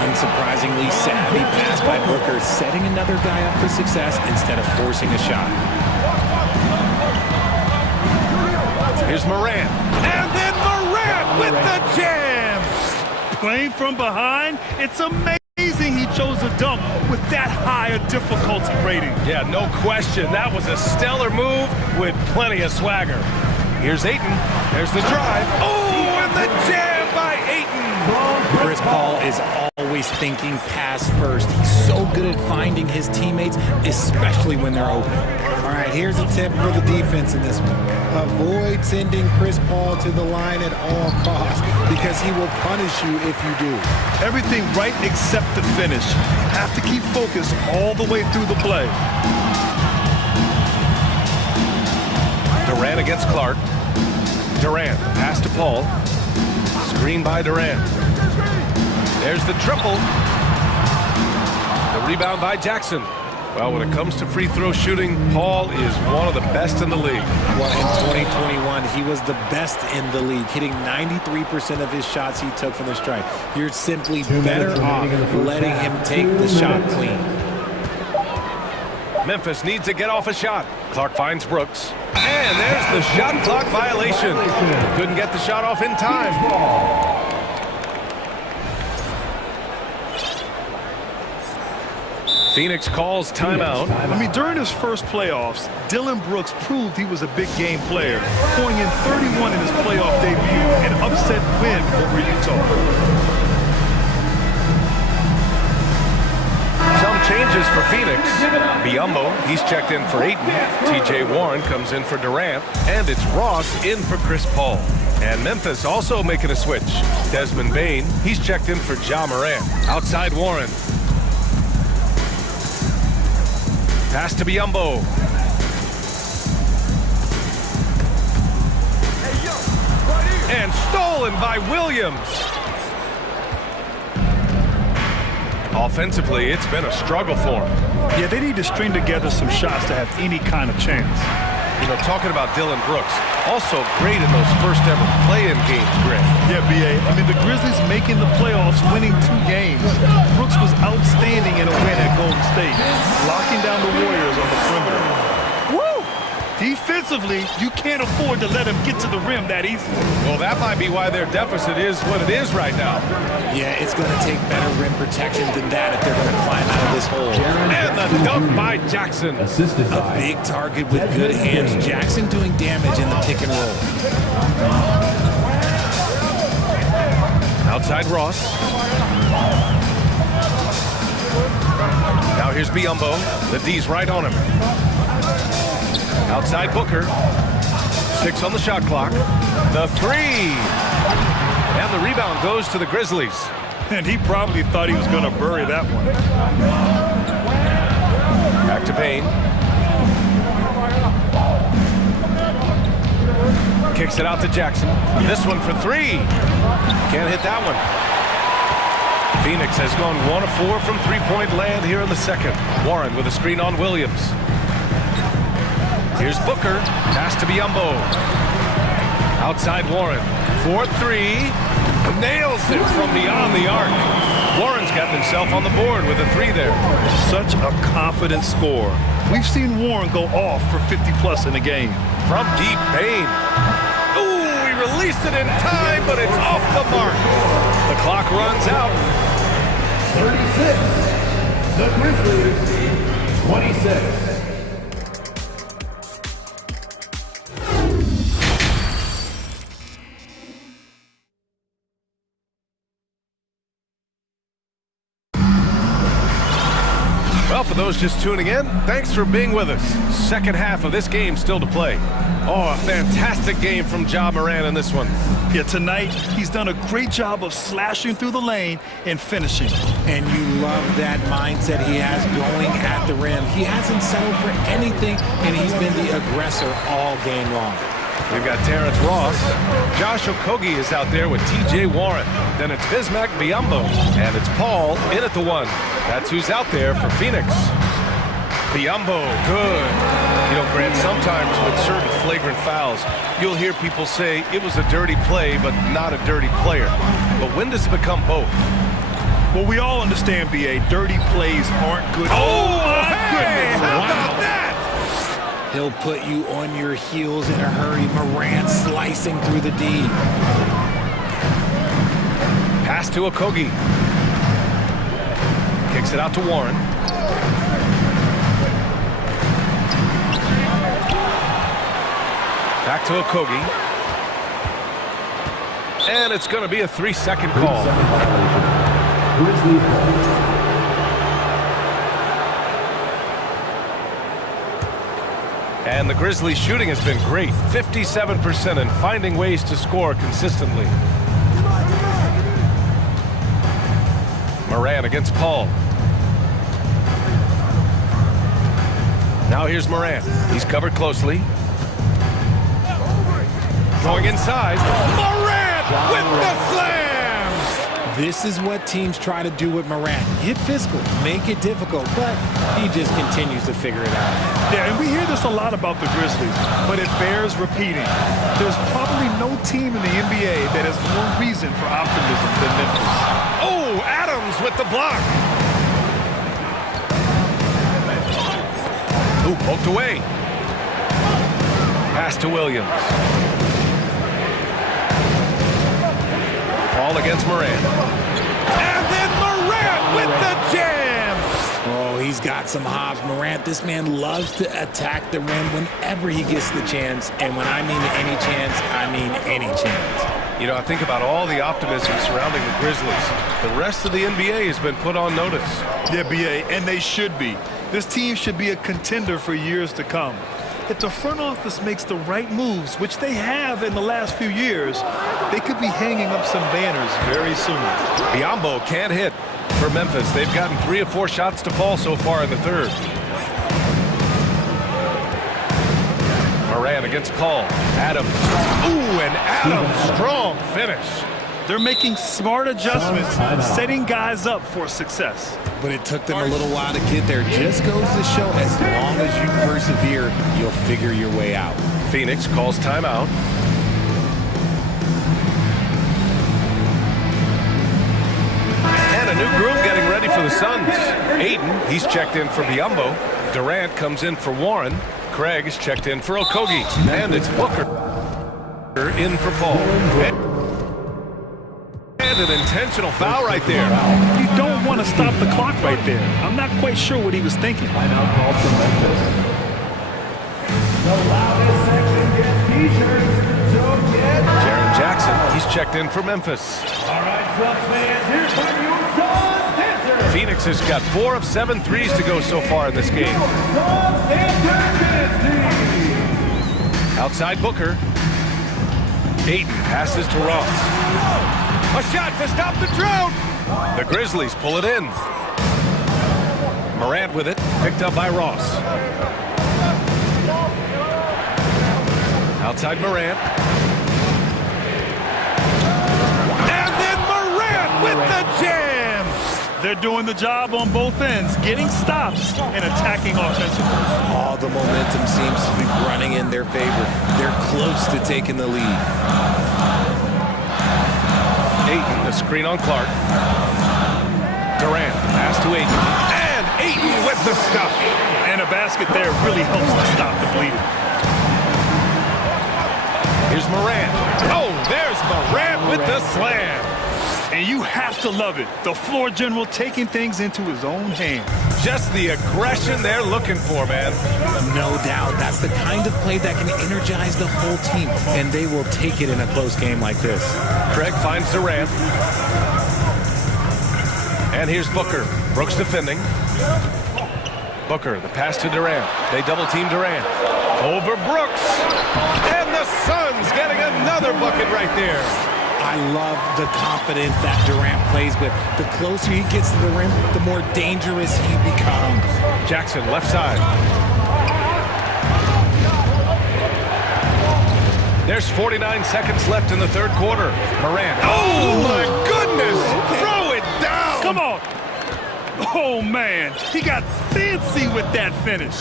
Unsurprisingly savvy pass by Booker, setting another guy up for success instead of forcing a shot. Here's Morant. And then Morant with the jam. Playing from behind, it's amazing he chose a dunk with that high a difficulty rating. Yeah, no question. That was a stellar move with plenty of swagger. Here's Ayton. There's the drive. Oh, and the jam by Ayton. Chris Paul is always thinking pass first. He's so good at finding his teammates, especially when they're open. All right, here's a tip for the defense in this one. Avoid sending Chris Paul to the line at all costs because he will punish you if you do. Everything right except the finish. Have to keep focused all the way through the play. Durant against Clark. Durant, pass to Paul. Screen by Durant. There's the triple. The rebound by Jackson. Well, when it comes to free throw shooting, Paul is one of the best in the league. Well, in 2021, he was the best in the league, hitting 93% of his shots he took from the stripe. You're simply better off letting him take the shot clean. Memphis needs to get off a shot. Clark finds Brooks. And there's the shot clock violation. Couldn't get the shot off in time. Phoenix calls timeout. I mean, during his first playoffs, Dillon Brooks proved he was a big game player, pouring in 31 in his playoff debut, an upset win over Utah. Some changes for Phoenix. Biyombo, he's checked in for Ayton. TJ Warren comes in for Durant. And it's Ross in for Chris Paul. And Memphis also making a switch. Desmond Bane, he's checked in for Ja Morant. Outside Warren. Pass to Biyombo. And stolen by Williams. Offensively, it's been a struggle for him. Yeah, they need to string together some shots to have any kind of chance. You know, talking about Dylan Brooks, also great in those first ever play-in games, Grant. Yeah, B.A. I mean, the Grizzlies making the playoffs, winning 2 games. Brooks was outstanding in a win at Golden State, locking down the Warriors on the perimeter. Woo! Defensively, you can't afford to let him get to the rim that easily. Well, that might be why their deficit is what it is right now. Yeah, it's going to take better rim protection than that if they're going to climb out of this hole. And the dunk by Jackson. A big target with good hands. Jackson doing damage in the pick and roll. Outside Ross. Now here's Biyombo. The D's right on him. Outside Booker. 6 on the shot clock. The 3. And the rebound goes to the Grizzlies. And he probably thought he was going to bury that one. Back to Payne. Kicks it out to Jackson. This one for 3. Can't hit that one. Phoenix has gone 1 of 4 from three-point land here in the second. Warren with a screen on Williams. Here's Booker. Pass to Biyombo. Outside Warren. 4-3. Nails it from beyond the arc. Warren's got himself on the board with a 3 there. Such a confident score. We've seen Warren go off for 50-plus in a game. From deep, Payne. Ooh, he released it in time, but it's off the mark. The clock runs out. 36. The Grizzlies, 26. Well, for those just tuning in, thanks for being with us. Second half of this game still to play. Oh, a fantastic game from Ja Morant in this one. Yeah, tonight, he's done a great job of slashing through the lane and finishing. And you love that mindset he has going at the rim. He hasn't settled for anything, and he's been the aggressor all game long. We've got Terrence Ross. Josh Okogie is out there with T.J. Warren. Then it's Bismack Biyombo. And it's Paul in at the 1. That's who's out there for Phoenix. Biyombo, good. You know, Grant, sometimes with certain flagrant fouls, you'll hear people say it was a dirty play, but not a dirty player. But when does it become both? Well, we all understand, B.A., dirty plays aren't good. Oh, my goodness. How about that? He'll put you on your heels in a hurry. Morant slicing through the D. Pass to Okogie. Kicks it out to Warren. Back to Okogie. And it's going to be a 3-second call. And the Grizzlies' shooting has been great. 57% and finding ways to score consistently. Morant against Paul. Now here's Morant. He's covered closely. Going inside. Morant with the slam! This is what teams try to do with Morant. Get physical, make it difficult, but he just continues to figure it out. Yeah, and we hear this a lot about the Grizzlies, but it bears repeating. There's probably no team in the NBA that has more reason for optimism than Memphis. Oh, Adams with the block. Ooh, poked away. Pass to Williams. Paul against Morant. And then Morant with the jam. Oh, he's got some hops. Morant, this man loves to attack the rim whenever he gets the chance. And when I mean any chance, I mean any chance. You know, I think about all the optimism surrounding the Grizzlies. The rest of the NBA has been put on notice. Yeah, B.A., and they should be. This team should be a contender for years to come. If the front office makes the right moves, which they have in the last few years, they could be hanging up some banners very soon. Biyombo can't hit for Memphis. They've gotten 3 of 4 shots to fall so far in the third. Morant against Paul. Adams. Ooh, and Adams, strong finish. They're making smart adjustments, setting guys up for success. But it took them a little while to get there. Just goes to show, as long as you persevere, you'll figure your way out. Phoenix calls timeout. And a new group getting ready for the Suns. Aiden, he's checked in for Biyombo. Durant comes in for Warren. Craig is checked in for Okogie. And it's Booker in for Paul. And an intentional foul right there. You don't want to stop the clock right there. I'm not quite sure what he was thinking. Timeout called for Memphis. The loudest section gets t-shirts. So get Jaren Jackson, he's checked in for Memphis. All right, Suns fans, here's my new Suns dancer. Phoenix has got 4 of 7 threes to go so far in this game. Suns dancer. Outside Booker. Ayton passes to Ross. A shot to stop the drought. The Grizzlies pull it in. Morant with it, picked up by Ross. Outside Morant. And then Morant with the jam. They're doing the job on both ends, getting stops and attacking offensively. All the momentum seems to be running in their favor. They're close to taking the lead. Ayton, the screen on Clark. Durant, pass to Ayton. And Ayton with the stuff. And a basket there really helps to stop the bleeding. Here's Morant. Oh, there's Morant with the slam. And you have to love it. The floor general taking things into his own hands. Just the aggression they're looking for, man. No doubt. That's the kind of play that can energize the whole team, and they will take it in a close game like this. Craig finds Durant. And here's Booker. Brooks defending. Booker, the pass to Durant. They double-team Durant. Over Brooks. And the Suns getting another bucket right there. I love the confidence that Durant plays with. The closer he gets to the rim, the more dangerous he becomes. Jackson, left side. There's 49 seconds left in the third quarter. Morant. Oh, my goodness! Throw it down! Come on! Oh, man. He got fancy with that finish.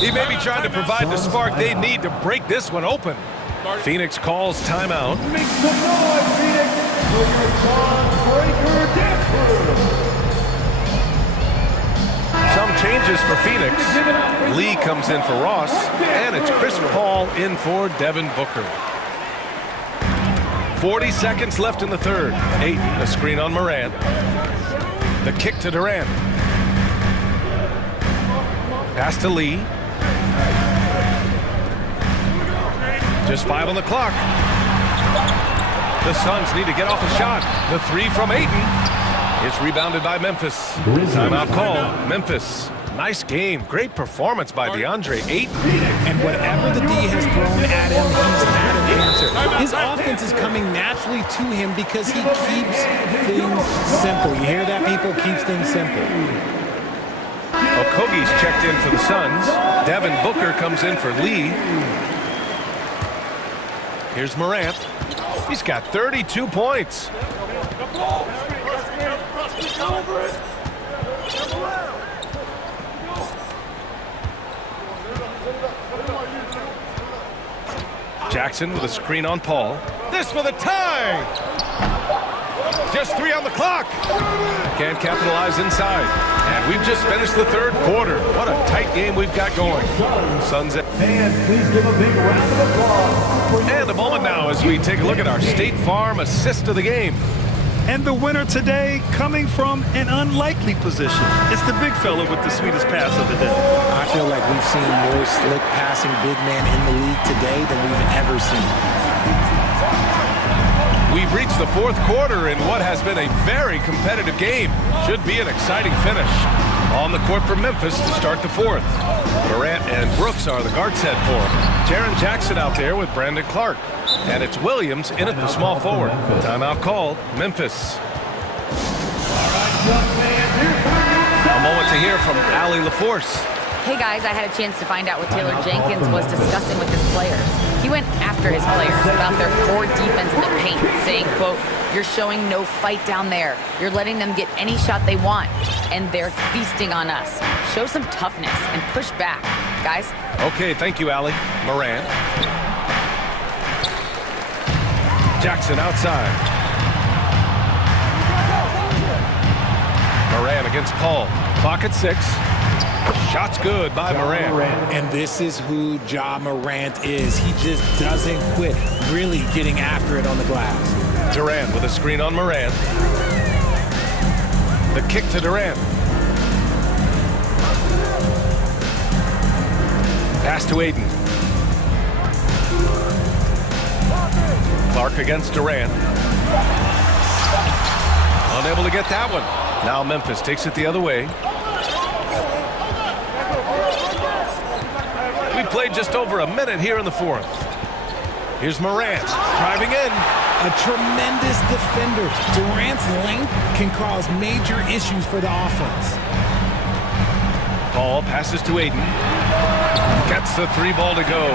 He may be trying to provide the spark they need to break this one open. Phoenix calls timeout. Make some noise, Phoenix, for your Suns breaker dance crew. Some changes for Phoenix. Lee comes in for Ross, and it's Chris Paul in for Devin Booker. 40 seconds left in the third. Ayton, a screen on Morant. The kick to Durant. Pass to Lee. Just 5 on the clock. The Suns need to get off a shot. The 3 from Ayton. It's rebounded by Memphis. Timeout call. Memphis. Nice game. Great performance by DeAndre Ayton. And whatever the D has thrown at him, he's had an answer. His offense is coming naturally to him because he keeps things simple. You hear that, people? Keeps things simple. Okogie's checked in for the Suns. Devin Booker comes in for Lee. Here's Morant. He's got 32 points. Jackson with a screen on Paul. This for the tie! Just 3 on the clock. Can't capitalize inside. And we've just finished the third quarter. What a tight game we've got going. Suns. Fans, please give a big round of applause. And a moment now as we take a look at our State Farm assist of the game. And the winner today coming from an unlikely position. It's the big fella with the sweetest pass of the day. I feel like we've seen more slick passing big man in the league today than we've ever seen. We've reached the fourth quarter in what has been a very competitive game. Should be an exciting finish. On the court for Memphis to start the fourth. Durant and Brooks are the guard set for him. Jaren Jackson out there with Brandon Clark. And it's Williams in at the small forward. Timeout called. Memphis. A moment to hear from Allie LaForce. Hey guys, I had a chance to find out what Taylor Jenkins was discussing with his players. He went after his players about their poor defense in the paint, saying, quote, "You're showing no fight down there. You're letting them get any shot they want, and they're feasting on us. Show some toughness and push back, guys." Okay, thank you, Allie. Moran. Jackson outside. Moran against Paul. Clock at 6. Shot's good by Moran. And this is who Ja Morant is. He just doesn't quit, really getting after it on the glass. Durant with a screen on Moran. The kick to Durant. Pass to Aiden. Clark against Durant. Unable to get that one. Now Memphis takes it the other way. We played just over a minute here in the fourth. Here's Morant driving in. A tremendous defender. Durant's length can cause major issues for the offense. Paul passes to Aiden. Gets the 3 ball to go.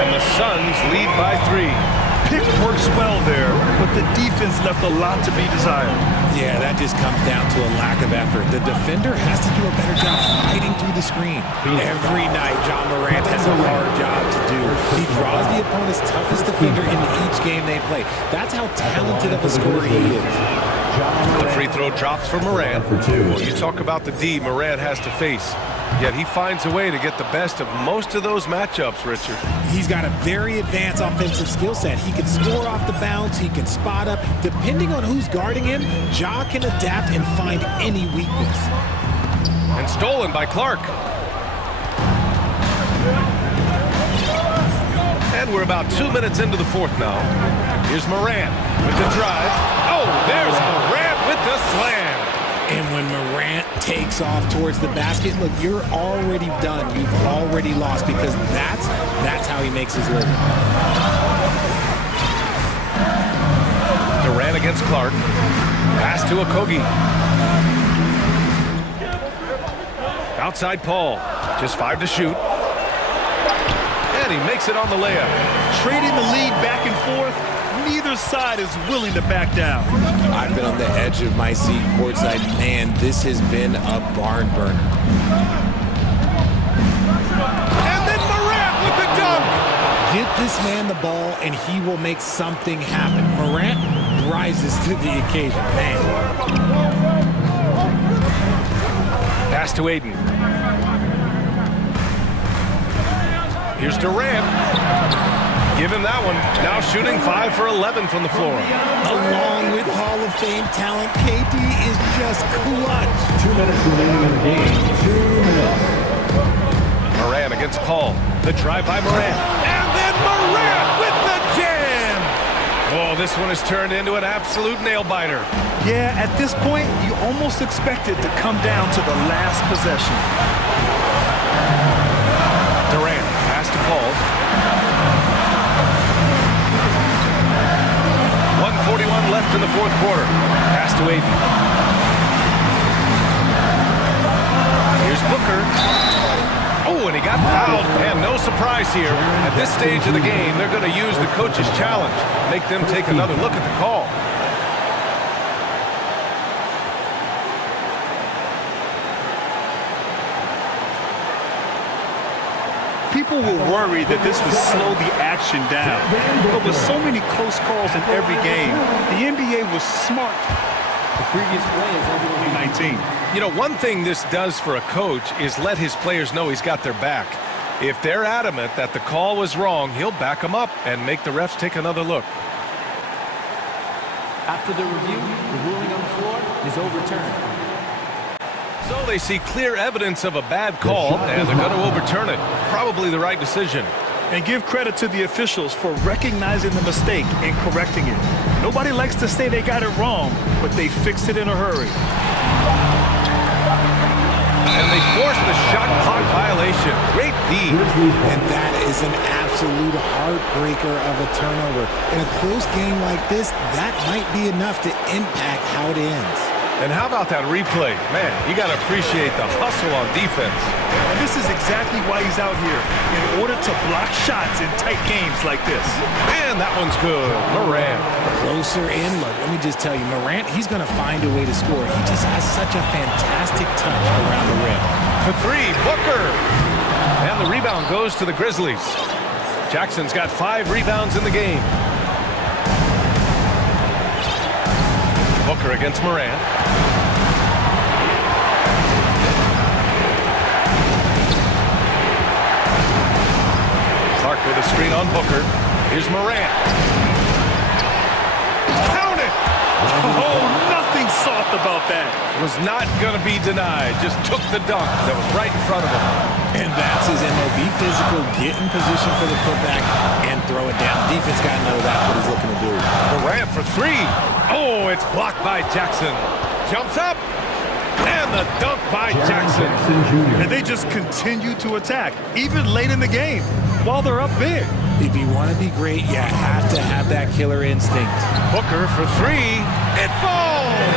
And the Suns lead by 3. Pick works well there, but the defense left a lot to be desired. Yeah, that just comes down to a lack of effort. The defender has to do a better job fighting through the screen. Every night, Ja Morant has a hard job to do. He draws the opponent's toughest defender into each game they play. That's how talented of a scorer he is. The free throw drops for Morant. Well, you talk about the D Morant has to face. Yet he finds a way to get the best of most of those matchups, Richard. He's got a very advanced offensive skill set. He can score off the bounce. He can spot up. Depending on who's guarding him, Ja can adapt and find any weakness. And stolen by Clark. And we're about 2 minutes into the fourth now. Here's Morant with the drive. Oh, there's Morant with the slam. And when Morant takes off towards the basket, look, you're already done. You've already lost because that's how he makes his living. Durant against Clark. Pass to Okogie. Outside Paul. Just 5 to shoot. And he makes it on the layup. Trading the lead back and forth. Neither side is willing to back down. I've been on the edge of my seat courtside. Man, this has been a barn burner. And then Morant with the dunk. Get this man the ball and he will make something happen. Morant rises to the occasion. Man. Pass to Aiden. Here's Durant. Give him that one. Now shooting 5 for 11 from the floor. Along with Hall of Fame talent, KD is just clutch. 2 minutes remaining in the game. 2 minutes. Morant against Paul. The drive by Morant. And then Morant with the jam. Oh, this one has turned into an absolute nail-biter. Yeah, at this point, you almost expect it to come down to the last possession. Durant, pass to Paul. 1:41 left in the fourth quarter. Pass to Aiden. Here's Booker. Oh, and he got fouled. And no surprise here. At this stage of the game, they're going to use the coach's challenge. Make them take another look at the call. People were worried that this would slow the action down. But with so many close calls in every game, the NBA was smart. The previous play is over to 19. You know, one thing this does for a coach is let his players know he's got their back. If they're adamant that the call was wrong, he'll back them up and make the refs take another look. After the review, the ruling on the floor is overturned. So they see clear evidence of a bad call, and they're going to overturn it. Probably the right decision. And give credit to the officials for recognizing the mistake and correcting it. Nobody likes to say they got it wrong, but they fixed it in a hurry. And they forced the shot clock violation. Great D. And that is an absolute heartbreaker of a turnover. In a close game like this, that might be enough to impact how it ends. And how about that replay? Man, you got to appreciate the hustle on defense. And this is exactly why he's out here, in order to block shots in tight games like this. And that one's good. Morant. Closer in, look, let me just tell you, Morant, he's going to find a way to score. He just has such a fantastic touch around the rim. For three, Booker. And the rebound goes to the Grizzlies. Jackson's got 5 rebounds in the game. Booker against Morant. Clark with a screen on Booker. Here's Morant. Count it! Oh, nothing soft about that. Was not going to be denied. Just took the dunk that was right in front of him. And that's his MO. Be physical, get in position for the putback, and throw it down. Defense got to know that's what he's looking to do. Durant for 3. Oh, it's blocked by Jackson. Jumps up. And the dunk by Jackson. And they just continue to attack, even late in the game, while they're up big. If you want to be great, you have to have that killer instinct. Booker for 3. It falls.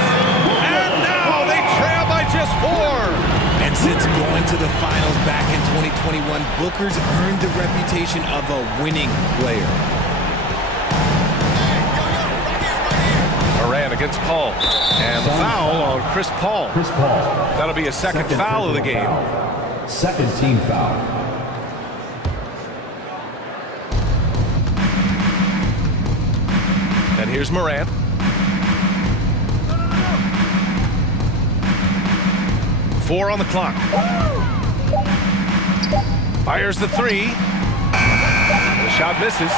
And now they trail by just 4. And since going to the finals back in 2021, Booker's earned the reputation of a winning player. Morant against Paul. And the foul on Chris Paul. That'll be a second foul of the game. Second team foul. And here's Morant. Four on the clock. Fires the 3. The shot misses.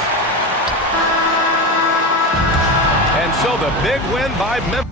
And so the big win by Memphis.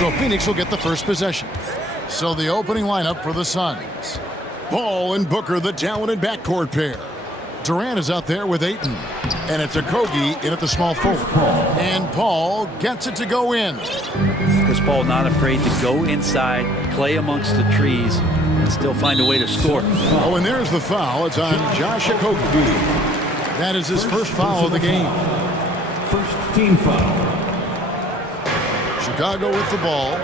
So Phoenix will get the first possession. So the opening lineup for the Suns. Paul and Booker, the talented backcourt pair. Durant is out there with Ayton. And it's Okogie in at the small forward. And Paul gets it to go in. Chris Paul not afraid to go inside, play amongst the trees, and still find a way to score. Oh, and there's the foul. It's on Josh Okogie. That is his first foul of the game. First team foul. Chicago with the ball.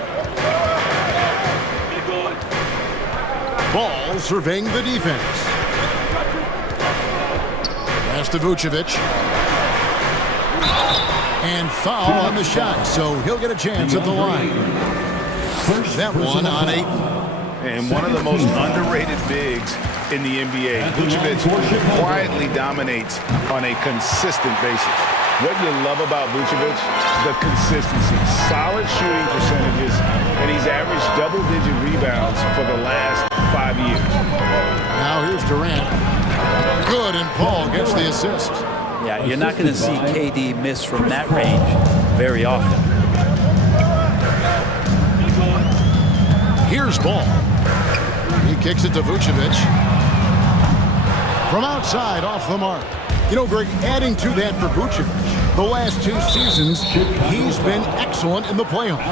Ball surveying the defense. Pass to Vucevic. And foul on the shot, so he'll get a chance at the line. That one on Ayton. And one of the most underrated bigs in the NBA. Vucevic quietly dominates on a consistent basis. What you love about Vucevic, the consistency, solid shooting percentages, and he's averaged double-digit rebounds for the last 5 years. Now here's Durant. Good, and Paul gets the assist. Yeah, you're not going to see KD miss from that range very often. Here's Ball. He kicks it to Vucevic. From outside, off the mark. You know, Greg, adding to that for Vucevic, the last 2 seasons, he's been excellent in the playoffs.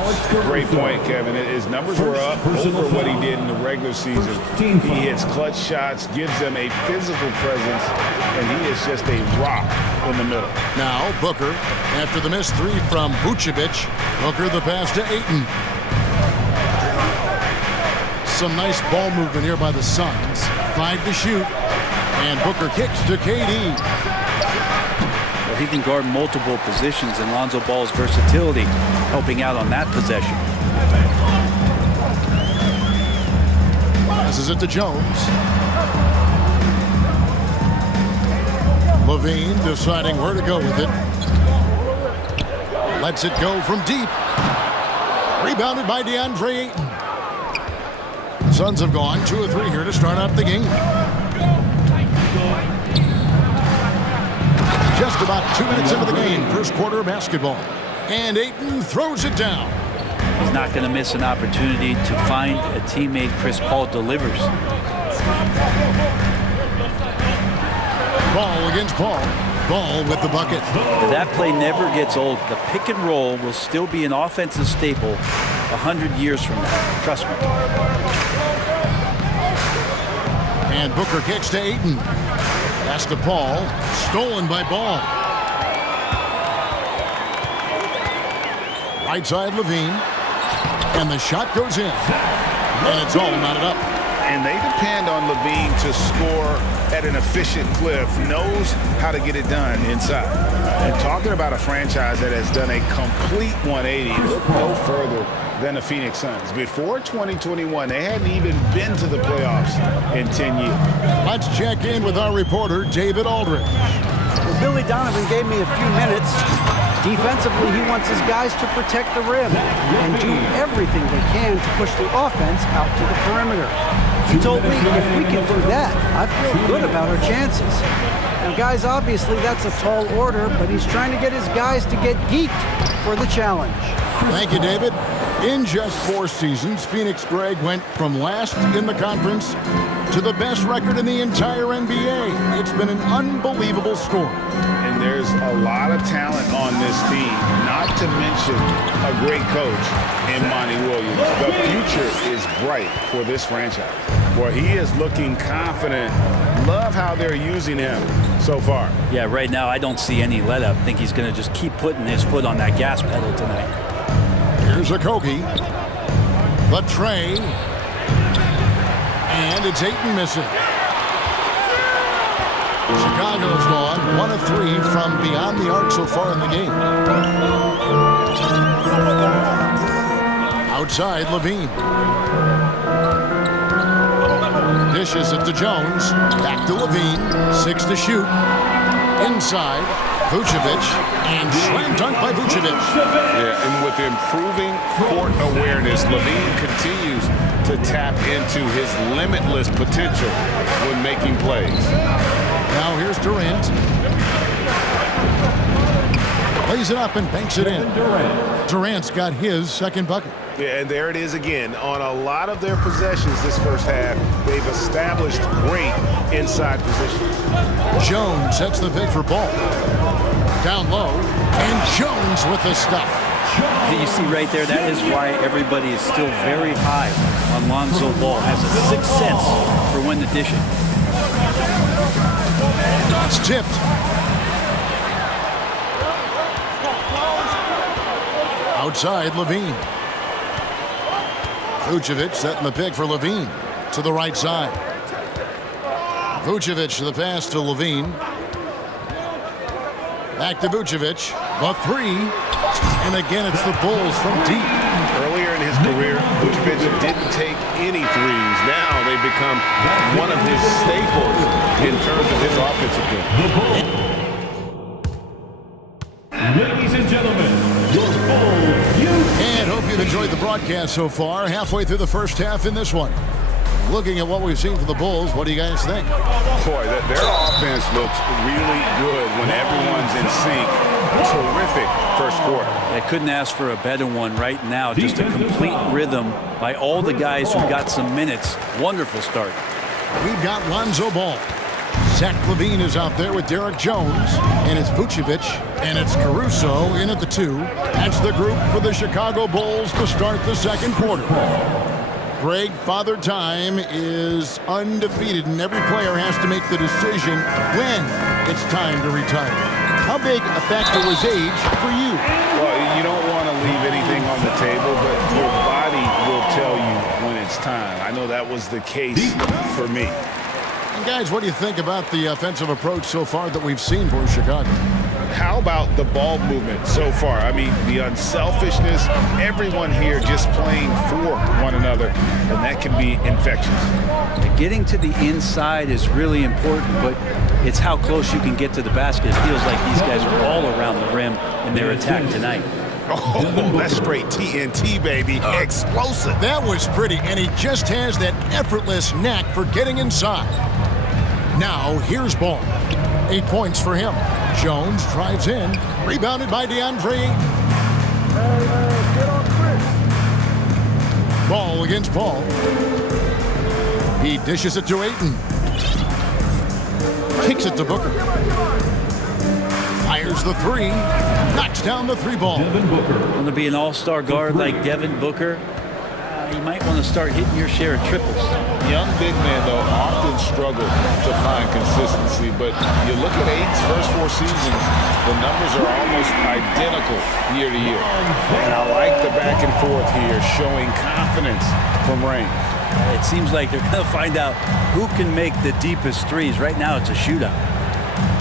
Great point, Kevin. His numbers were up over what he did in the regular season. He hits clutch shots, gives them a physical presence, and he is just a rock in the middle. Now, Booker, after the missed 3 from Vucevic, Booker the pass to Ayton. Some nice ball movement here by the Suns. 5 to shoot. And Booker kicks to KD. Well, he can guard multiple positions, and Lonzo Ball's versatility helping out on that possession. Passes it to Jones. Levine deciding where to go with it. Lets it go from deep. Rebounded by DeAndre Ayton. The Suns have gone 2 of 3 here to start out the game. Just about 2 minutes into the game, first quarter of basketball. And Ayton throws it down. He's not going to miss an opportunity to find a teammate. Chris Paul delivers. Ball against Paul. Ball with the bucket. That play never gets old. The pick and roll will still be an offensive staple 100 years from now. Trust me. And Booker kicks to Ayton. Pass to Paul. Stolen by Ball. Right side Levine. And the shot goes in. And it's all knotted up. And they depend on Levine to score at an efficient clip, knows how to get it done inside. And talking about a franchise that has done a complete 180, look no further than the Phoenix Suns. Before 2021, they hadn't even been to the playoffs in 10 years. Let's check in with our reporter, David Aldridge. Well, Billy Donovan gave me a few minutes. Defensively, he wants his guys to protect the rim and do everything they can to push the offense out to the perimeter. He told me if we can do that, I feel good about our chances. And guys, obviously that's a tall order, but he's trying to get his guys to get geeked for the challenge. Thank you, David. In just 4 seasons, Phoenix, Greg, went from last in the conference to the best record in the entire NBA. It's been an unbelievable story. And there's a lot of talent on this team, not to mention a great coach in Monty Williams. The future is bright for this franchise, where he is looking confident. Love how they're using him so far. Yeah, right now I don't see any let up. I think he's going to just keep putting his foot on that gas pedal tonight. Here's Okogie. The tray. And it's Ayton missing. Chicago's gone 1 of 3 from beyond the arc so far in the game. Outside, Levine. Dishes it to Jones. Back to Levine. 6 to shoot. Inside, Vucevic. And slam dunk by Vucevic. Yeah, and with improving court awareness, Levine continues to tap into his limitless potential when making plays. Now here's Durant. Plays it up and banks it in. Durant's got his second bucket. Yeah, and there it is again. On a lot of their possessions this first half, they've established great inside position. Jones sets the pick for Ball. Down low, and Jones with the stuff. You see right there, that is why everybody is still very high on Lonzo Ball. Has a sixth sense for when to dish it. It's tipped. Outside, Levine. Vucevic setting the pick for Levine to the right side. Vucevic to the pass to Levine. Back to Vucevic. The three. And again, it's the Bulls from deep. Earlier in his career, Vucevic didn't take any threes. Now they become one of his staples in terms of his offensive game. Ladies and gentlemen, your Bulls. And hope you've enjoyed the broadcast so far. Halfway through the first half in this one. Looking at what we've seen from the Bulls, what do you guys think? Boy, their offense looks really good when everyone's in sync. Terrific first quarter. I couldn't ask for a better one right now. Just a complete rhythm by all the guys who got some minutes. Wonderful start. We've got Lonzo Ball. Zach LaVine is out there with Derek Jones, and it's Vucevic, and it's Caruso in at the 2. That's the group for the Chicago Bulls to start the second quarter. Greg, Father Time is undefeated, and every player has to make the decision when it's time to retire. How big a factor was age for you? Well, you don't want to leave anything on the table, but your body will tell you when it's time. I know that was the case for me. And guys, what do you think about the offensive approach so far that we've seen for Chicago? How about the ball movement so far? I mean, the unselfishness, everyone here just playing for one another, and that can be infectious. Getting to the inside is really important, but it's how close you can get to the basket. It feels like these guys are all around the rim in their attack tonight. Oh, that's straight TNT, baby. Explosive. That was pretty, and he just has that effortless knack for getting inside. Now, here's Ball. 8 points for him. Jones drives in. Rebounded by DeAndre Ayton. Ball against Paul. He dishes it to Ayton. Kicks it to Booker. Fires the 3. Knocks down the 3 ball. Want to be an all-star guard like Devin Booker? You might want to start hitting your share of triples. Young big men, though, often struggle to find consistency, but you look at Ayton's first 4 seasons, the numbers are almost identical year to year. And I like the back and forth here, showing confidence from range. It seems like they're going to find out who can make the deepest threes. Right now, it's a shootout.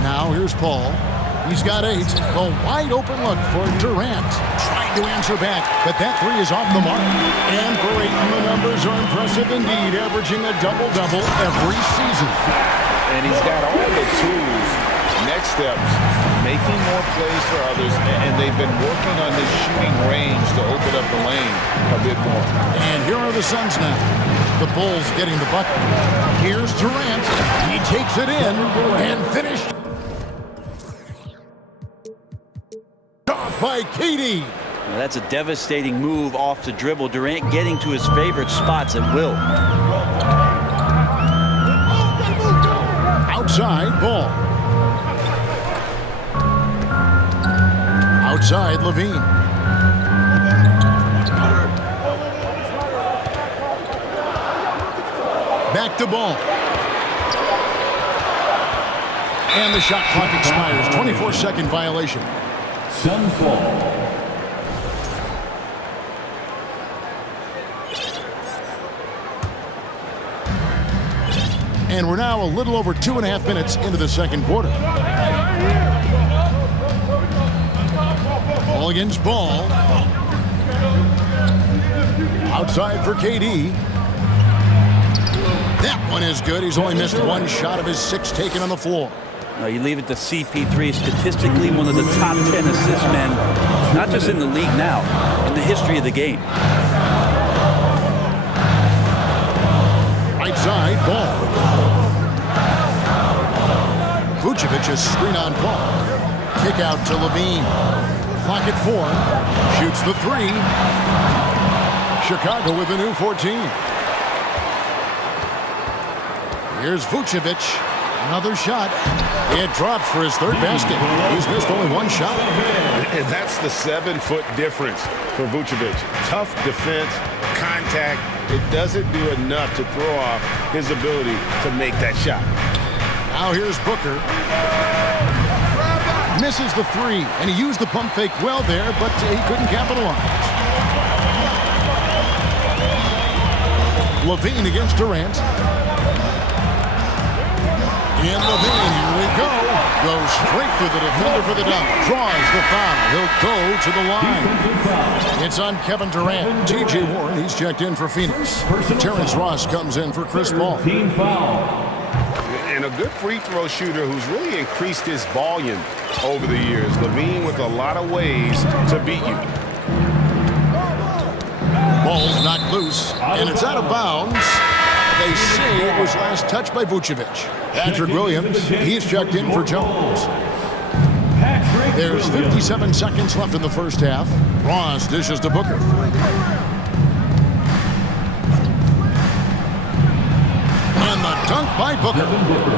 Now, here's Paul. He's got 8. A wide open look for Durant. Trying to answer back, but that 3 is off the mark. And for Ayton, the numbers are impressive indeed, averaging a double-double every season. And he's got all the tools. Next steps, making more plays for others, and they've been working on this shooting range to open up the lane a bit more. And here are the Suns now. The Bulls getting the bucket. Here's Durant. He takes it in and finished. By KD. Now that's a devastating move off the dribble. Durant getting to his favorite spots at will. Outside, Ball. Outside, Levine. Back to Ball. And the shot clock expires. 24-second violation. Suns ball. And we're now a little over 2.5 minutes into the second quarter. Ball against Ball. Outside for KD. That one is good. He's only missed 1 shot of his 6 taken on the floor. No, you leave it to CP3, statistically one of the top 10 assist men, not just in the league now, in the history of the game. Right side, Ball. Vucevic is screen on Ball. Kick out to Levine. Clock at 4. Shoots the 3. Chicago with a new 14. Here's Vucevic. Another shot. It drops for his third basket. He's missed only one shot. And that's the 7-foot difference for Vucevic. Tough defense, contact. It doesn't do enough to throw off his ability to make that shot. Now here's Booker. Misses the three, and he used the pump fake well there, but he couldn't capitalize. Levine against Durant. And Levine, here we go. Goes straight through the defender for the dunk. Draws the foul. He'll go to the line. It's on Kevin Durant. T.J. Warren, he's checked in for Phoenix. Terrence Ross comes in for Chris Paul. And a good free throw shooter who's really increased his volume over the years. Levine with a lot of ways to beat you. Ball's knocked loose, and it's out of bounds. They say it was last touched by Vucevic. Patrick Williams, he's checked in for Jones. There's 57 seconds left in the first half. Ross dishes to Booker. And the dunk by Booker.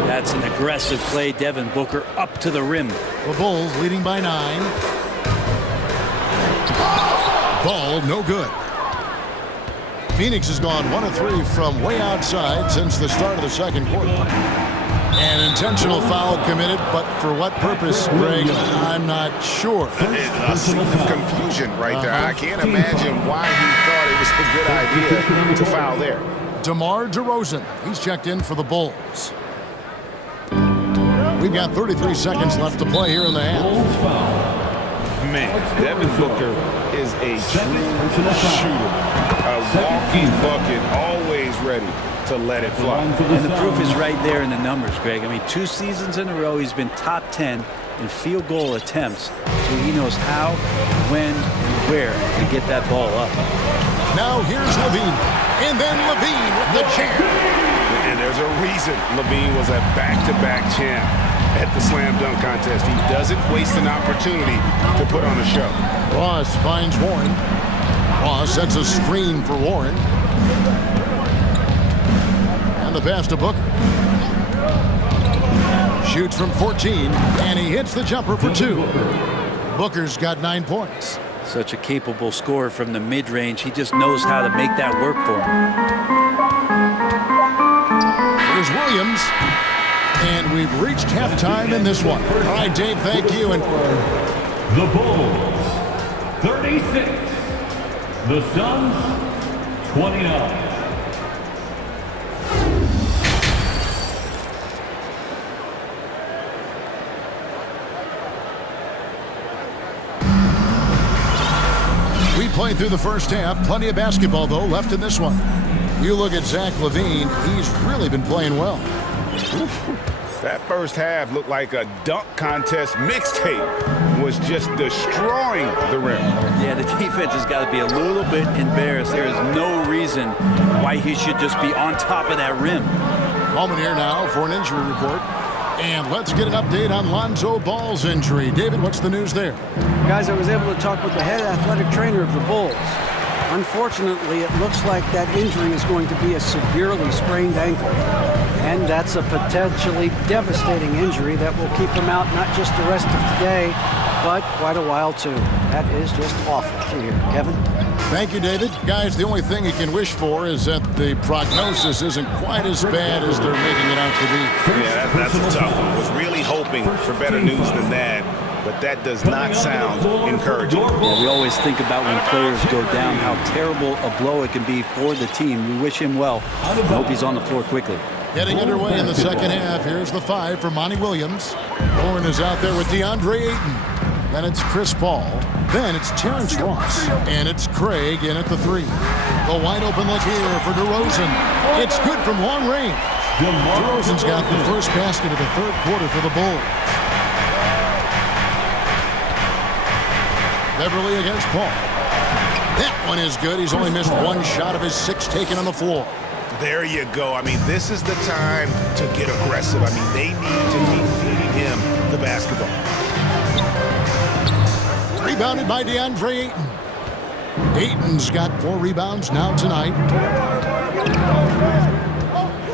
That's an aggressive play. Devin Booker up to the rim. The Bulls leading by 9. Ball no good. Phoenix has gone 1 of 3 from way outside since the start of the second quarter. An intentional foul committed, but for what purpose, Greg, I'm not sure. A scene of confusion right there. I can't imagine why he thought it was a good idea to foul there. DeMar DeRozan, he's checked in for the Bulls. We've got 33 seconds left to play here in the half. Man, Devin Booker is a true shooter. A walking bucket, always ready to let it fly. And the proof is right there in the numbers, Greg. I mean, 2 seasons in a row, he's been top 10 in field goal attempts. So he knows how, when, and where to get that ball up. Now here's Levine. And then Levine with the champ. And there's a reason Levine was a back-to-back champ at the slam dunk contest. He doesn't waste an opportunity to put on a show. Ross finds Warren. Ross sets a screen for Warren. And the pass to Booker. Shoots from 14, and he hits the jumper for 2. Booker's got 9 points. Such a capable scorer from the mid-range. He just knows how to make that work for him. Here's Williams. And we've reached halftime in this one. All right, Dave, thank you. And the Bulls, 36. The Suns, 29. We played through the first half. Plenty of basketball, though, left in this one. You look at Zach LaVine. He's really been playing well. That first half looked like a dunk contest mixtape. Was just destroying the rim. Yeah, the defense has got to be a little bit embarrassed. There is no reason why he should just be on top of that rim. Moment here now for an injury report. And let's get an update on Lonzo Ball's injury. David, what's the news there? Guys, I was able to talk with the head athletic trainer of the Bulls. Unfortunately, it looks like that injury is going to be a severely sprained ankle. And that's a potentially devastating injury that will keep him out not just the rest of today, but quite a while too. That is just awful to hear. Kevin? Thank you, David. Guys, the only thing you can wish for is that the prognosis isn't quite as bad as they're making it out to be. Yeah, that's a tough one. Was really hoping for better news than that, but that does not sound encouraging. Yeah, we always think about when players go down, how terrible a blow it can be for the team. We wish him well. I hope he's on the floor quickly. Getting underway in the second half. Here's the 5 for Monty Williams. Warren is out there with DeAndre Ayton. Then it's Chris Paul. Then it's Terrence Ross. And it's Craig in at the 3. The wide open look here for DeRozan. It's good from long range. DeRozan's got the first basket of the third quarter for the Bulls. Beverly against Paul. That one is good. He's only missed 1 shot of his 6 taken on the floor. There you go. I mean, this is the time to get aggressive. I mean, they need to keep feeding him the basketball. Rebounded by DeAndre Ayton. Ayton's got 4 rebounds now tonight.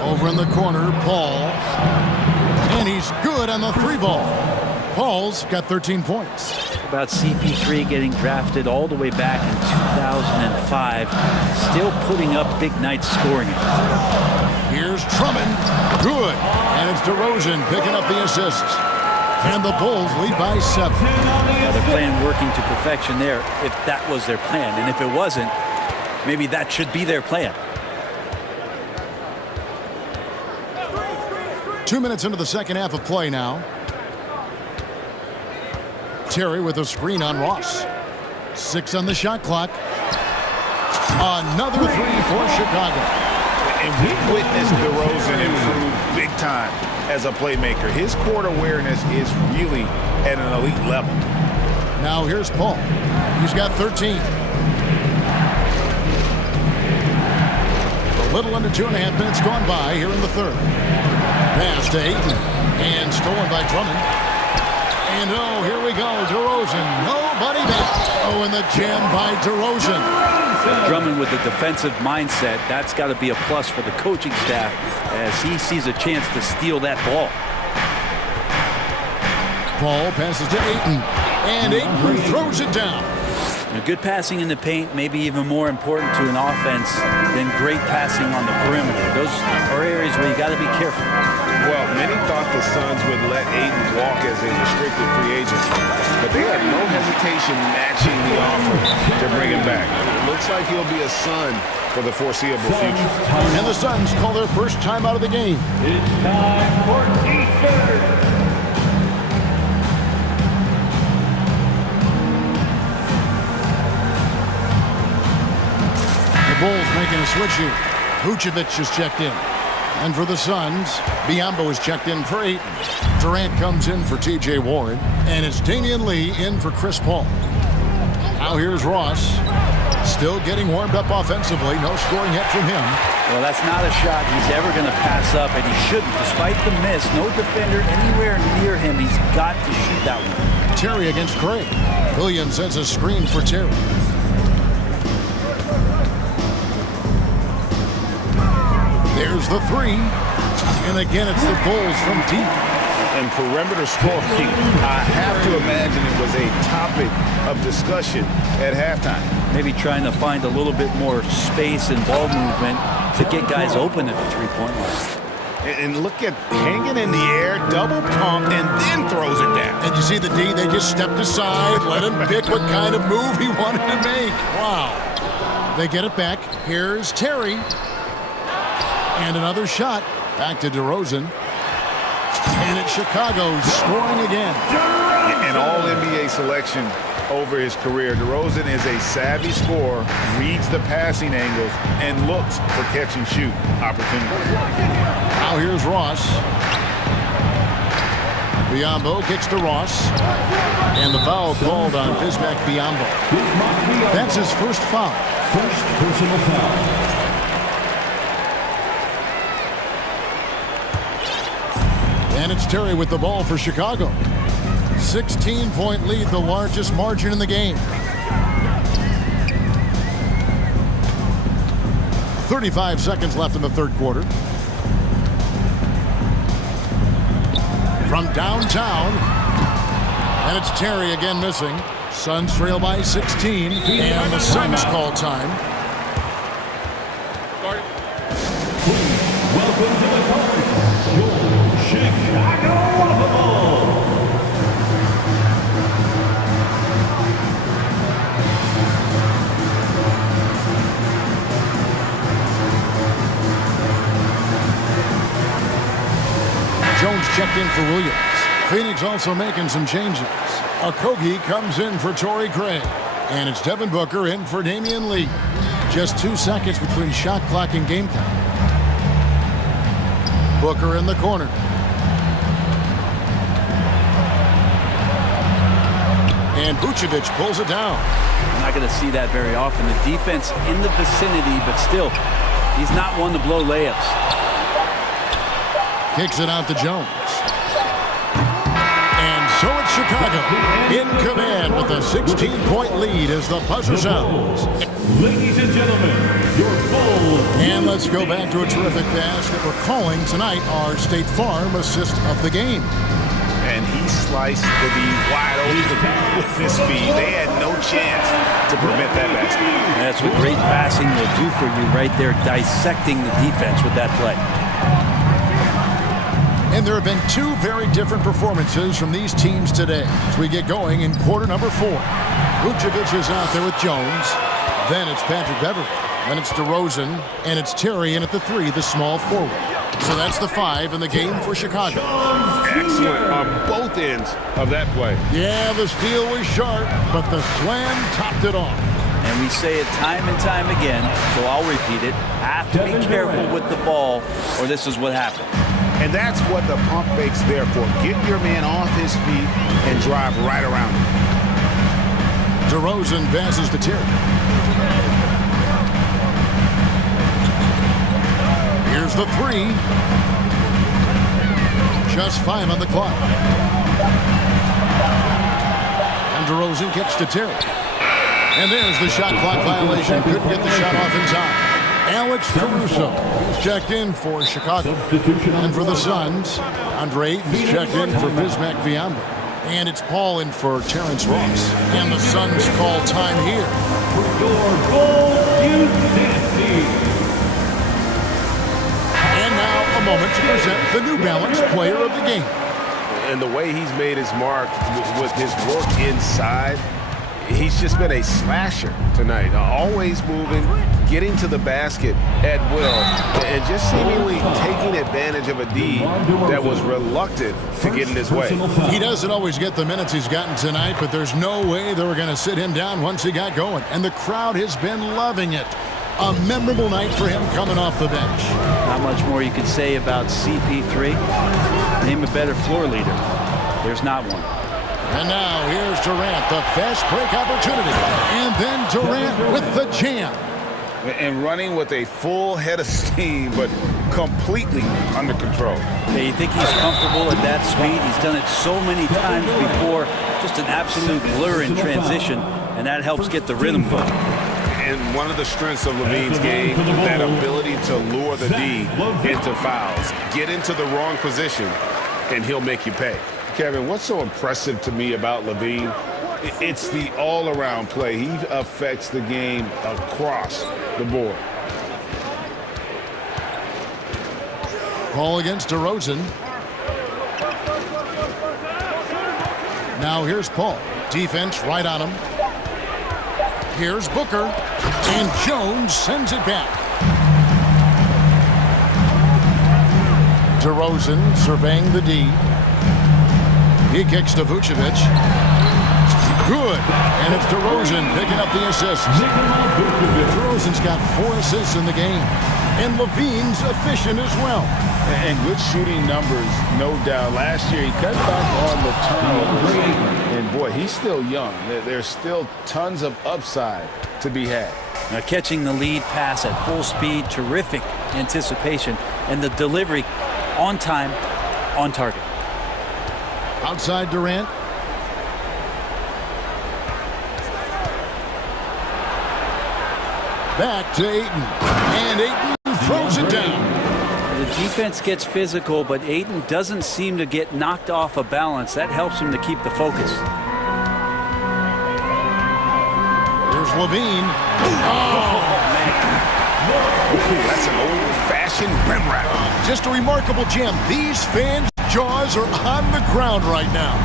Over in the corner, Paul. And he's good on the 3-ball. Paul's got 13 points. About CP3 getting drafted all the way back in 2005. Still putting up big nights scoring it. Here's Drummond. Good. And it's DeRozan picking up the assist. And the Bulls lead by 7. Now they're playing working to perfection there, if that was their plan. And if it wasn't, maybe that should be their plan. 2 minutes into the second half of play now. Terry with a screen on Ross. 6 on the shot clock. Another 3 for Chicago. And we witnessed DeRozan improve big time as a playmaker. His court awareness is really at an elite level. Now here's Paul. He's got 13. A little under 2.5 minutes gone by here in the third. Pass to Ayton. And stolen by Drummond. And oh, here we go. DeRozan. Nobody back. Oh, and the jam by DeRozan. Drummond with the defensive mindset, that's got to be a plus for the coaching staff as he sees a chance to steal that ball. Paul passes to Ayton, and Ayton throws it down. Good passing in the paint may be even more important to an offense than great passing on the perimeter. Those are areas where you got to be careful. Well, many thought the Suns would let Ayton walk as a restricted free agent, but they had no hesitation matching the offer to bring him back. It looks like he'll be a Sun for the foreseeable future. And the Suns call their first time out of the game. It's time for T-shirt. The Bulls making a switch here. Vucevic is checked in. And for the Suns, Biyombo is checked in for Ayton. Durant comes in for T.J. Warren. And it's Damian Lee in for Chris Paul. Now here's Ross. Still getting warmed up offensively. No scoring yet from him. Well, that's not a shot he's ever going to pass up, and he shouldn't. Despite the miss, no defender anywhere near him. He's got to shoot that one. Terry against Craig. Williams sends a screen for Terry. There's the 3. And again, it's the Bulls from deep. And perimeter scoring, I have to imagine it was a topic of discussion at halftime. Maybe trying to find a little bit more space and ball movement to get guys open at the three-point line. And look at hanging in the air, double pump, and then throws it down. And you see the D, they just stepped aside, let him pick what kind of move he wanted to make. Wow. They get it back. Here's Terry. And another shot. Back to DeRozan. And it's Chicago scoring again. An all-NBA selection over his career. DeRozan is a savvy scorer, reads the passing angles, and looks for catch-and-shoot opportunities. Now here's Ross. Biyombo kicks to Ross. And the foul called on Bismack Biyombo. That's his first foul. First personal foul. And it's Terry with the ball for Chicago. 16-point lead, the largest margin in the game. 35 seconds left in the third quarter. From downtown. And it's Terry again missing. Suns trail by 16. And the Suns call time. Welcome to the court, your Chicago Bulls. Jones checked in for Williams. Phoenix also making some changes. Okogie comes in for Torrey Craig. And it's Devin Booker in for Damian Lee. Just 2 seconds between shot clock and game time. Booker in the corner. And Vucevic pulls it down. You're not going to see that very often. The defense in the vicinity, but still, he's not one to blow layups. Kicks it out to Jones. And so it's Chicago in command with a 16-point lead as the buzzer sounds. Ladies and gentlemen, your goal. And let's go back to a terrific pass that we're calling tonight our State Farm assist of the game. And he sliced the D wide open with his speed. They had no chance to prevent that basket. That's what great passing will do for you right there, dissecting the defense with that play. And there have been two very different performances from these teams today as we get going in quarter number 4. Vucevic is out there with Jones. Then it's Patrick Beverley. Then it's DeRozan. And it's Terry in at the 3, the small forward. So that's the 5 in the game for Chicago. Excellent on both ends of that play. Yeah, the steal was sharp, but the slam topped it off. And we say it time and time again, so I'll repeat it. Have to be careful with the ball, or this is what happens. And that's what the pump fake's there for. Get your man off his feet and drive right around him. DeRozan passes to Terry. Here's the 3. Just 5 on the clock. And DeRozan kicks to Terry. And there's the shot clock violation. Couldn't get the shot off in time. Alex Caruso is checked in for Chicago. And for the Suns, Andre Ayton's checked in for Bismack Biyombo. And it's Paul in for Terrence Ross. And the Suns call time here. Your goal, And now a moment to present the New Balance Player of the Game. And the way he's made his mark with his work inside, he's just been a slasher tonight. Always moving, getting to the basket at will, and just seemingly taking advantage of a D that was reluctant to get in his way. He doesn't always get the minutes he's gotten tonight, but there's no way they were going to sit him down once he got going. And the crowd has been loving it. A memorable night for him coming off the bench. Not much more you could say about CP3. Name a better floor leader. There's not one. And now here's Durant, the fast break opportunity. And then Durant with the jam. And running with a full head of steam, but completely under control. Yeah, you think he's comfortable at that speed? He's done it so many times before. Just an absolute blur in transition, and that helps get the rhythm going. And one of the strengths of Levine's game, that ability to lure the D into fouls. Get into the wrong position, and he'll make you pay. Kevin, what's so impressive to me about Levine? It's the all-around play. He affects the game across the board. Ball against DeRozan. Now here's Paul. Defense right on him. Here's Booker. And Jones sends it back. DeRozan surveying the D. He kicks to Vucevic. Good. And it's DeRozan picking up the assist. DeRozan's got 4 assists in the game. And Levine's efficient as well. And good shooting numbers, no doubt. Last year, he cut back on the turnovers. And, boy, he's still young. There's still tons of upside to be had. Now, catching the lead pass at full speed, terrific anticipation, and the delivery on time, on target. Outside Durant. Back to Ayton. And Ayton throws it down. The defense gets physical, but Ayton doesn't seem to get knocked off of balance. That helps him to keep the focus. Here's Levine. Oh, man. That's an old-fashioned rim wrap. Just a remarkable jam. These fans' jaws are on the ground right now.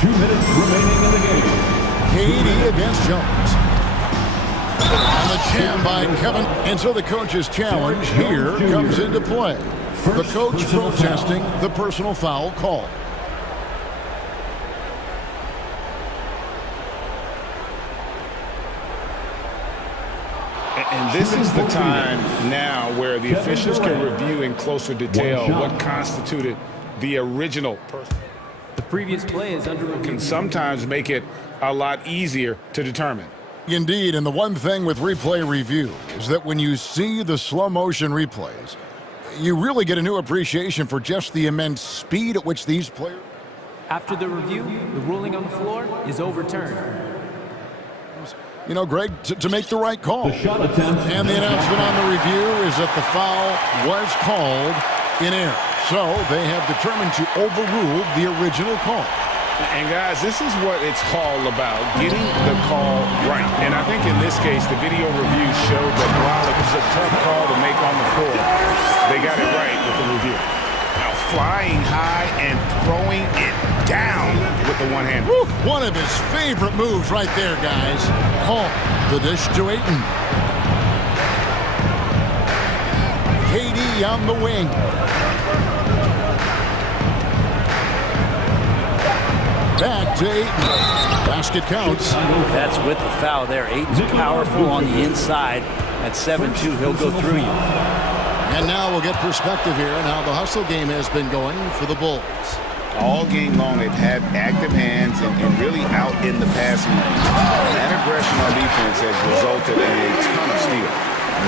2 minutes remaining in the game. KD against Jones. And the jam by Kevin. And so the coach's challenge here comes into play. The coach protesting the personal foul call. And this is the time now where the officials can review in closer detail what constituted the original person. The previous play is under review. Can sometimes make it a lot easier to determine. Indeed, and the one thing with replay review is that when you see the slow motion replays, you really get a new appreciation for just the immense speed at which these players... After the review, the ruling on the floor is overturned. You know, Greg, to make the right call. The shot attempt. And the announcement on the review is that the foul was called in error. So they have determined to overrule the original call. And guys, this is what it's all about, getting the call right. And I think in this case, the video review showed that while it was a tough call to make on the floor, they got it right with the review. Now flying high and throwing it down with the one hand. One of his favorite moves right there, guys. Oh, the dish to Ayton. KD on the wing. Back to Ayton. Basket counts. That's with the foul there. Ayton's powerful on the inside. At 7-2, he'll go through you. And now we'll get perspective here on how the hustle game has been going for the Bulls. All game long, they've had active hands and really out in the passing lane. That aggression on defense has resulted in a ton of steals.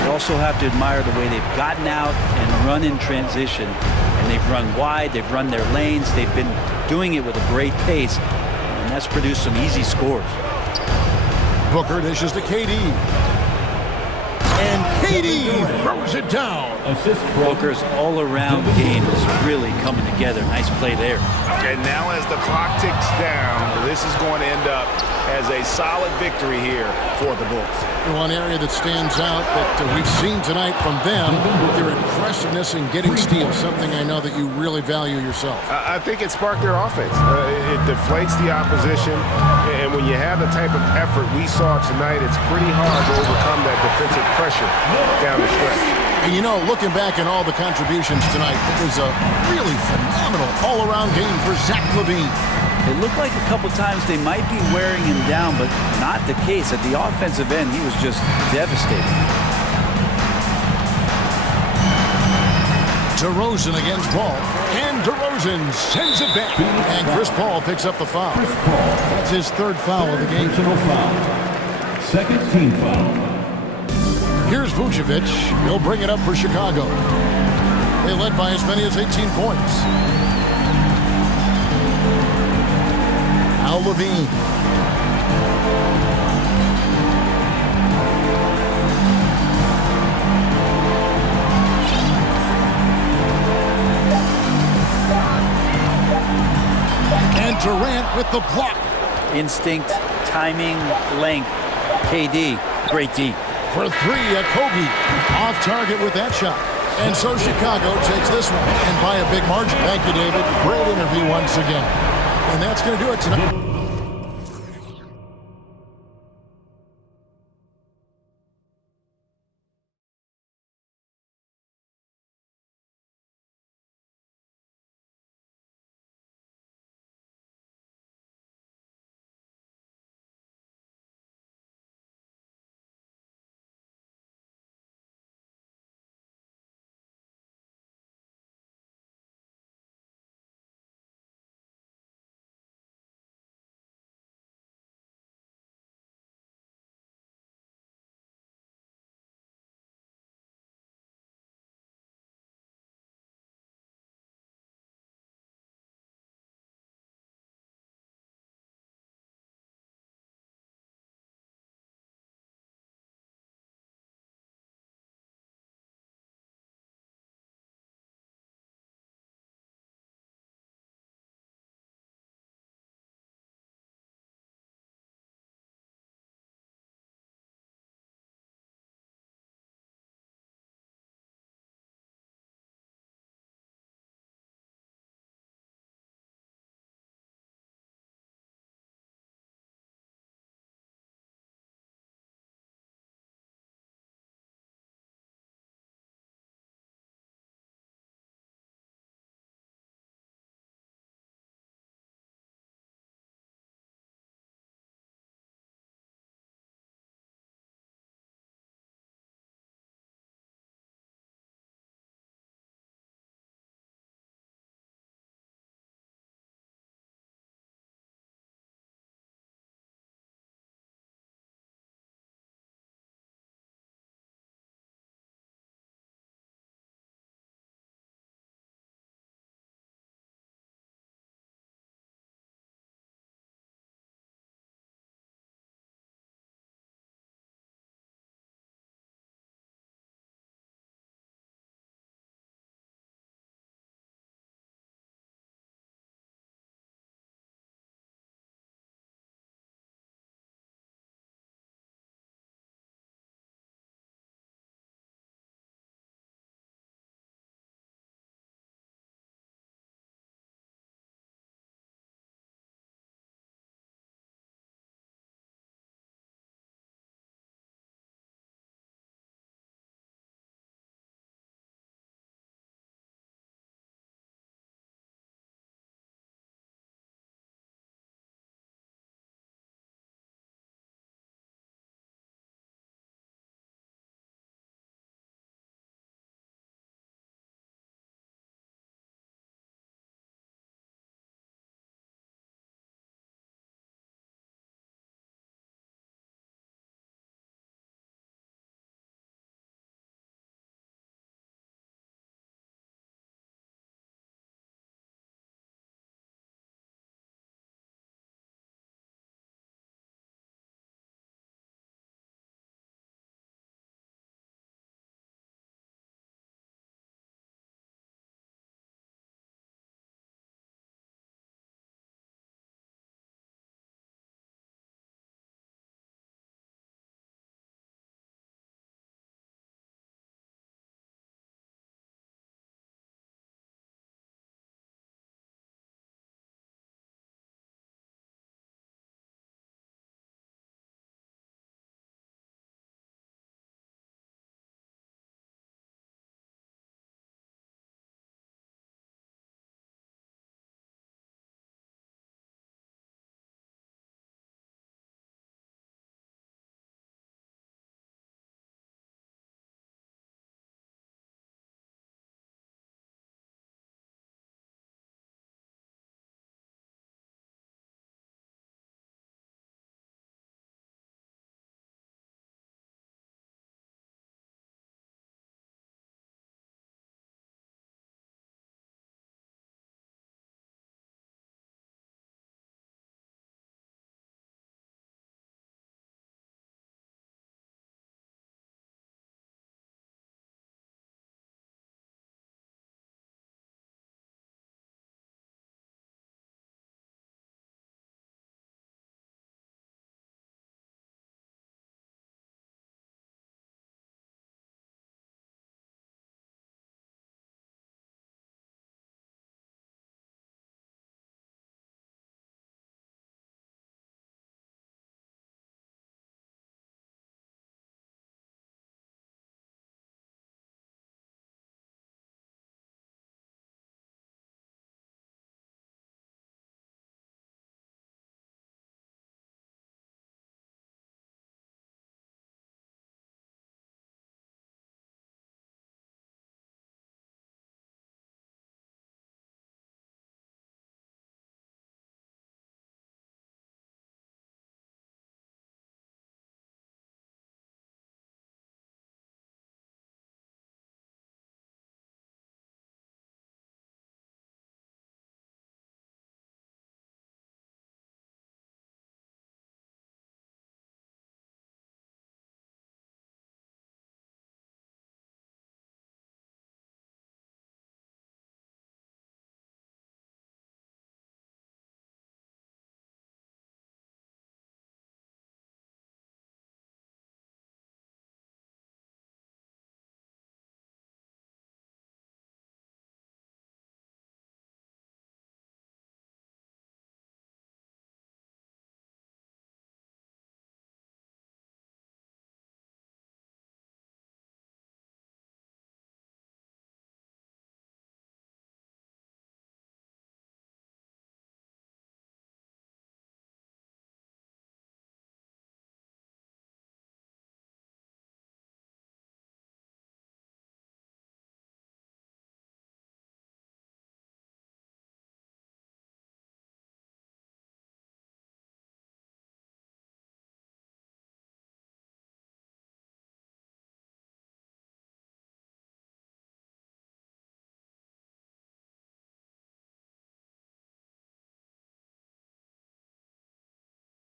You also have to admire the way they've gotten out and run in transition. And they've run wide, they've run their lanes, they've been doing it with a great pace. And that's produced some easy scores. Booker dishes to KD. And KD throws it down. Booker's all-around game is really coming together. Nice play there. And now as the clock ticks down, this is going to end up as a solid victory here for the Bulls. One area that stands out that we've seen tonight from them, their aggressiveness in getting steals, something I know that you really value yourself. I think it sparked their offense. It deflates the opposition, and when you have the type of effort we saw tonight, it's pretty hard to overcome that defensive pressure down the stretch. And you know, looking back at all the contributions tonight, it was a really phenomenal all-around game for Zach LaVine. It looked like a couple times they might be wearing him down, but not the case. At the offensive end, he was just devastating. DeRozan against Paul, and DeRozan sends it back. And Chris Paul picks up the foul. That's his third foul of the game. Personal foul. Second team foul. Here's Vucevic. He'll bring it up for Chicago. They led by as many as 18 points. Now LaVine. And Durant with the block. Instinct, timing, length. KD, great D. For three, a Kobe. Off target with that shot. And so Chicago takes this one, and by a big margin. Thank you, David. Great interview once again. And that's going to do it tonight.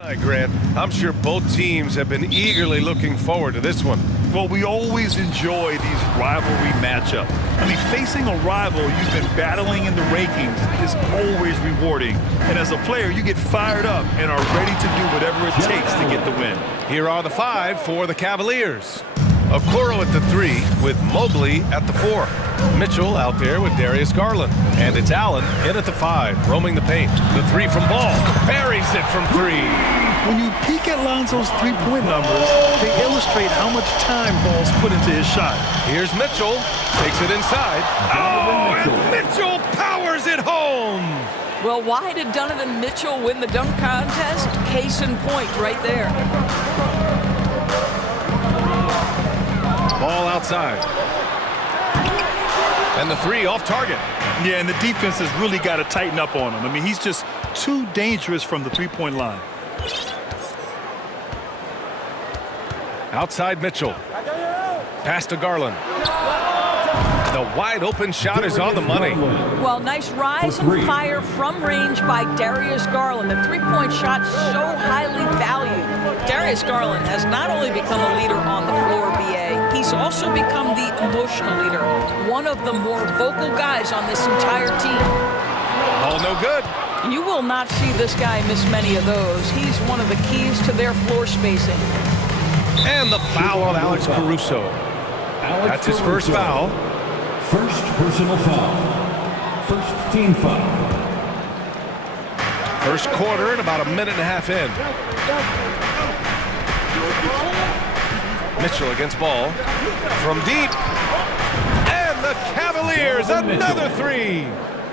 Hi, Grant. I'm sure both teams have been eagerly looking forward to this one. Well, we always enjoy these rivalry matchups. I mean, facing a rival you've been battling in the rankings is always rewarding. And as a player, you get fired up and are ready to do whatever it takes to get the win. Here are the 5 for the Cavaliers. Okoro at the 3 with Mobley at the 4. Mitchell out there with Darius Garland. And it's Allen in at the 5, roaming the paint. The 3 from Ball. Buries it from 3. When you peek at Lonzo's three-point numbers, they illustrate how much time Ball's put into his shot. Here's Mitchell. Takes it inside. Oh, and Mitchell powers it home. Well, why did Donovan Mitchell win the dunk contest? Case in point right there. Ball outside. And the 3 off target. Yeah, and the defense has really got to tighten up on him. I mean, he's just too dangerous from the three-point line. Outside Mitchell. Pass to Garland. The wide open shot is on the money. Well, nice rise and fire from range by Darius Garland. The three-point shot so highly valued. Darius Garland has not only become a leader on the floor, BA, he's also become the emotional leader. One of the more vocal guys on this entire team. Ball no good. You will not see this guy miss many of those. He's one of the keys to their floor spacing. And the foul on Alex Caruso. That's his first foul. First personal foul. First team foul. First quarter and about a minute and a half in. Mitchell against Ball. From deep. And the Cavaliers, another 3.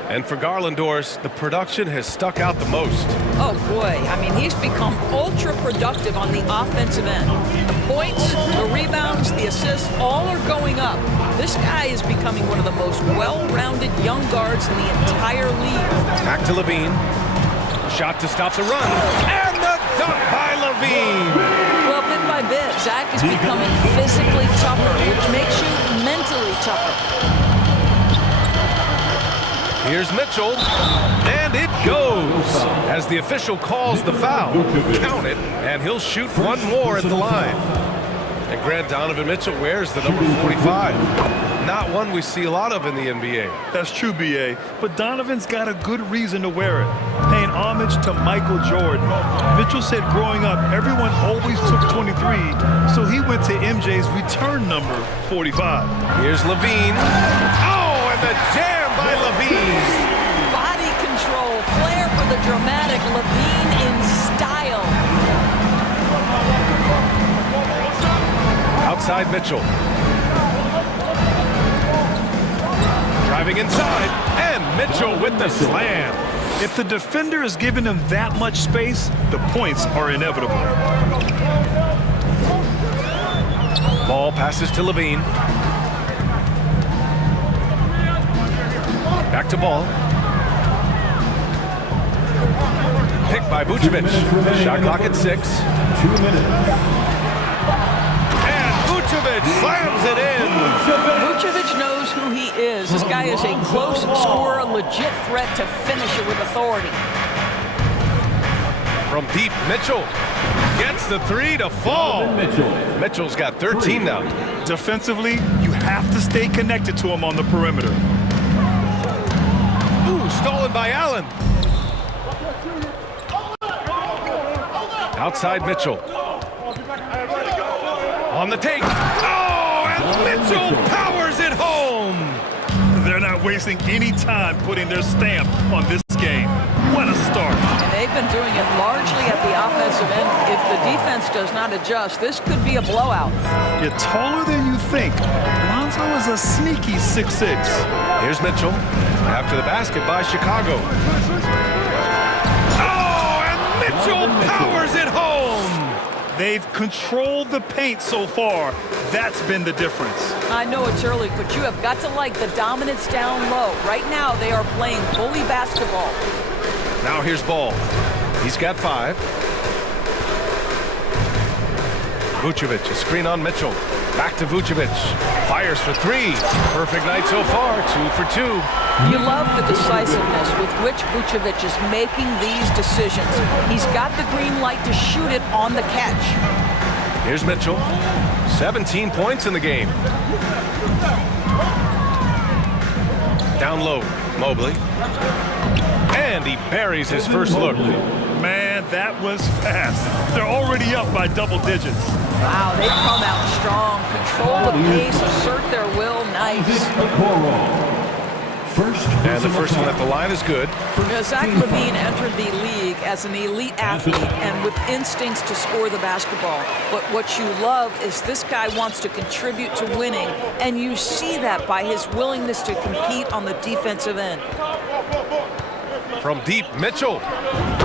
And for Garlandors, the production has stuck out the most. Oh, boy. I mean, he's become ultra-productive on the offensive end. The points, the rebounds, the assists, all are going up. This guy is becoming one of the most well-rounded young guards in the entire league. Back to Levine. Shot to stop the run. And the dunk by Levine. Well, bit by bit, Zach is becoming physically tougher, which makes you mentally tougher. Here's Mitchell, and it goes as the official calls the foul. Count it, and he'll shoot one more at the line. And Grant, Donovan Mitchell wears the number 45. Not one we see a lot of in the NBA. That's true, BA, but Donovan's got a good reason to wear it, paying homage to Michael Jordan. Mitchell said growing up, everyone always took 23, so he went to MJ's return number 45. Here's Levine. Oh, and the jam by Levine. Body control, flair for the dramatic. Levine in style. Outside Mitchell. Driving inside, and Mitchell with the slam. If the defender is giving him that much space, the points are inevitable. Ball passes to Levine. Back to Ball. Picked by Vucevic. Shot clock at 6. 2 minutes. And Vucevic slams it in. Vucevic knows who he is. This guy is a close scorer, legit threat to finish it with authority. From deep, Mitchell gets the 3 to fall. Mitchell's got 13 now. Defensively, you have to stay connected to him on the perimeter. Ooh, stolen by Allen. Outside Mitchell. On the take. Oh, and Mitchell powers it home. They're not wasting any time putting their stamp on this game. What a start. And they've been doing it largely at the offensive end. If the defense does not adjust, this could be a blowout. You're taller than you think. Lonzo is a sneaky 6'6". Here's Mitchell. After the basket by Chicago. Oh, and Mitchell powers it home. They've controlled the paint so far. That's been the difference. I know it's early, but you have got to like the dominance down low. Right now, they are playing bully basketball. Now here's Ball. He's got 5. Vucevic, a screen on Mitchell. Back to Vucevic. Fires for three. Perfect night so far, 2 for 2. You love the decisiveness with which Vucevic is making these decisions. He's got the green light to shoot it on the catch. Here's Mitchell. 17 points in the game. Down low, Mobley. And he buries his first look. Man, that was fast. They're already up by double digits. Wow, they've come out strong. Control the pace, assert their will. Nice. And the first one at the line is good. Now, Zach LaVine entered the league as an elite athlete and with instincts to score the basketball. But what you love is this guy wants to contribute to winning, and you see that by his willingness to compete on the defensive end. From deep, Mitchell.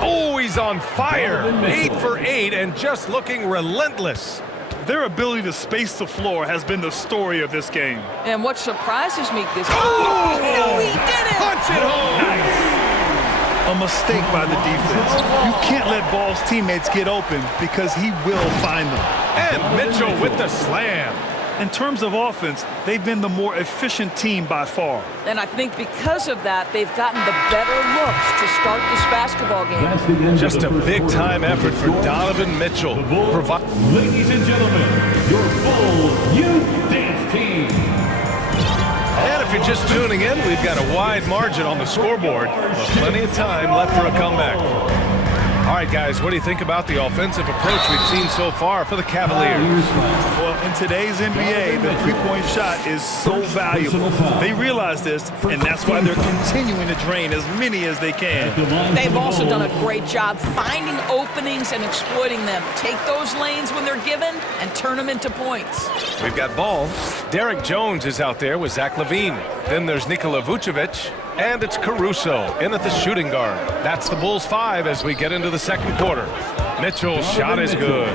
Oh, he's on fire. 8 for 8 and just looking relentless. Their ability to space the floor has been the story of this game. And what surprises me is, oh, he did it! Punch it home! Nice. A mistake by the defense. You can't let Ball's teammates get open because he will find them. And Mitchell with the slam. In terms of offense, they've been the more efficient team by far. And I think because of that, they've gotten the better looks to start this basketball game. Just a big-time effort for Donovan Mitchell. Ladies and gentlemen, your Bulls Youth Dance Team. And if you're just tuning in, we've got a wide margin on the scoreboard, but plenty of time left for a comeback. All right, guys, what do you think about the offensive approach we've seen so far for the Cavaliers? Well, in today's NBA, the three-point shot is so valuable. They realize this, and that's why they're continuing to drain as many as they can. They've also done a great job finding openings and exploiting them. Take those lanes when they're given and turn them into points. We've got ball. Derek Jones is out there with Zach LaVine. Then there's Nikola Vucevic. And it's Caruso in at the shooting guard. That's the Bulls 5 as we get into the second quarter. Mitchell's shot is good.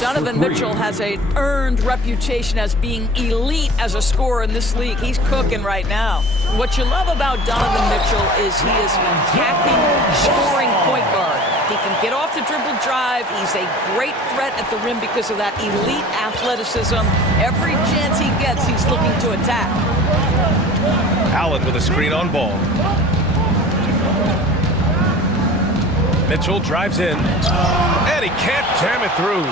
Donovan Mitchell has an earned reputation as being elite as a scorer in this league. He's cooking right now. What you love about Donovan Mitchell is he is an attacking, scoring point guard. He can get off the dribble drive. He's a great threat at the rim because of that elite athleticism. Every chance he gets, he's looking to attack. Allen with a screen on ball. Mitchell drives in, and he can't jam it through.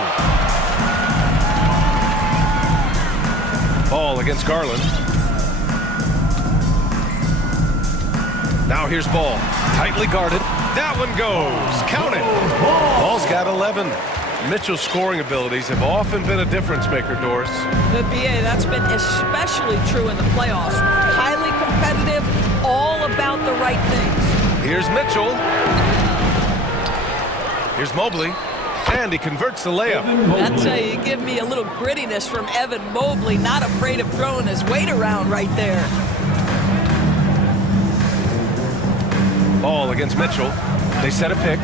Ball against Garland. Now here's Ball, tightly guarded. That one goes, count it. Ball's got 11. Mitchell's scoring abilities have often been a difference maker, Doris. The BA, that's been especially true in the playoffs. Highly competitive, all about the right things. Here's Mitchell. Here's Mobley. And he converts the layup. That's you give me a little grittiness from Evan Mobley, not afraid of throwing his weight around right there. Ball against Mitchell. They set a pick.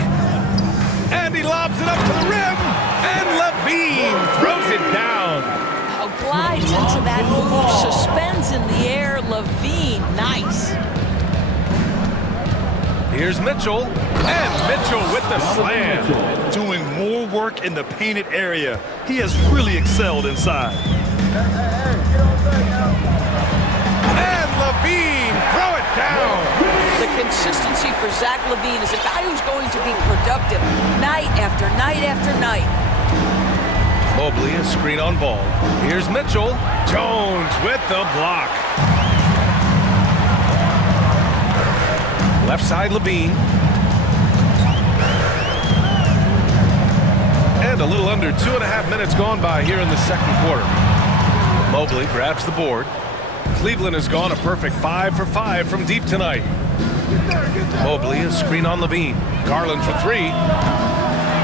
And he lobs it up to the rim. And LaVine throws it down. Now glides into that move, suspends in the air. LaVine, nice. Here's Mitchell. And Mitchell with the slam. Doing more work in the painted area. He has really excelled inside. And LaVine, throw it down. The consistency for Zach LaVine is a guy who's going to be productive night after night after night. Mobley, a screen on ball. Here's Mitchell. Jones with the block. Left side, LaVine. And a little under 2.5 minutes gone by here in the second quarter. Mobley grabs the board. Cleveland has gone a perfect 5 for 5 from deep tonight. Mobley, a screen on LaVine. Garland for three.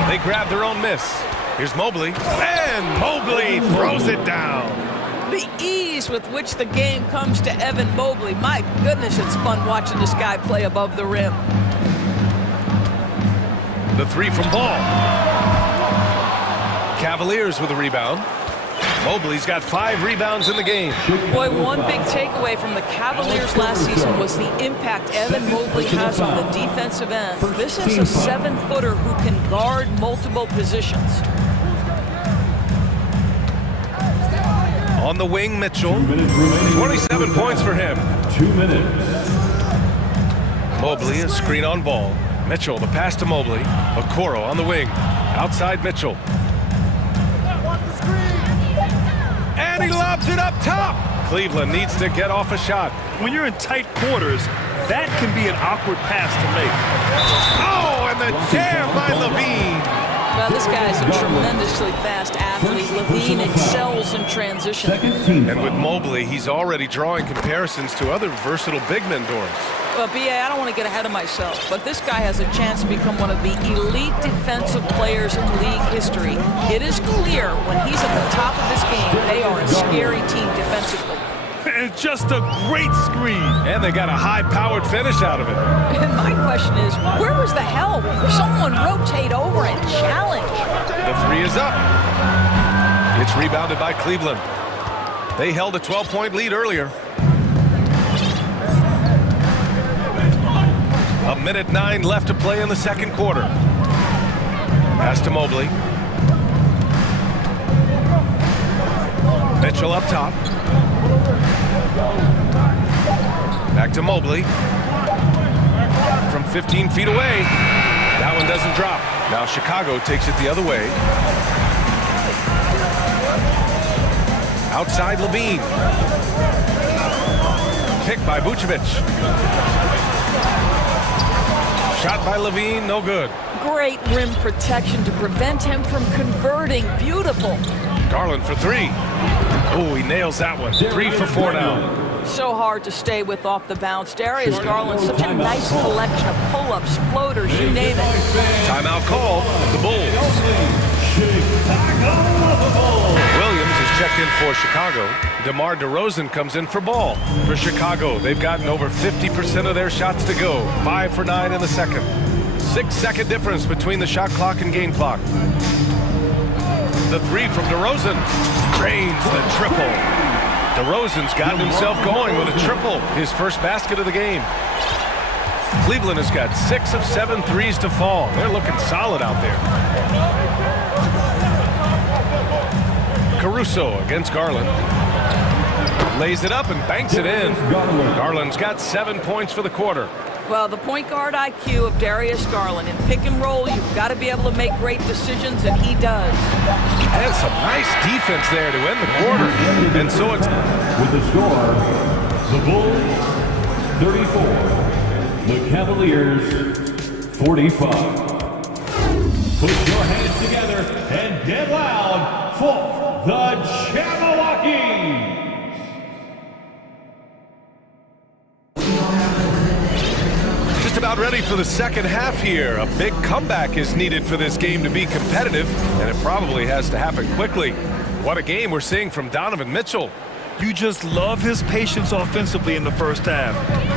They grab their own miss. Here's Mobley. And Mobley throws it down. The ease with which the game comes to Evan Mobley. My goodness, it's fun watching this guy play above the rim. The three from Ball. Cavaliers with a rebound. Mobley's got 5 rebounds in the game. Boy, one big takeaway from the Cavaliers last season was the impact Evan Mobley has on the defensive end. This is a 7-footer who can guard multiple positions. On the wing, Mitchell. 27 points for him. 2 minutes. Mobley, a screen on ball. Mitchell, the pass to Mobley. Okoro on the wing. Outside Mitchell. And he lobs it up top. Cleveland needs to get off a shot. When you're in tight quarters, that can be an awkward pass to make. Oh, and the jam by Levine. Well, this guy's a tremendously fast athlete. Levine excels in transition. And with Mobley, he's already drawing comparisons to other versatile big men, Doris. Well, B.A., I don't want to get ahead of myself, but this guy has a chance to become one of the elite defensive players in league history. It is clear when he's at the top of this game, they are a scary team defensively. And just a great screen. And they got a high-powered finish out of it. And my question is, where was the help? Someone rotate over and challenge. The three is up. It's rebounded by Cleveland. They held a 12-point lead earlier. 1:09 left to play in the second quarter. Pass to Mobley. Mitchell up top. Back to Mobley. From 15 feet away. That one doesn't drop. Now Chicago takes it the other way. Outside Levine. Picked by Vucevic. Shot by Levine, no good. Great rim protection to prevent him from converting. Beautiful. Garland for three. Oh, he nails that one. 3 for 4 now. So hard to stay with off the bounce. Darius Garland, such a nice collection of pull-ups, floaters, you name it. Timeout called. The Bulls. Williams is checked in for Chicago. DeMar DeRozan comes in for Ball. For Chicago, they've gotten over 50% of their shots to go. 5 for 9 in the second. 6-second difference between the shot clock and game clock. The three from DeRozan drains the triple. DeRozan's gotten himself going with a triple, his first basket of the game. Cleveland has got 6 of 7 threes to fall. They're looking solid out there. Caruso against Garland. Lays it up and banks it in. Garland's got 7 points for the quarter. Well, the point guard IQ of Darius Garland. In pick and roll, you've got to be able to make great decisions, and he does. And some nice defense there to end the quarter. And so it's... With the score, the Bulls 34, the Cavaliers 45. Put your hands together and get loud for the Jabberwockies! Just about ready for the second half here. A big comeback is needed for this game to be competitive, and it probably has to happen quickly. What a game we're seeing from Donovan Mitchell. You just love his patience offensively in the first half.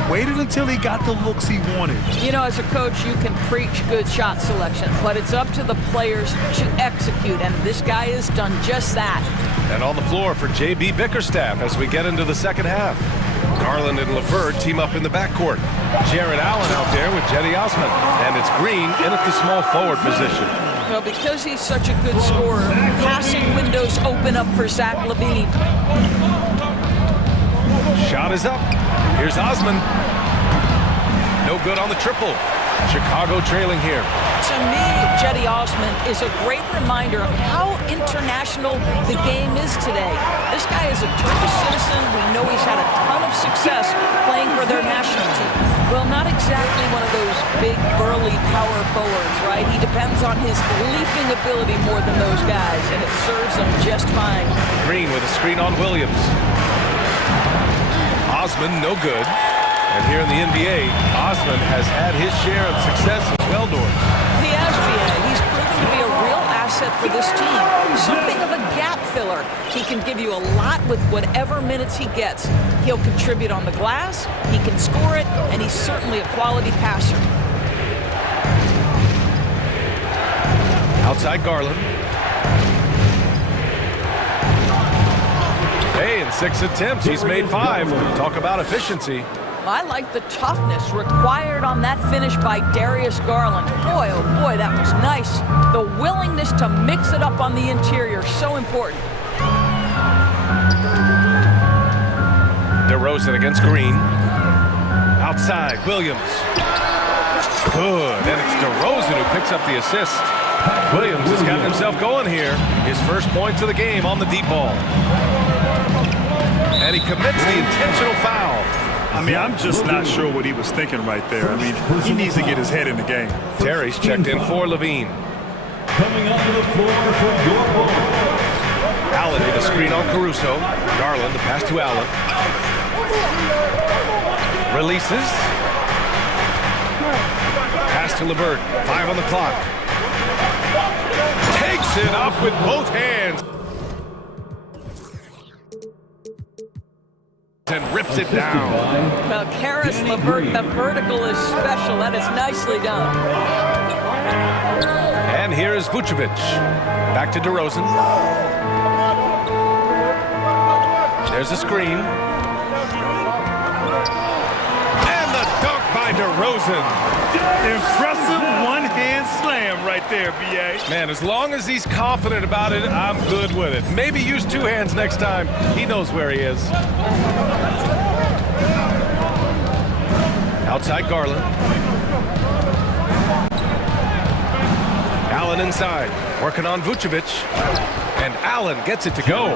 Waited until he got the looks he wanted. You know, as a coach, you can preach good shot selection, but it's up to the players to execute, and this guy has done just that. And on the floor for J.B. Bickerstaff as we get into the second half. Garland and LeVert team up in the backcourt. Jared Allen out there with Jetty Osman, and it's Green in at the small forward position. Well, because he's such a good scorer, passing windows open up for Zach LaVine. Shot is up. Here's Osman. No good on the triple. Chicago trailing here. To me, Jetty Osman is a great reminder of how international the game is today. This guy is a Turkish citizen. We know he's had a ton of success playing for their national team. Well, not exactly one of those big, burly power forwards, right? He depends on his leaping ability more than those guys, and it serves him just fine. Green with a screen on Williams. Osman, no good. And here in the NBA, Osman has had his share of success as well, Doris. He has been. He's proven to be a real asset for this team. Something of a gap filler. He can give you a lot with whatever minutes he gets. He'll contribute on the glass, he can score it, and he's certainly a quality passer. Outside Garland. Hey, in 6 attempts, he's made 5. Talk about efficiency. I like the toughness required on that finish by Darius Garland. Boy, oh boy, that was nice. The willingness to mix it up on the interior, so important. DeRozan against Green. Outside, Williams. Good, and it's DeRozan who picks up the assist. Williams has gotten himself going here. His first points of the game on the deep ball. And he commits the intentional foul. I mean, I'm just not sure what he was thinking right there. I mean, he needs to get his head in the game. Terry's checked in for Levine. Coming onto the floor from your ball. Allen with a screen on Caruso. Garland, the pass to Allen. Releases. Pass to LeVert. 5 on the clock. Takes it up with both hands. And rips it down. Well, Karis LeVert, the vertical is special. That is nicely done. And here is Vucevic. Back to DeRozan. There's a screen. And the dunk by DeRozan. Impressive one-hand slam right there, B.A. Man, as long as he's confident about it, I'm good with it. Maybe use 2 hands next time. He knows where he is. Outside Garland. Allen inside, working on Vucevic. And Allen gets it to go.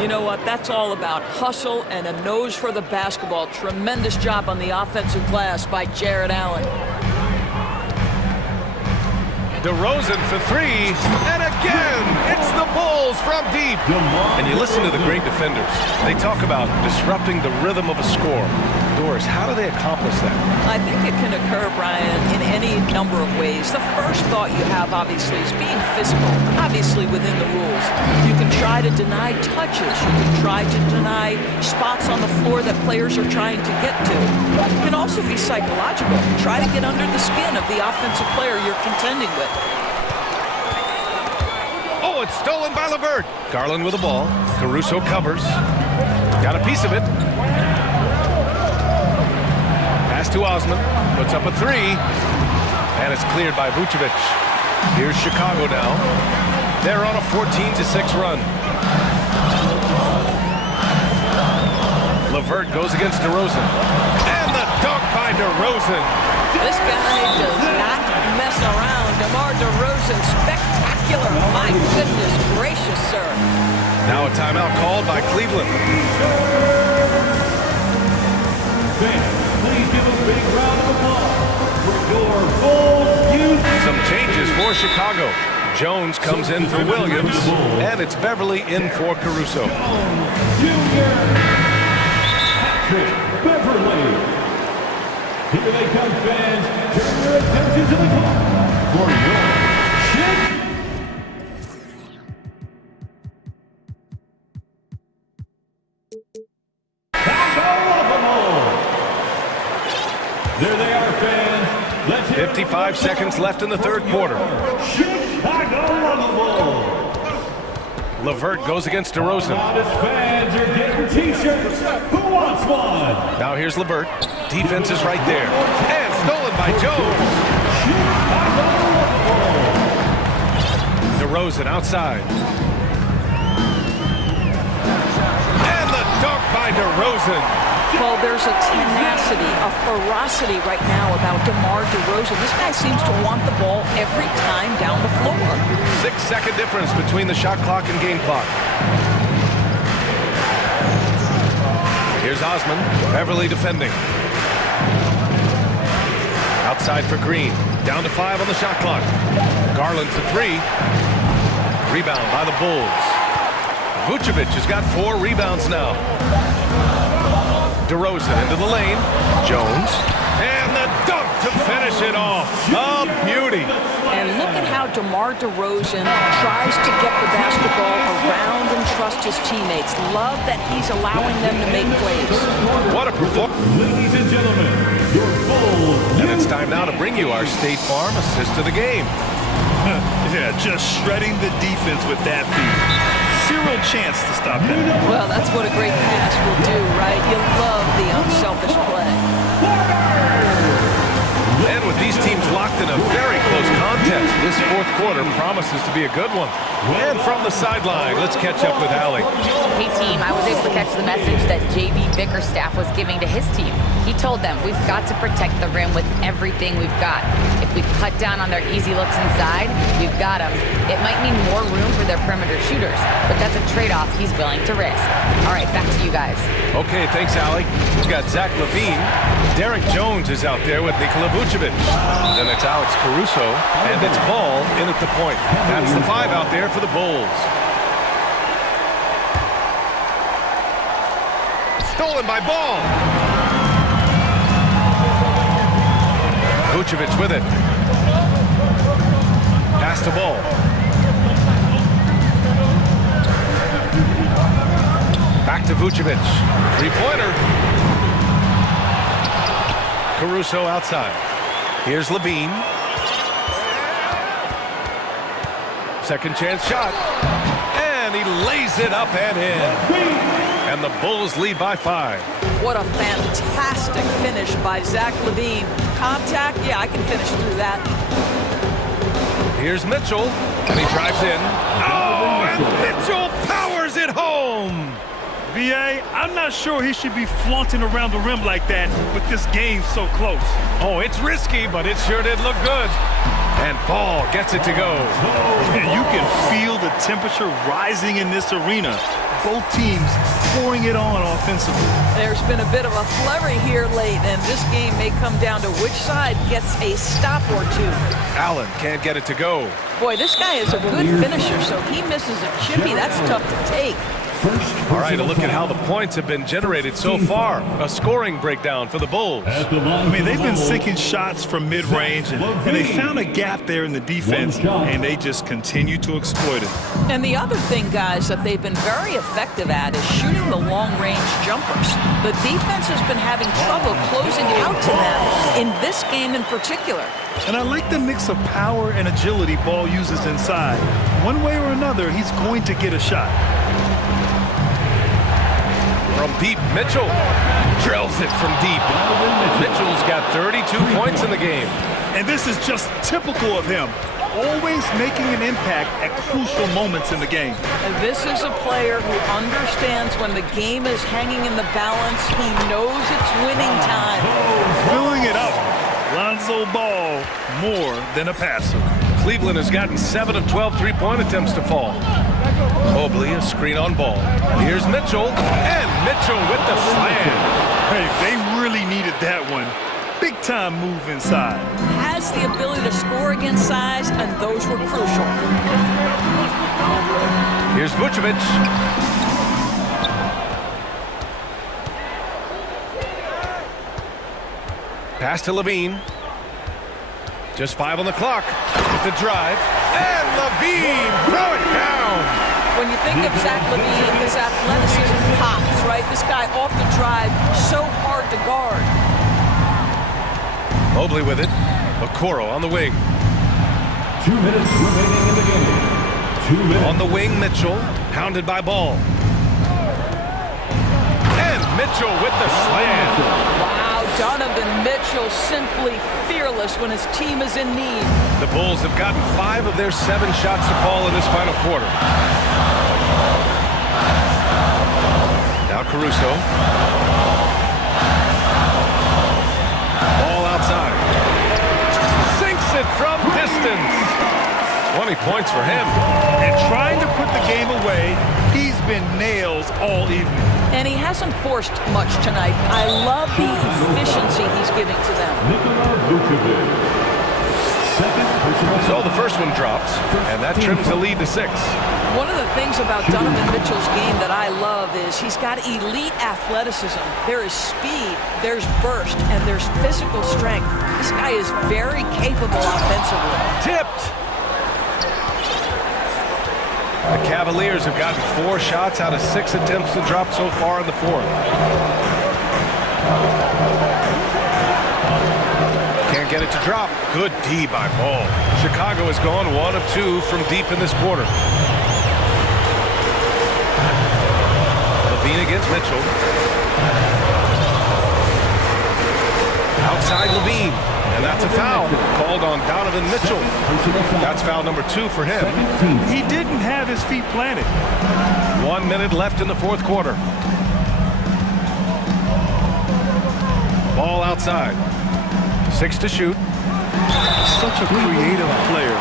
You know what? That's all about hustle and a nose for the basketball. Tremendous job on the offensive glass by Jared Allen. DeRozan for 3, and again, it's the Bulls from deep. And you listen to the great defenders. They talk about disrupting the rhythm of a score. Doris, how do they accomplish that? I think it can occur, Brian, in any number of ways. The first thought you have, obviously, is being physical, obviously within the rules. You can try to deny touches. You can try to deny spots on the floor that players are trying to get to. It can also be psychological. Try to get under the skin of the offensive player you're contending with. Oh, it's stolen by LeVert. Garland with the ball. Caruso covers. Got a piece of it. Pass to Osman. Puts up a 3. And it's cleared by Vucevic. Here's Chicago now. They're on a 14-6 run. LeVert goes against DeRozan. And the dunk by DeRozan. This guy does not mess around. DeMar DeRozan, spectacular. My goodness gracious, sir. Now a timeout called by Cleveland. Fans, please give a big round of applause for your Bulls youth. Some changes for Chicago. Jones comes in for Williams, and it's Beverly in for Caruso. Junior Patrick Beverly. Here they come, fans. Turn your attention to the clock for your shit. There they are, fans. Let's 55 seconds left in the third quarter. Chicago Lovable. LeVert goes against DeRozan. Loudest fans are getting t-shirts. Who wants one? Now here's LeVert. Defense is right there. And stolen by Jones. DeRozan outside. And the dunk by DeRozan. Well, there's a tenacity, a ferocity right now about DeMar DeRozan. This guy seems to want the ball every time down the floor. 6-second difference between the shot clock and game clock. Here's Osman. Beverly defending. Outside for Green. Down to 5 on the shot clock. Garland for 3. Rebound by the Bulls. Vucevic has got 4 rebounds now. DeRozan into the lane. Jones. And the dunk to finish it off. A beauty. And look at how DeMar DeRozan tries to get the basketball around and trust his teammates. Love that he's allowing them to make plays. What a performance. Ladies and gentlemen, your Bulls. And it's time now to bring you our State Farm assist of the game. Yeah, just shredding the defense with that feed. Zero chance to stop that. Well, that's what a great pass will do, right? You love the unselfish play. And with these teams locked in a very close contest, this fourth quarter promises to be a good one. And from the sideline, let's catch up with Allie. Hey team, I was able to catch the message that JB Bickerstaff was giving to his team. He told them, we've got to protect the rim with everything we've got. If we cut down on their easy looks inside, we've got them. It might mean more room for their perimeter shooters, but that's a trade-off he's willing to risk. All right, back to you guys. Okay, thanks, Allie. We've got Zach Levine. Derek Jones is out there with Nikola Vucevic. Then it's Alex Caruso, and it's Ball in at the point. That's the 5 out there for the Bulls. Stolen by Ball. Vucevic with it. Pass to Ball. Back to Vucevic. Three-pointer. Caruso outside. Here's Levine. Second chance shot. And he lays it up and in. And the Bulls lead by 5. What a fantastic finish by Zach Levine. Contact, yeah, I can finish through that. Here's Mitchell, and he drives in. Oh, and Mitchell powers it home. B.A., I'm not sure he should be flaunting around the rim like that with this game so close. Oh, it's risky, but it sure did look good. And Ball gets it to go. And you can feel the temperature rising in this arena. Both teams pouring it on offensively. There's been a bit of a flurry here late, and this game may come down to which side gets a stop or two. Allen can't get it to go. Boy, this guy is a good finisher, so he misses a chippy. That's tough to take. All right, a look at how the points have been generated so far. A scoring breakdown for the Bulls. I mean, they've been sinking shots from mid-range, and they found a gap there in the defense, and they just continue to exploit it. And the other thing, guys, that they've been very effective at is shooting the long-range jumpers. The defense has been having trouble closing out to them in this game in particular. And I like the mix of power and agility Ball uses inside. One way or another, he's going to get a shot. From deep, Mitchell drills it from deep. Mitchell's got 32 points in the game. And this is just typical of him. Always making an impact at crucial moments in the game. And this is a player who understands when the game is hanging in the balance. He knows it's winning time. Filling it up. Lonzo Ball, more than a passer. Cleveland has gotten 7 of 12 three-point attempts to fall. Mobley, a screen on Ball. Here's Mitchell, and Mitchell with the slam. Hey, they really needed that one. Big-time move inside. Has the ability to score against size, and those were crucial. Here's Vucevic. Pass to Levine. Just 5 on the clock. With the drive. And Levine, throw it down. When you think of Zach Levine, his athleticism pops, right? This guy off the drive, so hard to guard. Mobley with it. Okoro on the wing. 2 minutes remaining in the game. 2 minutes. On the wing, Mitchell, hounded by Ball. And Mitchell with the slam. Wow, Donovan Mitchell simply fearless when his team is in need. The Bulls have gotten 5 of their 7 shots to fall in this final quarter. Now Caruso. Ball outside. Sinks it from distance. 20 points for him. And trying to put the game away, he's been nails all evening. And he hasn't forced much tonight. I love the efficiency he's giving to them. So the first one drops, and that trims the lead to 6. One of the things about Donovan Mitchell's game that I love is he's got elite athleticism. There is speed, there's burst, and there's physical strength. This guy is very capable offensively. Tipped! The Cavaliers have gotten 4 shots out of 6 attempts to drop so far in the fourth. Can't get it to drop. Good D by Ball. Chicago has gone 1 of 2 from deep in this quarter. Levine against Mitchell. Outside Levine. And that's a foul called on Donovan Mitchell. That's foul number 2 for him. He didn't have his feet planted. 1 minute left in the fourth quarter. Ball outside. 6 to shoot. Such a creative player.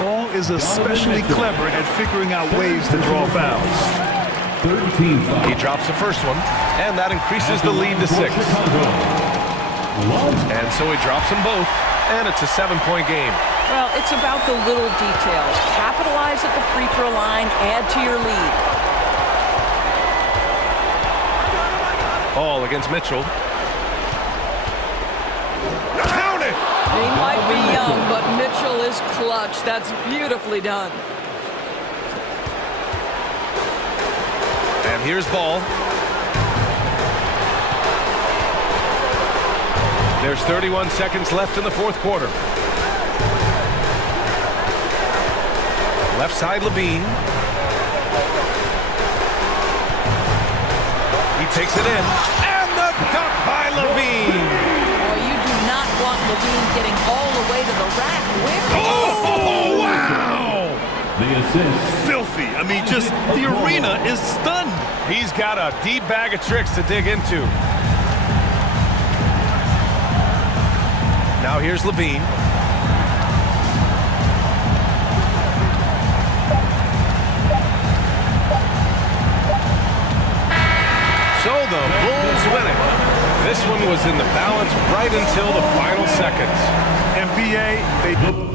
Ball is especially clever at figuring out ways to draw fouls. He drops the first one, and that increases the lead to 6. And so he drops them both, and it's a 7-point game. Well, it's about the little details. Capitalize at the free throw line, add to your lead. Ball against Mitchell. Count it! He might be young, but Mitchell is clutch. That's beautifully done. And here's Ball. There's 31 seconds left in the fourth quarter. Left side, Levine. He takes it in. And the dunk by Levine. Well, you do not want Levine getting all the way to the rack. Where? Oh, wow! The assist. Filthy. I mean, just the arena is stunned. He's got a deep bag of tricks to dig into. Now here's Levine. So the Bulls win it. This one was in the balance right until the final seconds. NBA, they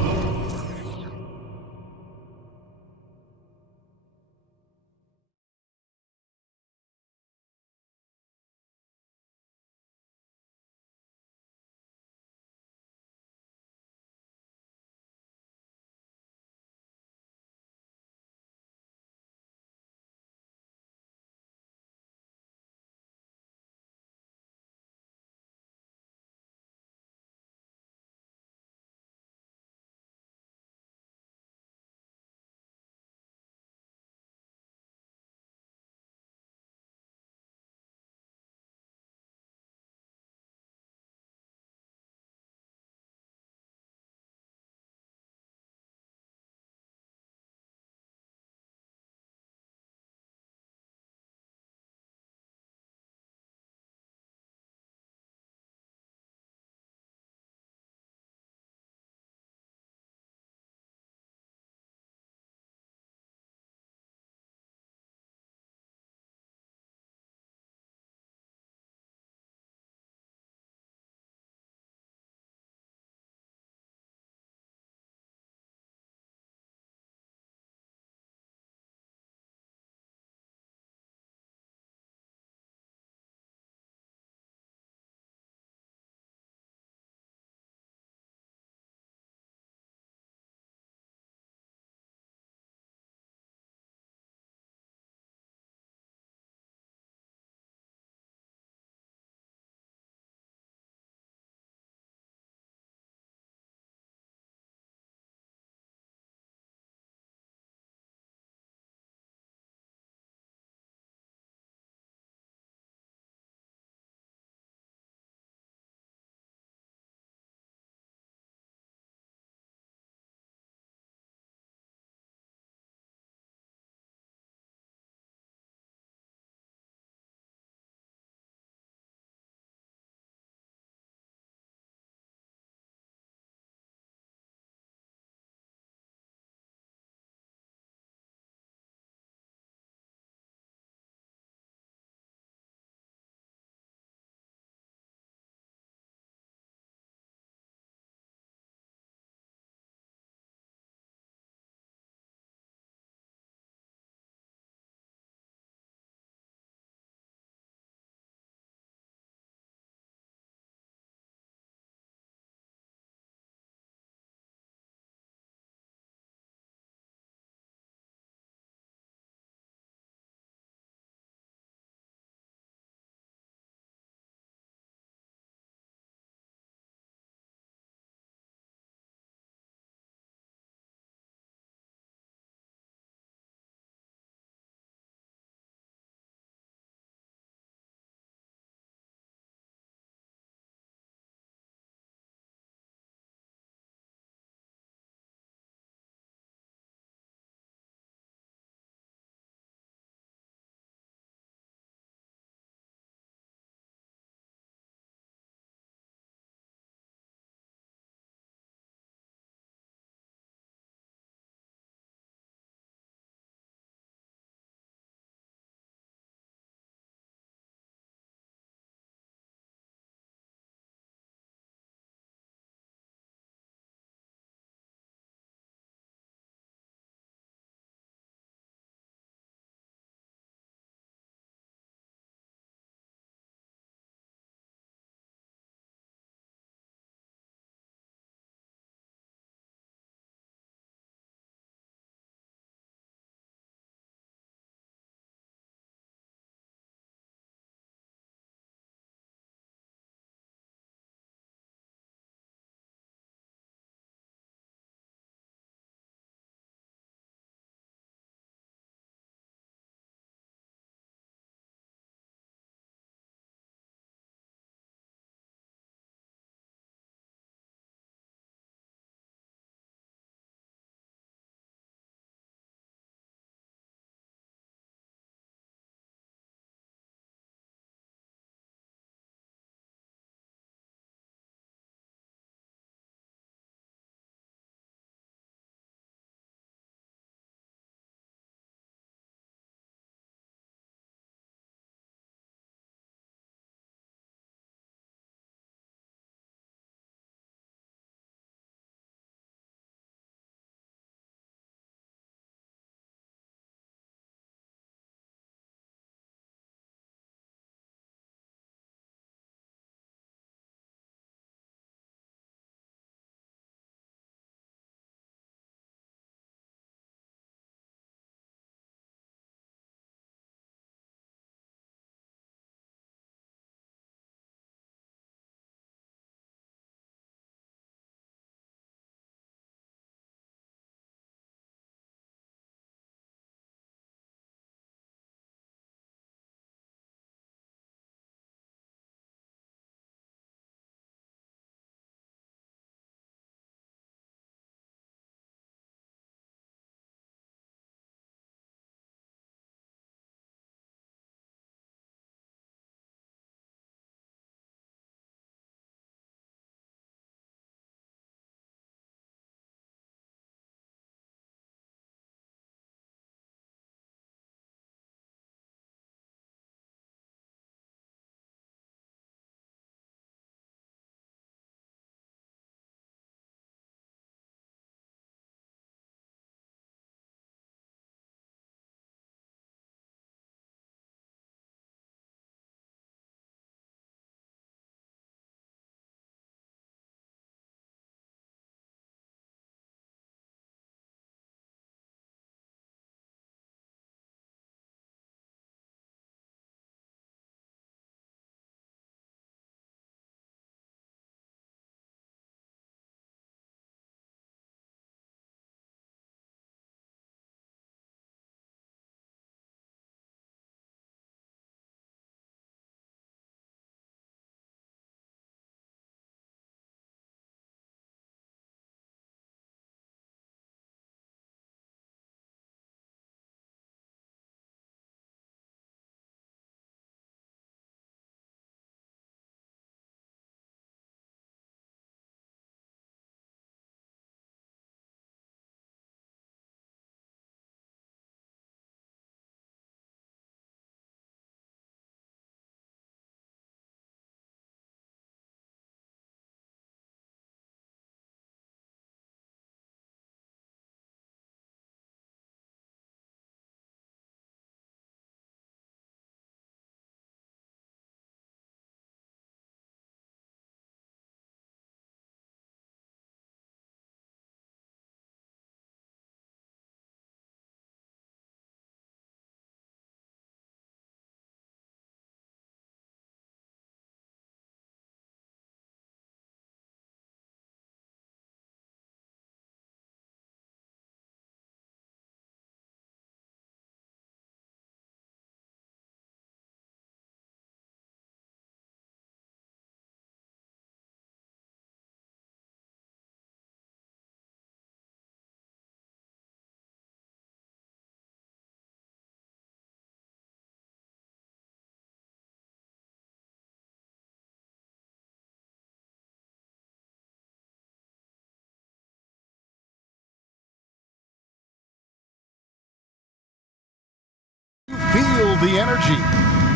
the energy.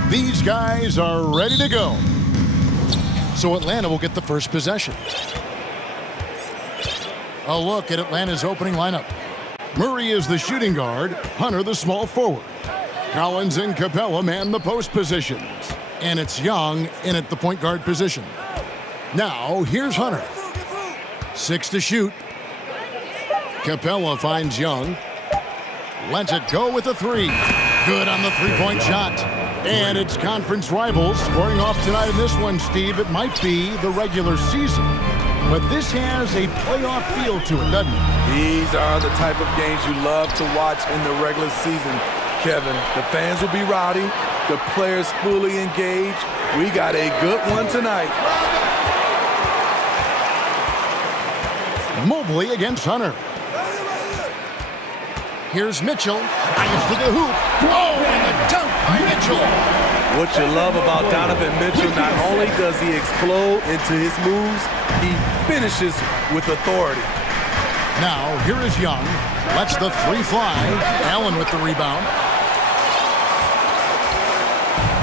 These guys are ready to go. So Atlanta will get the first possession. A look at Atlanta's opening lineup. Murray is the shooting guard, Hunter the small forward. Collins and Capella man the post positions. And it's Young in at the point guard position. Now, here's Hunter. 6 to shoot. Capella finds Young. Lets it go with a 3. Good on the three-point shot. And it's conference rivals scoring off tonight in this one, Steve. It might be the regular season, but this has a playoff feel to it, doesn't it? These are the type of games you love to watch in the regular season, Kevin. The fans will be rowdy, the players fully engaged. We got a good one tonight. Mobley against Hunter. Here's Mitchell, drives to the hoop. Oh, and the dunk by Mitchell. What you love about Donovan Mitchell, not only does he explode into his moves, he finishes with authority. Now, here is Young. Lets the 3 fly. Allen with the rebound.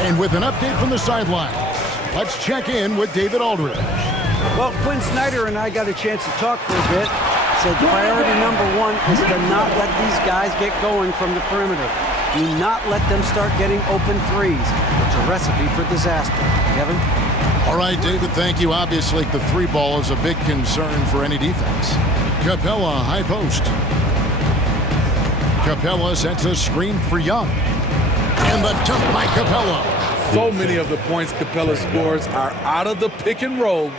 And with an update from the sideline, let's check in with David Aldridge. Well, Quinn Snyder and I got a chance to talk for a bit. Said priority number 1 is to not let these guys get going from the perimeter. Do not let them start getting open threes. It's a recipe for disaster. Kevin? All right, David, thank you. Obviously, the 3 ball is a big concern for any defense. Capella, high post. Capella sets a screen for Young. And the dunk by Capella. So many of the points Capella scores are out of the pick and roll.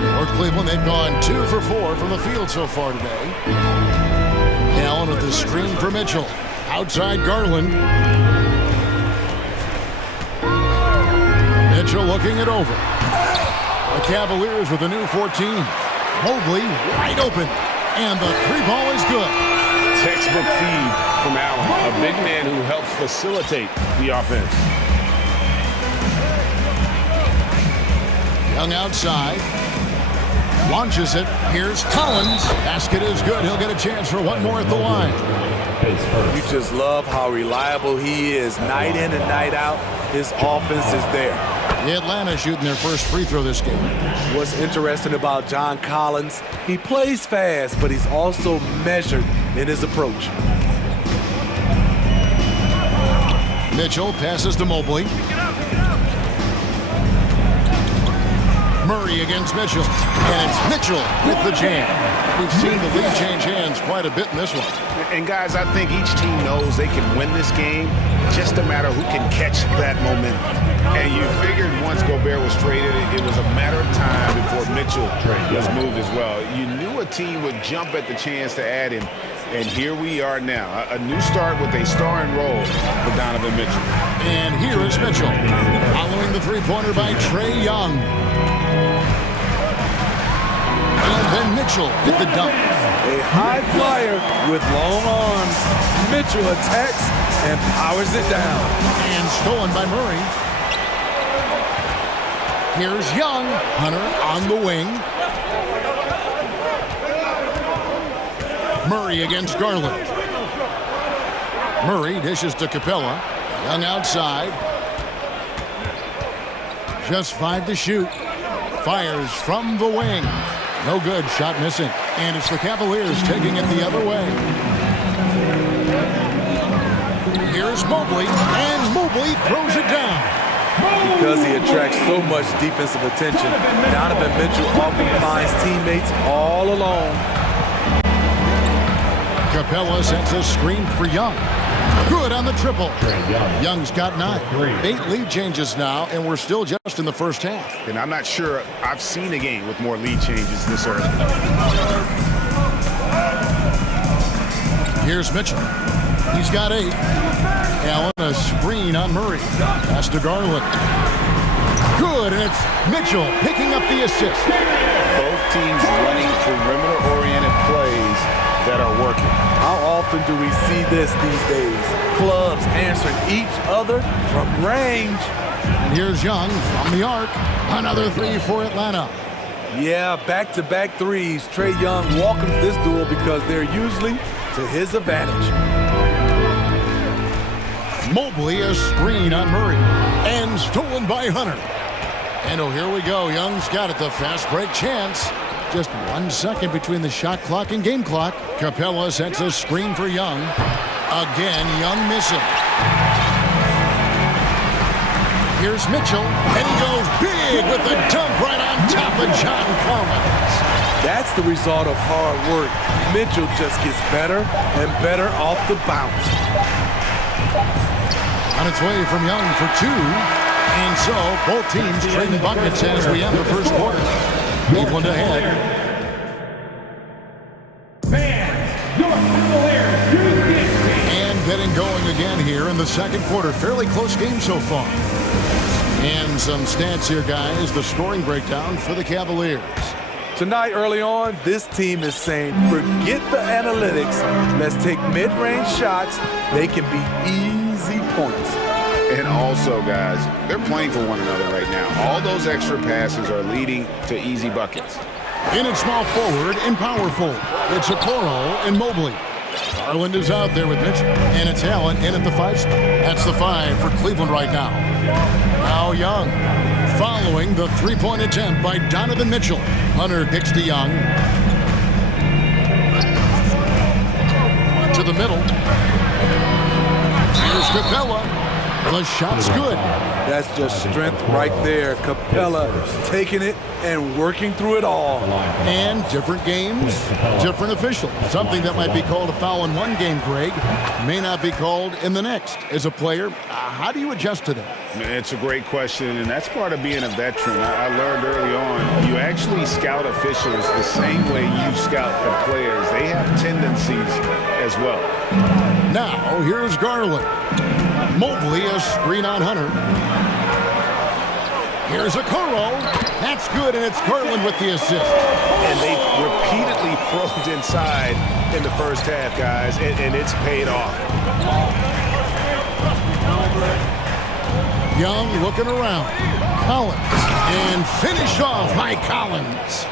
North Cleveland, they've gone 2 for 4 from the field so far today. Allen with the screen for Mitchell. Outside Garland. Mitchell looking it over. The Cavaliers with a new 14. Mobley wide open. And the 3 ball is good. Textbook feed from Allen, a big man who helps facilitate the offense. Young outside. Launches it. Here's Collins. Basket is good. He'll get a chance for one more at the line. You just love how reliable he is. Night in and night out, his offense is there. The Atlanta shooting their first free throw this game. What's interesting about John Collins, he plays fast, but he's also measured in his approach. Mitchell passes to Mobley. Murray against Mitchell. And it's Mitchell with the jam. We've seen the lead change hands quite a bit in this one. And guys, I think each team knows they can win this game. Just a matter who can catch that momentum. And you figured once Gobert was traded, it was a matter of time before Mitchell was moved as well. You knew a team would jump at the chance to add him. And here we are now. A new start with a starring role for Donovan Mitchell. And here is Mitchell. Following the three-pointer by Trae Young. And then Mitchell hit the dunk. A high flyer with long arms. Mitchell attacks and powers it down. And stolen by Murray. Here's Young. Hunter on the wing. Murray against Garland. Murray dishes to Capella. Young outside. Just 5 to shoot. Fires from the wing. No good. Shot missing. And it's the Cavaliers taking it the other way. Here's Mobley. And Mobley throws it down. Because he attracts so much defensive attention, Donovan Mitchell often finds teammates all alone. Capella sets a screen for Young. Good on the triple. Young's got 9. 8 lead changes now, and we're still just in the first half. And I'm not sure I've seen a game with more lead changes this early. Here's Mitchell. He's got 8. Allen a screen on Murray. Pass to Garland. Good, and it's Mitchell picking up the assist. Both teams running perimeter-oriented plays that are working. How often do we see this these days? Clubs answering each other from range. And here's Young from the arc. Another 3 for Atlanta. Yeah, back-to-back threes. Trae Young welcomes this duel because they're usually to his advantage. Mobley, a screen on Murray. And stolen by Hunter. And oh, here we go. Young's got it, the fast break chance. Just 1 second between the shot clock and game clock. Capella sets a screen for Young. Again, Young missing. Here's Mitchell, and he goes big with the dunk right on top of John Collins. That's the result of hard work. Mitchell just gets better and better off the bounce. On its way from Young for two. And so, both teams trading buckets as we end the first quarter. Cleveland ahead. And getting going again here in the second quarter. Fairly close game so far. And some stats here, guys. The scoring breakdown for the Cavaliers. Tonight, early on, this team is saying, forget the analytics. Let's take mid-range shots. They can be easy points. And also, guys, they're playing for one another right now. All those extra passes are leading to easy buckets. In at small forward and power forward. It's Okoro and Mobley. Garland is out there with Mitchell. And it's Allen in at the 5 spot. That's the 5 for Cleveland right now. Now Young. Following the three-point attempt by Donovan Mitchell. Hunter kicks to Young. To the middle. Here's Capella. The shot's good. That's just strength right there. Capella taking it and working through it all. And different games, different officials. Something that might be called a foul in one game, Greg, may not be called in the next. As a player, how do you adjust to that? It's a great question, and that's part of being a veteran. I learned early on, you actually scout officials the same way you scout the players. They have tendencies as well. Now, here's Garland. Mobley, a screen on Hunter. Here's Okoro. That's good, and it's Garland with the assist. And they repeatedly probed inside in the first half, guys, and it's paid off. Young looking around. Collins. And finished off by Collins.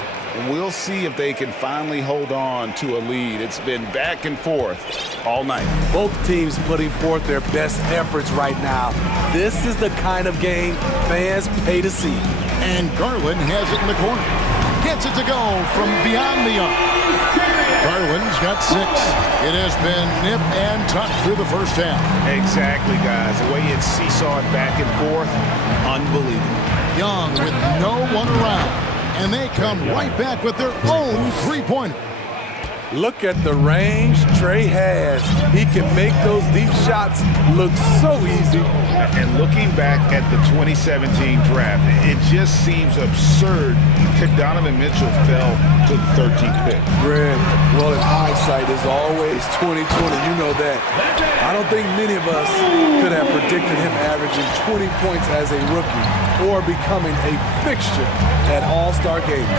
We'll see if they can finally hold on to a lead. It's been back and forth all night. Both teams putting forth their best efforts right now. This is the kind of game fans pay to see. And Garland has it in the corner. Gets it to go from beyond the arc. Garland's got 6. It has been nip and tuck through the first half. Exactly, guys. The way it's seesawed back and forth, unbelievable. Young with no one around. And they come right back with their own three-pointer. Look at the range Trey has. He can make those deep shots look so easy. And looking back at the 2017 draft, it just seems absurd that Donovan Mitchell fell to the 13th pick. Greg, well, in hindsight, is always 2020. You know that. I don't think many of us could have predicted him averaging 20 points as a rookie or becoming a fixture at All-Star games.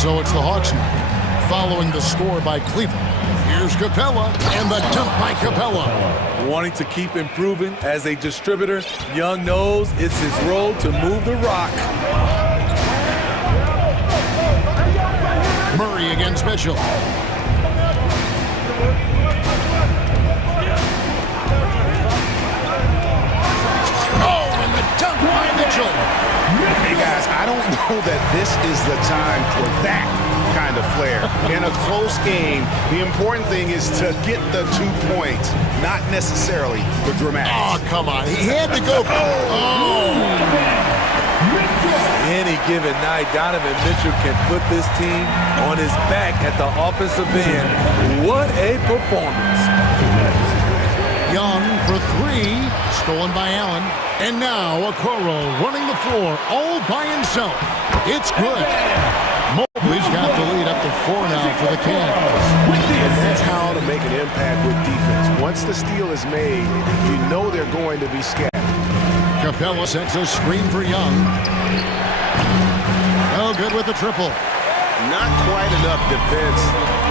So it's the Hawks now, following the score by Cleveland. Here's Capella, and the dunk by Capella. Wanting to keep improving as a distributor, Young knows it's his role to move the rock. Murray against Mitchell. Oh, and the dunk by Mitchell. Hey, guys, I don't know that this is the time for that kind of flair. In a close game, the important thing is to get the 2 points, not necessarily the dramatics. Oh, come on. He had to go. Oh. Any given night, Donovan Mitchell can put this team on his back at the offensive end. What a performance. Young for 3, stolen by Allen. And now Okoro running the floor all by himself. It's good. Mobley's got the lead up to 4 now for the Cavs. And that's how to make an impact with defense. Once the steal is made, you know they're going to be scattered. Capella sets a screen for Young. No good with the triple. Not quite enough defense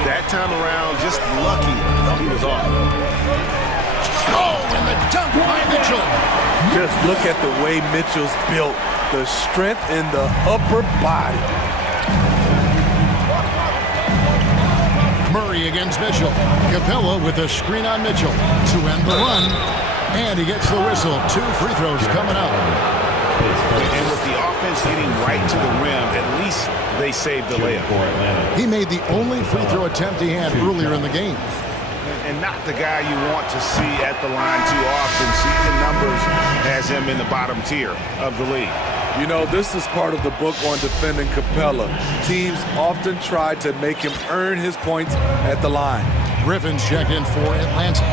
that time around. Just lucky he was off. Oh, and the dunk by Mitchell. Just look at the way Mitchell's built. The strength in the upper body. Murray against Mitchell. Capella with a screen on Mitchell to end the run. And he gets the whistle. 2 free throws coming up. And with the offense getting right to the rim, at least they saved the layup. He made the only free throw attempt he had earlier in the game. And not the guy you want to see at the line too often. Season numbers has him in the bottom tier of the league. You know, this is part of the book on defending Capella. Teams often try to make him earn his points at the line. Griffin's checked in for Atlanta.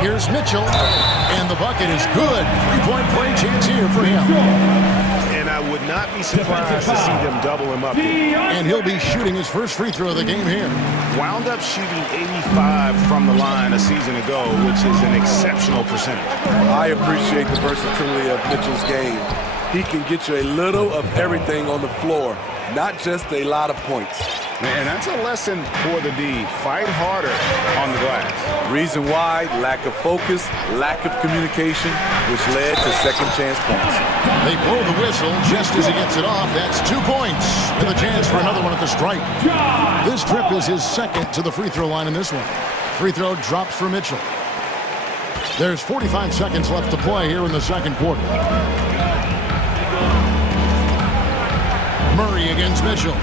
Here's Mitchell, and the bucket is good. 3-point play chance here for him. And I would not be surprised to see them double him up here. And he'll be shooting his first free throw of the game here. Wound up shooting 85 from the line a season ago, which is an exceptional percentage. I appreciate the versatility of Mitchell's game. He can get you a little of everything on the floor, not just a lot of points. And that's a lesson for the D. Fight harder on the glass. Reason why, lack of focus, lack of communication, which led to second chance points. They blow the whistle just as he gets it off. That's 2 points with a chance for another one at the stripe. This trip is his second to the free throw line in this one. Free throw drops for Mitchell. There's 45 seconds left to play here in the second quarter. Murray against Mitchell.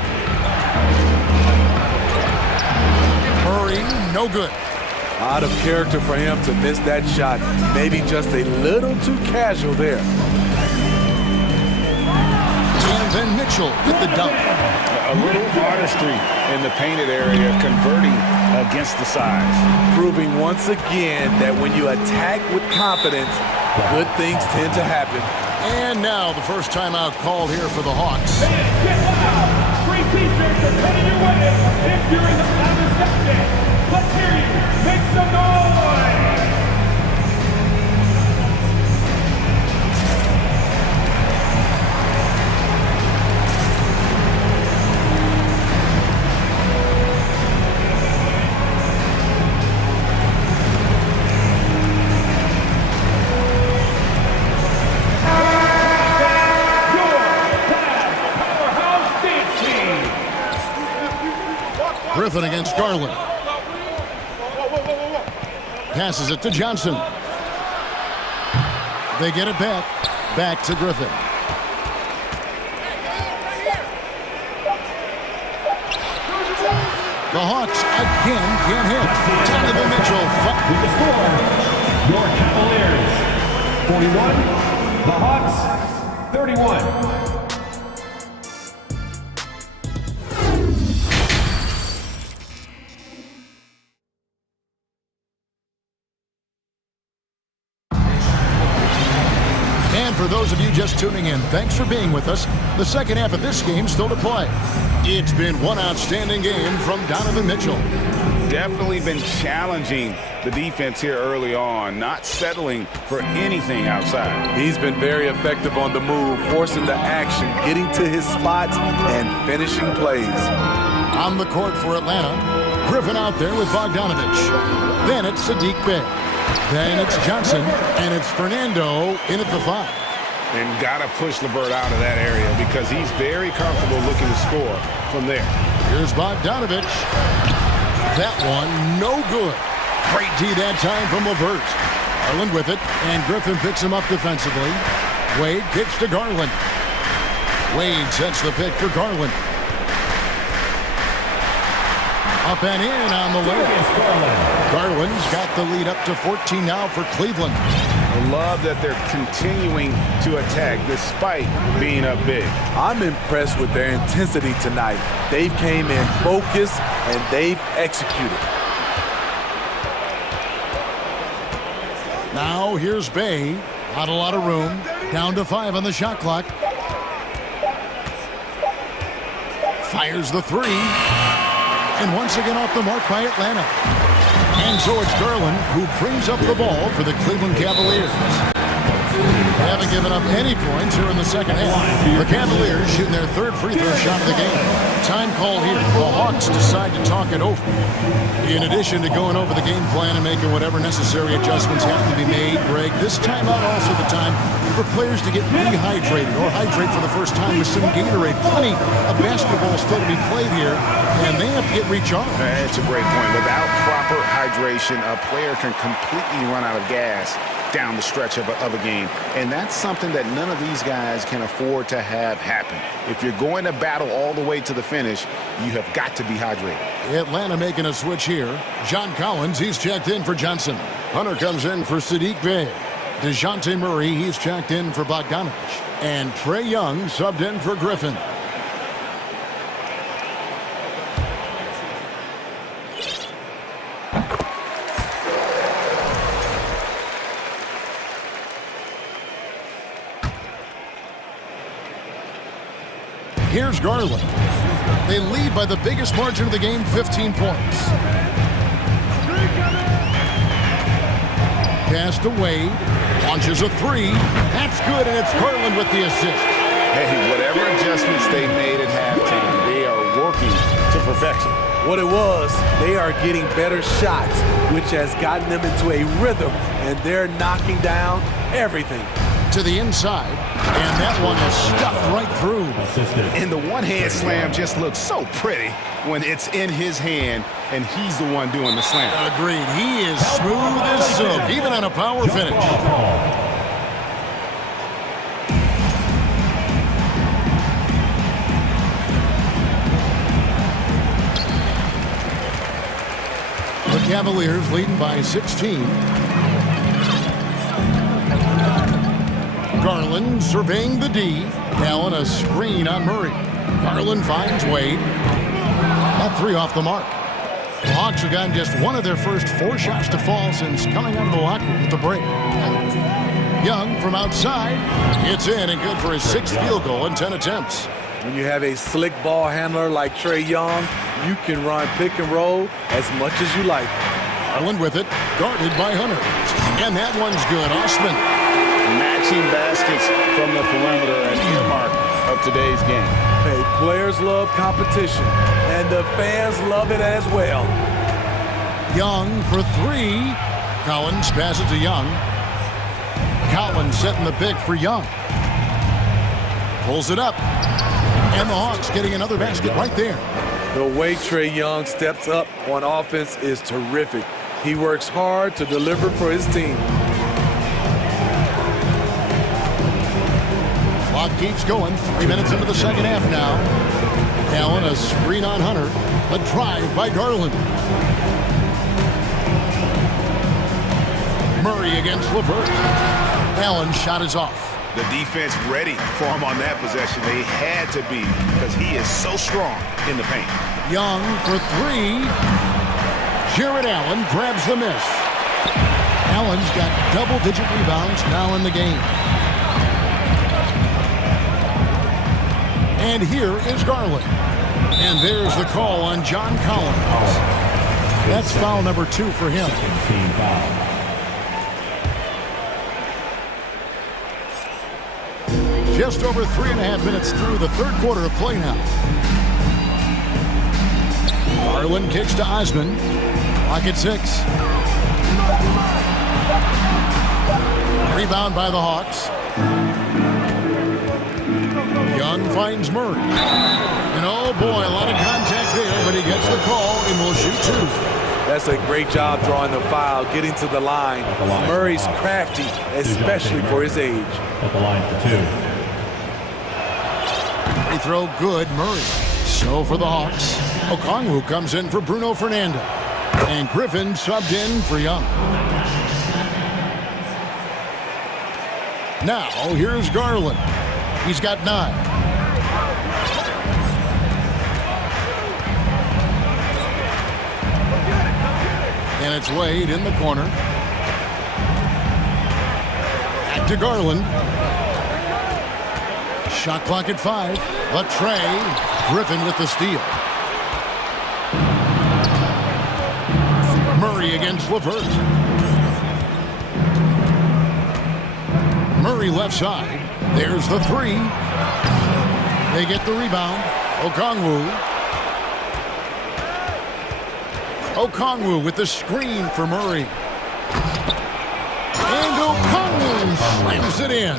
Murray, no good. Out of character for him to miss that shot. Maybe just a little too casual there. And then Mitchell with the dunk. A little artistry in the painted area, converting against the size. Proving once again that when you attack with confidence, good things tend to happen. And now the first timeout called here for the Hawks. Free defense is heading your way. If you're in the final section, let's hear you. Make some noise. Griffin against Garland. Passes it to Johnson. They get it back. Back to Griffin. The Hawks again can't hit. Donovan Mitchell. The score, your Cavaliers 41, the Hawks 31. And for those of you just tuning in, thanks for being with us. The second half of this game still to play. It's been one outstanding game from Donovan Mitchell. Definitely been challenging the defense here early on, not settling for anything outside. He's been very effective on the move, forcing the action, getting to his spots, and finishing plays. On the court for Atlanta, Griffin out there with Bogdanovich. Then it's Sadiq Bey. Then it's Johnson, and it's Fernando in at the 5. And got to push LeVert out of that area because he's very comfortable looking to score from there. Here's Bogdanovich. That one, no good. Great D that time from LeVert. Garland with it, and Griffin picks him up defensively. Wade kicks to Garland. Wade sets the pick for Garland. Up and in on the way. Garland's got the lead up to 14 now for Cleveland. I love that they're continuing to attack despite being up big. I'm impressed with their intensity tonight. They came in focused and they've executed. Now here's Bey. Not a lot of room. Down to 5 on the shot clock. Fires the 3. And once again off the mark by Atlanta. And so it's Garland who brings up the ball for the Cleveland Cavaliers. They haven't given up any points here in the second half. The Cavaliers shooting their third free throw shot of the game. Time call here. The Hawks decide to talk it over. In addition to going over the game plan and making whatever necessary adjustments have to be made, Greg, this timeout also the time for players to get rehydrated or hydrate for the first time with some Gatorade. Plenty of basketball still to be played here, and they have to get recharged. That's a great point. Without proper hydration, a player can completely run out of gas down the stretch of a game. And that's something that none of these guys can afford to have happen. If you're going to battle all the way to the finish, you have got to be hydrated. Atlanta making a switch here. John Collins, he's checked in for Johnson. Hunter comes in for Sadiq Bey. DeJounte Murray, he's checked in for Bogdanovich. And Trae Young subbed in for Griffin. Here's Garland. They lead by the biggest margin of the game, 15 points. Pass to Wade. Launches a three. That's good, and it's Garland with the assist. Hey, whatever adjustments they made at halftime, they are working to perfection. What it was, they are getting better shots, which has gotten them into a rhythm, and they're knocking down everything. To the inside, and that one is stuffed right through. And the one-hand slam just looks so pretty when it's in his hand and he's the one doing the slam. Agreed. He is smooth as silk, even on a power finish. The Cavaliers leading by 16. Garland surveying the D. Allen a screen on Murray. Garland finds Wade. That three off the mark. The Hawks have gotten just one of their first 4 shots to fall since coming out of the locker room with the break. Young from outside. It's in and good for his 6th field goal in 10 attempts. When you have a slick ball handler like Trae Young, you can run pick and roll as much as you like. Garland with it, guarded by Hunter. And that one's good. Osman. Matching baskets from the perimeter, an earmark of today's game. Hey, players love competition, and the fans love it as well. Young for 3. Collins passes to Young. Collins setting the pick for Young. Pulls it up. And the Hawks getting another basket right there. The way Trae Young steps up on offense is terrific. He works hard to deliver for his team. Clock keeps going. 3 minutes into the second half now. Allen a screen on Hunter. A drive by Garland. Murray against LeVert. Allen's shot is off. The defense ready for him on that possession. They had to be because he is so strong in the paint. Young for 3. Jared Allen grabs the miss. Allen's got double-digit rebounds now in the game. And here is Garland. And there's the call on John Collins. That's foul number 2 for him. Team foul. Just over 3.5 minutes through the third quarter of play now. Garland kicks to Osman. Clock at 6. Rebound by the Hawks. Young finds Murray. And oh boy, a lot of contact there, but he gets the call and will shoot 2. That's a great job drawing the foul, getting to the line. Murray's crafty, especially for his age. At the line for 2. Free throw good, Murray. So for the Hawks, Okongwu comes in for Bruno Fernando. And Griffin subbed in for Young. Now, here's Garland. He's got 9. And it's Wade in the corner. Back to Garland. Shot clock at 5. But Trae, Griffin with the steal. Murray against LeVert. Murray left side. There's the three. They get the rebound. Okongwu with the screen for Murray. And Okongwu slams it in.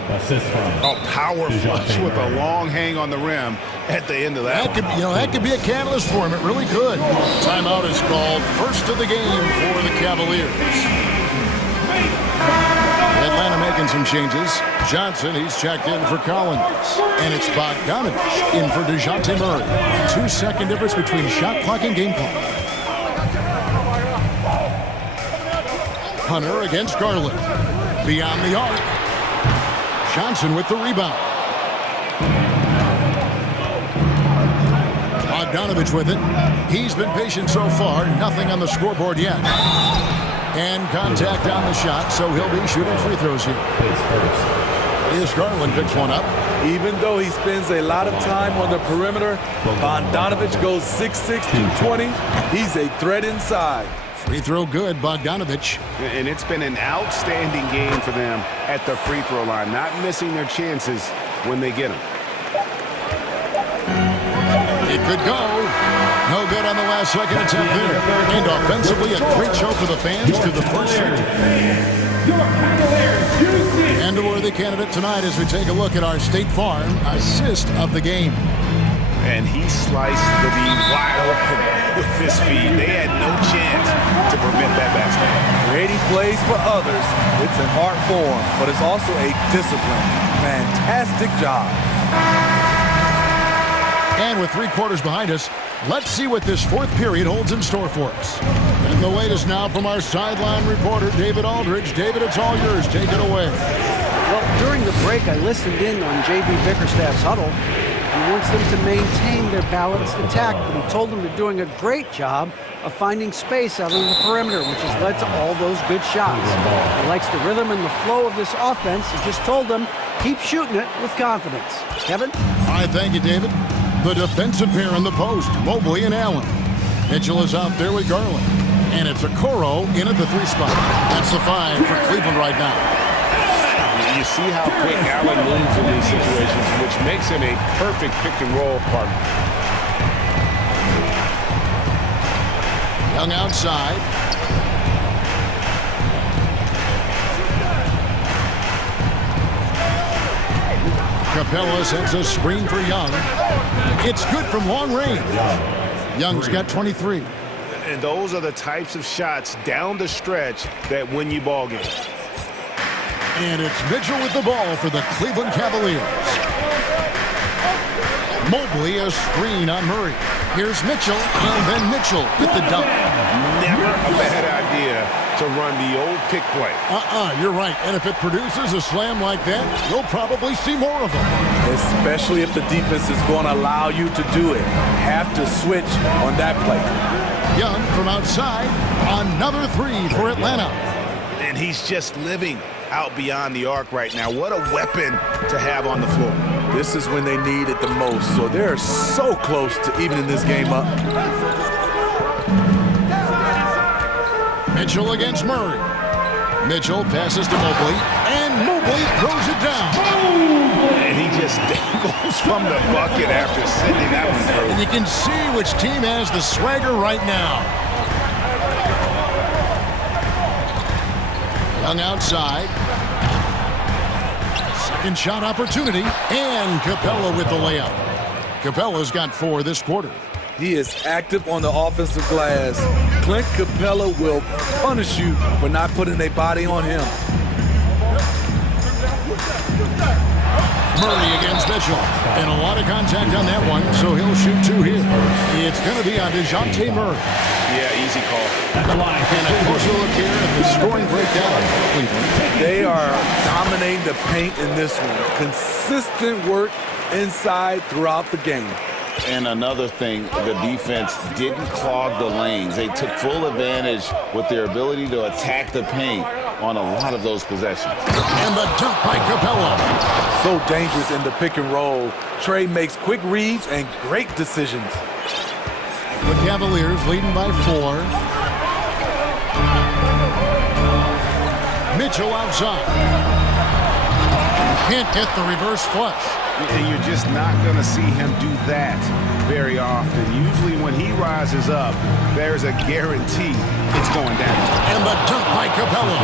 A power flush with a long hang on the rim at the end of that. That could be a catalyst for him. It really could. Timeout is called. First of the game for the Cavaliers. Atlanta making some changes. Johnson, he's checked in for Collins. And it's Bogdanovich in for DeJounte Murray. 2-second difference between shot clock and game clock. Hunter against Garland. Beyond the arc. Johnson with the rebound. Bogdanovich with it. He's been patient so far. Nothing on the scoreboard yet. And contact on the shot, so he'll be shooting free throws here. Here's Garland, picks one up. Even though he spends a lot of time on the perimeter, Bogdanovich goes 6'6", 220. He's a threat inside. Free throw good, Bogdanovich. And it's been an outstanding game for them at the free throw line, not missing their chances when they get them. It could go. No good on the last second attempt there. And offensively, a great show for the fans through the first set. And a worthy candidate tonight as we take a look at our State Farm assist of the game. And he sliced the D wide open with this feed. They had no chance to prevent that basket. Creating plays for others, it's an art form, but it's also a discipline. Fantastic job. And with 3 quarters behind us, let's see what this fourth period holds in store for us. And the latest now from our sideline reporter, David Aldridge. David, it's all yours. Take it away. Well, during the break, I listened in on J.B. Bickerstaff's huddle. He wants them to maintain their balanced attack, but he told them they're doing a great job of finding space out on the perimeter, which has led to all those good shots. He likes the rhythm and the flow of this offense. He just told them, keep shooting it with confidence. Kevin? All right, thank you, David. The defensive pair in the post, Mobley and Allen. Mitchell is out there with Garland. And it's Okoro in at the 3 spot. That's the 5 for Cleveland right now. You see how quick Allen moves in these situations, which makes him a perfect pick-and-roll partner. Young outside. Capella sends a screen for Young. It's good from long range. Young's got 23. And those are the types of shots down the stretch that win you ball games. And it's Mitchell with the ball for the Cleveland Cavaliers. Mobley a screen on Murray. Here's Mitchell, and then Mitchell with the dunk. Never a bad idea to run the old pick play. You're right. And if it produces a slam like that, you'll probably see more of them. Especially if the defense is going to allow you to do it. Have to switch on that play. Young from outside. Another 3 for Atlanta. And he's just living out beyond the arc right now. What a weapon to have on the floor. This is when they need it the most, so they're so close to evening this game up. Mitchell against Murray. Mitchell passes to Mobley, and Mobley throws it down. And he just dangles from the bucket after sending that one through. And you can see which team has the swagger right now. Young outside. Second shot opportunity, and Capella with the layup. Capella's got 4 this quarter. He is active on the offensive glass. Clint Capella will punish you for not putting a body on him. Murray against Mitchell. And a lot of contact on that one, so he'll shoot 2 here. It's going to be on DeJounte Murray. Yeah, easy call. And a closer look here at the scoring breakdown. They are dominating the paint in this one. Consistent work inside throughout the game. And another thing, the defense didn't clog the lanes. They took full advantage with their ability to attack the paint on a lot of those possessions. And the dunk by Capella. So dangerous in the pick and roll. Trey makes quick reads and great decisions. The Cavaliers leading by 4. Mitchell outside. Can't get the reverse flush. And you're just not going to see him do that very often. Usually when he rises up, there's a guarantee it's going down. And the dunk by Capella.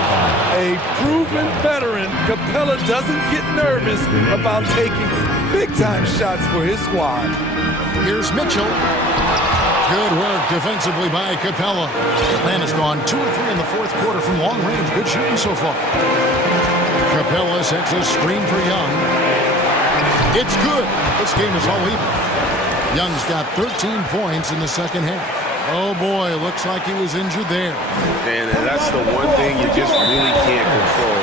A proven veteran, Capella doesn't get nervous about taking big-time shots for his squad. Here's Mitchell. Good work defensively by Capella. Atlanta's gone 2 or 3 in the fourth quarter from long range. Good shooting so far. Capella sets a screen for Young. It's good. This game is all even. Young's got 13 points in the second half. Oh boy, looks like he was injured there. And that's the one thing you just really can't control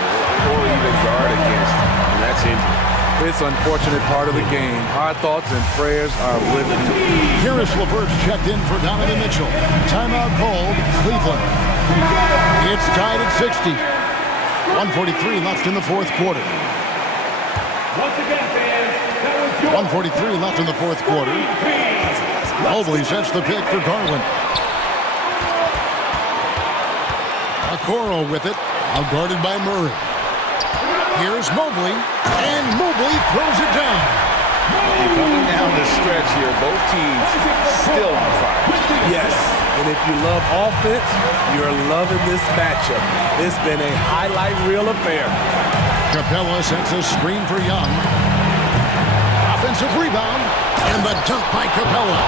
or even guard against, and that's injury. It's an unfortunate part of the game. Our thoughts and prayers are with him. Harris LeVert's checked in for Donovan Mitchell. Timeout called, Cleveland. It's tied at 60. 1:43 left in the fourth quarter. Once again, fans, that was your 1:43 left in the fourth quarter. Mobley sets the pick for Garland. Okoro with it, out guarded by Murray. Here's Mobley, and Mobley throws it down. Coming down the stretch here, both teams still on fire. Yes, and if you love offense, you're loving this matchup. It's been a highlight reel affair. Capella sets a screen for Young. Offensive rebound, and the dunk by Capella.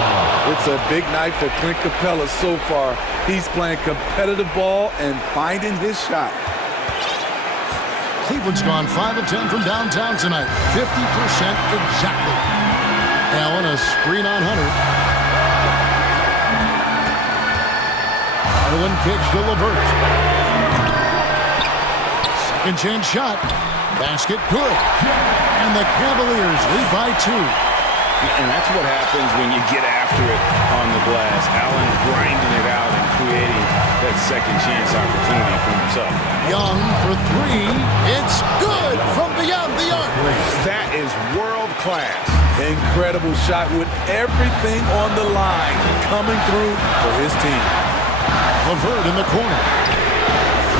It's a big night for Clint Capella so far. He's playing competitive ball and finding his shot. Cleveland's gone 5 of 10 from downtown tonight. 50% exactly. Allen a screen on Hunter. Garland kicks to LeVert. Second chance shot. Basket good. And the Cavaliers lead by 2. And that's what happens when you get after it on the glass. Allen grinding it out and creating that second chance opportunity for himself. Young for 3. It's good from beyond the arc. That is world class. Incredible shot with everything on the line coming through for his team. LeVert in the corner.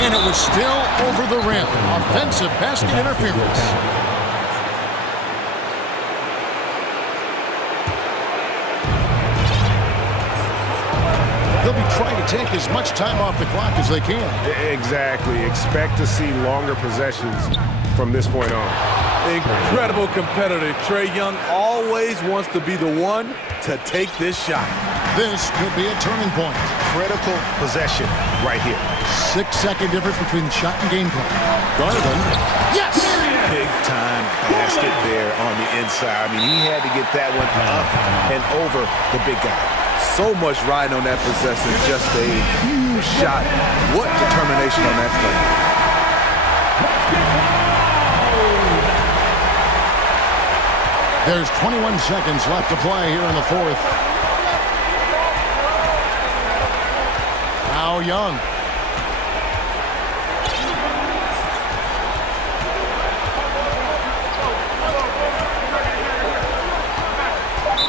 And it was still over the rim. Offensive basket interference. They'll be trying to take as much time off the clock as they can. Exactly. Expect to see longer possessions from this point on. Incredible competitor. Trae Young always wants to be the one to take this shot. This could be a turning point. Critical possession right here. 6-second difference between shot and game plan. Garland. Yes! Big time basket there on the inside. I mean, he had to get that one up and over the big guy. So much riding on that possession. Just a huge shot. What determination on that play. There's 21 seconds left to play here in the fourth. Now Young.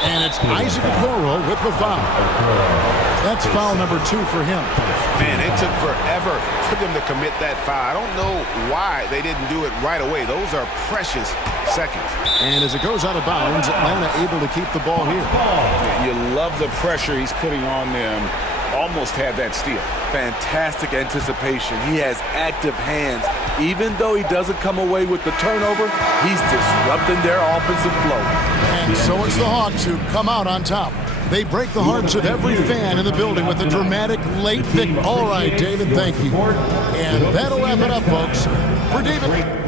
And it's Isaac Okoro with the foul. That's foul number 2 for him. Man, it took forever for them to commit that foul. I don't know why they didn't do it right away. Those are precious seconds. And as it goes out of bounds, Atlanta able to keep the ball here. You love the pressure he's putting on them. Almost had that steal. Fantastic anticipation. He has active hands. Even though he doesn't come away with the turnover, he's disrupting their offensive flow. And so it's the Hawks who come out on top. They break the hearts of every fan in the building with a dramatic late victory. All right, David, thank you. And that'll wrap it up, folks. For David.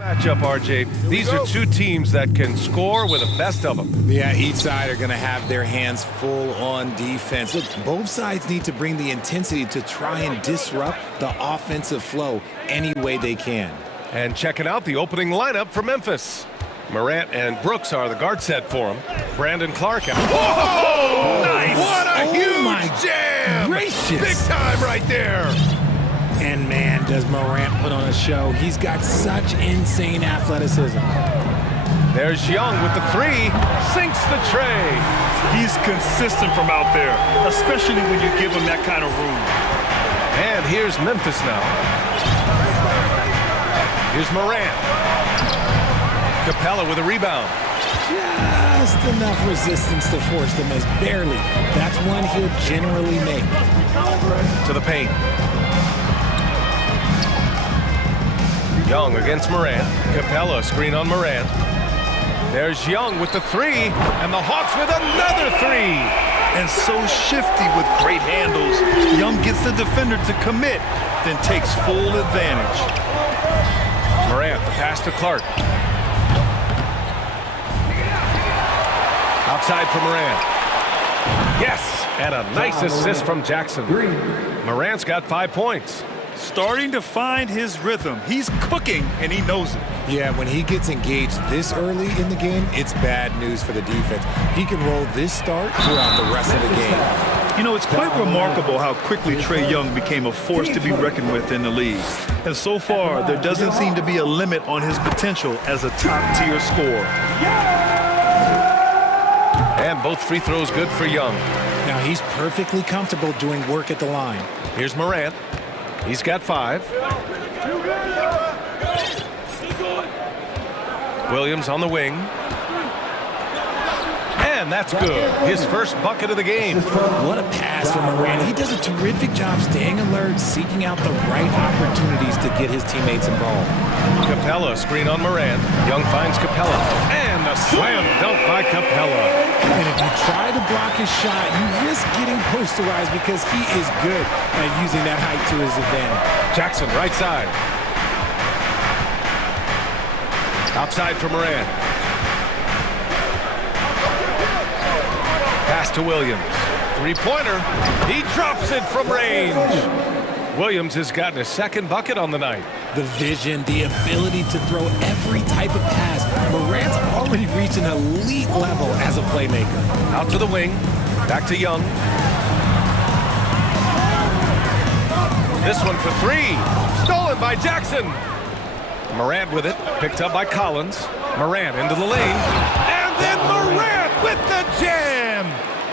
Matchup, RJ. These are two teams that can score with the best of them. Yeah, each side are going to have their hands full on defense. Look, both sides need to bring the intensity to try and disrupt the offensive flow any way they can. And checking out the opening lineup for Memphis. Morant and Brooks are the guard set for him. Brandon Clark. Whoa! Nice! What a my huge jam! gracious. Big time right there. And man, does Morant put on a show. He's got such insane athleticism. There's Young with the three. Sinks the tray. He's consistent from out there, especially when you give him that kind of room. And here's Memphis now. Here's Morant. Capella with a rebound. Just enough resistance to force the miss. Barely. That's one he'll generally make. To the paint. Young against Morant. Capella screen on Morant. There's Young with the three, and the Hawks with another three. And so shifty with great handles. Young gets the defender to commit, then takes full advantage. Morant, the pass to Clark. Outside for Morant. Yes, and a nice assist from Jackson. Morant's got 5 points. Starting to find his rhythm. He's cooking, and he knows it. Yeah, when he gets engaged this early in the game, it's bad news for the defense. He can roll this start throughout the rest of the game. You know, it's quite remarkable how quickly Trae Young became a force to be reckoned with in the league. And so far, there doesn't seem to be a limit on his potential as a top-tier scorer. And both free throws good for Young. Now, he's perfectly comfortable doing work at the line. Here's Morant. He's got 5. Williams on the wing. And that's good. His first bucket of the game. What a pass from Morant. He does a terrific job staying alert, seeking out the right opportunities to get his teammates involved. Capella screen on Morant. Young finds Capella. And a slam dunk by Capella. And if you try to block his shot, you risk getting posterized because he is good at using that height to his advantage. Jackson, right side. Outside for Morant. Pass to Williams. Three-pointer. He drops it from range. Williams has gotten his second bucket on the night. The vision, the ability to throw every type of pass. Morant's already reached an elite level as a playmaker. Out to the wing. Back to Young. This one for three. Stolen by Jackson. Morant with it. Picked up by Collins. Morant into the lane. And then Morant with the jam.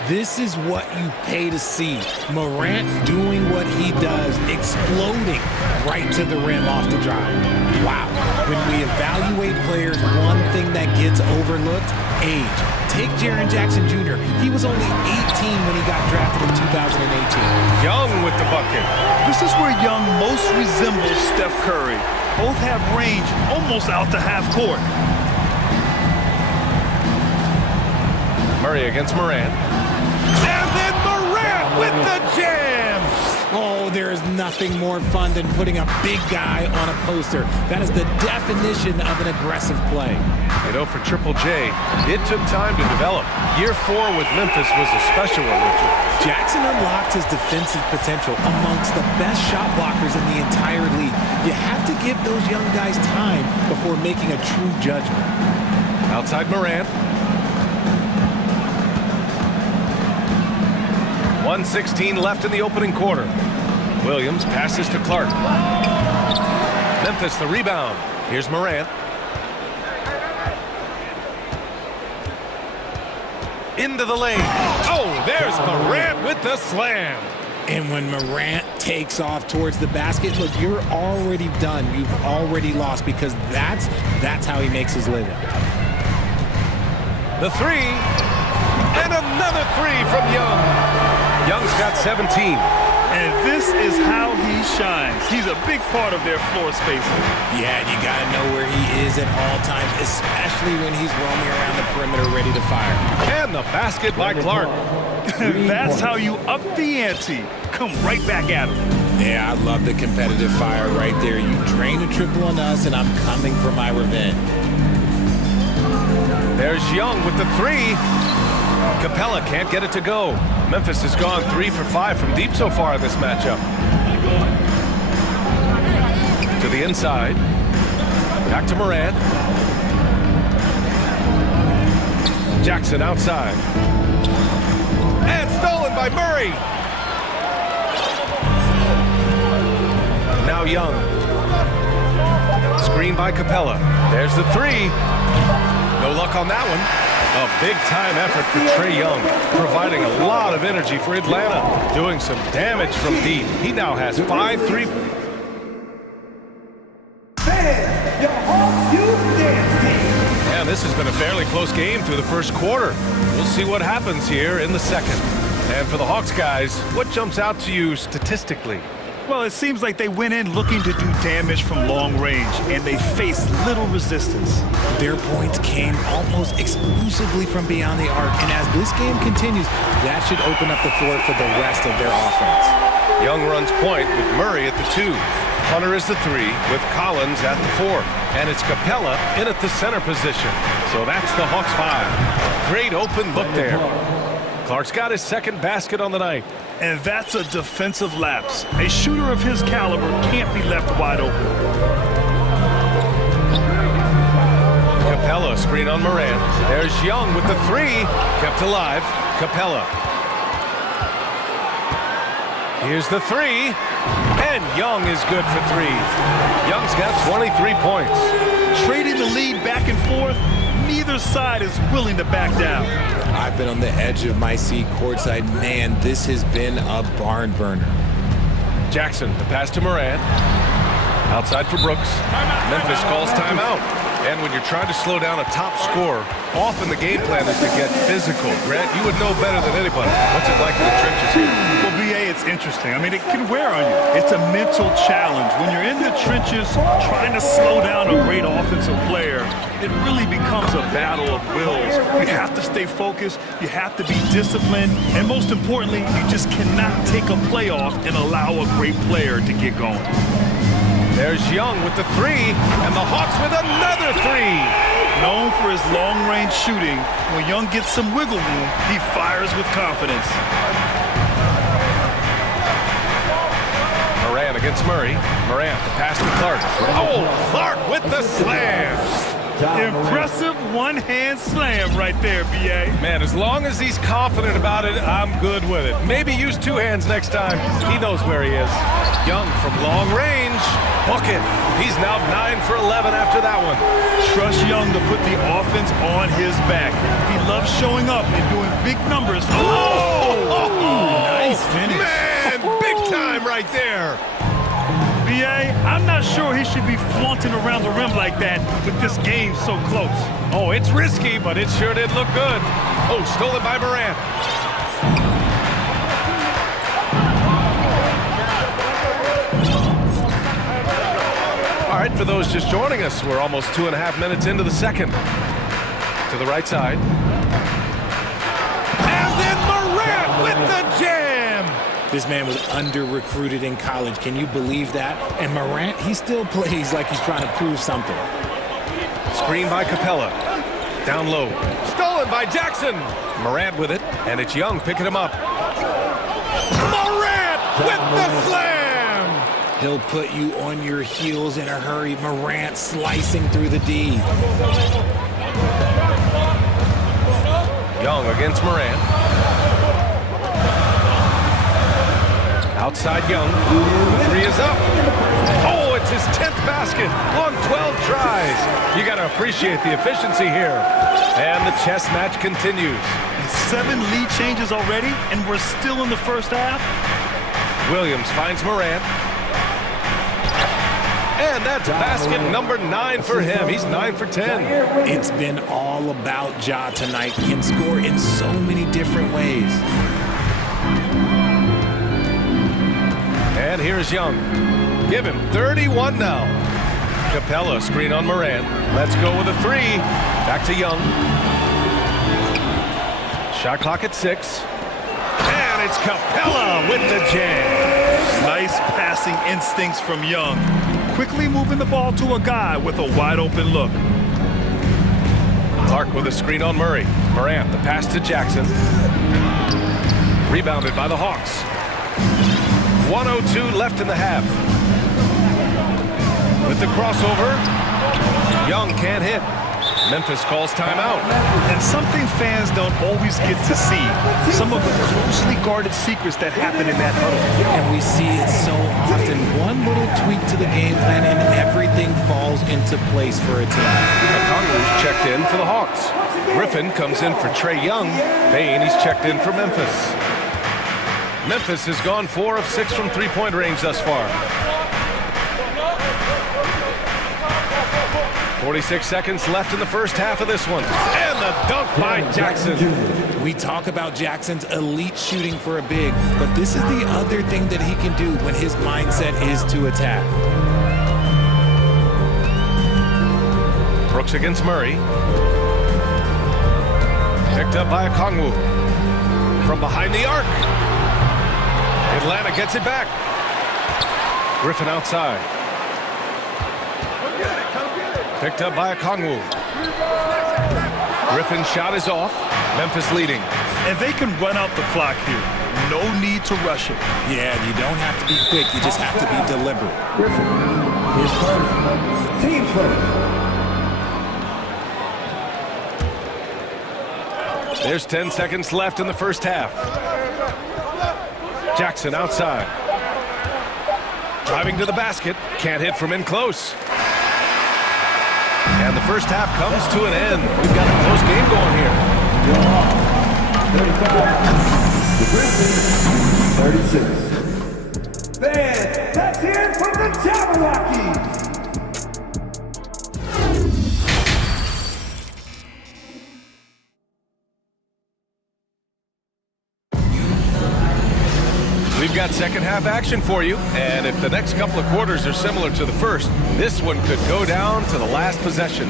This is what you pay to see. Morant doing what he does, exploding right to the rim off the drive. Wow. When we evaluate players, one thing that gets overlooked, age. Take Jaren Jackson Jr. He was only 18 when he got drafted in 2018. Young with the bucket. This is where Young most resembles Steph Curry. Both have range almost out to half court. Murray against Morant. And then Morant with the jam! Oh, there is nothing more fun than putting a big guy on a poster. That is the definition of an aggressive play. You know, for Triple J, it took time to develop. Year 4 with Memphis was a special one, Richard. Jackson unlocked his defensive potential amongst the best shot blockers in the entire league. You have to give those young guys time before making a true judgment. Outside Morant. 1:16 left in the opening quarter. Williams passes to Clark. Memphis the rebound. Here's Morant. Into the lane. Oh, there's Morant with the slam. And when Morant takes off towards the basket, look, you're already done. You've already lost because that's how he makes his living. The three. And another three from Young. Young's got 17. And this is how he shines. He's a big part of their floor spacing. Yeah, you got to know where he is at all times, especially when he's roaming around the perimeter ready to fire. And the basket by Clark. That's how you up the ante. Come right back at him. Yeah, I love the competitive fire right there. You drain a triple on us, and I'm coming for my revenge. There's Young with the three. Capella can't get it to go. Memphis has gone 3 for 5 from deep so far in this matchup. To the inside. Back to Morant. Jackson outside. And stolen by Murray. Now Young. Screen by Capella. There's the three. No luck on that one. A big-time effort for Trae Young, providing a lot of energy for Atlanta, doing some damage from deep. He now has 5 3. And this has been a fairly close game through the first quarter. We'll see what happens here in the second. And for the Hawks guys, what jumps out to you statistically? Well, it seems like they went in looking to do damage from long range, and they faced little resistance. Their points came almost exclusively from beyond the arc, and as this game continues, that should open up the floor for the rest of their offense. Young runs point with Murray at the 2. Hunter is the 3 with Collins at the 4. And it's Capella in at the center position. So that's the Hawks 5. Great open look there. Clark's got his second basket on the night. And that's a defensive lapse. A shooter of his caliber can't be left wide open. Capella screen on Morant. There's Young with the 3. Kept alive. Capella. Here's the 3. And Young is good for 3. Young's got 23 points. Trading the lead back and forth, neither side is willing to back down. I've been on the edge of my seat courtside. Man, this has been a barn burner. Jackson, the pass to Morant. Outside for Brooks. Memphis calls timeout. And when you're trying to slow down a top scorer, often the game plan is to get physical. Grant, you would know better than anybody. What's it like in the trenches here? Well, BA, it's interesting. I mean, it can wear on you. It's a mental challenge. When you're in the trenches trying to slow down a great offensive player, it really becomes a battle of wills. You have to stay focused. You have to be disciplined. And most importantly, you just cannot take a play off and allow a great player to get going. There's Young with the 3, and the Hawks with another 3. Known for his long-range shooting, when Young gets some wiggle room, he fires with confidence. Morant against Murray. Morant, the pass to Clark. Oh, Clark with the slam. Impressive one-hand slam right there, B.A. Man, as long as he's confident about it, I'm good with it. Maybe use 2 hands next time. He knows where he is. Young from long range. Bucket. He's now 9 for 11 after that one. Trust Young to put the offense on his back. He loves showing up and doing big numbers. Nice finish. Man, big time right there. B.A., I'm not sure he should be flaunting around the rim like that with this game so close. Oh, it's risky, but it sure did look good. Oh, stolen by Morant. All right, for those just joining us, we're almost 2.5 minutes into the second. To the right side. And then Morant with the jam. This man was under-recruited in college. Can you believe that? And Morant, he still plays like he's trying to prove something. Screen by Capella. Down low. Stolen by Jackson. Morant with it, and it's Young picking him up. Morant with the slam! He'll put you on your heels in a hurry. Morant slicing through the D. Young against Morant. Outside Young. The 3 is up. Oh, it's his 10th basket on 12 tries. You got to appreciate the efficiency here. And the chess match continues. 7 lead changes already, and we're still in the first half. Williams finds Morant. And that's basket number 9 for him. He's 9 for 10. It's been all about Ja tonight. He can score in so many different ways. And here's Young. Give him 31 now. Capella screen on Morant. Let's go with a 3. Back to Young. Shot clock at 6. And it's Capella with the jam. Nice pass passing instincts from Young. Quickly moving the ball to a guy with a wide open look. Clark with a screen on Murray. Morant, the pass to Jackson. Rebounded by the Hawks. 1:02 left in the half. With the crossover, Young can't hit. Memphis calls timeout. And something fans don't always get to see, some of the closely guarded secrets that happen in that huddle. And we see it so often. One little tweak to the game plan and everything falls into place for a team. Congress checked in for the Hawks. Griffin comes in for Trae Young. Bain, he's checked in for Memphis. Memphis has gone 4 of 6 from three-point range thus far. 46 seconds left in the first half of this one. And the dunk by Jackson. We talk about Jackson's elite shooting for a big, but this is the other thing that he can do when his mindset is to attack. Brooks against Murray. Picked up by Okongwu. From behind the arc. Atlanta gets it back. Griffin outside. Picked up by Okongwu. Griffin's shot is off. Memphis leading. And they can run out the clock here. No need to rush it. Yeah, you don't have to be quick. You just have to be deliberate. Griffin is first. Team first. There's 10 seconds left in the first half. Jackson outside. Driving to the basket. Can't hit from in close. And the first half comes to an end. We've got a close game going here. The Grizzlies, 36. Fans, let's hear it from the Jabberwockies. We've got second half action for you, and if the next couple of quarters are similar to the first, this one could go down to the last possession.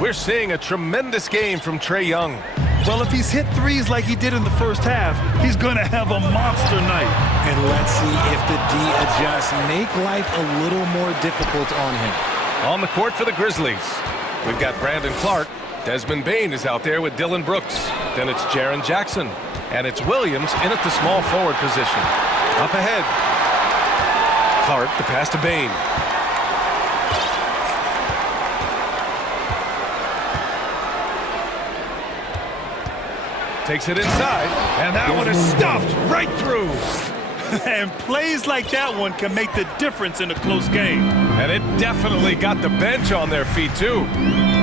We're seeing a tremendous game from Trae Young. Well, if he's hit threes like he did in the first half, he's going to have a monster night. And let's see if the D adjusts, make life a little more difficult on him. On the court for the Grizzlies, we've got Brandon Clark. Desmond Bain is out there with Dylan Brooks. Then it's Jaren Jackson. And it's Williams in at the small forward position. Up ahead. Clark, the pass to Bain. Takes it inside, and that one is stuffed right through. And plays like that one can make the difference in a close game. And it definitely got the bench on their feet, too.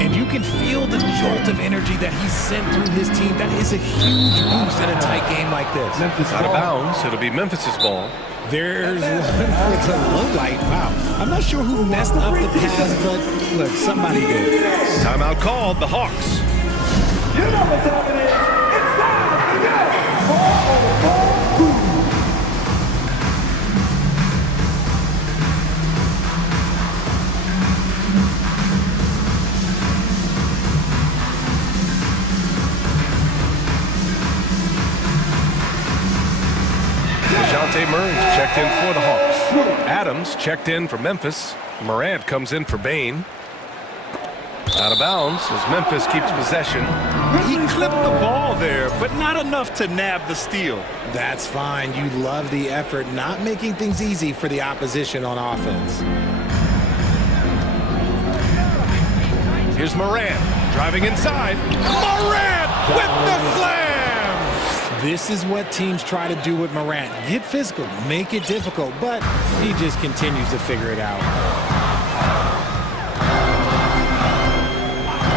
And you can feel the jolt of energy that he sent through his team. That is a huge boost in a tight game like this. Out of bounds, it'll be Memphis's ball. There's one for the low light. Wow. I'm not sure who messed up the pass, but look, somebody did. Timeout called, the Hawks. You know what time it is. It's time to get 4-4-2. Dejounte Murray checked in for the Hawks. Adams checked in for Memphis. Morant comes in for Bain. Out of bounds as Memphis keeps possession. He clipped the ball there, but not enough to nab the steal. That's fine. You love the effort, not making things easy for the opposition on offense. Here's Morant driving inside. Morant with the slam! This is what teams try to do with Morant. Get physical, make it difficult, but he just continues to figure it out.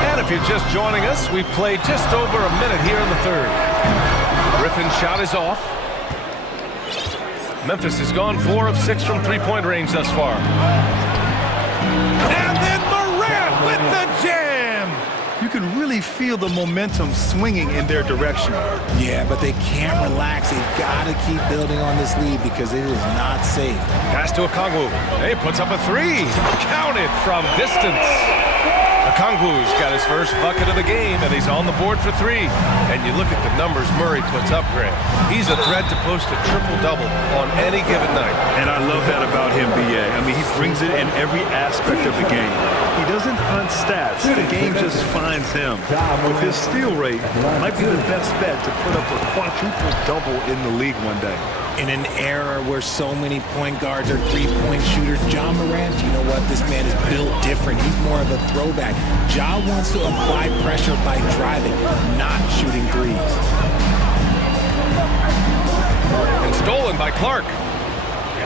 And if you're just joining us, we've played just over a minute here in the third. Griffin's shot is off. Memphis has gone 4 of 6 from three-point range thus far. And then Morant with the jam! You can really feel the momentum swinging in their direction. Yeah, but they can't relax. They've got to keep building on this lead because it is not safe. Pass to Okongwu. He puts up a three. Counted from distance. Okongwu's got his first bucket of the game, and he's on the board for 3. And you look at the numbers Murray puts up, Grant. He's a threat to post a triple-double on any given night. And I love that about him, B.A. I mean, he brings it in every aspect of the game. He doesn't hunt stats. The game just finds him. With his steal rate, might be the best bet to put up a quadruple-double in the league one day. In an era where so many point guards are three-point shooters, Ja Morant, you know what? This man is built different. He's more of a throwback. Ja wants to apply pressure by driving, not shooting threes. And stolen by Clark.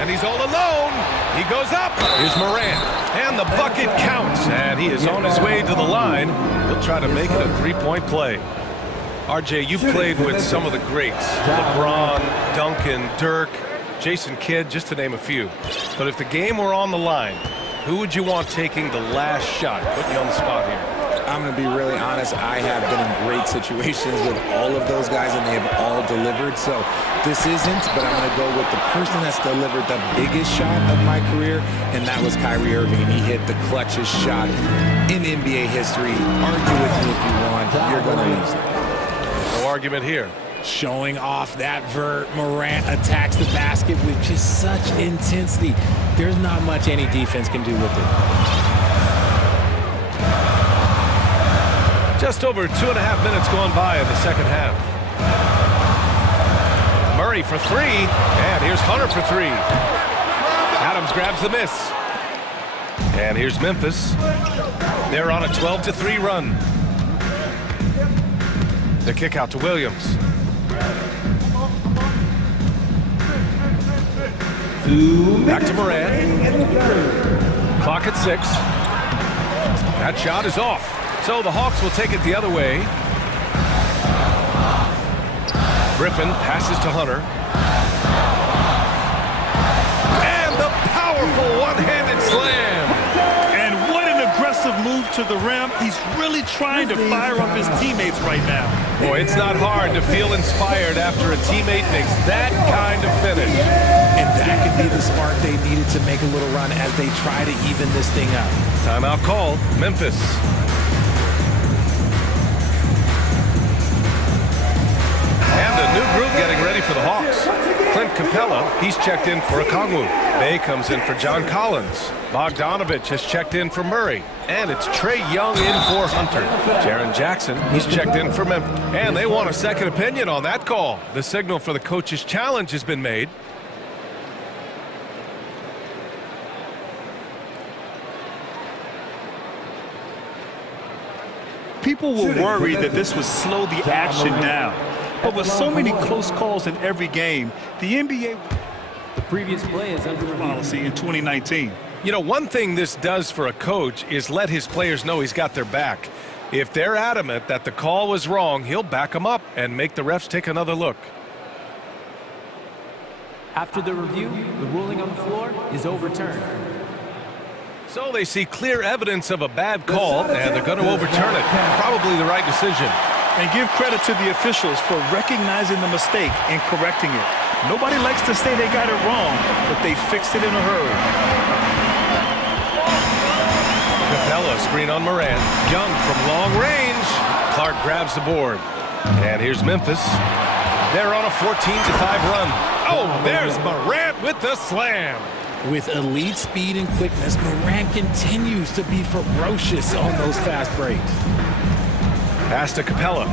And he's all alone. He goes up. Here's Morant. And the bucket counts. And he is on his way to the line. He'll try to make it a three-point play. RJ, you played with some of the greats. LeBron, Duncan, Dirk, Jason Kidd, just to name a few. But if the game were on the line, who would you want taking the last shot? Putting you on the spot here. I'm going to be really honest. I have been in great situations with all of those guys, and they have all delivered. So this isn't, but I'm going to go with the person that's delivered the biggest shot of my career, and that was Kyrie Irving. And he hit the clutchest shot in NBA history. Argue with me if you want. You're going to lose it. No argument here. Showing off that vert. Morant attacks the basket with just such intensity. There's not much any defense can do with it. Just over 2.5 minutes gone by in the second half. Murray for 3, and here's Hunter for 3. Adams grabs the miss. And here's Memphis. They're on a 12-3 run. The kick out to Williams. Back to Morant. Clock at 6. That shot is off. So the Hawks will take it the other way. Griffin passes to Hunter. And the powerful one-handed slam. And what an aggressive move to the rim. He's really trying to fire up his teammates right now. Boy, it's not hard to feel inspired after a teammate makes that kind of finish. And that could be the spark they needed to make a little run as they try to even this thing up. Timeout called. Memphis. And a new group getting ready for the Hawks. Clint Capella, he's checked in for Okongwu. Bay comes in for John Collins. Bogdanovich has checked in for Murray. And it's Trae Young in for Hunter. Jaren Jackson, he's checked in for Memphis. And they want a second opinion on that call. The signal for the coach's challenge has been made. People were worried that this would slow the action down. But with so many close calls in every game, the NBA the previous play is under policy in 2019. You know, one thing this does for a coach is let his players know he's got their back. If they're adamant that the call was wrong, he'll back them up and make the refs take another look. After the review, the ruling on the floor is overturned. So they see clear evidence of a bad call, and they're going to overturn it. Probably the right decision. And give credit to the officials for recognizing the mistake and correcting it. Nobody likes to say they got it wrong, but they fixed it in a hurry. Capella screen on Morant. Young from long range. Clark grabs the board. And here's Memphis. They're on a 14-5 run. Oh, there's Morant with the slam. With elite speed and quickness, Morant continues to be ferocious on those fast breaks. Pass to Capella.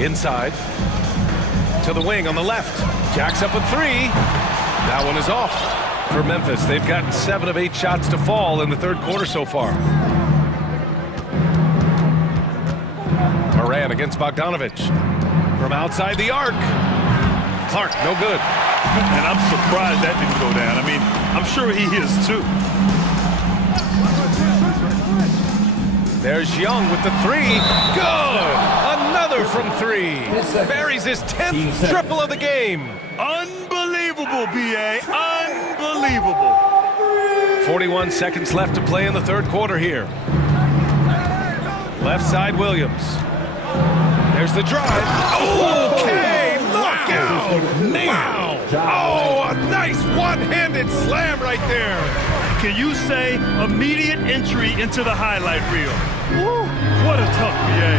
Inside. To the wing on the left. Jacks up a 3. That one is off for Memphis. They've gotten 7 of 8 shots to fall in the third quarter so far. Morant against Bogdanovich. From outside the arc. Clark, no good. And I'm surprised that didn't go down. I mean, I'm sure he is too. There's Young with the 3. Good! Another from 3. Buries his 10th triple of the game. Unbelievable, B.A. Unbelievable. 41 seconds left to play in the third quarter here. Left side, Williams. There's the drive. Okay! Look out! Wow! Oh, a nice one-handed slam right there. Can you say immediate entry into the highlight reel? Woo, what a tough BA.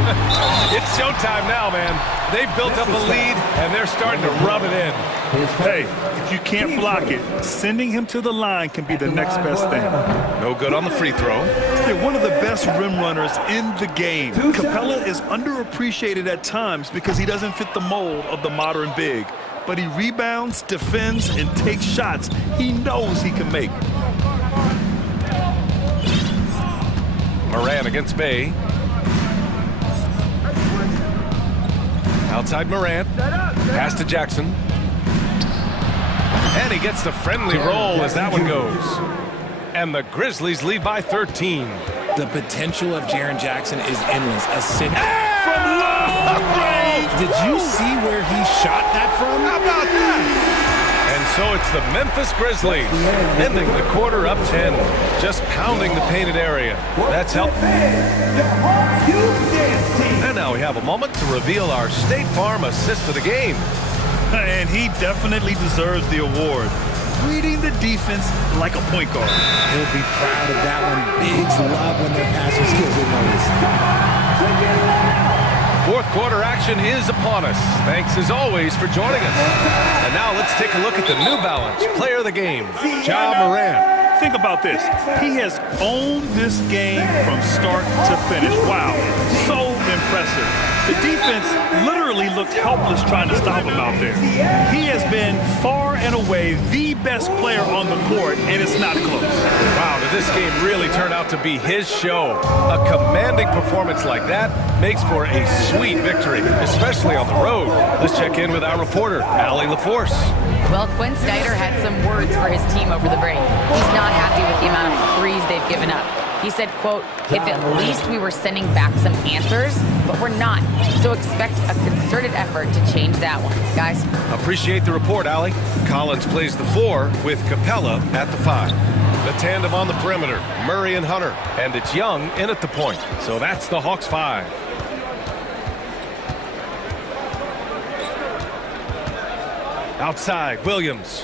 It's showtime now, man. They've built up a lead, and they're starting to rub it in. Hey, if you can't block it, sending him to the line can be the next best thing. No good on the free throw. They're one of the best rim runners in the game. Capella is underappreciated at times because he doesn't fit the mold of the modern big. But he rebounds, defends, and takes shots he knows he can make. Moran against Bay. Outside Moran. Pass to Jackson. And he gets the friendly roll as that one goes. And the Grizzlies lead by 13. The potential of Jaren Jackson is endless. From long range! Did you see where he shot that from? How about that? And so it's the Memphis Grizzlies ending the quarter up 10, just pounding the painted area. That's helped. And now we have a moment to reveal our State Farm assist of the game. And he definitely deserves the award. Reading the defense like a point guard. He'll be proud of that one. Bigs love when their passing skills are noticed. Fourth quarter action is upon us. Thanks as always for joining us. And now let's take a look at the New Balance player of the game, Ja Morant. Think about this. He has owned this game from start to finish. Wow, so impressive. The defense literally looked helpless trying to stop him out there. He has been far and away the best player on the court, and it's not close. Wow, did this game really turn out to be his show? A commanding performance like that makes for a sweet victory, especially on the road. Let's check in with our reporter, Allie LaForce. Well, Quinn Snyder had some words for his team over the break. He's not happy with the amount of threes they've given up. He said, quote, if at least we were sending back some answers, but we're not. So expect a concerted effort to change that one. Guys? Appreciate the report, Allie. Collins plays the 4 with Capella at the 5. The tandem on the perimeter, Murray and Hunter. And it's Young in at the point. So that's the Hawks 5. Outside, Williams.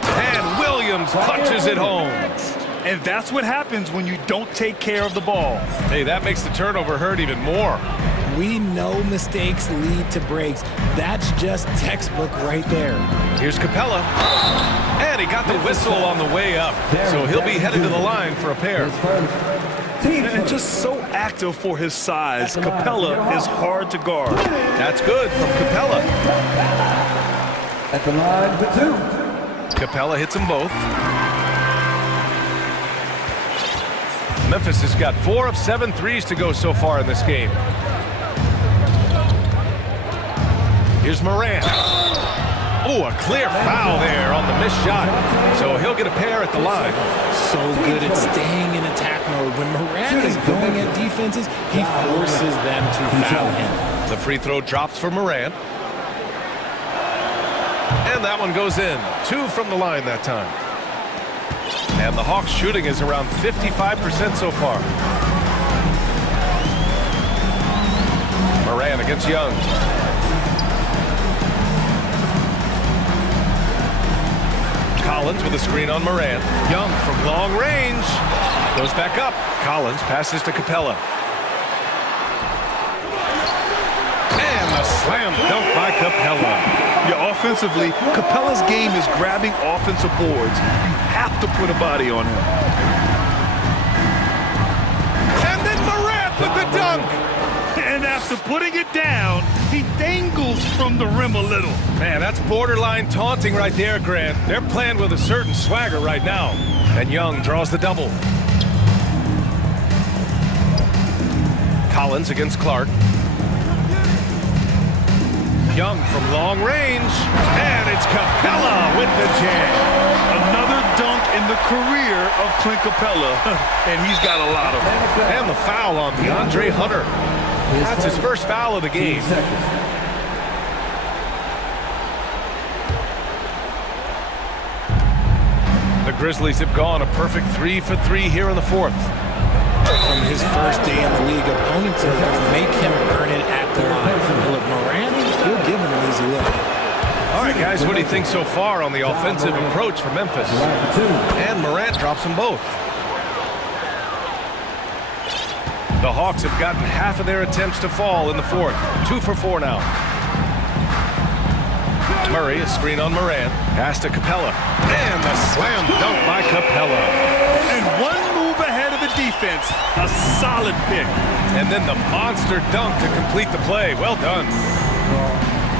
And Williams punches it home. And that's what happens when you don't take care of the ball. Hey, that makes the turnover hurt even more. We know mistakes lead to breaks. That's just textbook right there. Here's Capella. And he got the whistle on the way up. So he'll be headed to the line for a pair. And just so active for his size, Capella is hard to guard. That's good from Capella. At the line for 2. Capella hits them both. Memphis has got 4 of 7 threes to go so far in this game. Here's Moran. Oh, a clear foul there on the missed shot. So he'll get a pair at the line. So good at staying in attack mode. When Moran is going at defenses, he forces them to foul him. The free throw drops for Moran. And that one goes in. 2 from the line that time. And the Hawks shooting is around 55% so far. Moran against Young. Collins with a screen on Moran. Young from long range. Goes back up. Collins passes to Capella. And a slam dunk by Capella. Yeah, offensively, Capella's game is grabbing offensive boards. You have to put a body on him. And then Morant with the dunk. And after putting it down, he dangles from the rim a little. Man, that's borderline taunting right there, Grant. They're playing with a certain swagger right now. And Young draws the double. Collins against Clark. Young from long range, and it's Capella with the jam. Another dunk in the career of Clint Capella, and he's got a lot of them. And the foul on DeAndre Hunter. That's his first foul of the game. The Grizzlies have gone a perfect 3 for 3 here in the 4th. From his first day in the league, opponents are going to make him earn it at the line. Look, Moran, he'll give him an easy look. All right, Guys, what do you think so far on the offensive approach for Memphis? And Morant drops them both. The Hawks have gotten half of their attempts to fall in the fourth. 2 for 4 now. Murray, a screen on Morant. Pass to Capella. And the slam dunk by Capella. And one move ahead of the defense. A solid pick. And then the monster dunk to complete the play. Well done.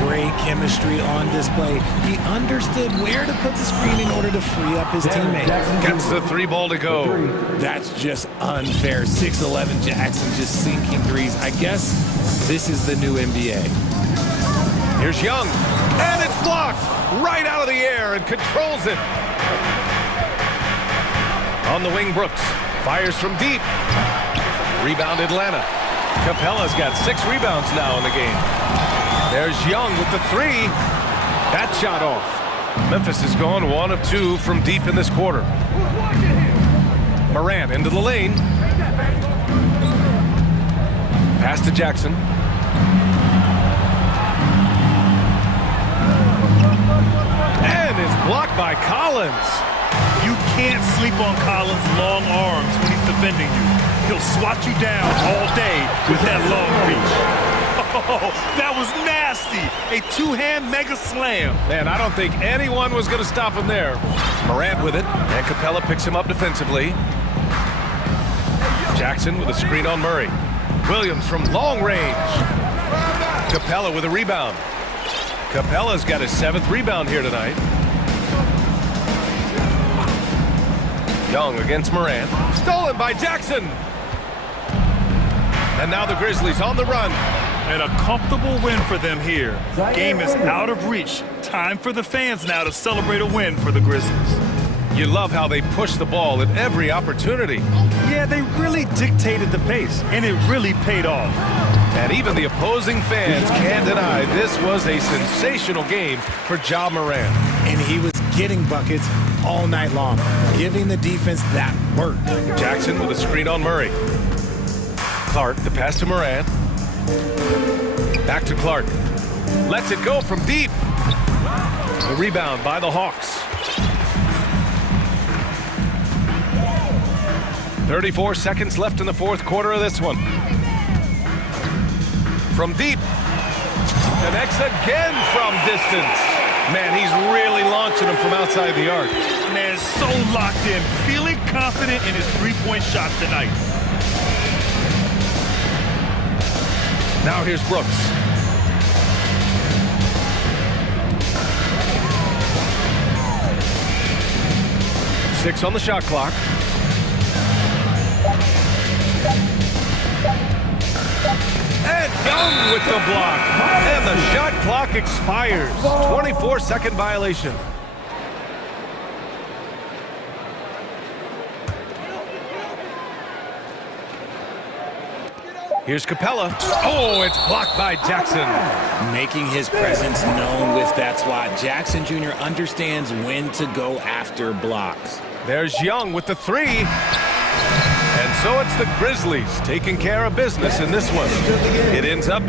Great chemistry on display. He understood where to put the screen in order to free up his teammate. Gets the 3 ball to go. That's just unfair. 6'11" Jackson just sinking threes. I guess this is the new NBA. Here's Young. And it's blocked right out of the air and controls it. On the wing, Brooks. Fires from deep. Rebound Atlanta. Capella's got 6 rebounds now in the game. There's Young with the 3. That shot off. Memphis has gone 1 of 2 from deep in this quarter. Morant into the lane. Pass to Jackson. And is blocked by Collins. You can't sleep on Collins' long arms when he's defending you. He'll swat you down all day with that long reach. Oh, that was nasty. A 2-hand mega slam. Man, I don't think anyone was going to stop him there. Morant with it, and Capella picks him up defensively. Jackson with a screen on Murray. Williams from long range. Capella with a rebound. Capella's got his 7th rebound here tonight. Young against Morant. Stolen by Jackson. And now the Grizzlies on the run. And a comfortable win for them here. Game is out of reach. Time for the fans now to celebrate a win for the Grizzlies. You love how they push the ball at every opportunity. Yeah, they really dictated the pace, and it really paid off. And even the opposing fans can't deny this was a sensational game for Ja Morant. And he was getting buckets all night long, giving the defense that work. Jackson with a screen on Murray. Clark, the pass to Morant. Back to Clark. Lets it go from deep. The rebound by the Hawks. 34 seconds left in the fourth quarter of this one. From deep. Connects again from distance. Man, he's really launching him from outside the arc. Man, so locked in, feeling confident in his three-point shot tonight. Now here's Brooks. Six on the shot clock. And Young with the block. And the shot clock expires. 24-second violation. Here's Capella. Oh, it's blocked by Jackson. Making his presence known with that swat. Jackson Jr. understands when to go after blocks. There's Young with the 3. And so it's the Grizzlies taking care of business in this one. It ends up